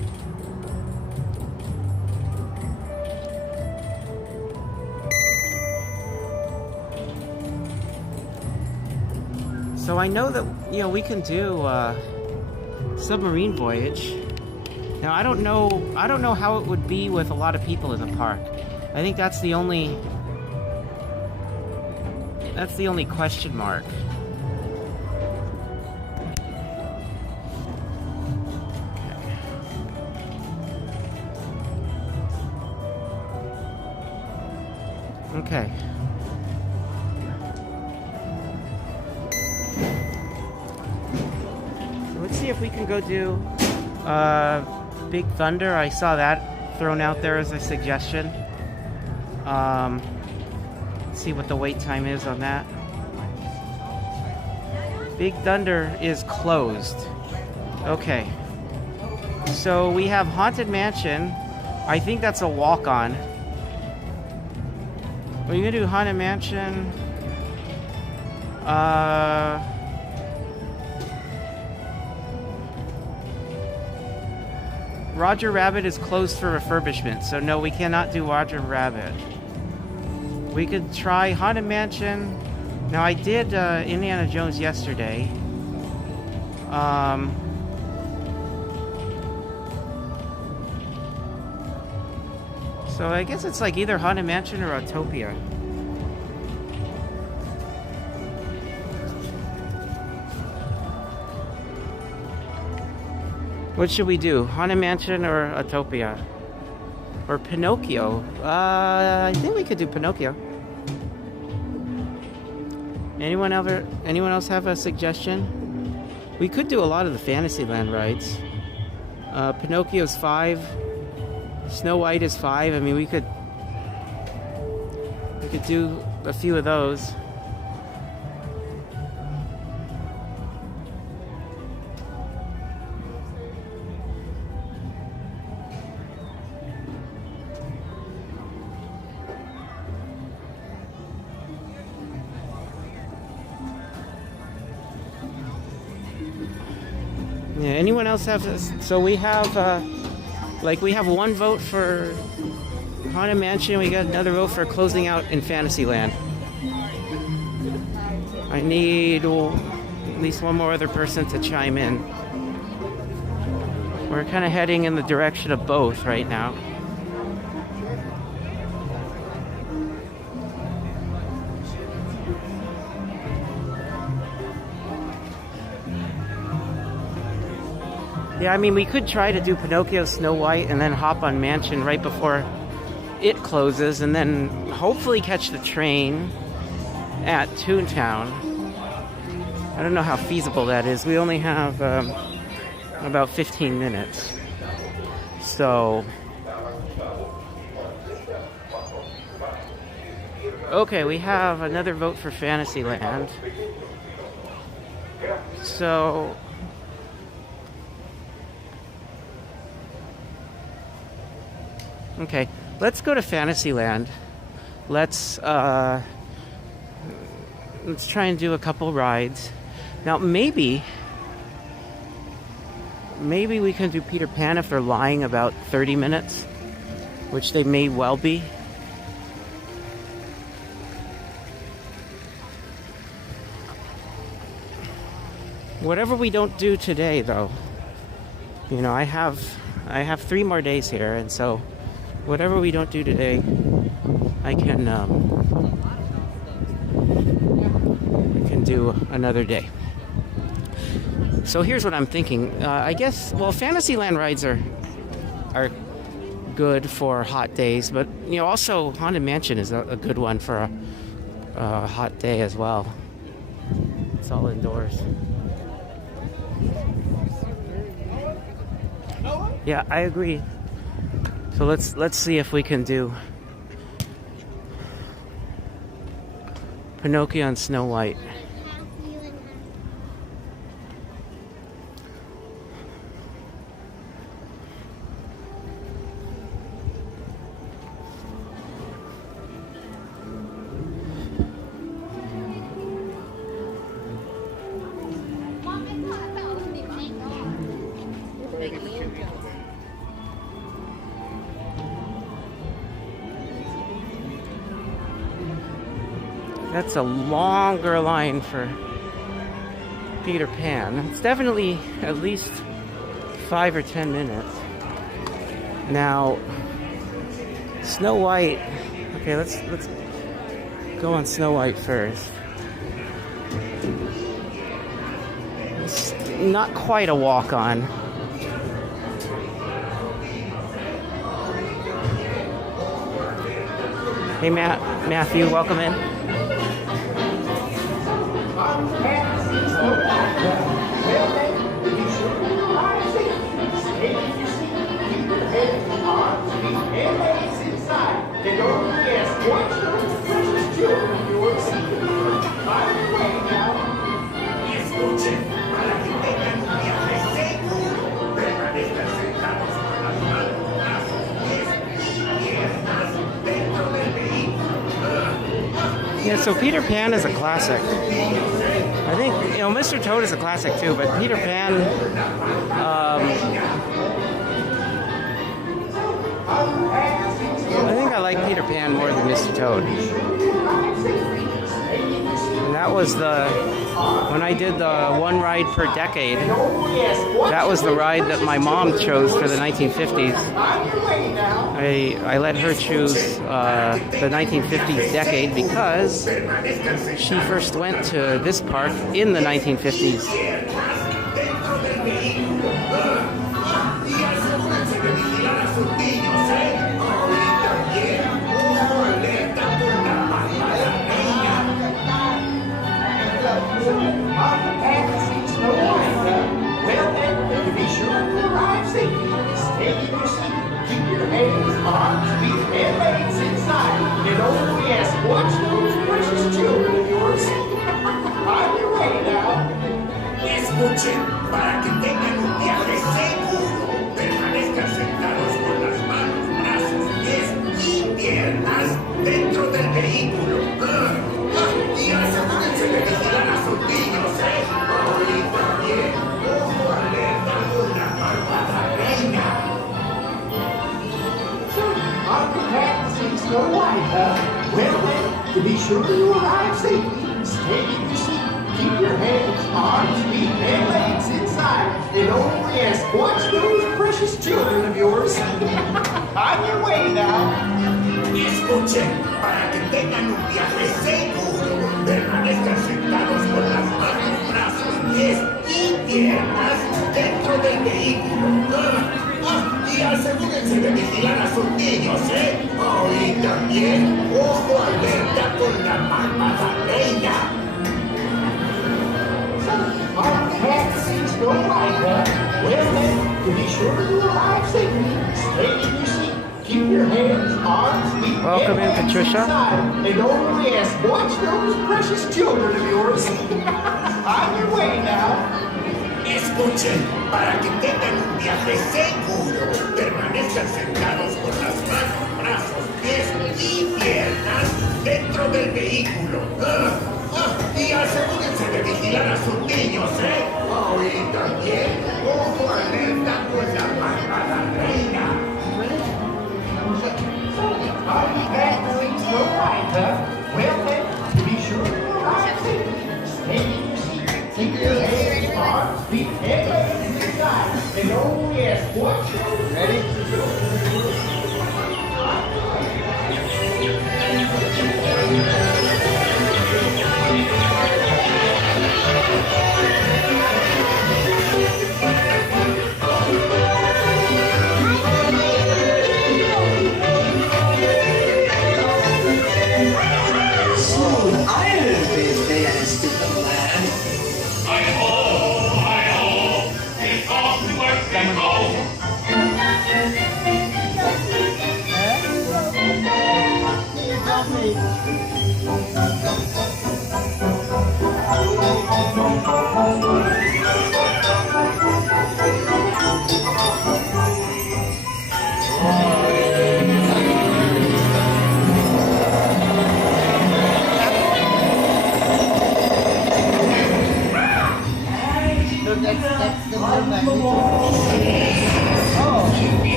So I know that, you know, we can do Submarine Voyage. Now I don't know how it would be with a lot of people in the park. I think that's the only question mark. Okay. So let's see if we can go do Big Thunder. I saw that thrown out there as a suggestion. Let's see what the wait time is on that. Big Thunder is closed. Okay. So we have Haunted Mansion. I think that's a walk-on. We're gonna do Haunted Mansion. Roger Rabbit is closed for refurbishment, so no, we cannot do Roger Rabbit. We could try Haunted Mansion. Now, I did Indiana Jones yesterday. So I guess it's like either Haunted Mansion or Autopia. What should we do? Haunted Mansion or Autopia? Or Pinocchio? I think we could do Pinocchio. Anyone else have a suggestion? We could do a lot of the Fantasyland rides. Pinocchio's 5. Snow White is 5. I mean, we could do a few of those. Yeah, anyone else have this? So we have we have one vote for Haunted Mansion, we got another vote for closing out in Fantasyland. I need at least one more other person to chime in. We're kind of heading in the direction of both right now. Yeah, I mean, we could try to do Pinocchio, Snow White, and then hop on Mansion right before it closes, and then hopefully catch the train at Toontown. I don't know how feasible that is. We only have about 15 minutes. So... okay, we have another vote for Fantasyland. So... okay, let's go to Fantasyland. Let's let's try and do a couple rides. Now maybe we can do Peter Pan if they're lying about 30 minutes, which they may well be. Whatever we don't do today, though, you know, I have 3 more days here, and so whatever we don't do today, I can do another day. So here's what I'm thinking. I guess, well, Fantasyland rides are good for hot days, but you know, also Haunted Mansion is a good one for a hot day as well. It's all indoors. Yeah, I agree. So let's see if we can do Pinocchio and Snow White. That's a longer line for Peter Pan. It's definitely at least 5 or 10 minutes. Now, Snow White. Okay, let's go on Snow White first. It's not quite a walk-on. Hey, Matthew, welcome in. Yeah, so Peter Pan is a classic. I think, you know, Mr. Toad is a classic too, but Peter Pan, I think I like Peter Pan more than Mr. Toad. And that was when I did the one ride per decade, that was the ride that my mom chose for the 1950s. I let her choose the 1950s decade because she first went to this park in the 1950s. Watch those precious children of yours. On your way now. Escuchen, para que tengan un viaje seguro, permanezcan sentados con las manos, brazos, pies y piernas dentro del vehículo. Y asegúrense de vigilar a sus niños, Y también, ojo alerta con la malvada reina. On the path to see Snow White, well, to be sure you arrive safely, stay in your seat, keep your hands, arms, feet, and legs inside, and oh yes, watch those precious children of yours. On your way now. Escuchen, para que tengan un viaje seguro, permanezcan sentados con las manos, brazos, pies y piernas dentro del vehículo. Y asegúrense de vigilar a sus niños, y también, ojo alerta con la malvada reina. On the path to see Snow White, well then, to be sure you arrive safely, stay in your seat, keep your hands, arms, feet, Welcome in, Patricia. And oh yes, watch those precious children of yours. On your way now. Escuchen, para que tengan un viaje seguro, permanezcan sentados con las manos, brazos, pies y piernas dentro del vehículo. Y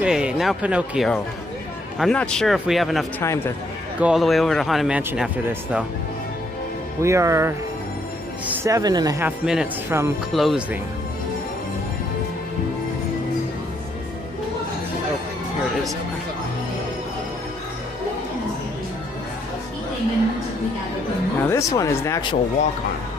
Okay, now Pinocchio. I'm not sure if we have enough time to go all the way over to Haunted Mansion after this, though. We are 7.5 minutes from closing. Oh, here it is. Now this one is an actual walk-on.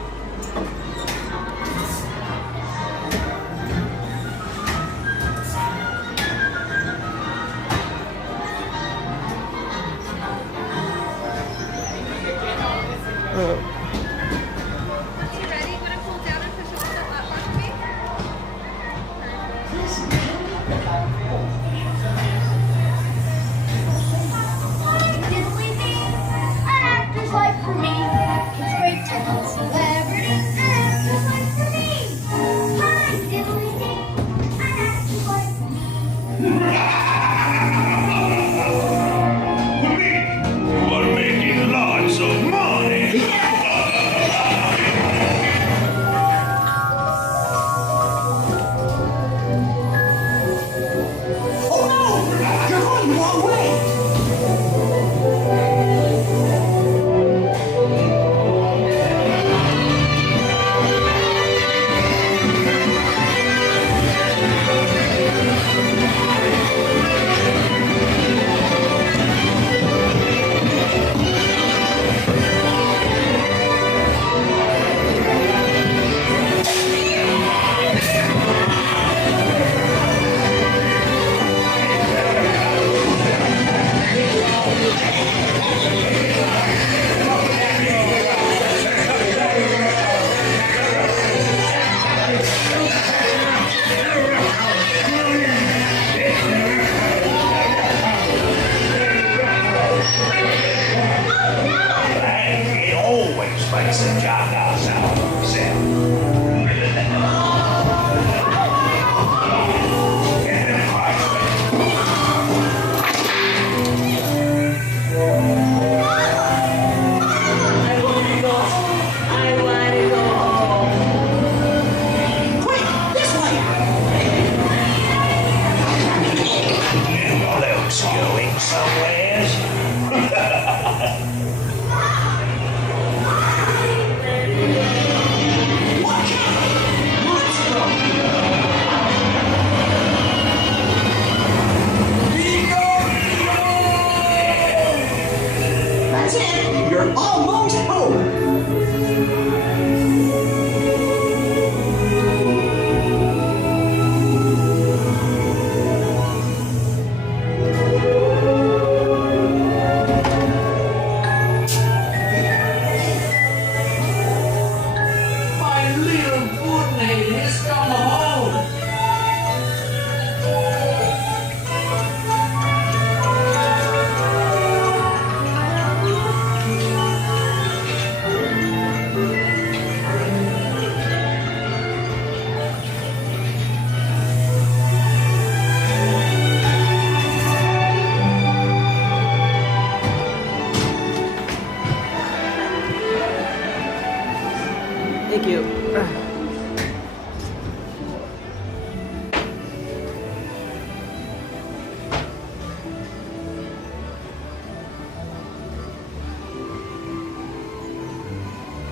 Thank you.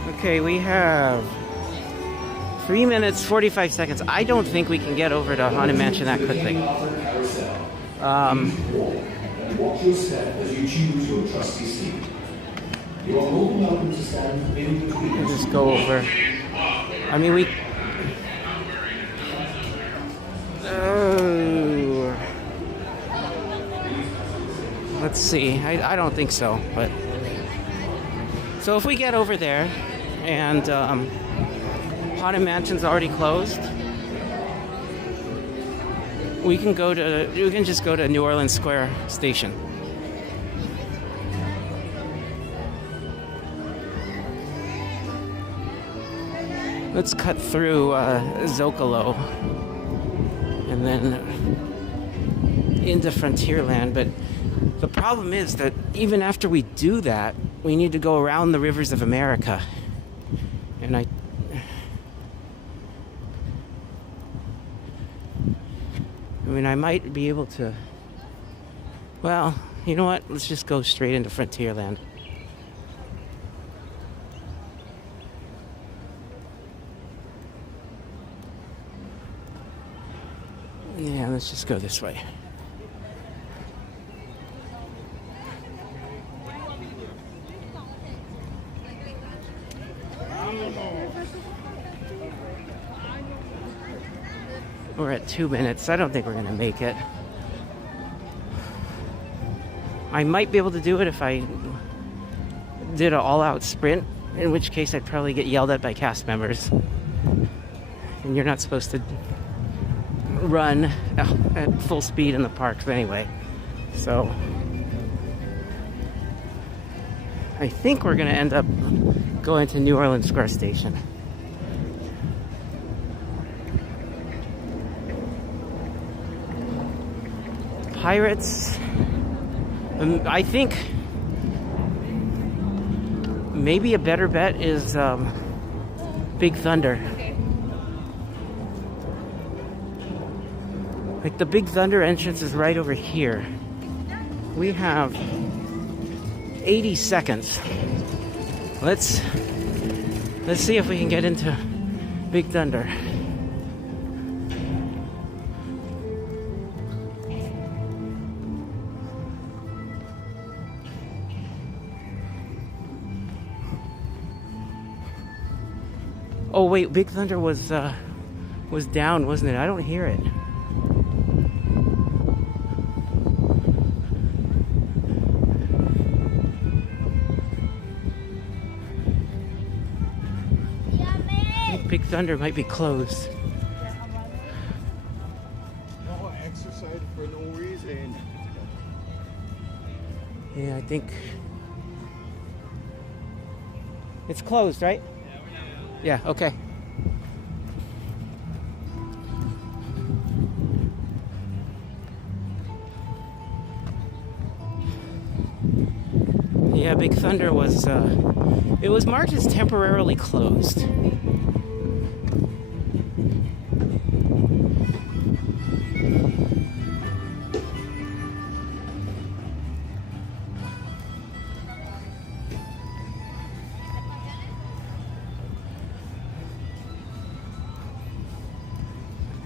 Okay, we have 3 minutes, 45 seconds. I don't think we can get over to Haunted Mansion that quickly. Watch your step as you choose your trusty seat. You are more than welcome to stand in between. We'll just go over. I mean, we. Oh. Let's see. I don't think so, but. So if we get over there, and Haunted Mansion's already closed, we can just go to New Orleans Square Station. Let's cut through Zocalo and then into Frontierland. But the problem is that even after we do that, we need to go around the rivers of America. And I mean, I might be able to... Well, you know what? Let's just go straight into Frontierland. Yeah, let's just go this way. We're at 2 minutes. I don't think we're gonna make it. I might be able to do it if I did an all-out sprint, in which case I'd probably get yelled at by cast members. And you're not supposed to run at full speed in the parks anyway. So I think we're gonna end up going to New Orleans Square Station. Pirates, I think maybe a better bet is Big Thunder. Like the Big Thunder entrance is right over here. We have 80 seconds. Let's see if we can get into Big Thunder. Oh wait, Big Thunder was down, wasn't it? I don't hear it. I think Big Thunder might be closed. No exercise for no reason. Yeah, I think it's closed, right? Yeah, okay. Yeah, Big Thunder was, it was marked as temporarily closed.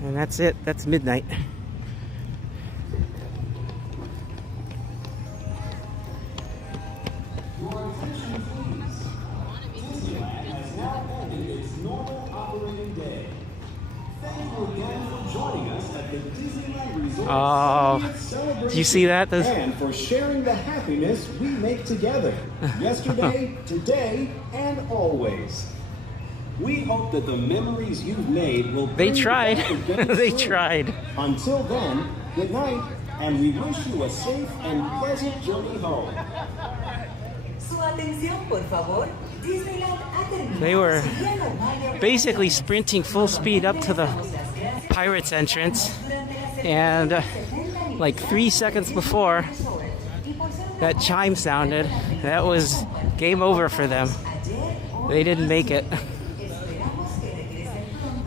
And that's it. That's midnight. Your attention, please. Disneyland has now ended its normal operating day. Thank you again for joining us at the Disneyland Resort. Oh, do you see that? And for sharing the happiness we make together. Yesterday, today, and always. We hope that the memories you've made will They tried. They tried. Until then, good night, and we wish you a safe and pleasant journey home. Su atención, por favor. Disneyland ha terminado. They were basically sprinting full speed up to the Pirates entrance, and like 3 seconds before that chime sounded, that was game over for them. They didn't make it.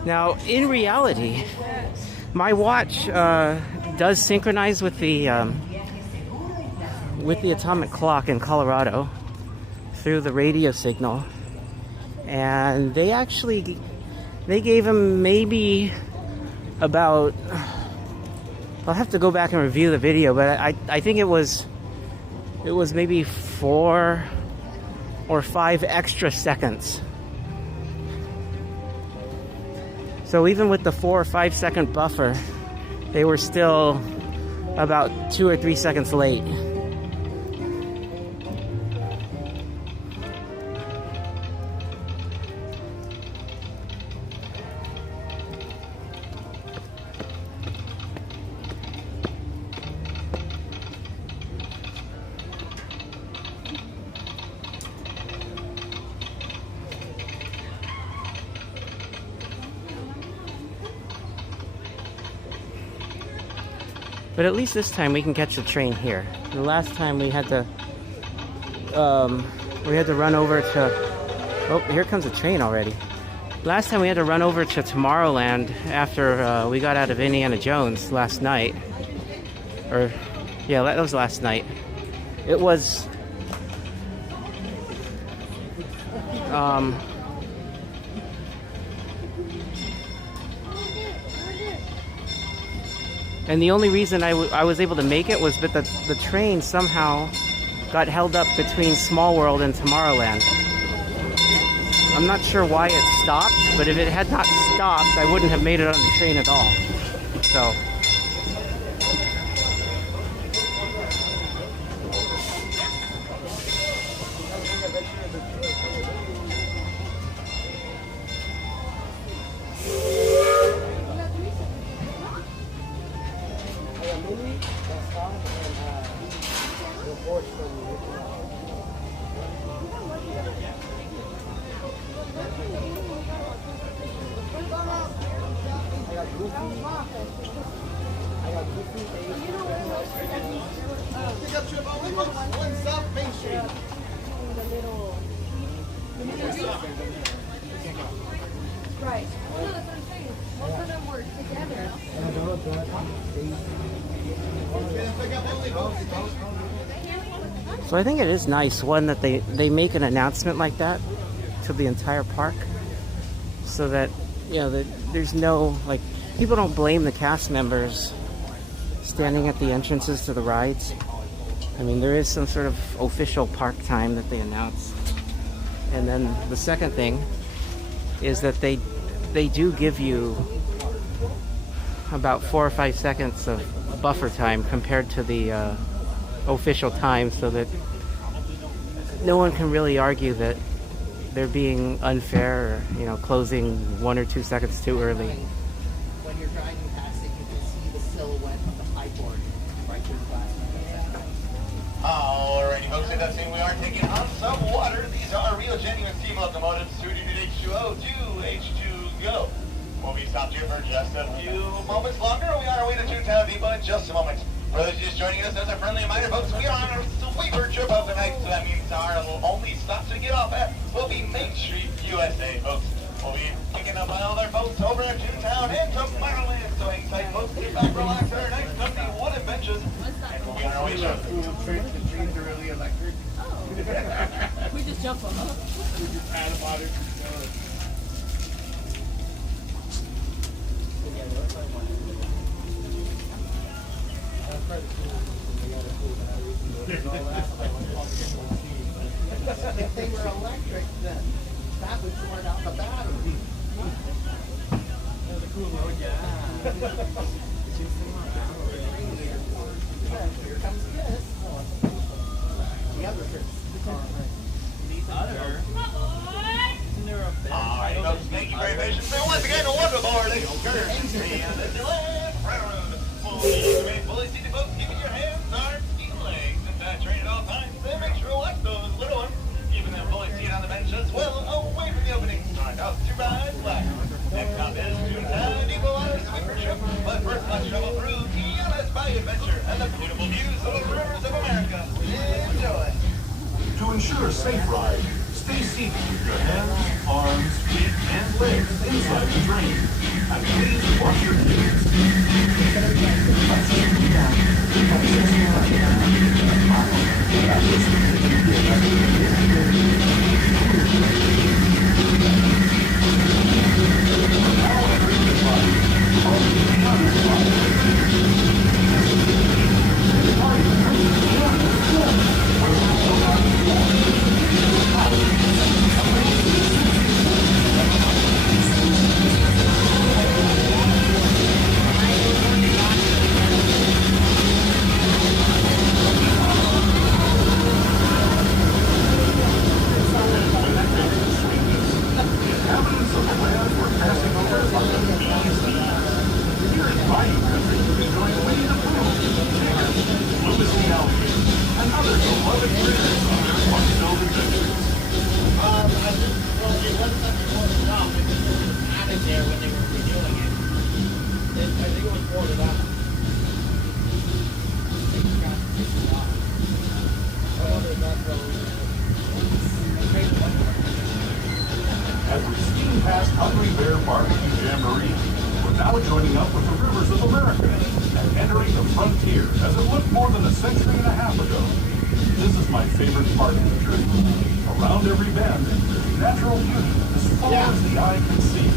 Now, in reality, my watch does synchronize with the atomic clock in Colorado through the radio signal, and they gave him maybe about, I'll have to go back and review the video, but I think it was maybe 4 or 5 extra seconds. So even with the 4 or 5 second buffer, they were still about 2 or 3 seconds late. But at least this time we can catch the train here. The last time we had to run over to, oh, here comes a train already. Last time we had to run over to Tomorrowland after we got out of Indiana Jones last night. Or, yeah, that was last night. It was, and the only reason I was able to make it was that the train somehow got held up between Small World and Tomorrowland. I'm not sure why it stopped, but if it had not stopped, I wouldn't have made it on the train at all. So. Right. No, that's what I'm saying. Most of them were together. So I think it is nice, one, that they make an announcement like that to the entire park, so that, you know, that there's no, like, people don't blame the cast members standing at the entrances to the rides. I mean, there is some sort of official park time that they announce. And then the second thing is that they do give you about 4 or 5 seconds of buffer time compared to the official time, so that no one can really argue that they're being unfair or, you know, closing 1 or 2 seconds too early. When you're driving past it, you can see the silhouette of the pipe-board right through the glass. Alrighty, folks, it does seem we are taking on some water. These are real, genuine steam locomotives, suited H2O to H2Go. We'll be stopped here for just a few moments longer. We are on our way to Toontown Depot in just a moment. For those just joining us, as a friendly reminder, folks, we are on a sweeper trip overnight, so that means our only stop to get off at will be Main Street, USA, folks. We'll be picking up all our boats over at Toontown and Tomorrowland, so hang tight, folks, get back, relax, our next company, Wood Adventures, and we'll be on our way to The trains are really electric. Oh. We just jump on them. We just add about it. If they were electric, then that would sort out the battery. Here comes this. The other trick. Alright, folks, thank you very patiently. Once again, welcome aboard the excursion and the Disneyland. Fully seated folks, keeping your hands, arms, feet, legs in that train at all times. Then make sure to elect those little ones, keeping them fully seated on the bench as well, away from the opening. Start out to ride black. Next stop is Toontown Depot on our sweeper trip. But first, let's travel through Tiana's Bay Adventure and the beautiful views of the rivers of America. Enjoy. To ensure a safe ride, stay seated with your hands, arms, feet, and legs inside like the train. And please wash your hands. As we steam past Hungry Bear Barbecue Jamboree, we're now joining up with the rivers of America and entering the frontier as it looked more than a century and a half ago. This is my favorite part of the journey. Around every bend, there's natural beauty as far as the eye can see.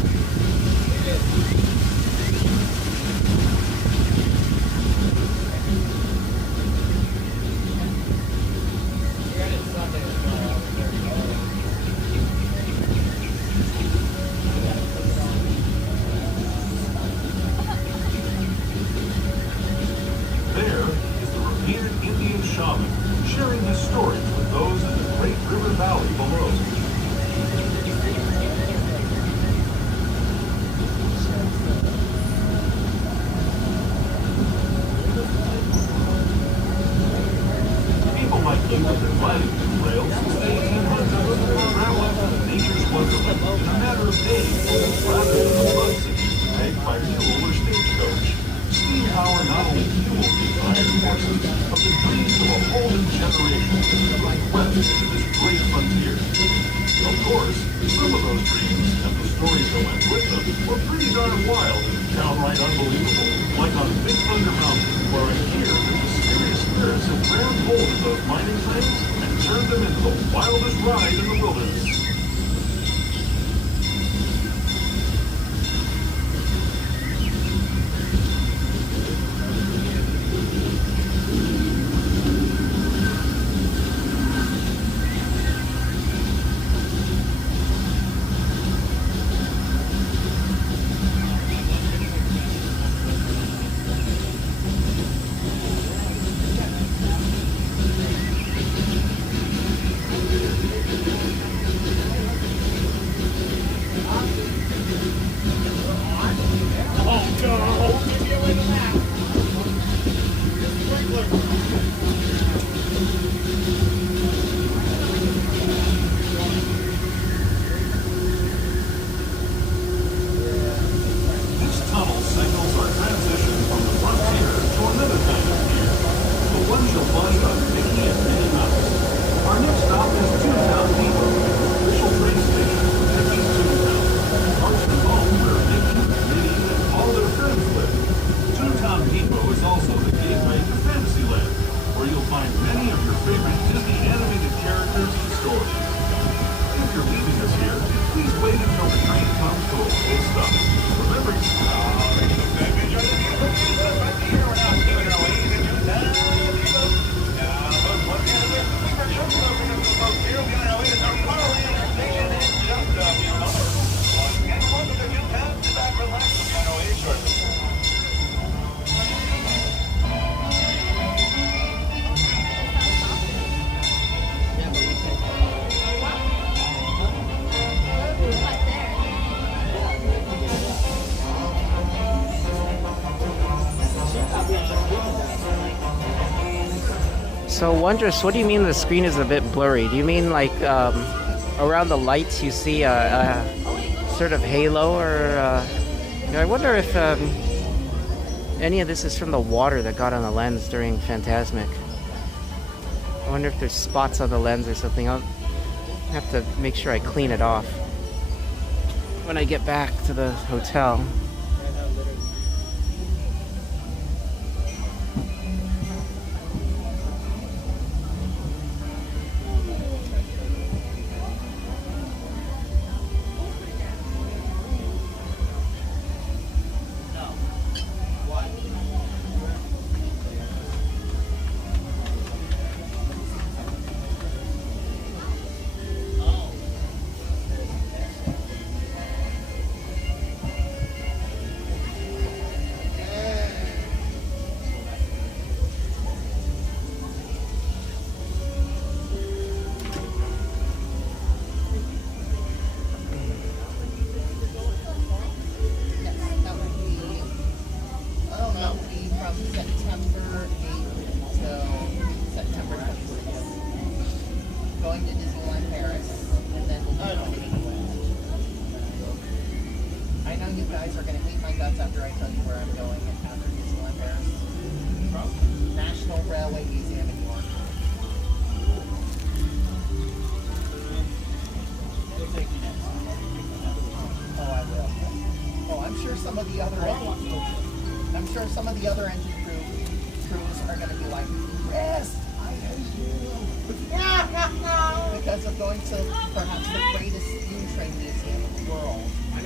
There is the revered Indian shaman sharing his stories with those in the great river valley below. People like you have been riding these trails since the 1800s, traveling nature's wonderland in a matter of days, rather than the buses that used to take by mule or stagecoach. Steam power not only fuels these iron horses, but the dreams of a whole new generation look west into this great frontier. Of course, some of those dreams and the stories that went with them were pretty darn wild and downright unbelievable, like on Big Thunder Mountain, where I hear that mysterious spirits have grabbed hold of those mining claims and turned them into the wildest ride in the wilderness. So Wondrous, what do you mean the screen is a bit blurry? Do you mean like around the lights you see a sort of halo, or I wonder if any of this is from the water that got on the lens during Fantasmic. I wonder if there's spots on the lens or something. I'll have to make sure I clean it off. when I get back to the hotel. Going to Disneyland Paris, and then we'll be going to Disneyland. I know you guys are going to hate my guts after I tell you where I'm going after Disneyland Paris. National Railway Museum in New York. Oh, I will. Oh, I'm sure some of the other engine crews are going to be like, Chris, I hate you. Because of going to perhaps the greatest steam train museum in the world. For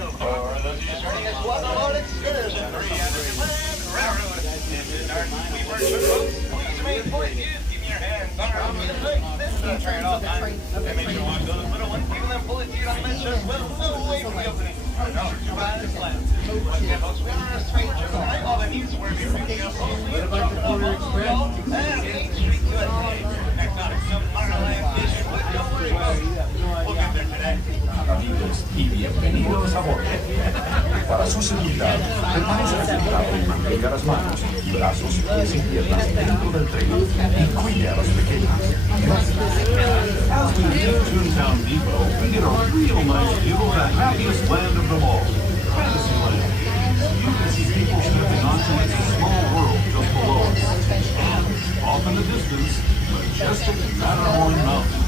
those of you joining us, welcome on excursion 3 on Disneyland Railroad. This is our sweeper folks. Please remain pointed. Keep your hands on our feet. This is the train all time. And make sure to watch those little ones. Keep them fully seated on benches. Well, away from the opening. No, too bad it's left. Okay, folks, we are on a straight trip tonight. All that needs to wear be reading us mostly. What about the Polar Express? And 8th Street USA. Next on Submarine Station. Don't worry, folks. We'll get there today. Amigos y bienvenidos a bordo. Para su seguridad, permanezca sentado y mantenga las manos, brazos, pies y piernas dentro del tren y cuide a los pequeños. As we leave Toontown Depot, we get a real nice view of the happiest land of them all, Fantasyland. You can see people stepping onto its small world just below us. And off in the distance, majestic Matterhorn Mountain.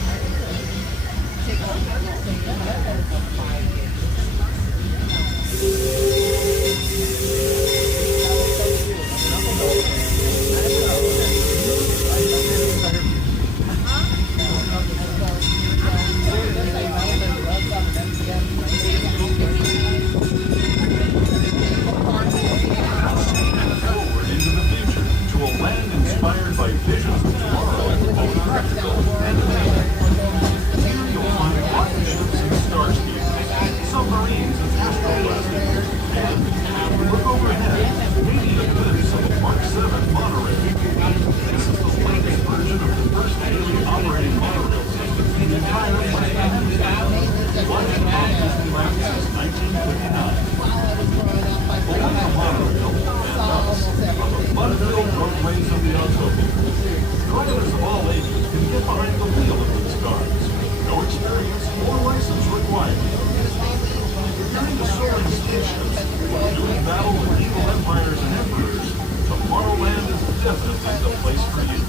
Forward into the future to a land inspired by visions of tomorrow, both practical and amazing. Here you'll find rocket ships and starships, submarines and astroblasters, and look overhead, maybe a glimpse of a Mark 7 monorail. This is the latest version of the first daily operating monorail system in the entire planet. Flying off Disneyland since 1959. Along the monorail and us are the fun-filled roadways of the automobiles. Drivers of all ages can get behind the wheel of these cars. No experience or license required. During the Soarin spaceships, doing battle with evil empires and emperors, Tomorrowland is definitely the place for you.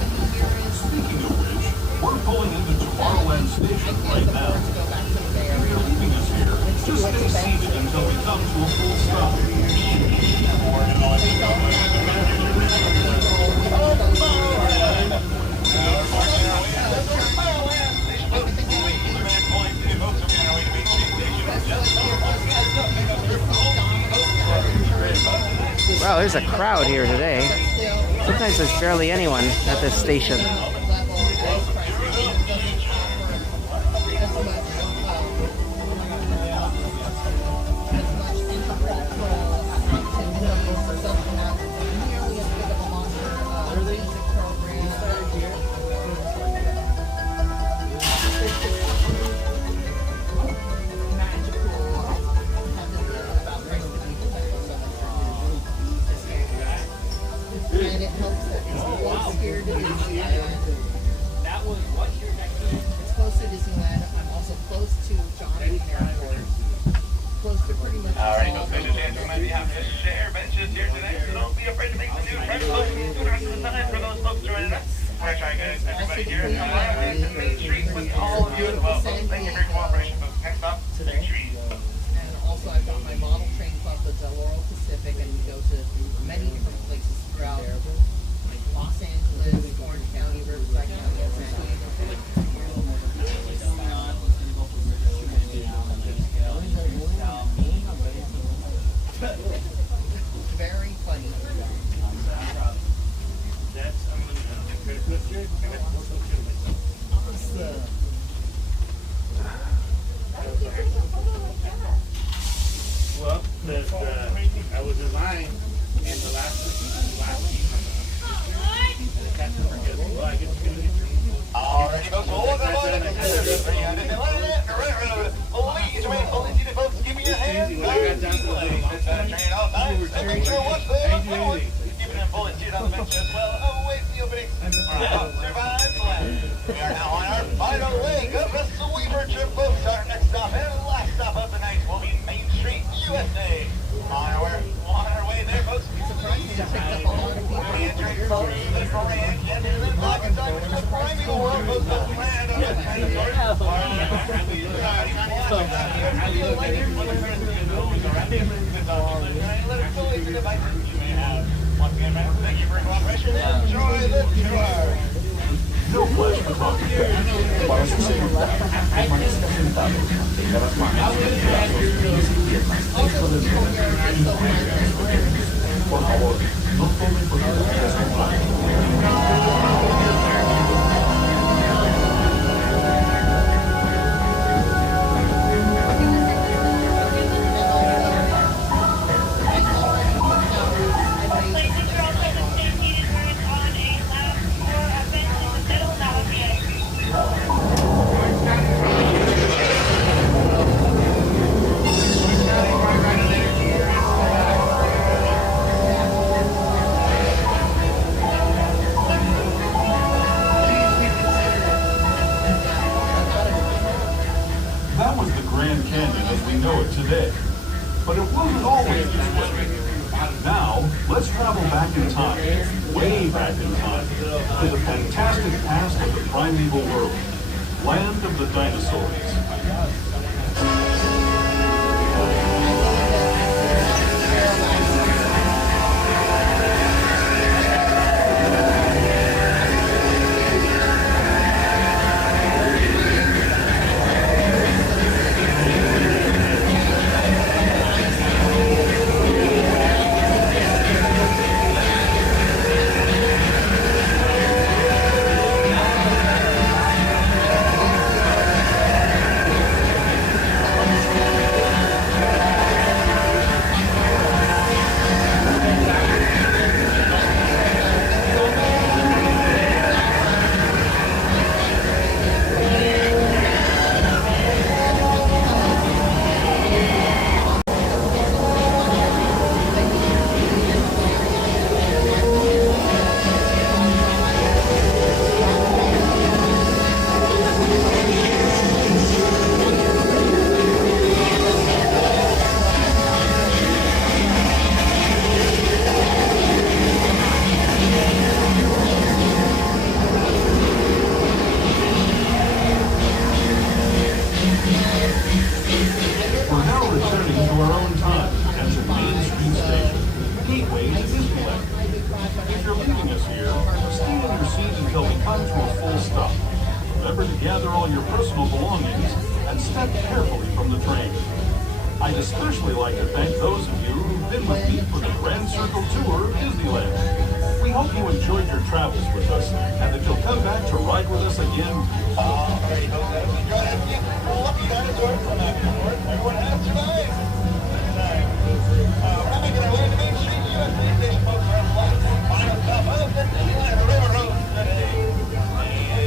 Speaking of which, we're pulling into Tomorrowland Station right now. If you're leaving us here, just stay seated until we come to a full stop. Wow, there's a crowd here today. Sometimes there's barely anyone at this station. And it helps that it's close here to Disneyland. That was what your next It's close to Disneyland. I'm also close to John Airport. Close to pretty much All right, all folks, ladies and gentlemen, we have to share benches here today, so don't be afraid to make the new friends. Folks, we do the rest of the time for those folks joining us. We're going to try and get everybody here in the Main Street with all of you as well. Folks, thank you for your cooperation, folks. Next up, the trees. And also I I was in line, and the last Alrighty, folks, welcome on to Disneyland. Folks, give me your hands. Train all times, and make sure watch the keeping them fully seated on the bench as well. Await the opening. Survive land. We are now on our final leg of the sweeper trip, folks. Our next stop and last stop of the night will be Main Street, USA. On our way there, folks. Thank you for your cooperation. Enjoy the tour. No flash photography. Para su seguridad, permanezca sentado, tenga las manos en los brazos, pies y piernas dentro del tren y no haga escogencias. Por favor, no tomen fotografías con flash. Today. But it wasn't always this way. Now, let's travel back in time, way back in time, to the fantastic past of the primeval world, land of the dinosaurs. I'd especially like to thank those of you who've been with me for the Grand Circle Tour of Disneyland. We hope you enjoyed your travels with us and that you'll come back to ride with us again. Alrighty, folks, that was a lucky dinosaur from everyone has survived. We're now making our way to Main Street, USA station, folks. We're on the final stop of the Disneyland Railroad today.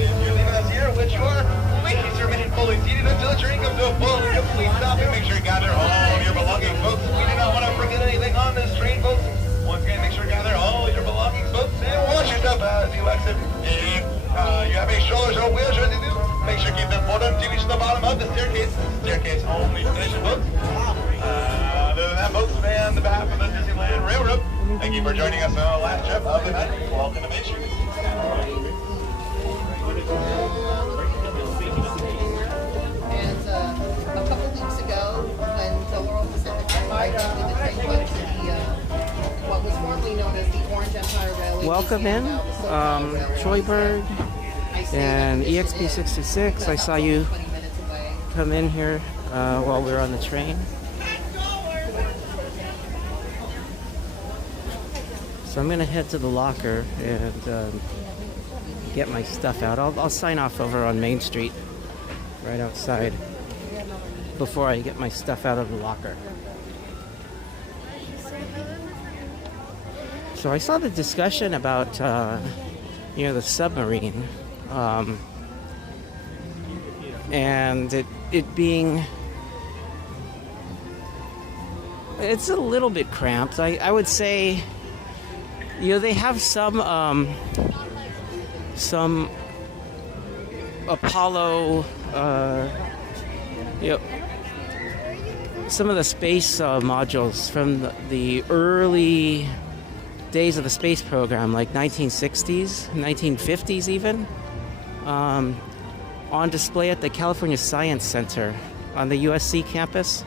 If you're leaving us here, which you are, please remain fully seated until the train comes to a full and complete stop, and make sure you gather all of your belongings, folks. We do not want to forget anything on this train, folks. Once again, make sure you gather all your belongings, folks, and watch your stuff as you exit. If you have any strollers or wheelchairs to do, make sure you keep them pulled up to reach the bottom of the staircase. Staircase only station, folks. Other than that, folks, on behalf of the Disneyland Railroad, thank you for joining us on the last trip of the night. Welcome to Main Street. And a couple weeks ago, when the World Pacific Railway did the train went to the what was formerly known as the Orange Empire Railway. Welcome in, Joybird and EXP66. I saw you come in here while we were on the train. So I'm gonna head to the locker and get my stuff out. I'll sign off over on Main Street, right outside, before I get my stuff out of the locker. So I saw the discussion about, the submarine, and it being, it's a little bit cramped. I would say, they have some Apollo, some of the space modules from the early days of the space program, like 1960s, 1950s even, on display at the California Science Center on the USC campus.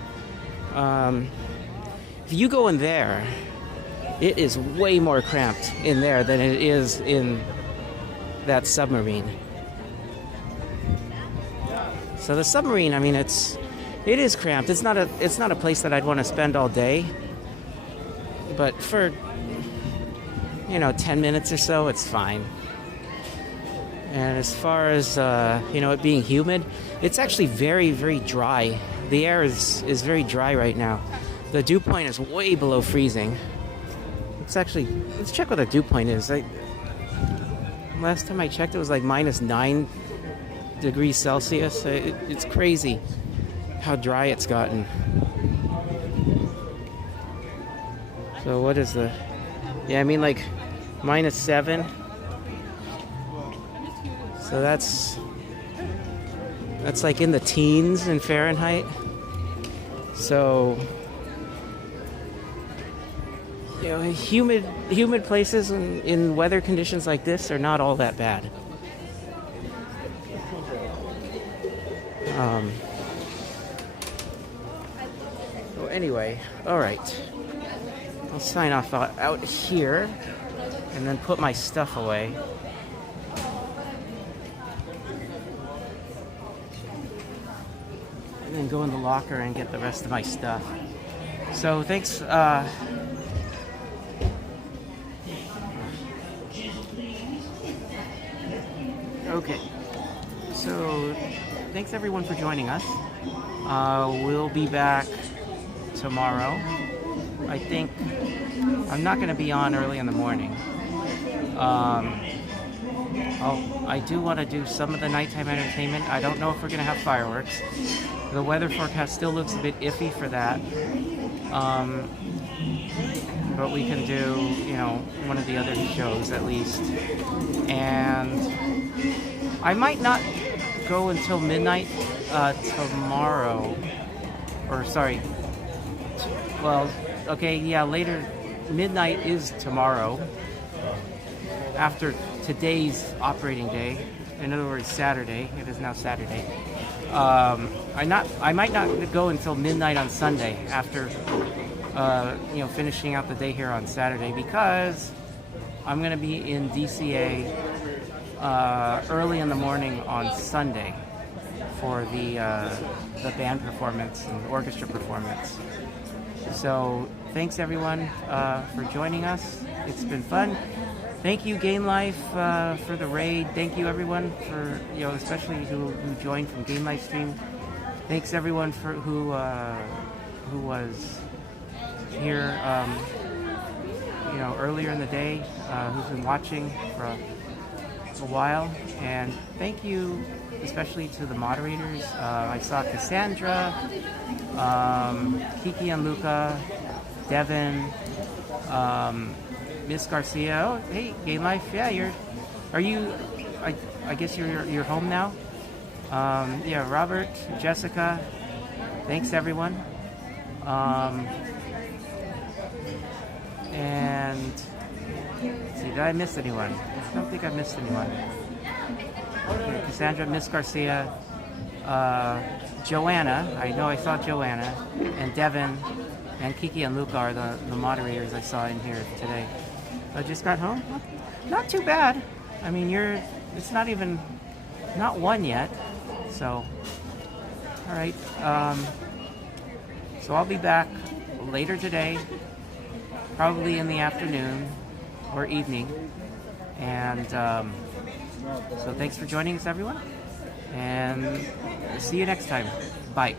If you go in there, it is way more cramped in there than it is in that submarine. So the submarine, I mean, it is cramped. It's not a place that I'd want to spend all day. But for 10 minutes or so, it's fine. And as far as it being humid, it's actually very, very dry. The air is very dry right now. The dew point is way below freezing. Let's check what the dew point is. Last time I checked, it was like -9 degrees Celsius. It's crazy how dry it's gotten. So what is the... Yeah, I mean like -7. So that's like in the teens in Fahrenheit. So humid places in weather conditions like this are not all that bad. So anyway, all right. I'll sign off out here and then put my stuff away. And then go in the locker and get the rest of my stuff. So thanks. Okay. So thanks everyone for joining us. We'll be back tomorrow. I think I'm not going to be on early in the morning. I do want to do some of the nighttime entertainment. I don't know if we're going to have fireworks. The weather forecast still looks a bit iffy for that. But we can do, one of the other shows at least. And I might not go until midnight tomorrow. Or, sorry. Well, okay, yeah, later. Midnight is tomorrow. After today's operating day. In other words, Saturday. It is now Saturday. I might not go until midnight on Sunday after, finishing out the day here on Saturday, because I'm going to be in DCA early in the morning on Sunday for the band performance and orchestra performance. So thanks everyone for joining us. It's been fun. Thank you, Game Life, for the raid. Thank you, everyone, for especially who joined from Game Life stream. Thanks everyone for who was here, earlier in the day, who's been watching for a while. And thank you, especially to the moderators. I saw Cassandra, Kiki and Luca, Devin. Miss Garcia. Oh, hey, Game Life. Yeah, I guess you're home now. Yeah, Robert, Jessica. Thanks, everyone. And let's see, did I miss anyone? I don't think I missed anyone. Okay, Cassandra, Miss Garcia, Joanna. I know I saw Joanna, and Devin, and Kiki and Luca are the moderators I saw in here today. I just got home. Not too bad. I mean, it's not even, not one yet. So, all right. So I'll be back later today, probably in the afternoon or evening. And so thanks for joining us, everyone. And see you next time. Bye.